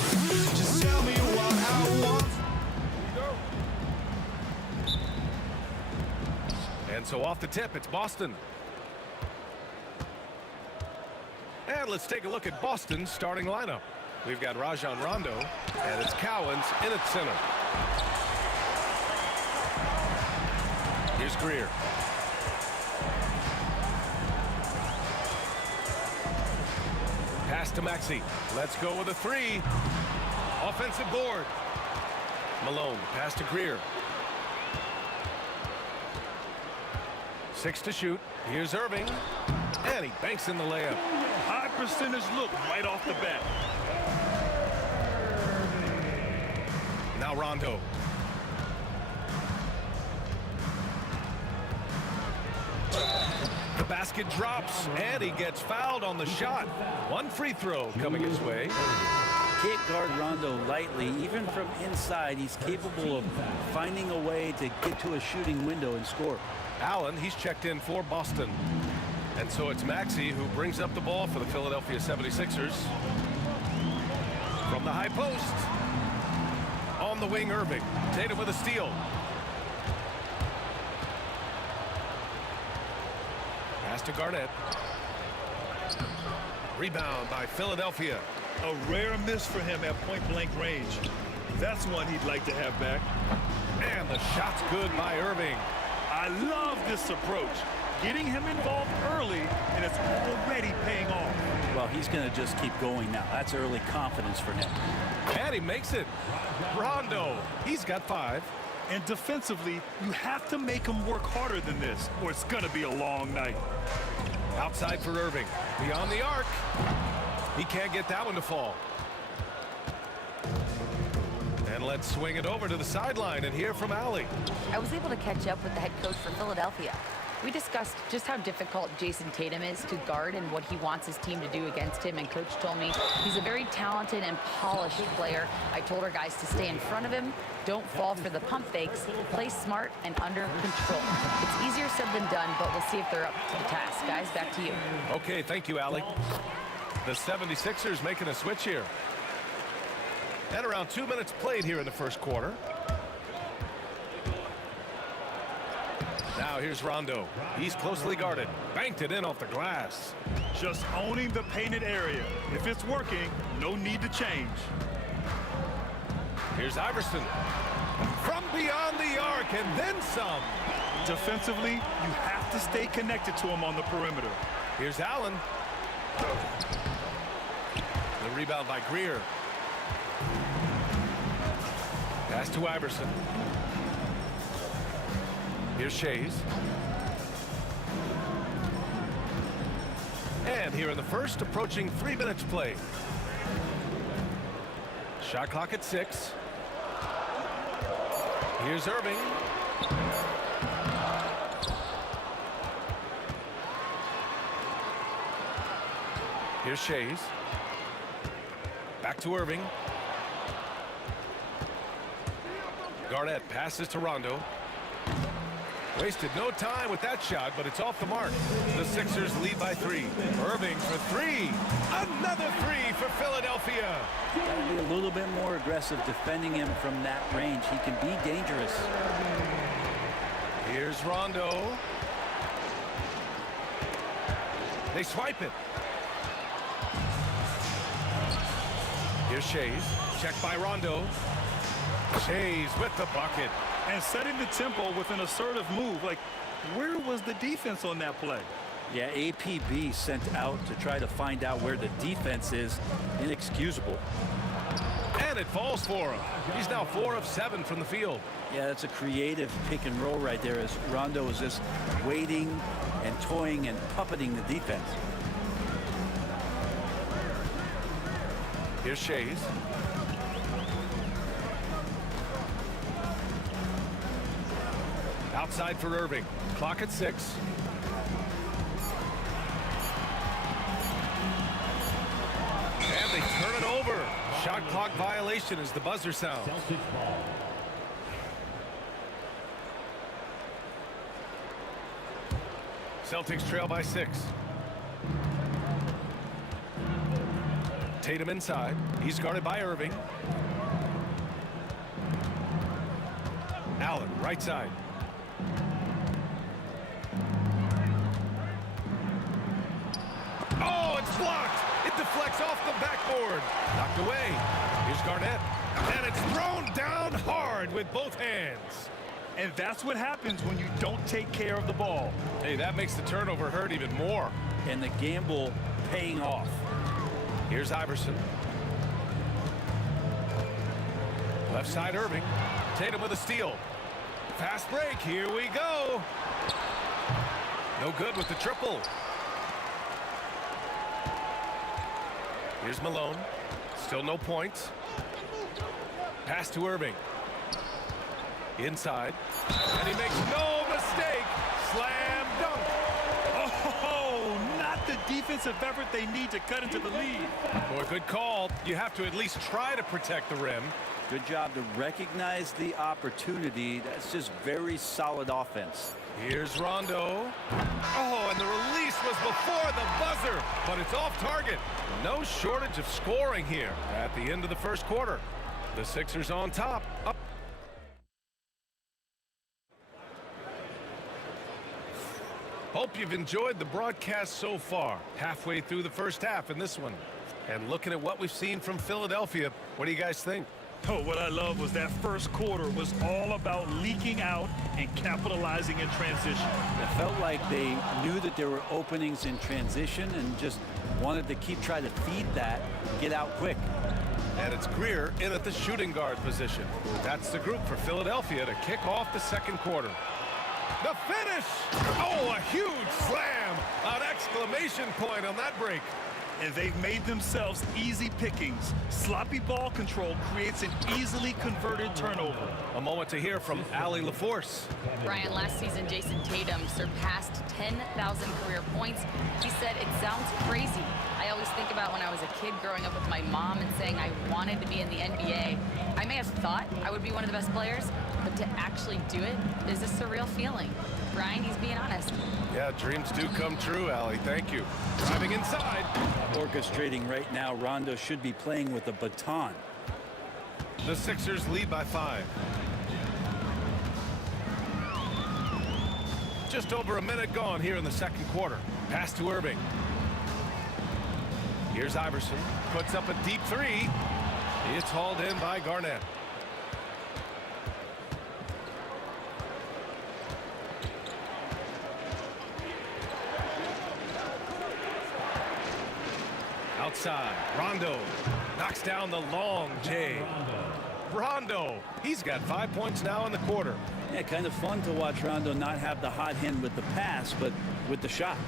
just tell me what I want. And so off the tip, it's Boston. And let's take a look at Boston's starting lineup. We've got Rajon Rondo, and it's Cowens in at center. Here's Greer. Pass to Maxey. Let's go with a three. Offensive board. Malone, pass to Greer. 6 to shoot. Here's Irving. And he banks in the layup. High percentage look right off the bat. Now Rondo. The basket drops, and he gets fouled on the shot. One free throw coming his way. Can't guard Rondo lightly. Even from inside, he's capable of finding a way to get to a shooting window and score. Allen, he's checked in for Boston. And so it's Maxey who brings up the ball for the Philadelphia 76ers. From the high post. On the wing, Irving. Tatum with a steal. Pass to Garnett. Rebound by Philadelphia. A rare miss for him at point-blank range. That's one he'd like to have back. And the shot's good by Irving. I love this approach. Getting him involved early, and it's already paying off. Well, he's going to just keep going now. That's early confidence for him. And he makes it. Rondo, he's got 5. And defensively, you have to make him work harder than this, or it's going to be a long night. Outside for Irving. Beyond the arc. He can't get that one to fall. And let's swing it over to the sideline and hear from Allie. I was able to catch up with the head coach for Philadelphia. We discussed just how difficult Jason Tatum is to guard and what he wants his team to do against him, and Coach told me he's a very talented and polished player. I told our guys to stay in front of him, don't fall for the pump fakes, play smart and under control. It's easier said than done, but we'll see if they're up to the task. Guys, back to you. Okay, thank you, Allie. The 76ers making a switch here. And around 2 minutes played here in the first quarter. Now here's Rondo. He's closely guarded. Banked it in off the glass. Just owning the painted area. If it's working, no need to change. Here's Iverson. From beyond the arc and then some. Defensively, you have to stay connected to him on the perimeter. Here's Allen. The rebound by Greer. Pass to Iverson. Here's Shays. And here in the first, approaching 3 minutes played. Shot clock at 6. Here's Irving. Here's Shays. Back to Irving. Garnett passes to Rondo. Wasted no time with that shot, but it's off the mark. The Sixers lead by 3. Irving for 3. Another 3 for Philadelphia. Got to be a little bit more aggressive defending him from that range. He can be dangerous. Here's Rondo. They swipe it. Here's Shays. Checked by Rondo. Shays with the bucket. And setting the tempo with an assertive move. Like, where was the defense on that play? Yeah, APB sent out to try to find out where the defense is. Inexcusable. And it falls for him. He's now 4 of 7 from the field. Yeah, that's a creative pick and roll right there as Rondo is just waiting and toying and puppeting the defense. Here's Shays. Outside for Irving. Clock at 6. And they turn it over. Shot clock violation as the buzzer sounds. Celtics trail by 6. Tatum inside. He's guarded by Irving. Allen, right side. Oh, it's blocked. It deflects off the backboard. Knocked away. Here's Garnett. And it's thrown down hard with both hands. And that's what happens when you don't take care of the ball. Hey, that makes the turnover hurt even more. And the gamble paying off. Here's Iverson. Left side Irving. Tatum with a steal. Fast break. Here we go. No good with the triple. Here's Malone. Still no points. Pass to Irving. Inside. And he makes no mistake. Slam dunk. Oh, not the defensive effort they need to cut into the lead. Boy, good call. You have to at least try to protect the rim. Good job to recognize the opportunity. That's just very solid offense. Here's Rondo. Oh, and the release was before the buzzer, but it's off target. No shortage of scoring here at the end of the first quarter. The Sixers on top. Up. Hope you've enjoyed the broadcast so far. Halfway through the first half in this one. And looking at what we've seen from Philadelphia, what do you guys think? Oh, what I love was that first quarter was all about leaking out and capitalizing in transition. It felt like they knew that there were openings in transition and just wanted to keep trying to feed that, get out quick. And it's Greer in at the shooting guard position. That's the group for Philadelphia to kick off the second quarter. The finish! Oh, a huge slam! An exclamation point on that break. And they've made themselves easy pickings. Sloppy ball control creates an easily converted turnover. A moment to hear from Allie LaForce. Brian, last season, Jason Tatum surpassed 10,000 career points. He said, it sounds crazy. I always think about when I was a kid growing up with my mom and saying I wanted to be in the NBA. I may have thought I would be one of the best players, but to actually do it is a surreal feeling. Brian, he's being honest. Yeah, dreams do come true, Allie. Thank you. Driving inside. Orchestrating right now, Rondo should be playing with a baton. The Sixers lead by 5. Just over a minute gone here in the second quarter. Pass to Irving. Here's Iverson. Puts up a deep three. It's hauled in by Garnett. Outside, Rondo knocks down the long J. Rondo, he's got 5 points now in the quarter. Yeah, kind of fun to watch Rondo not have the hot hand with the pass, but with the shot.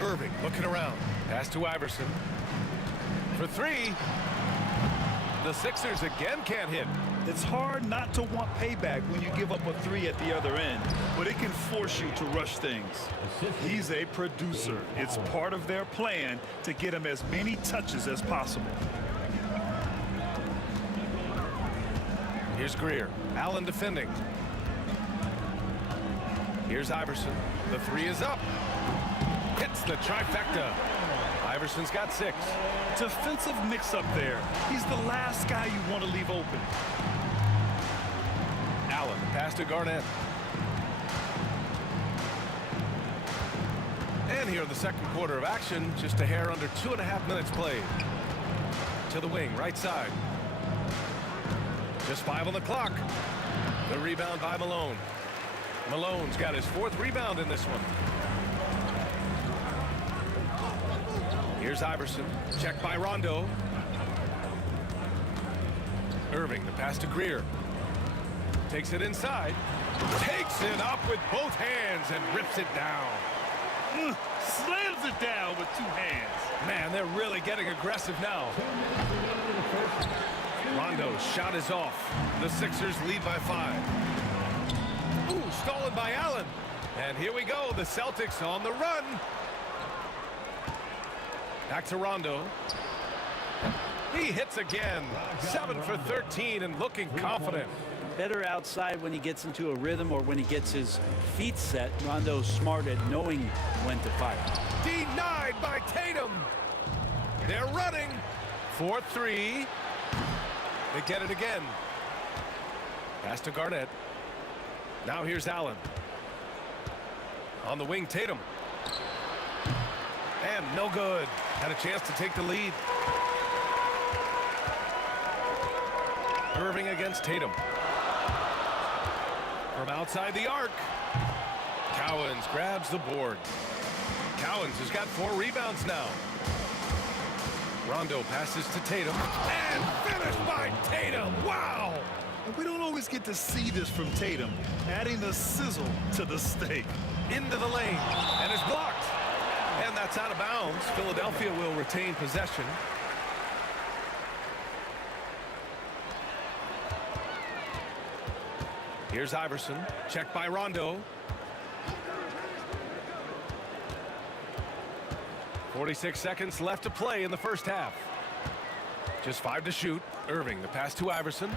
Irving looking around. Pass to Iverson. For 3. The Sixers again can't hit. It's hard not to want payback when you give up a 3 at the other end, but it can force you to rush things. He's a producer. It's part of their plan to get him as many touches as possible. Here's Greer. Allen defending. Here's Iverson. The 3 is up. Hits the trifecta. Iverson's got 6. Defensive mix-up there. He's the last guy you want to leave open. Allen, pass to Garnett. And here in the second quarter of action, just a hair under 2.5 minutes played. To the wing, right side. Just 5 on the clock. The rebound by Malone. Malone's got his 4th rebound in this one. Here's Iverson. Checked by Rondo. Irving, the pass to Greer. Takes it inside. Takes it up with both hands and rips it down. Slams it down with 2 hands. Man, they're really getting aggressive now. Rondo's shot is off. The Sixers lead by 5. Ooh, stolen by Allen. And here we go. The Celtics on the run. Back to Rondo. He hits again. 7 for 13 and looking confident. Better outside when he gets into a rhythm or when he gets his feet set. Rondo's smart at knowing when to fire. Denied by Tatum. They're running. 4-3. They get it again. Pass to Garnett. Now here's Allen. On the wing, Tatum. And no good. Had a chance to take the lead. Irving against Tatum. From outside the arc. Cowens grabs the board. Cowens has got 4 rebounds now. Rondo passes to Tatum. And finished by Tatum. Wow! And we don't always get to see this from Tatum, adding the sizzle to the steak. Into the lane. And is blocked. And that's out of bounds. Philadelphia will retain possession. Here's Iverson. Checked by Rondo. 46 seconds left to play in the first half. Just 5 to shoot. Irving, the pass to Iverson.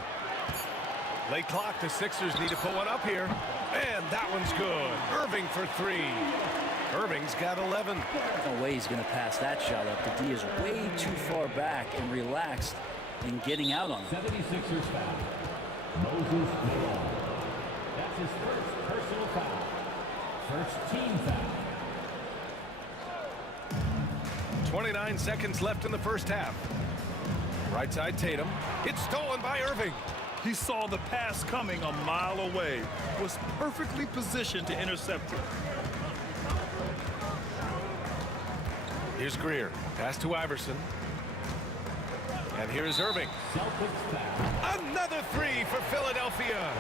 Late clock. The Sixers need to put one up here. And that one's good. Irving for 3. Irving's got 11. No way he's going to pass that shot up. The D is way too far back and relaxed in getting out on it. 76ers foul. Moses Malone. That's his first personal foul. First team foul. 29 seconds left in the first half. Right side Tatum. It's stolen by Irving. He saw the pass coming a mile away, was perfectly positioned to intercept it. Here's Greer. Pass to Iverson. And here's Irving. Another 3 for Philadelphia.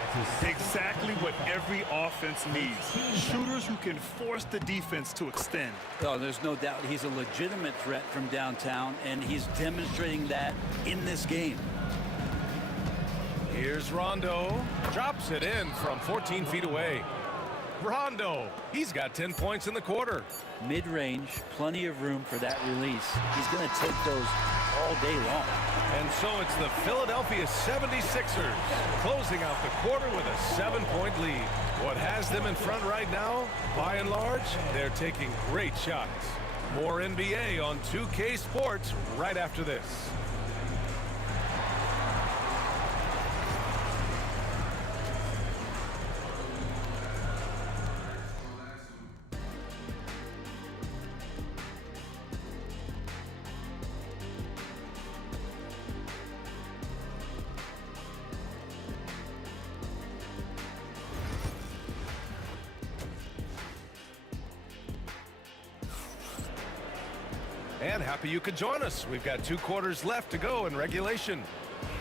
Exactly what every offense needs. Shooters who can force the defense to extend. Oh, there's no doubt he's a legitimate threat from downtown, and he's demonstrating that in this game. Here's Rondo. Drops it in from 14 feet away. Rondo, he's got 10 points in the quarter. Mid-range, plenty of room for that release. He's going to take those all day long. And so it's the Philadelphia 76ers closing out the quarter with a 7-point lead. What has them in front right now, by and large, they're taking great shots. More NBA on 2K Sports right after this. And happy you could join us. We've got 2 quarters left to go in regulation.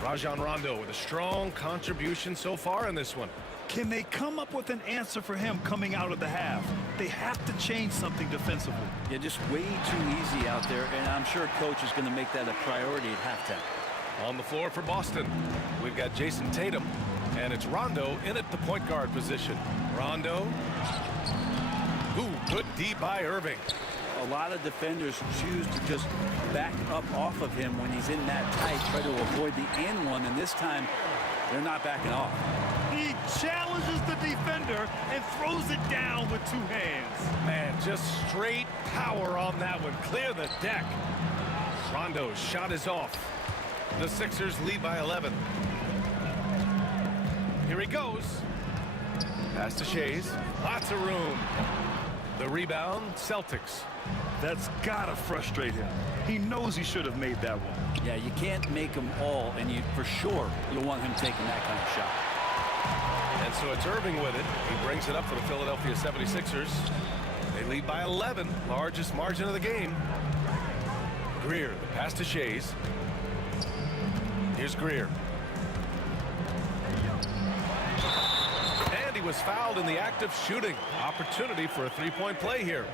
Rajon Rondo with a strong contribution so far in this one. Can they come up with an answer for him coming out of the half? They have to change something defensively. Yeah, just way too easy out there, and I'm sure coach is going to make that a priority at halftime. On the floor for Boston, we've got Jason Tatum, and it's Rondo in at the point guard position. Rondo. Ooh, good D by Irving. A lot of defenders choose to just back up off of him when he's in that tight, try to avoid the and one, and this time they're not backing off. He challenges the defender and throws it down with 2 hands. Man, just straight power on that one. Clear the deck. Rondo's shot is off. The Sixers lead by 11. Here he goes. Pass to Shays. Lots of room. The rebound, Celtics. That's gotta frustrate him. He knows he should have made that one. Yeah, you can't make them all, and for sure you'll want him taking that kind of shot. And so it's Irving with it. He brings it up for the Philadelphia 76ers. They lead by 11, largest margin of the game. Greer, the pass to Shays. Here's Greer. And he was fouled in the act of shooting. Opportunity for a 3-point play here.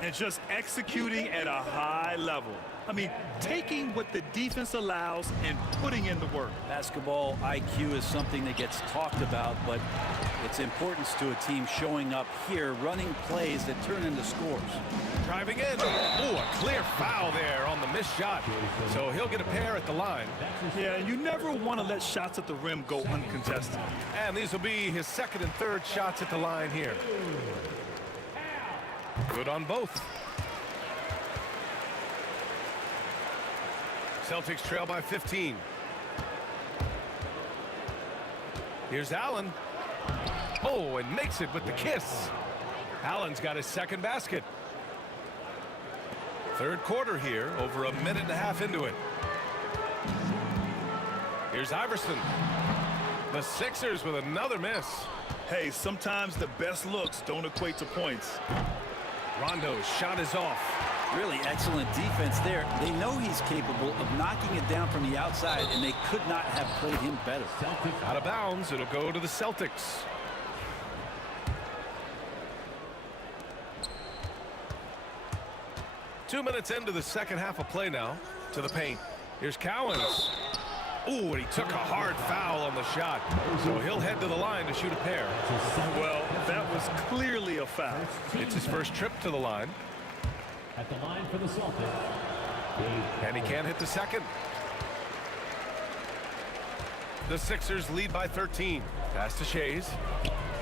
And just executing at a high level. I mean, taking what the defense allows and putting in the work. Basketball IQ is something that gets talked about, but its importance to a team showing up here, running plays that turn into scores. Driving in. Ooh, a clear foul there on the missed shot. So he'll get a pair at the line. Yeah, you never want to let shots at the rim go uncontested. And these will be his second and third shots at the line here. Good on both. Celtics trail by 15. Here's Allen. Oh, and makes it with the kiss. Allen's got his second basket. Third quarter here, over a minute and a half into it. Here's Iverson. The Sixers with another miss. Hey, sometimes the best looks don't equate to points. Rondo's shot is off. Really excellent defense there. They know he's capable of knocking it down from the outside, and they could not have played him better. Out of bounds, it'll go to the Celtics. Two minutes into the second half of play now. To the paint. Here's Cowens. Ooh, and he took a hard foul on the shot. So he'll head to the line to shoot a pair. Well, that was clearly a foul. It's his first trip to the line. At the line for the Celtics. And he can't hit the second. The Sixers lead by 13. Pass to Shays.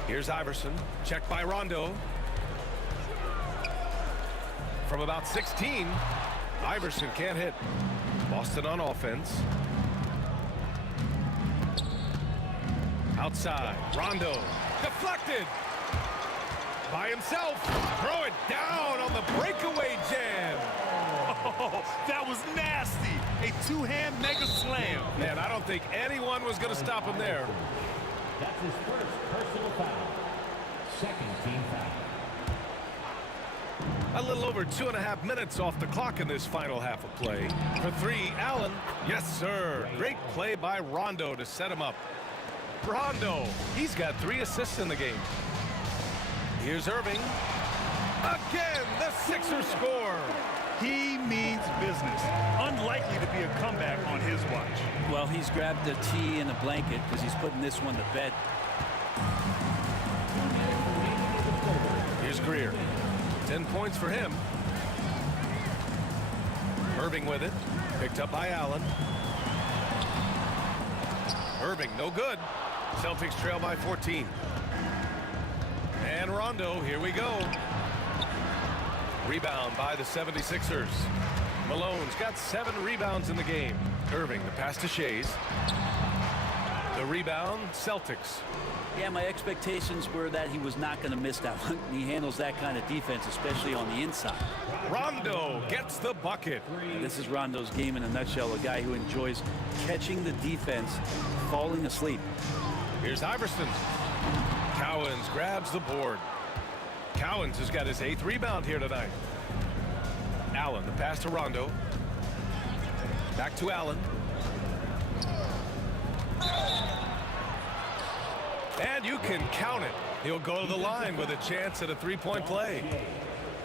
Here's Iverson. Checked by Rondo. From about 16, Iverson can't hit. Boston on offense. Outside, Rondo. Deflected. By himself. Throw it down on the breakaway jam. Oh, that was nasty. A two-hand mega slam. Man, I don't think anyone was going to stop him there. That's his first personal foul. Second team foul. A little over 2.5 minutes off the clock in this final half of play. For three, Allen. Yes, sir. Great play by Rondo to set him up. Rondo, he's got 3 assists in the game. Here's Irving. Again, the Sixers score. He means business. Unlikely to be a comeback on his watch. Well, he's grabbed a tee and a blanket because he's putting this one to bed. Here's Greer. 10 points for him. Irving with it. Picked up by Allen. Irving, no good. Celtics trail by 14. And Rondo, here we go. Rebound by the 76ers. Malone's got 7 rebounds in the game. Irving, the pass to Shays. The rebound, Celtics. Yeah, my expectations were that he was not going to miss that one. He handles that kind of defense, especially on the inside. Rondo gets the bucket. And this is Rondo's game in a nutshell, a guy who enjoys catching the defense, falling asleep. Here's Iverson. Cowens grabs the board. Cowens has got his 8th rebound here tonight. Allen, the pass to Rondo. Back to Allen. And you can count it. He'll go to the line with a chance at a 3-point play.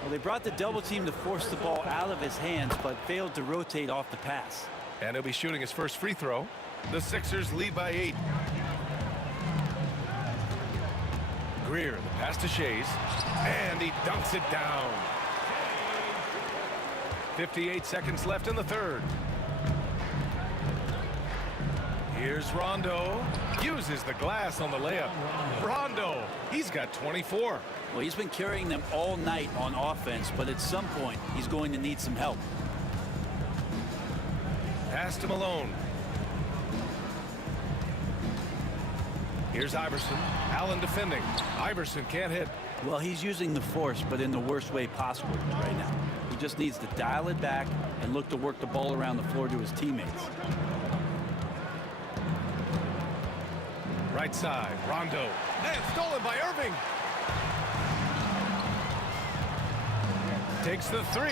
Well, they brought the double team to force the ball out of his hands, but failed to rotate off the pass. And he'll be shooting his first free throw. The Sixers lead by 8. Greer, the pass to Shays. And he dunks it down. 58 seconds left in the third. Here's Rondo. Uses the glass on the layup. Rondo, he's got 24. Well, he's been carrying them all night on offense, but at some point, he's going to need some help. Pass to Malone. Here's Iverson. Allen defending. Iverson can't hit. Well, he's using the force, but in the worst way possible right now. He just needs to dial it back and look to work the ball around the floor to his teammates. Right side, Rondo. And stolen by Irving. Takes the 3.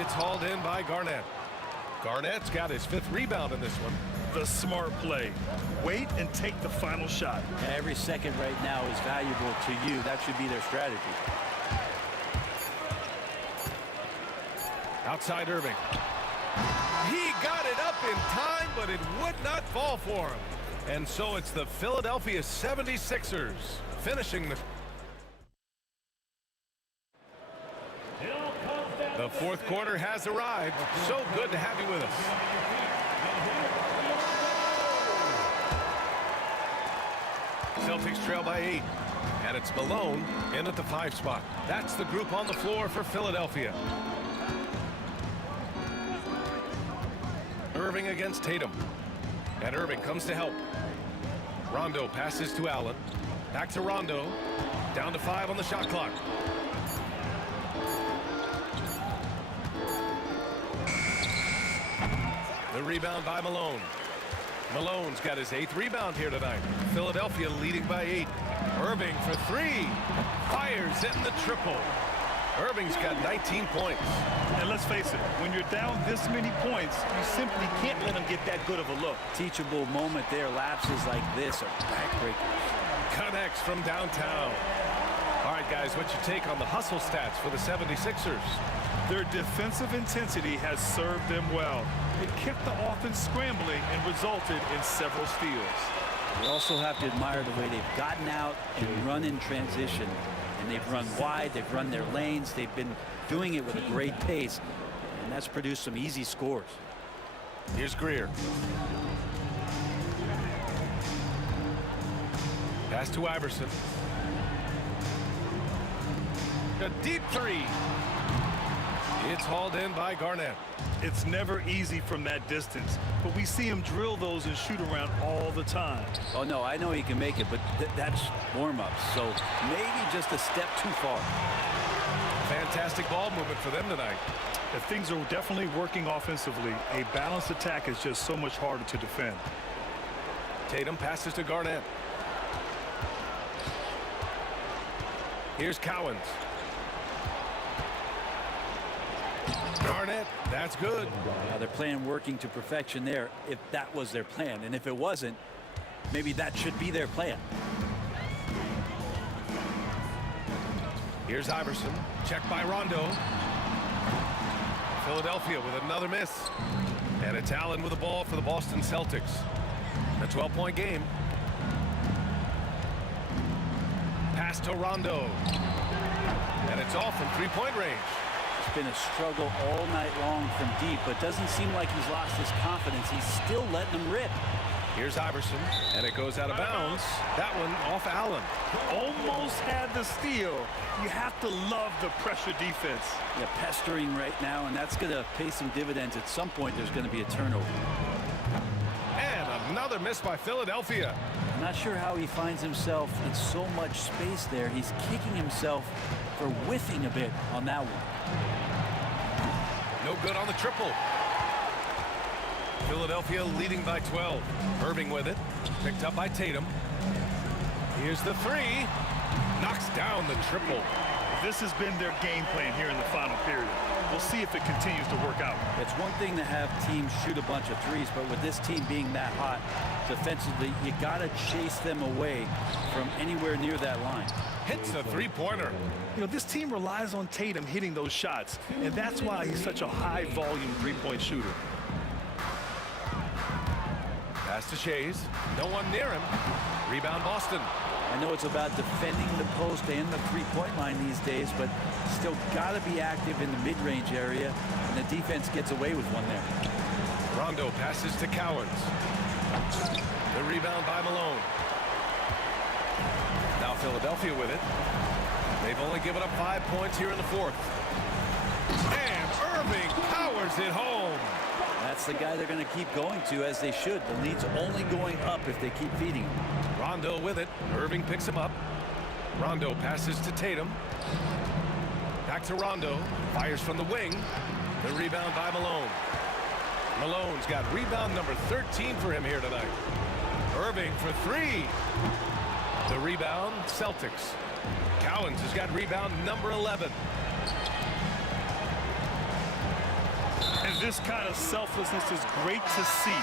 It's hauled in by Garnett. Garnett's got his 5th rebound in this one. The smart play. Wait and take the final shot. Every second right now is valuable to you. That should be their strategy. Outside Irving. He got it up in time, but it would not fall for him. And so it's the Philadelphia 76ers finishing the fourth quarter has arrived. So good to have you with us. Celtics trail by 8. And it's Malone in at the 5 spot. That's the group on the floor for Philadelphia. Irving against Tatum. And Irving comes to help. Rondo passes to Allen. Back to Rondo. Down to 5 on the shot clock. The rebound by Malone. Malone's got his 8th rebound here tonight. Philadelphia leading by 8. Irving for 3. Fires in the triple. Irving's got 19 points. And let's face it, when you're down this many points, you simply can't let them get that good of a look. Teachable moment there. Lapses like this are backbreakers. Connects from downtown. All right, guys, what's your take on the hustle stats for the 76ers? Their defensive intensity has served them well. It kept the offense scrambling and resulted in several steals. You also have to admire the way they've gotten out and run in transition. And they've run wide, they've run their lanes, they've been doing it with a great pace. And that's produced some easy scores. Here's Greer. Pass to Iverson. A deep 3. It's hauled in by Garnett. It's never easy from that distance, but we see him drill those and shoot around all the time. Oh, no, I know he can make it, but that's warm-ups, so maybe just a step too far. Fantastic ball movement for them tonight. If things are definitely working offensively, a balanced attack is just so much harder to defend. Tatum passes to Garnett. Here's Cowens. Garnett, that's good. They're playing working to perfection there if that was their plan. And if it wasn't, maybe that should be their plan. Here's Iverson. Checked by Rondo. Philadelphia with another miss. And it's Allen with the ball for the Boston Celtics. A 12-point game. Pass to Rondo. And it's off from 3-point range. It's been a struggle all night long from deep, but doesn't seem like he's lost his confidence. He's still letting them rip. Here's Iverson, and it goes out of bounds. That one off Allen. Almost had the steal. You have to love the pressure defense. Yeah, pestering right now, and that's going to pay some dividends. At some point, there's going to be a turnover. And another miss by Philadelphia. I'm not sure how he finds himself in so much space there. He's kicking himself for whiffing a bit on that one. No good on the triple. Philadelphia leading by 12. Irving with it. Picked up by Tatum. Here's the 3. Knocks down the triple. This has been their game plan here in the final period. We'll see if it continues to work out. It's one thing to have teams shoot a bunch of threes, but with this team being that hot defensively, you got to chase them away from anywhere near that line. Hits a 3-pointer. You know, this team relies on Tatum hitting those shots, and that's why he's such a high-volume 3-point shooter. Pass to Shays. No one near him. Rebound Boston. I know it's about defending the post and the three-point line these days, but still got to be active in the mid-range area, and the defense gets away with one there. Rondo passes to Cowens. The rebound by Malone. Now Philadelphia with it. They've only given up 5 points here in the 4th. And Irving powers it home. That's the guy they're going to keep going to, as they should. The lead's only going up if they keep feeding him. Rondo with it. Irving picks him up. Rondo passes to Tatum. Back to Rondo. Fires from the wing. The rebound by Malone. Malone's got rebound number 13 for him here tonight. Irving for 3. The rebound, Celtics. Cowens has got rebound number 11. And this kind of selflessness is great to see.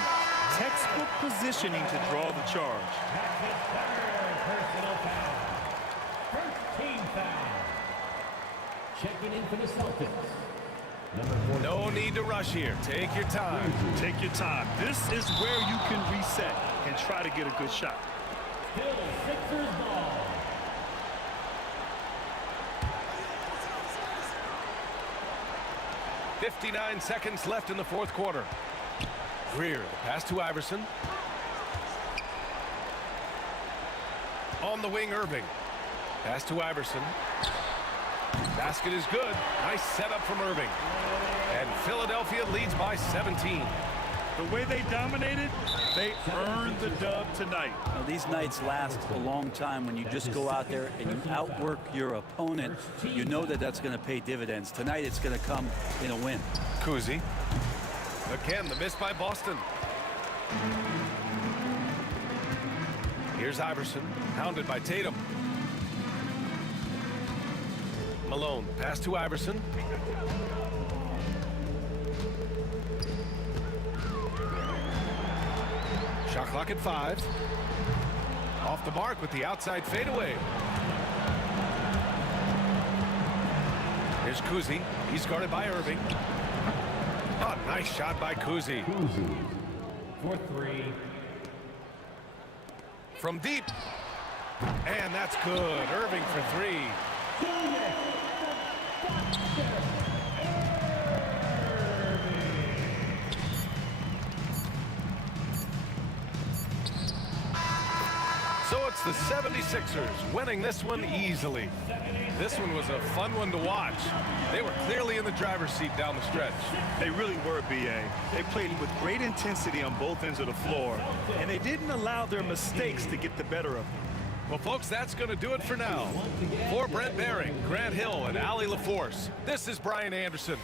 Textbook positioning to draw the charge. Checking in for the Celtics. No need to rush here. Take your time. Take your time. This is where you can reset and try to get a good shot. Still Sixers ball. .59 seconds left in the 4th quarter. Greer, the pass to Iverson. On the wing, Irving. Pass to Iverson. Basket is good. Nice setup from Irving. And Philadelphia leads by 17. The way they dominated, they earned the dub tonight. Now, these nights last a long time when you just go out there and you outwork your opponent. You know that that's going to pay dividends. Tonight it's going to come in a win. Kuzi. Again, the miss by Boston. Here's Iverson, hounded by Tatum. Malone, pass to Iverson. Shot clock at 5. Off the mark with the outside fadeaway. Here's Kuzi. He's guarded by Irving. Oh, nice shot by Kuzi. For 3. From deep. And that's good. Irving for 3. So it's the 76ers winning this one easily. This one was a fun one to watch. They were clearly in the driver's seat down the stretch. They really were, B.A. They played with great intensity on both ends of the floor, and they didn't allow their mistakes to get the better of them. Well, folks, that's going to do it for now. For Brent Behring, Grant Hill, and Allie LaForce, this is Brian Anderson.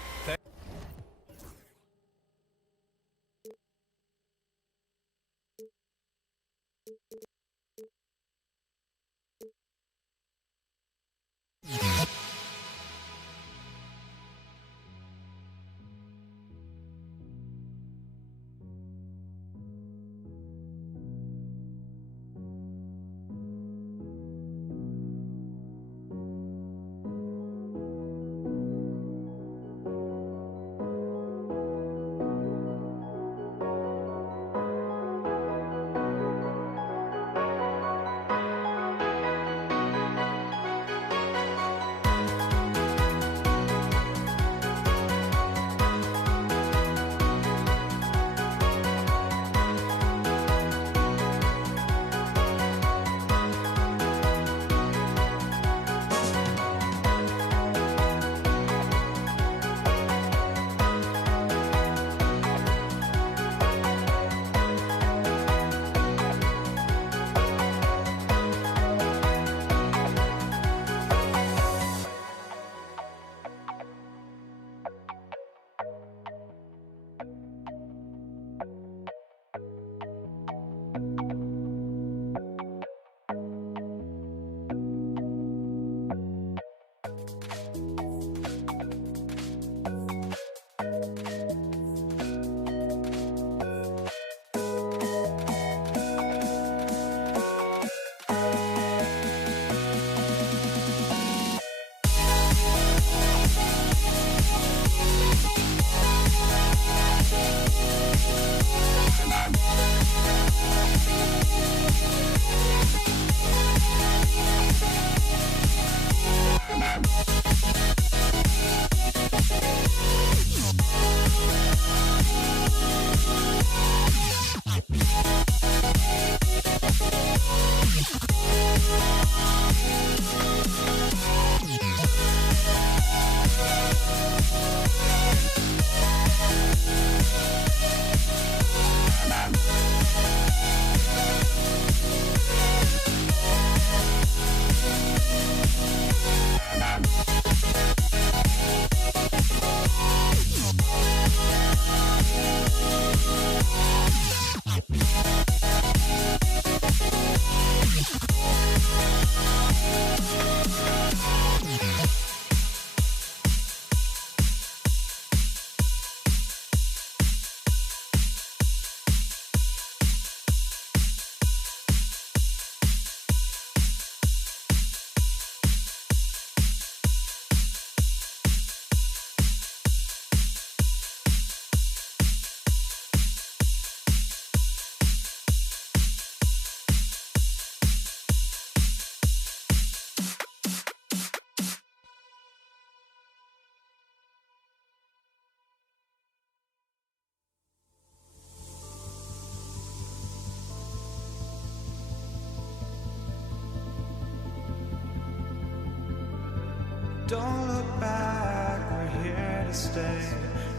Don't look back, we're here to stay.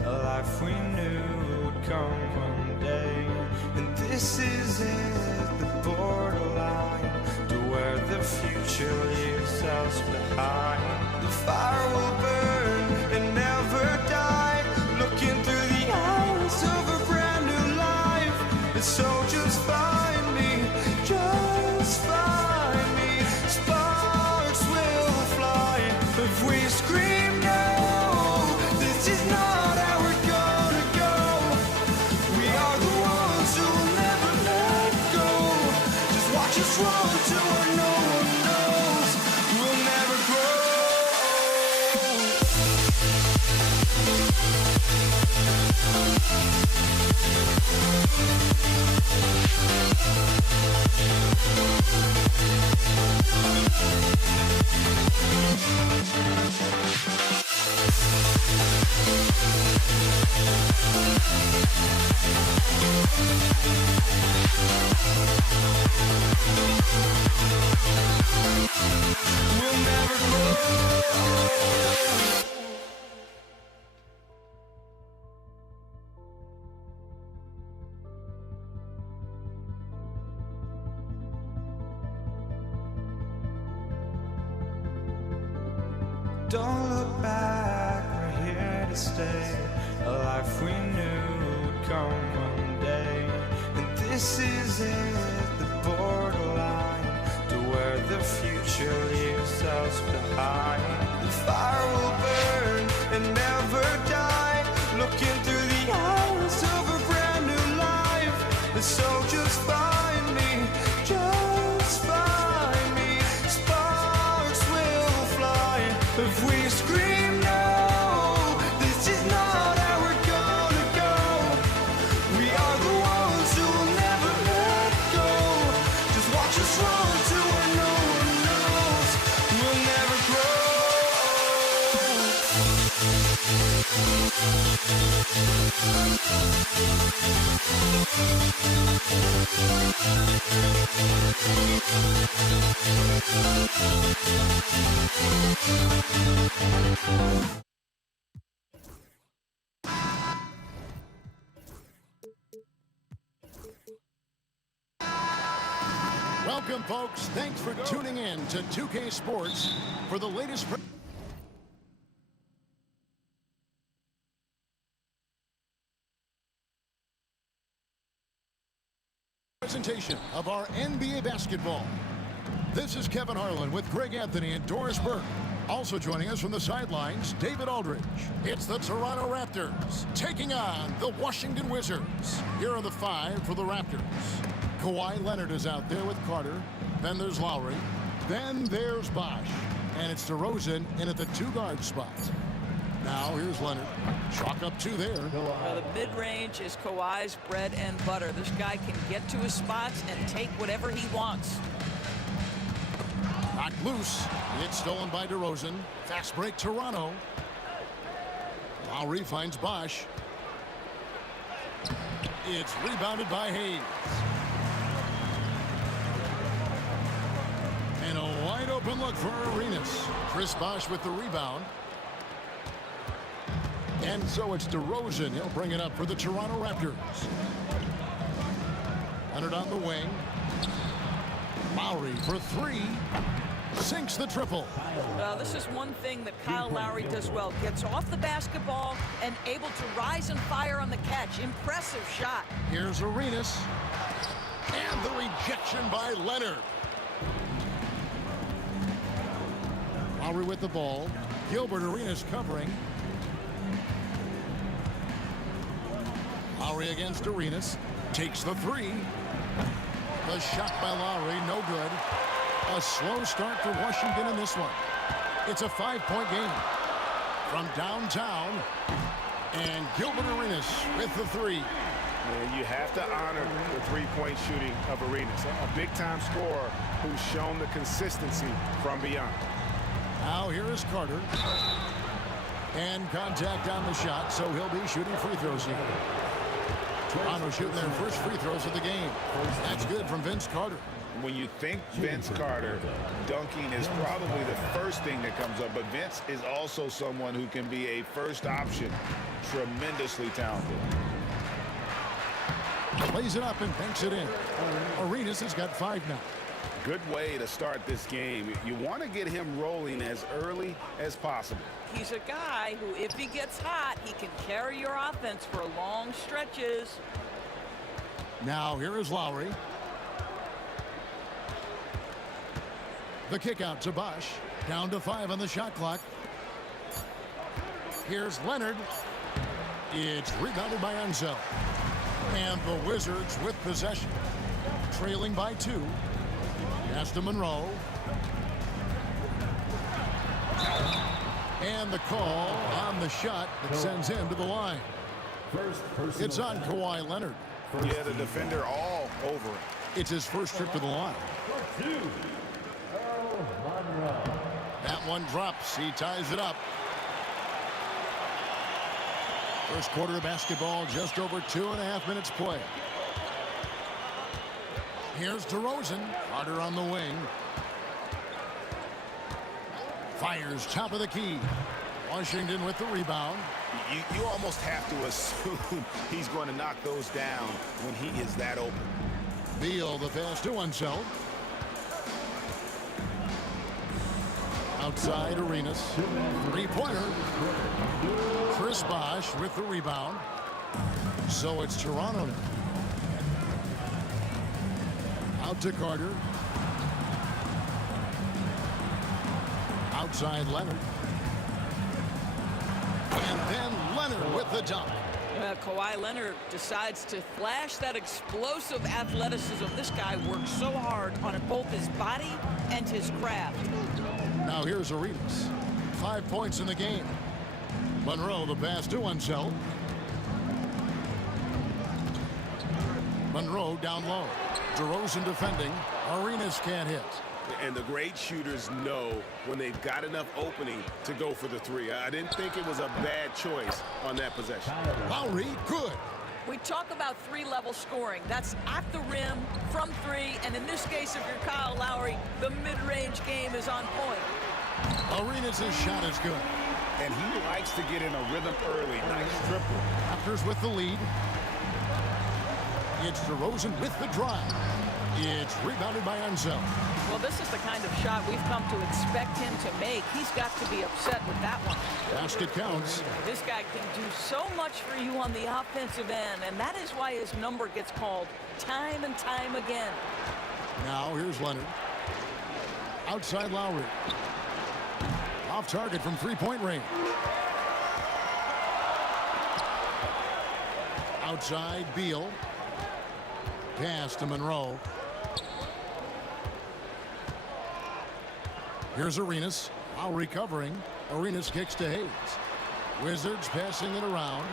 A life we knew would come one day. day. And this is it, the borderline to where the future leaves us behind. The fire will burn and never die, looking through the eyes of a brand new life. And so just find me, just find me. Sparks will fly if we scream no. This is not how we're gonna go. We are the ones who will never let go. Just watch us run to where no one knows. We'll never grow. We'll never grow. Don't look back, we're here to stay. A life we knew would come one day. And this is it, the borderline to where the future leaves us behind. The fire will burn and never die, looking through the eyes of a brand new life. And so just find me, just find me. Sparks will fly if we scream no. This is not how we're gonna go. We are the ones who will never let go. Just watch us run to where no one knows. We'll never grow. Welcome, folks. Thanks for tuning in to 2K Sports for the latest presentation of our NBA basketball. This is Kevin Harlan with Greg Anthony and Doris Burke. Also joining us from the sidelines, David Aldridge. It's the Toronto Raptors taking on the Washington Wizards. Here are the five for the Raptors. Kawhi Leonard is out there with Carter. Then there's Lowry. Then there's Bosh. And it's DeRozan in at the two-guard spot. Now here's Leonard. Chalk up two there. The mid-range is Kawhi's bread and butter. This guy can get to his spots and take whatever he wants. Knocked loose. It's stolen by DeRozan. Fast break Toronto. Lowry finds Bosh. It's rebounded by Hayes. And a wide open look for Arenas. Chris Bosh with the rebound. And so it's DeRozan. He'll bring it up for the Toronto Raptors. Leonard on the wing. Lowry for three. Sinks the triple. This is one thing that Kyle Lowry does well. Gets off the basketball and able to rise and fire on the catch. Impressive shot. Here's Arenas. And the rejection by Leonard. Lowry with the ball. Gilbert Arenas covering. Lowry against Arenas. Takes the three. The shot by Lowry, no good. A slow start for Washington in this one. It's a 5-point game. From downtown. And Gilbert Arenas with the three. And you have to honor the three-point shooting of Arenas. A big-time scorer who's shown the consistency from beyond. Now here is Carter. And contact on the shot, so he'll be shooting free throws here. Toronto shooting their first free throws of the game. That's good from Vince Carter. When you think Vince Carter, dunking is probably the first thing that comes up, but Vince is also someone who can be a first option, tremendously talented. Plays it up and banks it in. Arenas has got 5 now. Good way to start this game. You want to get him rolling as early as possible. He's a guy who, if he gets hot, he can carry your offense for long stretches. Now here is Lowry. The kick out to Bosch. Down to 5 on the shot clock. Here's Leonard. It's rebounded by Enzo. And the Wizards with possession. Trailing by 2. Pass to Monroe. And the call on the shot that sends him to the line. It's on Kawhi Leonard. Yeah, the defender all over it. It's his first trip to the line. That one drops. He ties it up. First quarter of basketball, just over 2.5 minutes play. Here's DeRozan. Carter on the wing. Fires top of the key. Washington with the rebound. You almost have to assume he's going to knock those down when he is that open. Beal the pass to Unseld. Outside Arenas. Three-pointer. Chris Bosh with the rebound. So it's Toronto now. Out to Carter. Outside Leonard. And then Leonard with the dunk. Kawhi Leonard decides to flash that explosive athleticism. This guy works so hard on both his body and his craft. Now here's Arenas. 5 points in the game. Monroe the pass to Unseld. Monroe down low. DeRozan defending. Arenas can't hit. And the great shooters know when they've got enough opening to go for the 3. I didn't think it was a bad choice on that possession. Lowry, good. We talk about 3-level scoring. That's at the rim, from 3, and in this case, if you're Kyle Lowry, the mid-range game is on point. Arenas' shot is good. And he likes to get in a rhythm early. Nice triple. Raptors with the lead. It's DeRozan with the drive. It's rebounded by Enzo. Well, this is the kind of shot we've come to expect him to make. He's got to be upset with that one. Basket counts. This guy can do so much for you on the offensive end, and that is why his number gets called time and time again. Now here's Leonard. Outside Lowry. Off target from three-point range. Outside Beal. Pass to Monroe. Here's Arenas. Lowry covering. Arenas kicks to Hayes. Wizards passing it around.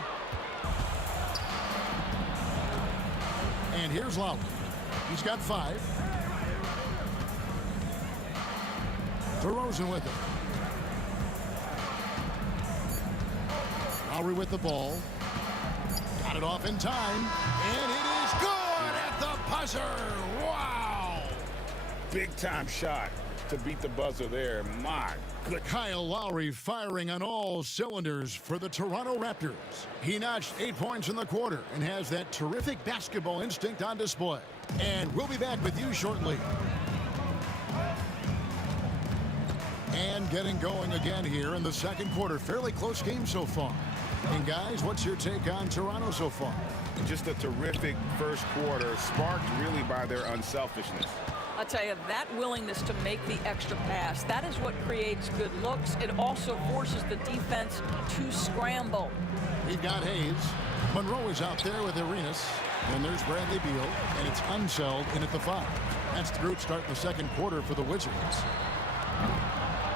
And here's Lowry. He's got 5. DeRozan with it. Lowry with the ball. Got it off in time. And it is good at the buzzer. Wow. Big time shot to beat the buzzer there. My good. Kyle Lowry firing on all cylinders for the Toronto Raptors. He notched 8 points in the quarter and has that terrific basketball instinct on display. And we'll be back with you shortly. And getting going again here in the second quarter. Fairly close game so far. And guys, what's your take on Toronto so far? Just a terrific first quarter, sparked really by their unselfishness. I'll tell you, that willingness to make the extra pass, that is what creates good looks. It also forces the defense to scramble. We've got Hayes. Monroe is out there with Arenas. And there's Bradley Beal. And it's Unseld in at the 5. That's the group start the second quarter for the Wizards.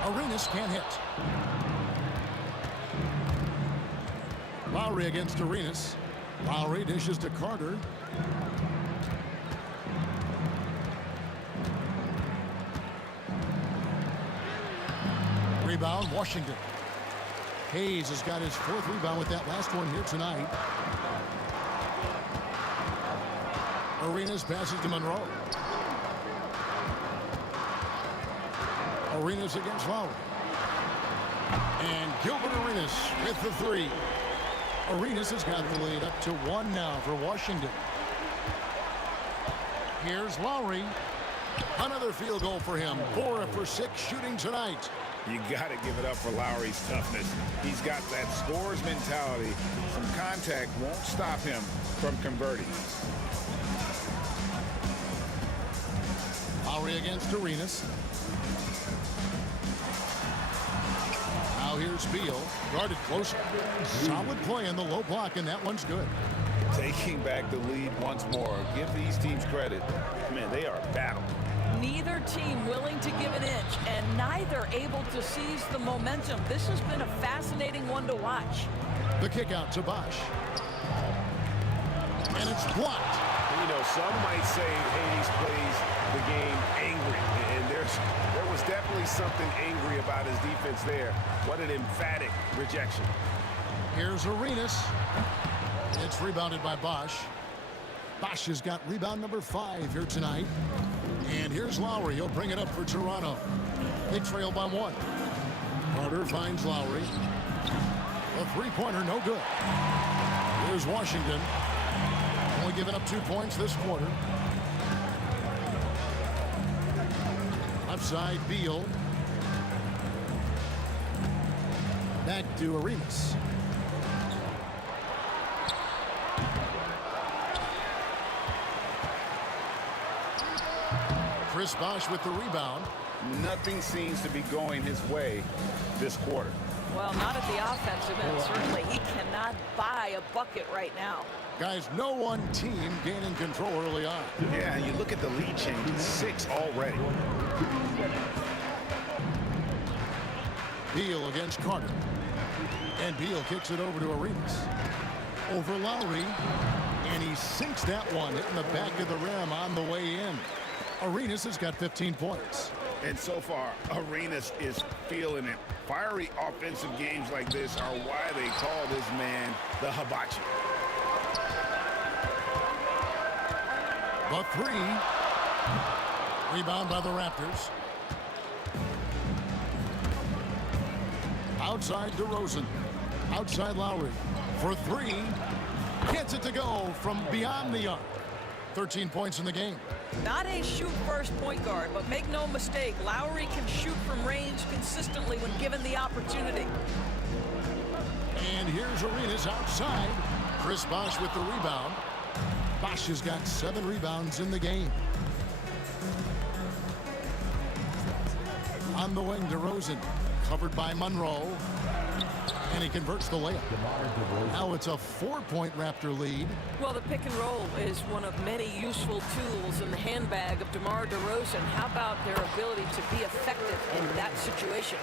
Arenas can't hit. Lowry against Arenas. Lowry dishes to Carter. Rebound, Washington. Hayes has got his 4th rebound with that last one here tonight. Arenas passes to Monroe. Arenas against Lowry. And Gilbert Arenas with the 3. Arenas has got the lead up to 1 now for Washington. Here's Lowry. Another field goal for him. 4 for 6 shooting tonight. You got to give it up for Lowry's toughness. He's got that scorer's mentality. Some contact won't stop him from converting. Lowry against Arenas. Now here's Beal. Guarded close. Solid play in the low block, and that one's good. Taking back the lead once more. Give these teams credit. Man, they are battle. Neither team willing to give an inch, and neither able to seize the momentum. This has been a fascinating one to watch. The kick out to Bosch. And it's blocked. You know, some might say Hayes plays the game angry, and there was definitely something angry about his defense there. What an emphatic rejection. Here's Arenas. It's rebounded by Bosch. Bosch has got rebound number 5 here tonight. And here's Lowry. He'll bring it up for Toronto. They trail by 1. Carter finds Lowry. A three-pointer, no good. Here's Washington. Only giving up 2 points this quarter. Left side, Beal. Back to Arenas. Chris Bosch with the rebound. Nothing seems to be going his way this quarter. Well, not at the offensive end, certainly. He cannot buy a bucket right now. Guys, no one team gaining control early on. Yeah, and you look at the lead change. It's 6 already. Beal against Carter. And Beal kicks it over to Arenas. Over Lowry. And he sinks that one, hitting the back of the rim on the way in. Arenas has got 15 points. And so far, Arenas is feeling it. Fiery offensive games like this are why they call this man the hibachi. The 3. Rebound by the Raptors. Outside DeRozan. Outside Lowry. For 3. Gets it to go from beyond the arc. 13 points in the game. Not a shoot-first point guard, but make no mistake, Lowry can shoot from range consistently when given the opportunity. And here's Arenas outside. Chris Bosch with the rebound. Bosch has got 7 rebounds in the game. On the wing, DeRozan. Covered by Monroe. And he converts the layup. Now it's a 4-point Raptor lead. Well, the pick and roll is one of many useful tools in the handbag of DeMar DeRozan. How about their ability to be effective in that situation?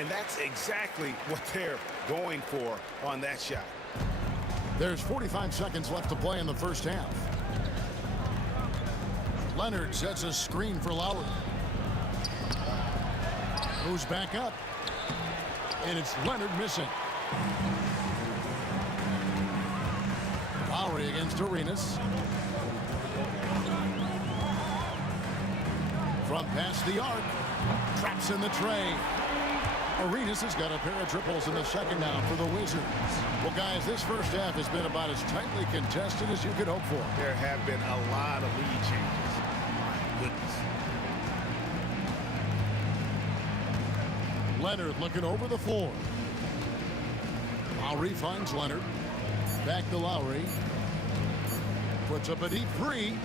And that's exactly what they're going for on that shot. There's 45 seconds left to play in the first half. Leonard sets a screen for Lowry. Goes back up. And it's Leonard missing. Lowry against Arenas. From past the arc. Traps in the tray. Arenas has got a pair of triples in the second now for the Wizards. Well, guys, this first half has been about as tightly contested as you could hope for. There have been a lot of lead changes. My goodness. Leonard looking over the floor. Lowry finds Leonard. Back to Lowry. Puts up a deep 3.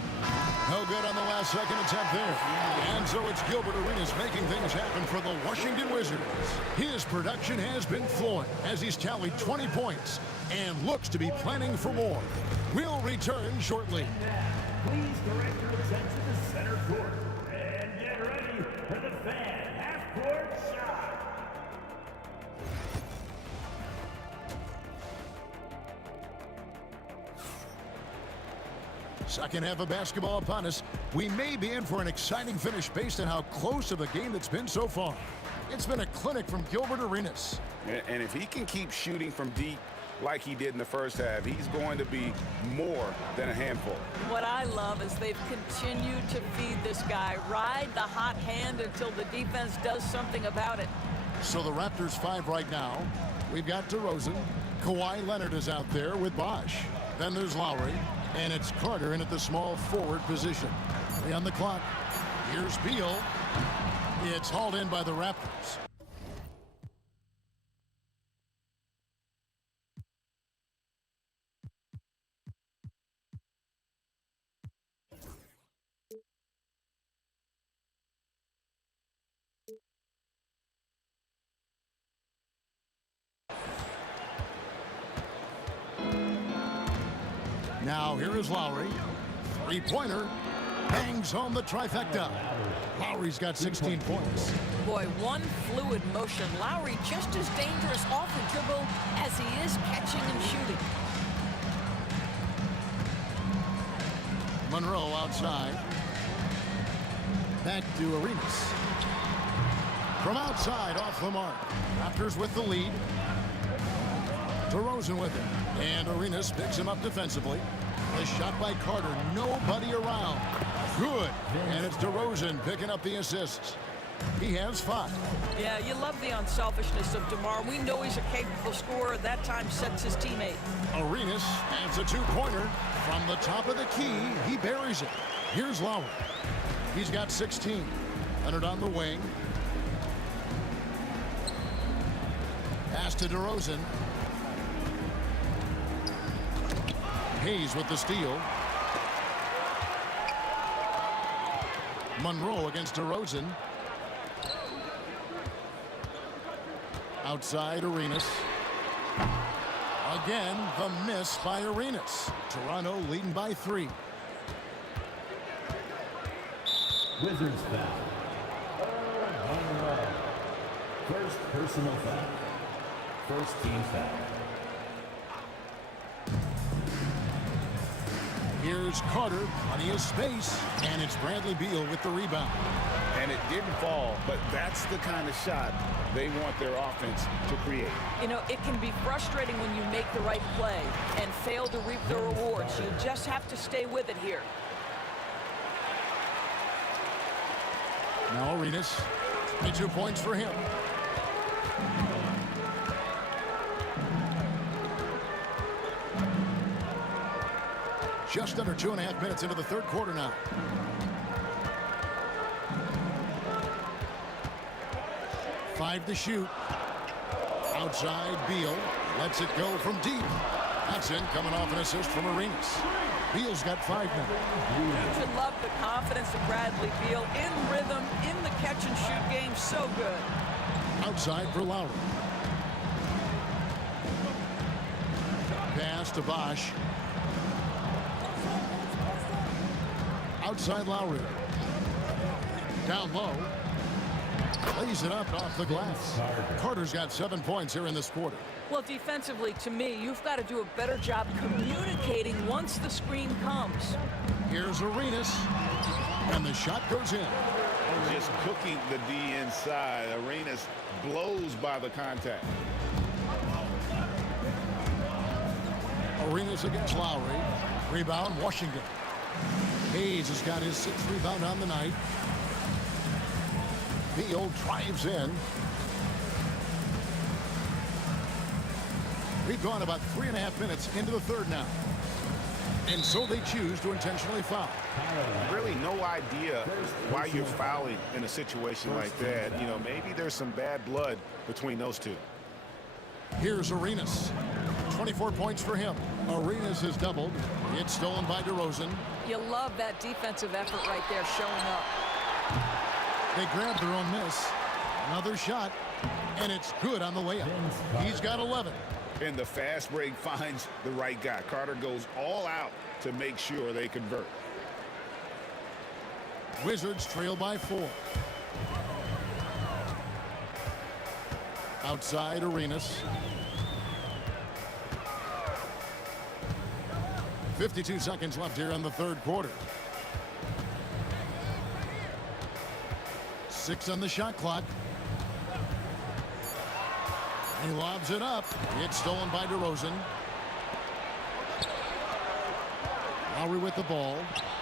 No good on the last second attempt there. And so it's Gilbert Arenas making things happen for the Washington Wizards. His production has been flowing as he's tallied 20 points and looks to be planning for more. We'll return shortly. Please direct your attention to center court and get ready for the fan half-court shot. Second half of basketball upon us. We may be in for an exciting finish based on how close of a game it's been so far. It's been a clinic from Gilbert Arenas. And if he can keep shooting from deep like he did in the first half, he's going to be more than a handful. What I love is they've continued to feed this guy, ride the hot hand until the defense does something about it. So the Raptors 5 right now. We've got DeRozan. Kawhi Leonard is out there with Bosch. Then there's Lowry. And it's Carter in at the small forward position. 3 on the clock. Here's Beal. It's hauled in by the Raptors. Now here is Lowry. Three-pointer. Bangs home the trifecta. Lowry's got 16 points. Boy, one fluid motion. Lowry just as dangerous off the dribble as he is catching and shooting. Monroe outside. Back to Arenas. From outside, off the mark. Raptors with the lead. DeRozan with it. And Arenas picks him up defensively. A shot by Carter. Nobody around. Good. And it's DeRozan picking up the assists. He has 5. Yeah, you love the unselfishness of DeMar. We know he's a capable scorer. That time sets his teammate. Arenas adds a 2-pointer. From the top of the key, he buries it. Here's Lowry. He's got 16. Leonard on the wing. Pass to DeRozan. Hayes with the steal. Monroe against DeRozan. Outside Arenas. Again, the miss by Arenas. Toronto leading by 3. Wizards foul. Monroe. First personal foul. First team foul. Here's Carter, plenty of space, and it's Bradley Beal with the rebound. And it didn't fall, but that's the kind of shot they want their offense to create. You know, it can be frustrating when you make the right play and fail to reap the rewards. You just have to stay with it here. Now Arenas, 22 points for him. Just under 2.5 minutes into the third quarter now. Five to shoot. Outside Beal. Lets it go from deep. That's in, coming off an assist from Arenas. Beal's got 5 now. You should love the confidence of Bradley Beal. In rhythm, in the catch and shoot game. So good. Outside for Lowry. Pass to Bosch. Outside Lowry. Down low. Lays it up off the glass. Carter's got 7 points here in this quarter. Well, defensively, to me, you've got to do a better job communicating once the screen comes. Here's Arenas. And the shot goes in. Just cooking the D inside. Arenas blows by the contact. Arenas against Lowry. Rebound, Washington. Hayes has got his 6th rebound on the night. Beal drives in. We've gone about 3.5 minutes into the third now. And so they choose to intentionally foul. Really no idea why you're fouling in a situation like that. You know, maybe there's some bad blood between those two. Here's Arenas. 24 points for him. Arenas has doubled. It's stolen by DeRozan. You love that defensive effort right there showing up. They grab their own miss. Another shot. And it's good on the layup. He's got 11. And the fast break finds the right guy. Carter goes all out to make sure they convert. Wizards trail by 4. Outside Arenas. 52 seconds left here in the third quarter. 6 on the shot clock. He lobs it up. It's stolen by DeRozan. Lowry with the ball.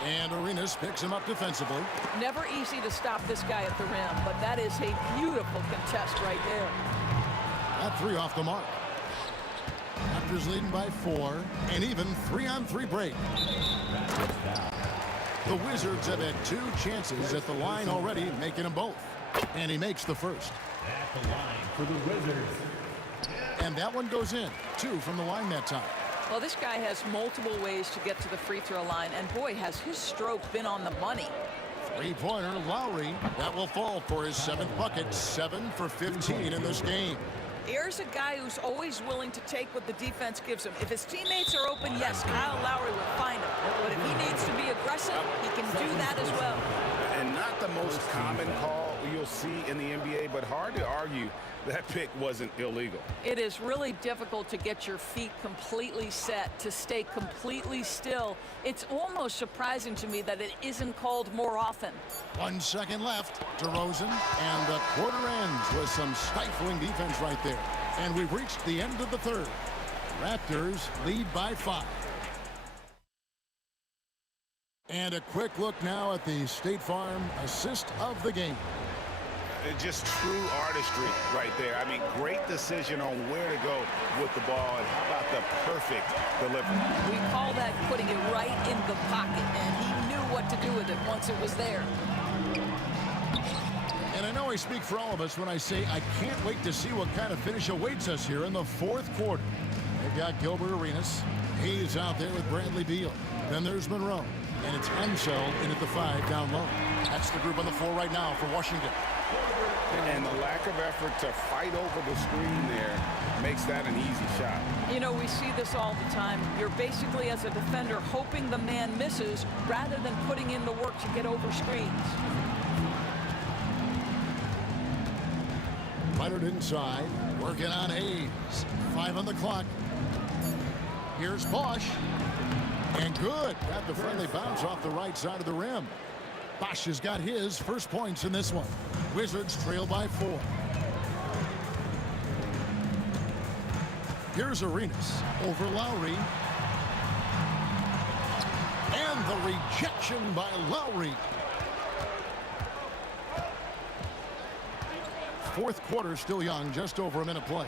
And Arenas picks him up defensively. Never easy to stop this guy at the rim, but that is a beautiful contest right there. That 3 off the mark. Raptors leading by 4. And even 3-on-3 break. The Wizards have had 2 chances at the line already, making them both. And he makes the first. At the line for the Wizards. And that one goes in. 2 from the line that time. Well, this guy has multiple ways to get to the free throw line, and boy, has his stroke been on the money. Three-pointer, Lowry. That will fall for his 7th bucket. 7 for 15 in this game. Here's a guy who's always willing to take what the defense gives him. If his teammates are open, yes, Kyle Lowry will find him. But if he needs to be aggressive, he can do that as well. And not the most common call you'll see in the NBA, but hard to argue that pick wasn't illegal. It is really difficult to get your feet completely set, to stay completely still. It's almost surprising to me that it isn't called more often. 1 second left. DeRozan, and the quarter ends with some stifling defense right there. And we've reached the end of the third. Raptors lead by 5. And a quick look now at the State Farm assist of the game. Just true artistry right there. I mean, great decision on where to go with the ball, and how about the perfect delivery? We call that putting it right in the pocket, and he knew what to do with it once it was there. And I know I speak for all of us when I say I can't wait to see what kind of finish awaits us here in the 4th quarter. They've got Gilbert Arenas. He's out there with Bradley Beal. Then there's Monroe. And it's Ansel in at the 5 down low. That's the group on the floor right now for Washington. And the lack of effort to fight over the screen there makes that an easy shot. You know, we see this all the time. You're basically, as a defender, hoping the man misses rather than putting in the work to get over screens. Leonard inside, working on Hayes. 5 on the clock. Here's Bosch. And good. Got the friendly bounce off the right side of the rim. Bosch has got his first points in this one. Wizards trail by 4. Here's Arenas over Lowry. And the rejection by Lowry. 4th quarter still young, just over a minute play.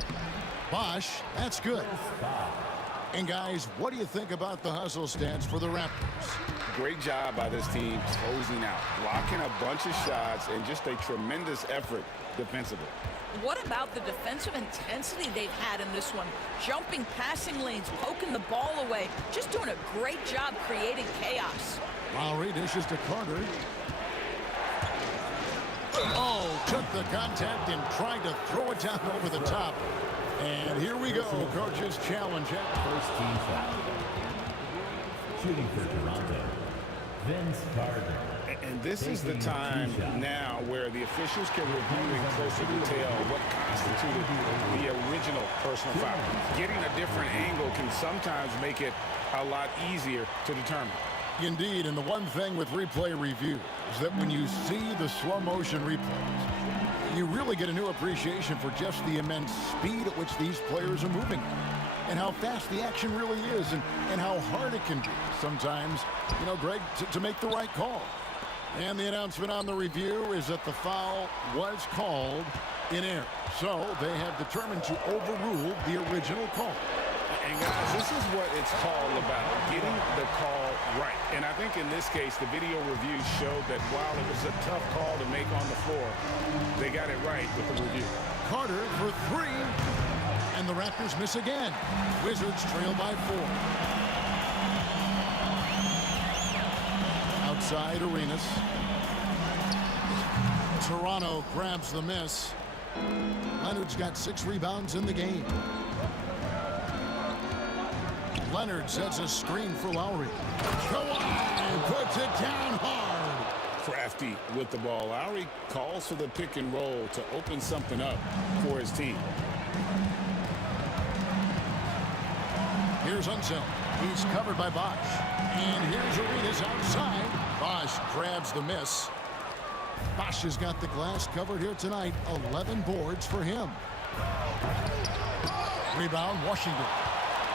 Bosch, that's good. And guys, what do you think about the hustle stance for the Raptors? Great job by this team closing out, blocking a bunch of shots, and just a tremendous effort defensively. What about the defensive intensity they've had in this one? Jumping passing lanes, poking the ball away, just doing a great job creating chaos. Lowry dishes to Carter. Oh, took the contact and tried to throw it down over the top. And here we go, coach's challenge. First team foul. Shooting for Toronto, Vince Carter. And this is the time now where the officials can review in closer detail what constituted the original personal foul. Getting a different angle can sometimes make it a lot easier to determine. Indeed, and the one thing with replay review is that when you see the slow motion replays, you really get a new appreciation for just the immense speed at which these players are moving and how fast the action really is and how hard it can be sometimes, you know, Greg, to make the right call. And the announcement on the review is that the foul was called in error. So they have determined to overrule the original call. And guys, this is what it's all about, getting the call right. And I think in this case, the video review showed that while it was a tough call to make on the floor, they got it right with the review. Carter for 3, and the Raptors miss again. Wizards trail by 4. Outside Arenas. Toronto grabs the miss. Leonard's got 6 rebounds in the game. Leonard sets a screen for Lowry. Kawhi puts it down hard. Crafty with the ball. Lowry calls for the pick and roll to open something up for his team. Here's Unseld. He's covered by Bosch. And here's Arenas outside. Bosch grabs the miss. Bosch has got the glass covered here tonight. 11 boards for him. Rebound, Washington.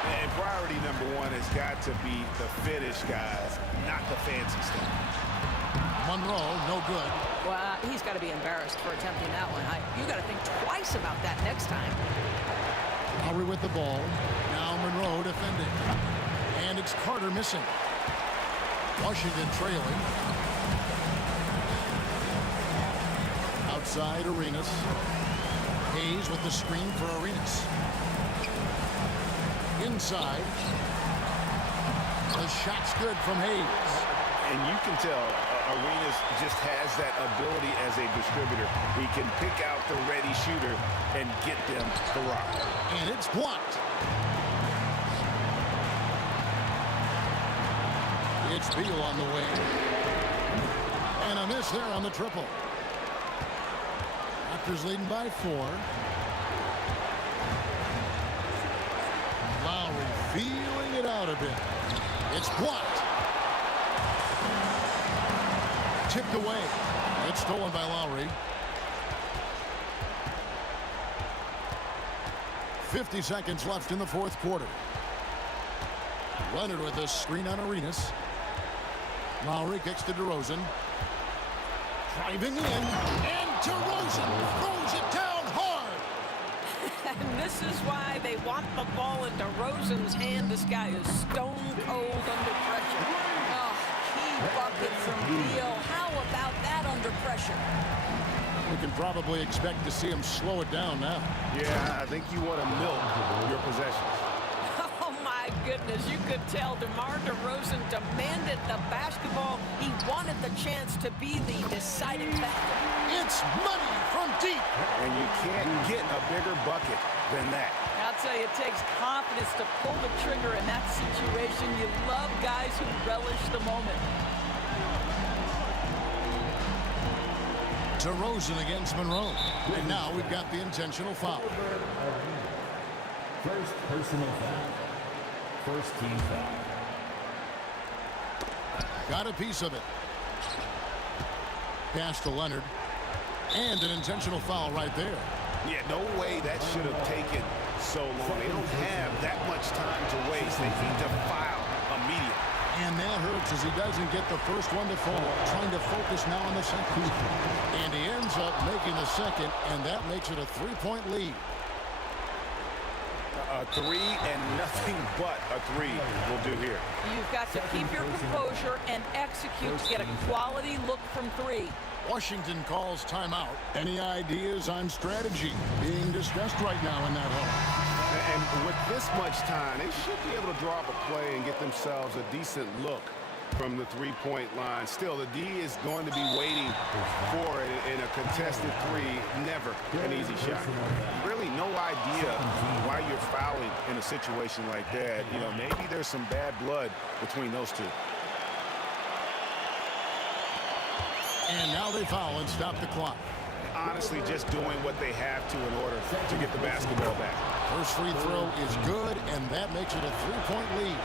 And priority number 1 has got to be the finish, guys, not the fancy stuff. Monroe, no good. Well, he's got to be embarrassed for attempting that one. You got to think twice about that next time. Lowry with the ball. Now Monroe defending. And it's Carter missing. Washington trailing. Outside Arenas. Hayes with the screen for Arenas. Inside. The shot's good from Hayes. And you can tell Arenas just has that ability as a distributor. He can pick out the ready shooter and get them the rock. And it's blocked. It's Beal on the way. And a miss there on the triple. Raptors leading by 4. Lowry feeling it out a bit. It's blocked. Tipped away. It's stolen by Lowry. 50 seconds left in the fourth quarter. Leonard with a screen on Arenas. Lowry kicks to DeRozan. Driving in. And DeRozan throws it down hard. And this is why they want the ball in DeRozan's hand. This guy is stone cold under pressure. Oh, key bucket from Beal. How about that under pressure? We can probably expect to see him slow it down now. Yeah, I think you want to milk your possessions. Oh, my goodness. You could tell DeMar DeRozan demanded the basketball. He wanted the chance to be the deciding factor. It's money from deep. And you can't get a bigger bucket than that. I'll tell you, it takes confidence to pull the trigger in that situation. You love guys who relish the moment. DeRozan against Monroe. And now we've got the intentional foul. First personal foul. First team foul. Got a piece of it. Pass to Leonard. And an intentional foul right there. Yeah, no way that should have taken so long. They don't have that much time to waste. They need to foul immediately. And that hurts as he doesn't get the first one to fall. Trying to focus now on the second. And he ends up making the second, and that makes it a 3-point lead. A 3 and nothing but a 3 will do here. You've got to keep your composure and execute to get a quality look from 3. Washington calls timeout. Any ideas on strategy being discussed right now in that hall? And with this much time, they should be able to draw up a play and get themselves a decent look from the three-point line. Still, the D is going to be waiting for it in a contested 3. Never an easy shot. Really no idea why you're fouling in a situation like that. You know, maybe there's some bad blood between those two. And now they foul and stop the clock. Honestly, just doing what they have to in order to get the basketball back. First free throw is good, and that makes it a 3-point lead.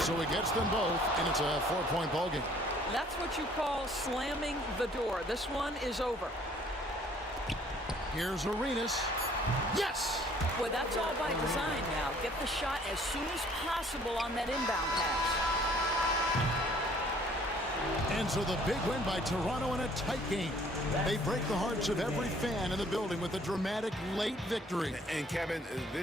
So he gets them both, and it's a 4-point ballgame. That's what you call slamming the door. This one is over. Here's Arenas. Yes! Boy, that's all by design now. Get the shot as soon as possible on that inbound pass. And so the big win by Toronto in a tight game. They break the hearts of every fan in the building with a dramatic late victory. And Kevin, this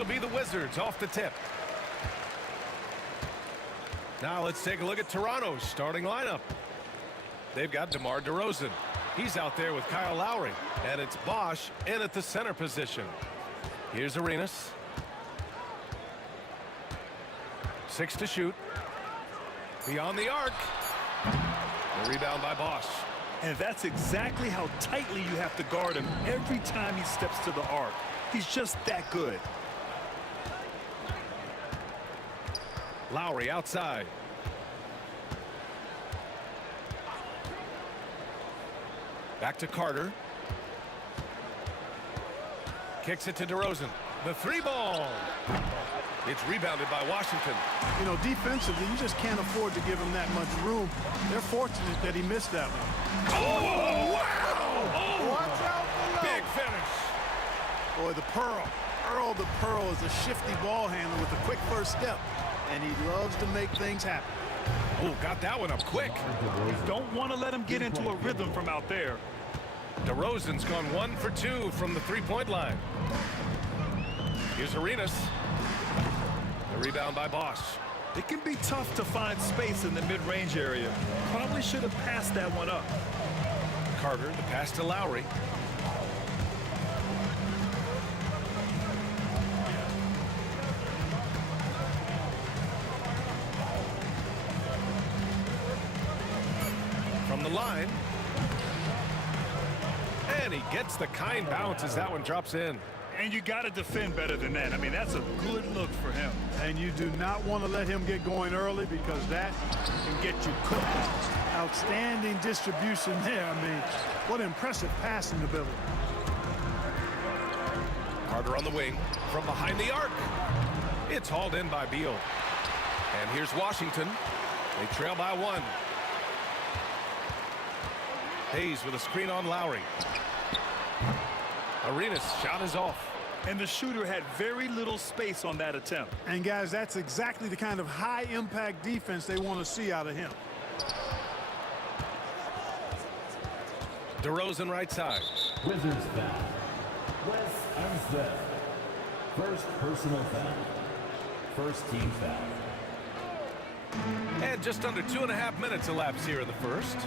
It'll be the Wizards off the tip. Now let's take a look at Toronto's starting lineup. They've got DeMar DeRozan. He's out there with Kyle Lowry. And it's Bosch in at the center position. Here's Arenas. 6 to shoot. Beyond the arc. The rebound by Bosch. And that's exactly how tightly you have to guard him every time he steps to the arc. He's just that good. Lowry outside. Back to Carter. Kicks it to DeRozan. The 3-ball. It's rebounded by Washington. You know, defensively, you just can't afford to give him that much room. They're fortunate that he missed that one. Oh, wow! Oh, watch out below. Big finish. Boy, the Pearl. Earl the Pearl is a shifty ball handler with a quick first step, and he loves to make things happen. Oh, got that one up quick. You don't want to let him get into a rhythm from out there. DeRozan's gone 1 for 2 from the 3-point line. Here's Arenas. The rebound by Bosch. It can be tough to find space in the mid-range area. Probably should have passed that one up. Carter, the pass to Lowry. From the line. And he gets the kind bounce as that one drops in. And you got to defend better than that. I mean, that's a good look for him. And you do not want to let him get going early because that can get you cooked. Outstanding distribution there. I mean, what impressive passing ability. Carter on the wing from behind the arc. It's hauled in by Beal. And here's Washington. They trail by 1. Hayes with a screen on Lowry. Arenas' shot is off. And the shooter had very little space on that attempt. And guys, that's exactly the kind of high-impact defense they want to see out of him. DeRozan right side. Wizards foul. Wes Unseth. First personal foul. First team foul. And just under 2.5 minutes elapsed here in the first.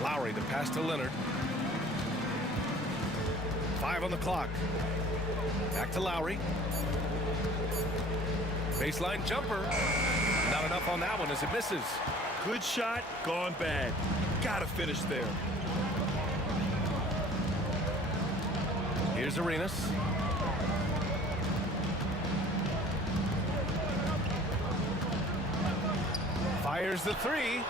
Lowry, the pass to Leonard. 5 on the clock. Back to Lowry. Baseline jumper. Not enough on that one as it misses. Good shot, gone bad. Gotta finish there. Here's Arenas. Fires the 3.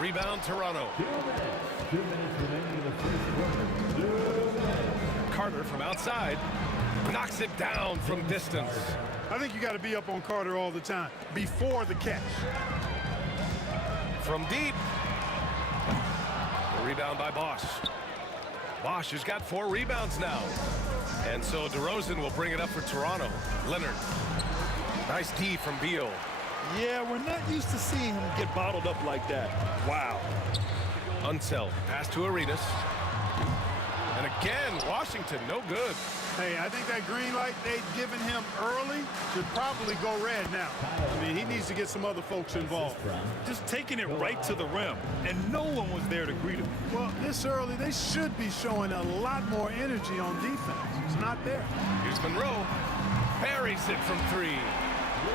Rebound Toronto. 2 minutes. 2 minutes remaining in the first quarter. 2 minutes. Carter from outside. Knocks it down from distance. I think you got to be up on Carter all the time before the catch. From deep. The rebound by Bosch. Bosch has got 4 rebounds now. And so DeRozan will bring it up for Toronto. Leonard. Nice D from Beal. Yeah, we're not used to seeing him get bottled up like that. Wow. Unseld. Pass to Arenas. And again, Washington, no good. Hey, I think that green light they'd given him early should probably go red now. I mean, he needs to get some other folks involved. Just taking it right to the rim, and no one was there to greet him. Well, this early, they should be showing a lot more energy on defense. It's not there. Here's Monroe. Buries it from 3.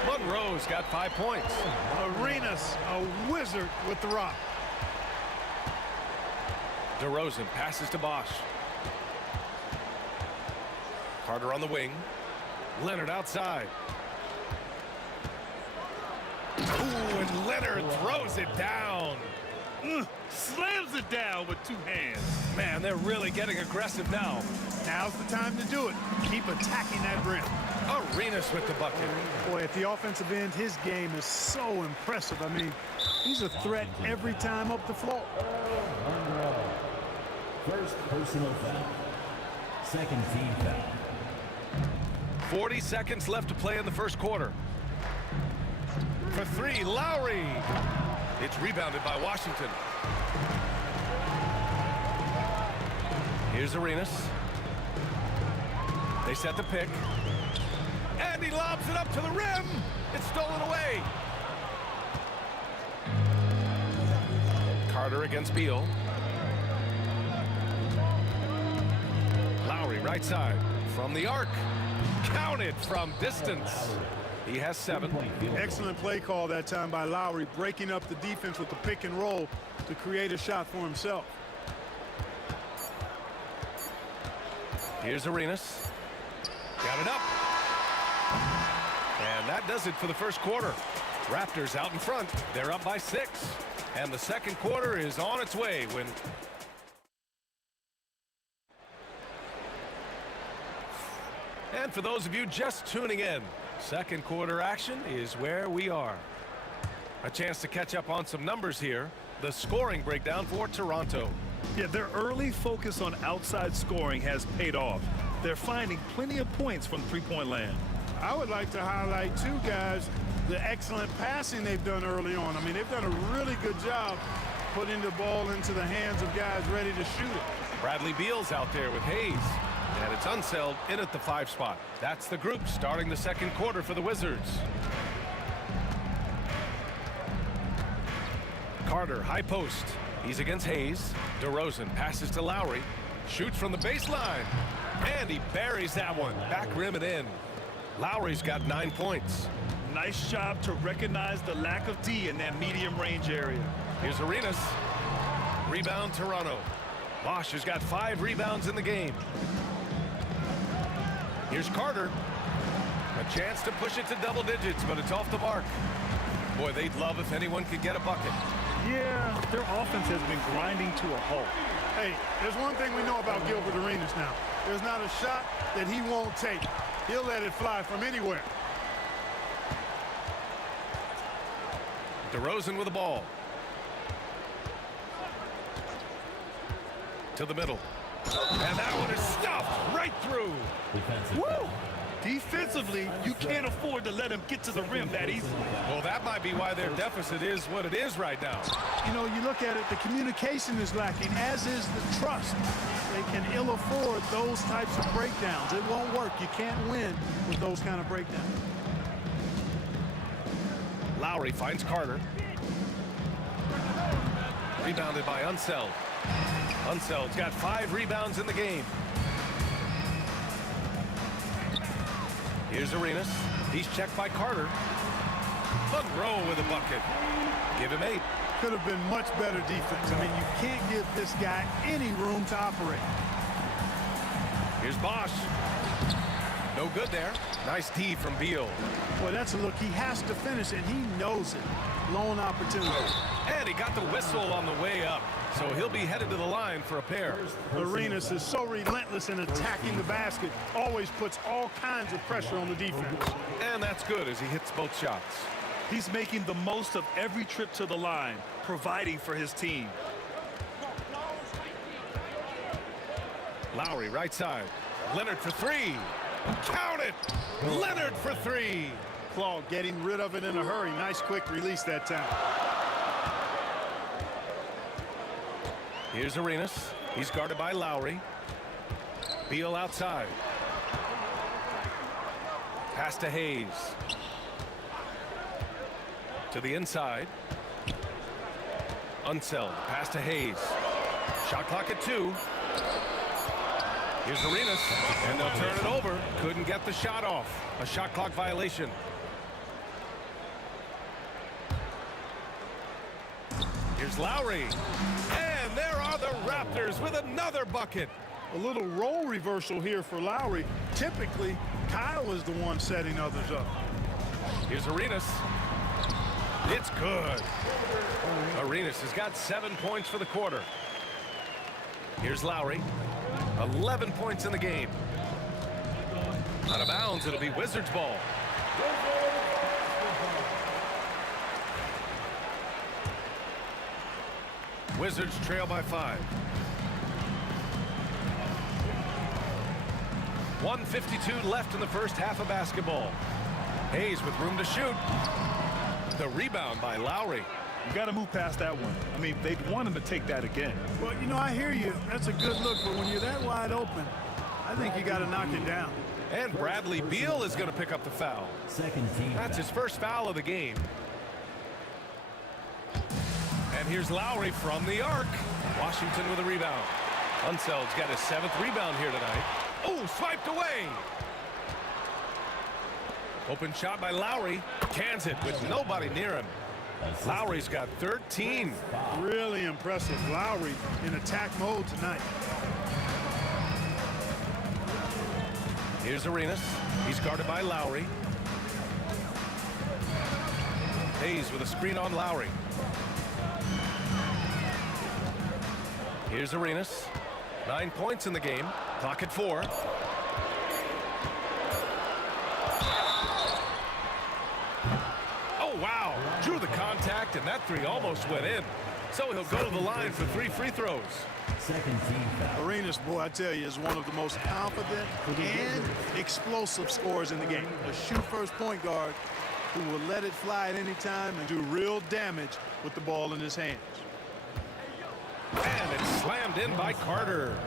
Monroe's got 5 points. Arenas, a wizard with the rock. DeRozan passes to Bosch. Carter on the wing. Leonard outside. Ooh, and Leonard throws it down. Slams it down with 2 hands. Man, they're really getting aggressive now. Now's the time to do it. Keep attacking that rim. Arenas with the bucket. Boy, at the offensive end, his game is so impressive. I mean, he's a threat every time up the floor. First personal foul. Second team foul. 40 seconds left to play in the first quarter. For 3, Lowry. It's rebounded by Washington. Here's Arenas. They set the pick. And he lobs it up to the rim. It's stolen away. Carter against Beal. Lowry right side from the arc. Counted from distance. He has 7. Excellent play call that time by Lowry, breaking up the defense with the pick and roll to create a shot for himself. Here's Arenas. Got it up. And that does it for the first quarter. Raptors out in front. They're up by 6. And the second quarter is on its way when... And for those of you just tuning in, second quarter action is where we are. A chance to catch up on some numbers here. The scoring breakdown for Toronto. Yeah, their early focus on outside scoring has paid off. They're finding plenty of points from three-point land. I would like to highlight, too, guys, the excellent passing they've done early on. I mean, they've done a really good job putting the ball into the hands of guys ready to shoot it. Bradley Beal's out there with Hayes. And it's Unseld in at the 5 spot. That's the group starting the second quarter for the Wizards. Carter, high post. He's against Hayes. DeRozan passes to Lowry. Shoots from the baseline. And he buries that one. Back rim and in. Lowry's got 9 points. Nice job to recognize the lack of D in that medium range area. Here's Arenas. Rebound Toronto. Bosch has got 5 rebounds in the game. Here's Carter. A chance to push it to double digits, but it's off the mark. Boy, they'd love if anyone could get a bucket. Yeah, their offense has been grinding to a halt. Hey, there's one thing we know about Gilbert Arenas now. There's not a shot that he won't take. He'll let it fly from anywhere. DeRozan with the ball. To the middle. And that one is stuffed right through. Woo! Defensively, you can't afford to let him get to the rim that easily. Well, that might be why their deficit is what it is right now. You know, you look at it, the communication is lacking, as is the trust. They can ill afford those types of breakdowns. It won't work. You can't win with those kind of breakdowns. Lowry finds Carter. Rebounded by Unseld. Unseld's got 5 rebounds in the game. Here's Arenas. He's checked by Carter. Monroe with a bucket. Give him 8. Could have been much better defense. I mean, you can't give this guy any room to operate. Here's Bosch. No good there. Nice D from Beal. Well, that's a look. He has to finish, and he knows it. Lone opportunity. And he got the whistle on the way up. So he'll be headed to the line for a pair. Arenas is so relentless in attacking the basket. Always puts all kinds of pressure on the defense. And that's good as he hits both shots. He's making the most of every trip to the line, providing for his team. Lowry right side. Leonard for 3. Count it! Leonard for 3. Claw getting rid of it in a hurry. Nice quick release that time. Here's Arenas. He's guarded by Lowry. Beal outside. Pass to Hayes. To the inside. Unseld. Pass to Hayes. Shot clock at 2. Here's Arenas. And they'll turn it over. Couldn't get the shot off. A shot clock violation. Here's Lowry. And there are the Raptors with another bucket. A little role reversal here for Lowry. Typically, Kyle is the one setting others up. Here's Arenas. It's good. Arenas has got 7 points for the quarter. Here's Lowry. 11 points in the game. Out of bounds, it'll be Wizards ball. Wizards trail by 5. 1:52 left in the first half of basketball. Hayes with room to shoot. The rebound by Lowry. You got to move past that one. I mean, they'd want him to take that again. Well, you know, I hear you. That's a good look, but when you're that wide open, I think you got to knock it down. And Bradley Beal is going to pick up the foul. Second team. That's his first foul of the game. And here's Lowry from the arc. Washington with a rebound. Unseld's got his 7th rebound here tonight. Oh, swiped away. Open shot by Lowry. Cans it with nobody near him. Lowry's got 13. Really impressive. Lowry in attack mode tonight. Here's Arenas. He's guarded by Lowry. Hayes with a screen on Lowry. Here's Arenas. 9 points in the game. Clock at 4. Oh, wow. Drew the contact, and that 3 almost went in. So he'll go to the line for 3 free throws. Second team foul. Arenas, boy, I tell you, is one of the most confident and explosive scorers in the game. A shoot-first point guard who will let it fly at any time and do real damage with the ball in his hands. And it's slammed in by Carter.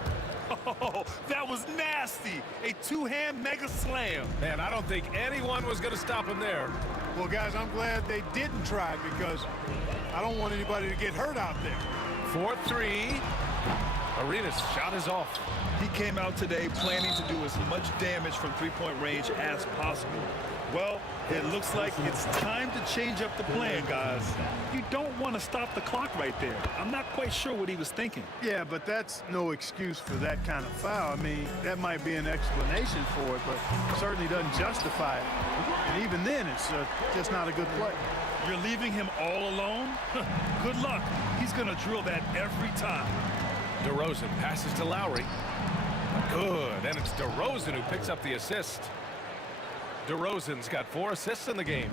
Oh, that was nasty. A two-hand mega slam. Man, I don't think anyone was going to stop him there. Well, guys, I'm glad they didn't try because I don't want anybody to get hurt out there. 4-3. Arenas' shot is off. He came out today planning to do as much damage from three-point range as possible. Well, it looks like it's time to change up the plan, guys. You don't want to stop the clock right there. I'm not quite sure what he was thinking. Yeah, but that's no excuse for that kind of foul. I mean, that might be an explanation for it, but certainly doesn't justify it. And even then, it's just not a good play. You're leaving him all alone? Good luck. He's going to drill that every time. DeRozan passes to Lowry. Good, and it's DeRozan who picks up the assist. DeRozan's got 4 assists in the game.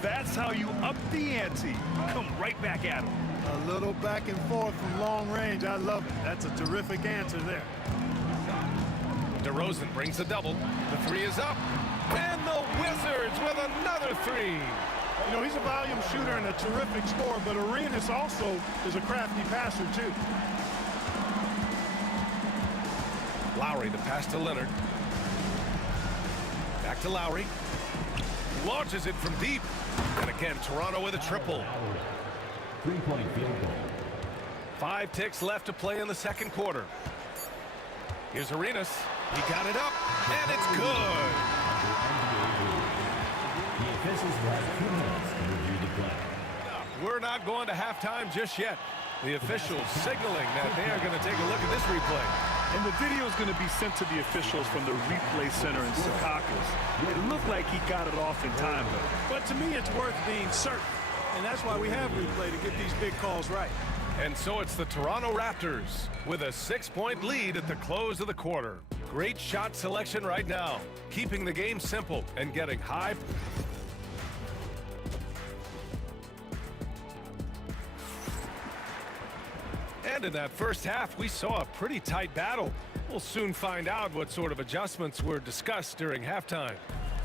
That's how you up the ante. Come right back at him. A little back and forth from long range. I love it. That's a terrific answer there. DeRozan brings the double. The 3 is up. And the Wizards with another 3. You know, he's a volume shooter and a terrific scorer, but Arenas also is a crafty passer, too. Lowry, the pass to Leonard. Back to Lowry. Launches it from deep. And again, Toronto with a triple. 3-point field goal. 5 ticks left to play in the second quarter. Here's Arenas. He got it up, and it's good. The officials will have 2 minutes to review the play. We're not going to halftime just yet. The officials signaling that they are going to take a look at this replay. And the video is going to be sent to the officials from the replay center in Secaucus. It looked like he got it off in time, though. But to me, it's worth being certain. And that's why we have replay, to get these big calls right. And so it's the Toronto Raptors with a 6-point lead at the close of the quarter. Great shot selection right now, keeping the game simple and getting high. And in that first half, we saw a pretty tight battle. We'll soon find out what sort of adjustments were discussed during halftime.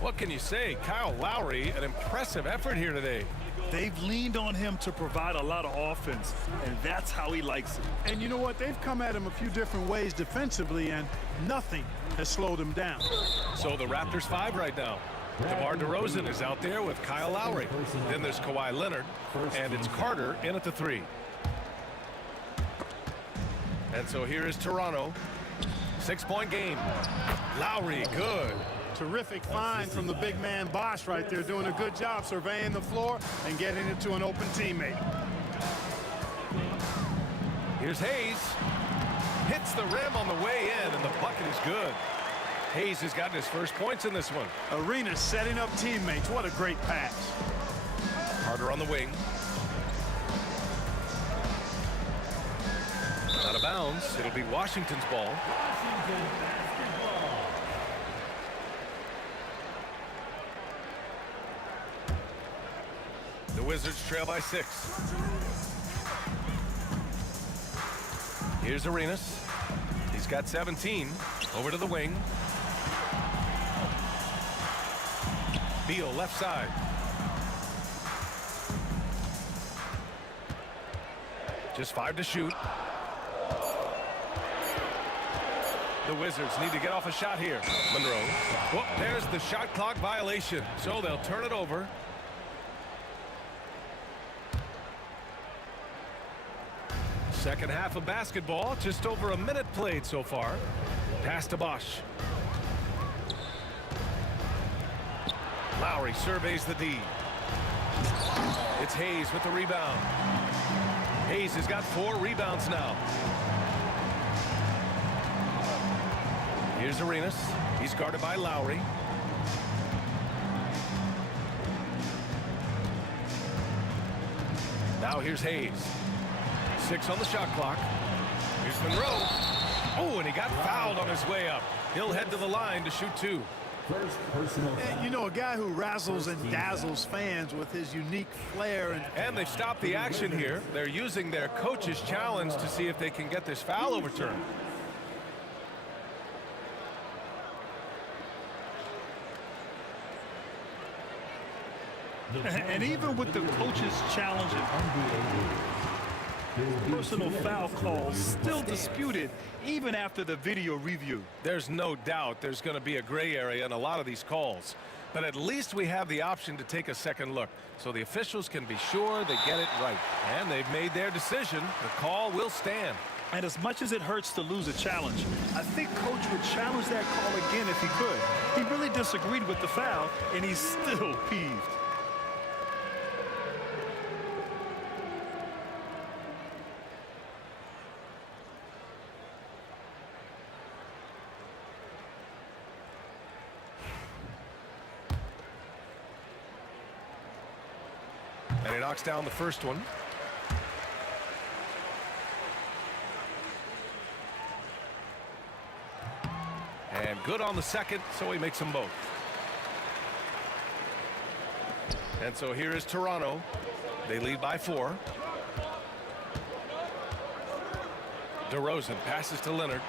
What can you say? Kyle Lowry, an impressive effort here today. They've leaned on him to provide a lot of offense, and that's how he likes it. And you know what? They've come at him a few different ways defensively, and nothing has slowed him down. So the Raptors 5 right now. DeMar DeRozan is out there with Kyle Lowry. Then there's Kawhi Leonard, and it's Carter in at the 3. And so here is Toronto. 6-point game. Lowry, good. Terrific find from the big man Bosch right there, doing a good job surveying the floor and getting it to an open teammate. Here's Hayes. Hits the rim on the way in, and the bucket is good. Hayes has gotten his first points in this one. Arenas setting up teammates. What a great pass. Carter on the wing. Out of bounds. It'll be Washington's ball. Washington basketball. The Wizards trail by 6. Here's Arenas. He's got 17. Over to the wing. Beal left side. Just 5 to shoot. The Wizards need to get off a shot here. Monroe. Well, there's the shot clock violation, so they'll turn it over. Second half of basketball, just over a minute played so far. Pass to Bosch. Lowry surveys the D. It's Hayes with the rebound. Hayes has got 4 rebounds now. Here's Arenas. He's guarded by Lowry. Now here's Hayes. 6 on the shot clock. Here's Monroe. Oh, and he got fouled on his way up. He'll head to the line to shoot 2. First personal foul. And you know, a guy who razzles and dazzles fans with his unique flair. And they've stopped the action here. They're using their coach's challenge to see if they can get this foul overturned. And even with the coach's challenge, personal foul calls still disputed even after the video review. There's no doubt there's going to be a gray area in a lot of these calls. But at least we have the option to take a second look, so the officials can be sure they get it right. And they've made their decision. The call will stand. And as much as it hurts to lose a challenge, I think Coach would challenge that call again if he could. He really disagreed with the foul, and he's still peeved. And he knocks down the first one. And good on the second, so he makes them both. And so here is Toronto. They lead by 4. DeRozan passes to Leonard.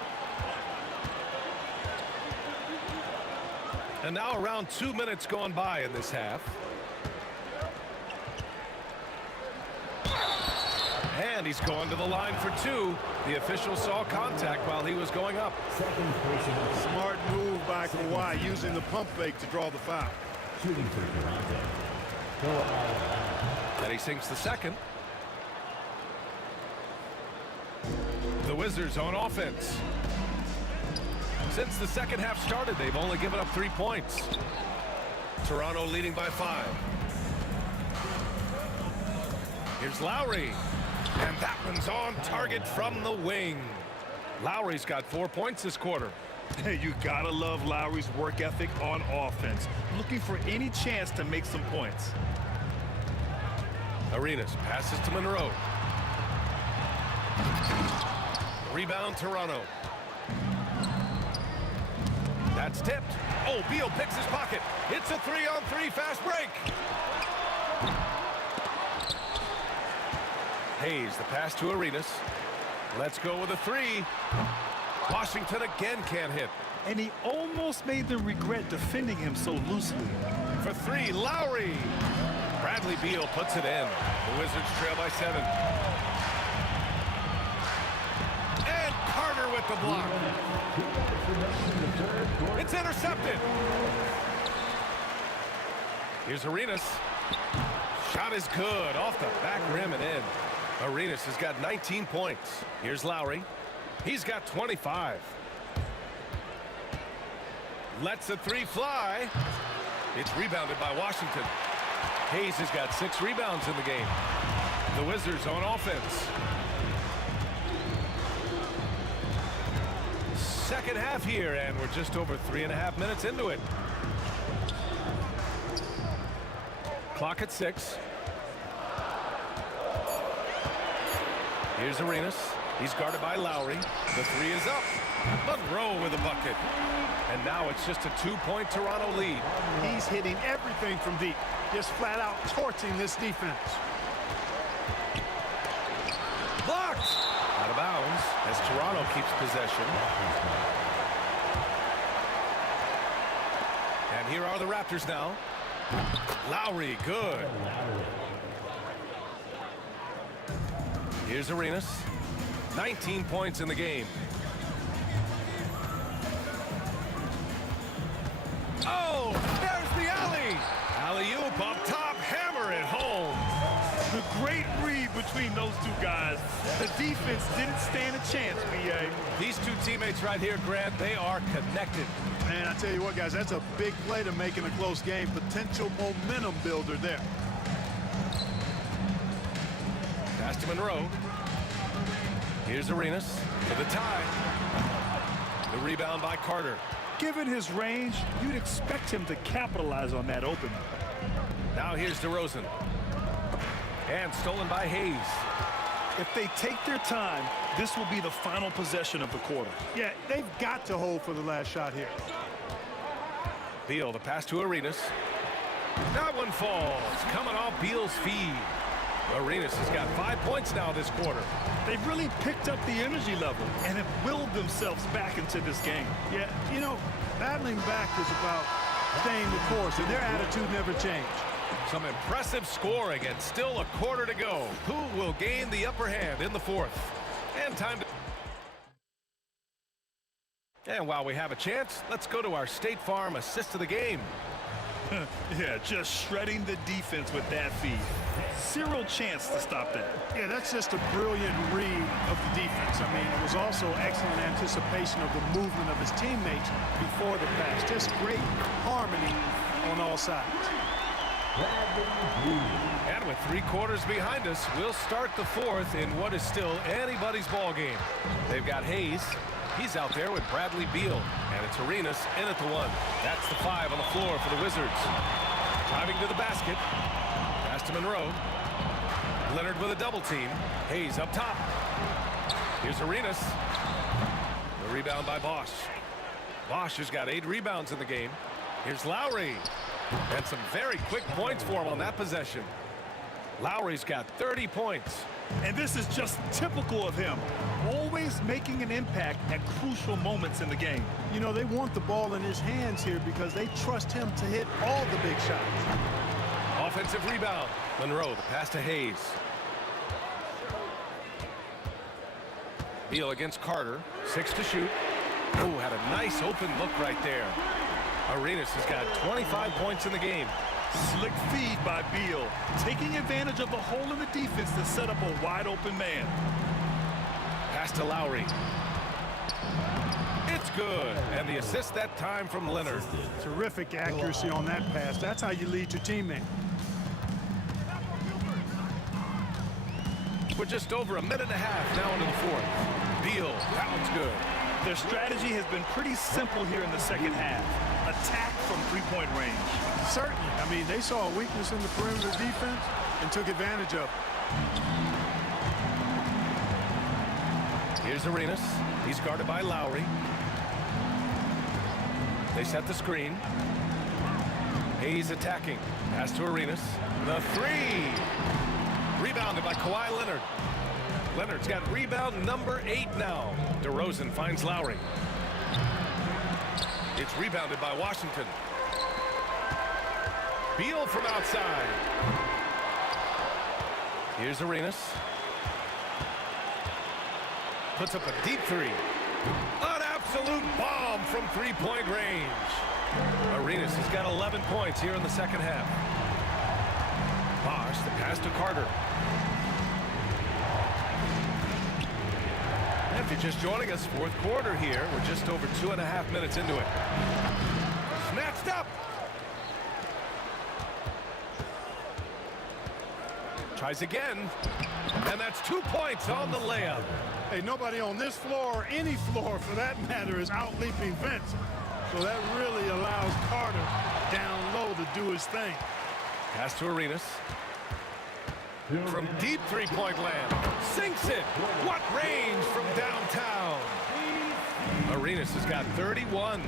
And now around 2 minutes gone by in this half. And he's going to the line for 2. The official saw contact while he was going up. Smart move by Kawhi, using the pump fake to draw the foul. Shooting for Toronto. And he sinks the second. The Wizards on offense. Since the second half started, they've only given up 3 points. Toronto leading by 5. Here's Lowry. And that one's on target from the wing. Lowry's got 4 points this quarter. Hey, you gotta love Lowry's work ethic on offense. Looking for any chance to make some points. Arenas passes to Monroe. Rebound Toronto. That's tipped. Oh, Beal picks his pocket. It's a 3-on-3 fast break. Hayes, the pass to Arenas. Let's go with a 3. Washington again can't hit. And he almost made them regret defending him so loosely. For 3, Lowry. Bradley Beal puts it in. The Wizards trail by 7. And Carter with the block. It's intercepted. Here's Arenas. Shot is good. Off the back rim and in. Arenas has got 19 points. Here's Lowry. He's got 25. Lets a 3 fly. It's rebounded by Washington. Hayes has got 6 rebounds in the game. The Wizards on offense. Second half here, and we're just over 3.5 minutes into it. Clock at 6. Here's Arenas. He's guarded by Lowry. The 3 is up. Monroe with a bucket. And now it's just a 2-point Toronto lead. He's hitting everything from deep. Just flat out torching this defense. Blocked. Out of bounds as Toronto keeps possession. And here are the Raptors now. Lowry, good. Here's Arenas. 19 points in the game. Oh, there's the alley. Alley-oop up top, hammer it home. The great read between those two guys. The defense didn't stand a chance, B.A. These two teammates right here, Grant, they are connected. Man, I tell you what, guys, that's a big play to make in a close game. Potential momentum builder there. Pass to Monroe. Here's Arenas for the tie. The rebound by Carter. Given his range, you'd expect him to capitalize on that opening. Now here's DeRozan. And stolen by Hayes. If they take their time, this will be the final possession of the quarter. Yeah, they've got to hold for the last shot here. Beal, the pass to Arenas. That one falls. Coming off Beal's feed. Arenas has got 5 points now this quarter. They've really picked up the energy level and have willed themselves back into this game. Yeah, you know, battling back is about staying the course, and their attitude never changed. Some impressive scoring and still a quarter to go. Who will gain the upper hand in the fourth? And time to... And while we have a chance, let's go to our State Farm assist of the game. Yeah, just shredding the defense with that feed. Zero chance to stop that. Yeah, that's just a brilliant read of the defense. I mean, it was also excellent anticipation of the movement of his teammates before the pass. Just great harmony on all sides. And with 3 quarters behind us, we'll start the fourth in what is still anybody's ball game. They've got Hayes. He's out there with Bradley Beal. And it's Arenas in at the 1. That's the 5 on the floor for the Wizards. Driving to the basket. Pass to Monroe. Leonard with a double team. Hayes up top. Here's Arenas. The rebound by Bosch. Bosch has got 8 rebounds in the game. Here's Lowry. And some very quick points for him on that possession. Lowry's got 30 points. And this is just typical of him. Always making an impact at crucial moments in the game. You know, they want the ball in his hands here because they trust him to hit all the big shots. Offensive rebound. Monroe, the pass to Hayes. Beal against Carter. 6 to shoot. Oh, had a nice open look right there. Arenas has got 25 points in the game. Slick feed by Beal, taking advantage of the hole in the defense to set up a wide open man. Pass to Lowry. It's good. And the assist that time from Leonard. Terrific accuracy on that pass. That's how you lead your teammate. We're just over a minute and a half now into the fourth. Beal, that one's good. Their strategy has been pretty simple here in the second half. Attack from three-point range. Certainly. I mean, they saw a weakness in the perimeter defense and took advantage of it. Here's Arenas. He's guarded by Lowry. They set the screen. Hayes attacking. Pass to Arenas. The 3. Rebounded by Kawhi Leonard. Leonard's got rebound number 8 now. DeRozan finds Lowry. It's rebounded by Washington. Beal from outside. Here's Arenas. Puts up a deep 3. An absolute bomb from three-point range. Arenas has got 11 points here in the second half. Bosch, the pass to Carter. If you're just joining us, fourth quarter here. We're just over 2.5 minutes into it. Snatched up. Tries again. And that's 2 points on the layup. Hey, nobody on this floor or any floor for that matter is out-leaping Vince. So that really allows Carter down low to do his thing. Pass to Arenas. From deep three-point land. Sinks it. What range from downtown. Arenas has got 31.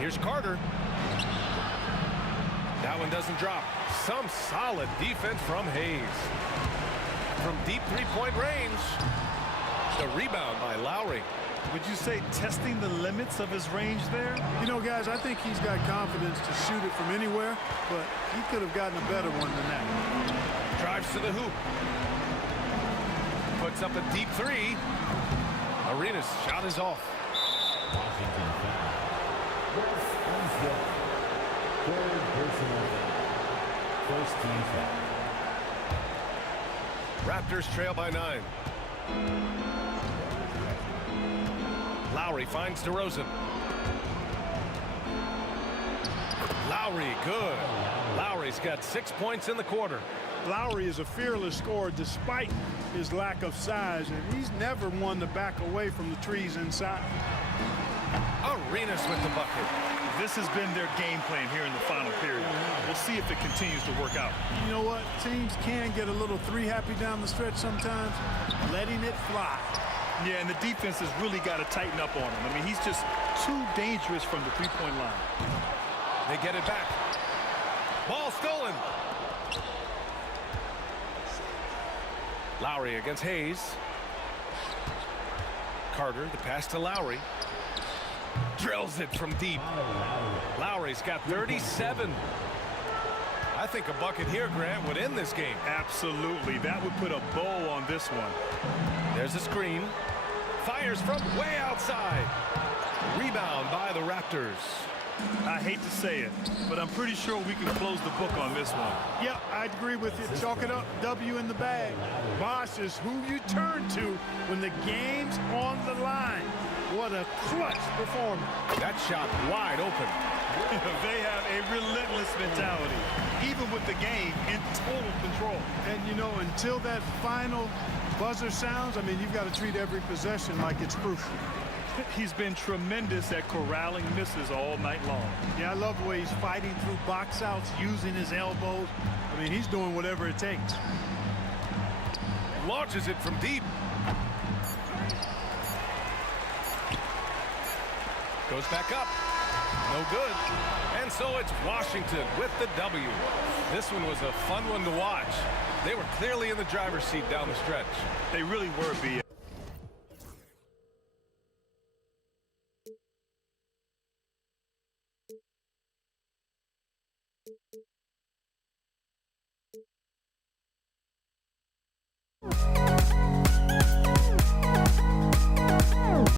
Here's Carter. That one doesn't drop. Some solid defense from Hayes. From deep three-point range. The rebound by Lowry. Would you say testing the limits of his range there? You know, guys, I think he's got confidence to shoot it from anywhere, but he could have gotten a better one than that. Drives to the hoop. Puts up a deep 3. Arenas' shot is off. Third personal foul. First team foul. Raptors trail by 9. Lowry finds DeRozan. Lowry, good. Lowry's got 6 points in the quarter. Lowry is a fearless scorer despite his lack of size, and he's never one to back away from the trees inside. Arenas with the bucket. This has been their game plan here in the final period. We'll see if it continues to work out. You know what? Teams can get a little three-happy down the stretch sometimes, letting it fly. Yeah, and the defense has really got to tighten up on him. I mean, he's just too dangerous from the three-point line. They get it back. Ball stolen. Lowry against Hayes. Carter, the pass to Lowry. Drills it from deep. Lowry's got 37. I think a bucket here, Grant, would end this game. Absolutely. That would put a bow on this one. There's a screen. Fires from way outside. Rebound by the Raptors. I hate to say it, but I'm pretty sure we can close the book on this one. Yeah, I'd agree with you. Chalk it up. W in the bag. Boss is who you turn to when the game's on the line. What a clutch performance. That shot wide open. They have a relentless mentality, even with the game in total control. And, you know, until that final buzzer sounds, I mean, you've got to treat every possession like it's crucial. He's been tremendous at corralling misses all night long. Yeah, I love the way he's fighting through box outs, using his elbows. I mean, he's doing whatever it takes. Launches it from deep. Goes back up. No good. And so it's Washington with the W. This one was a fun one to watch. They were clearly in the driver's seat down the stretch. They really were, B.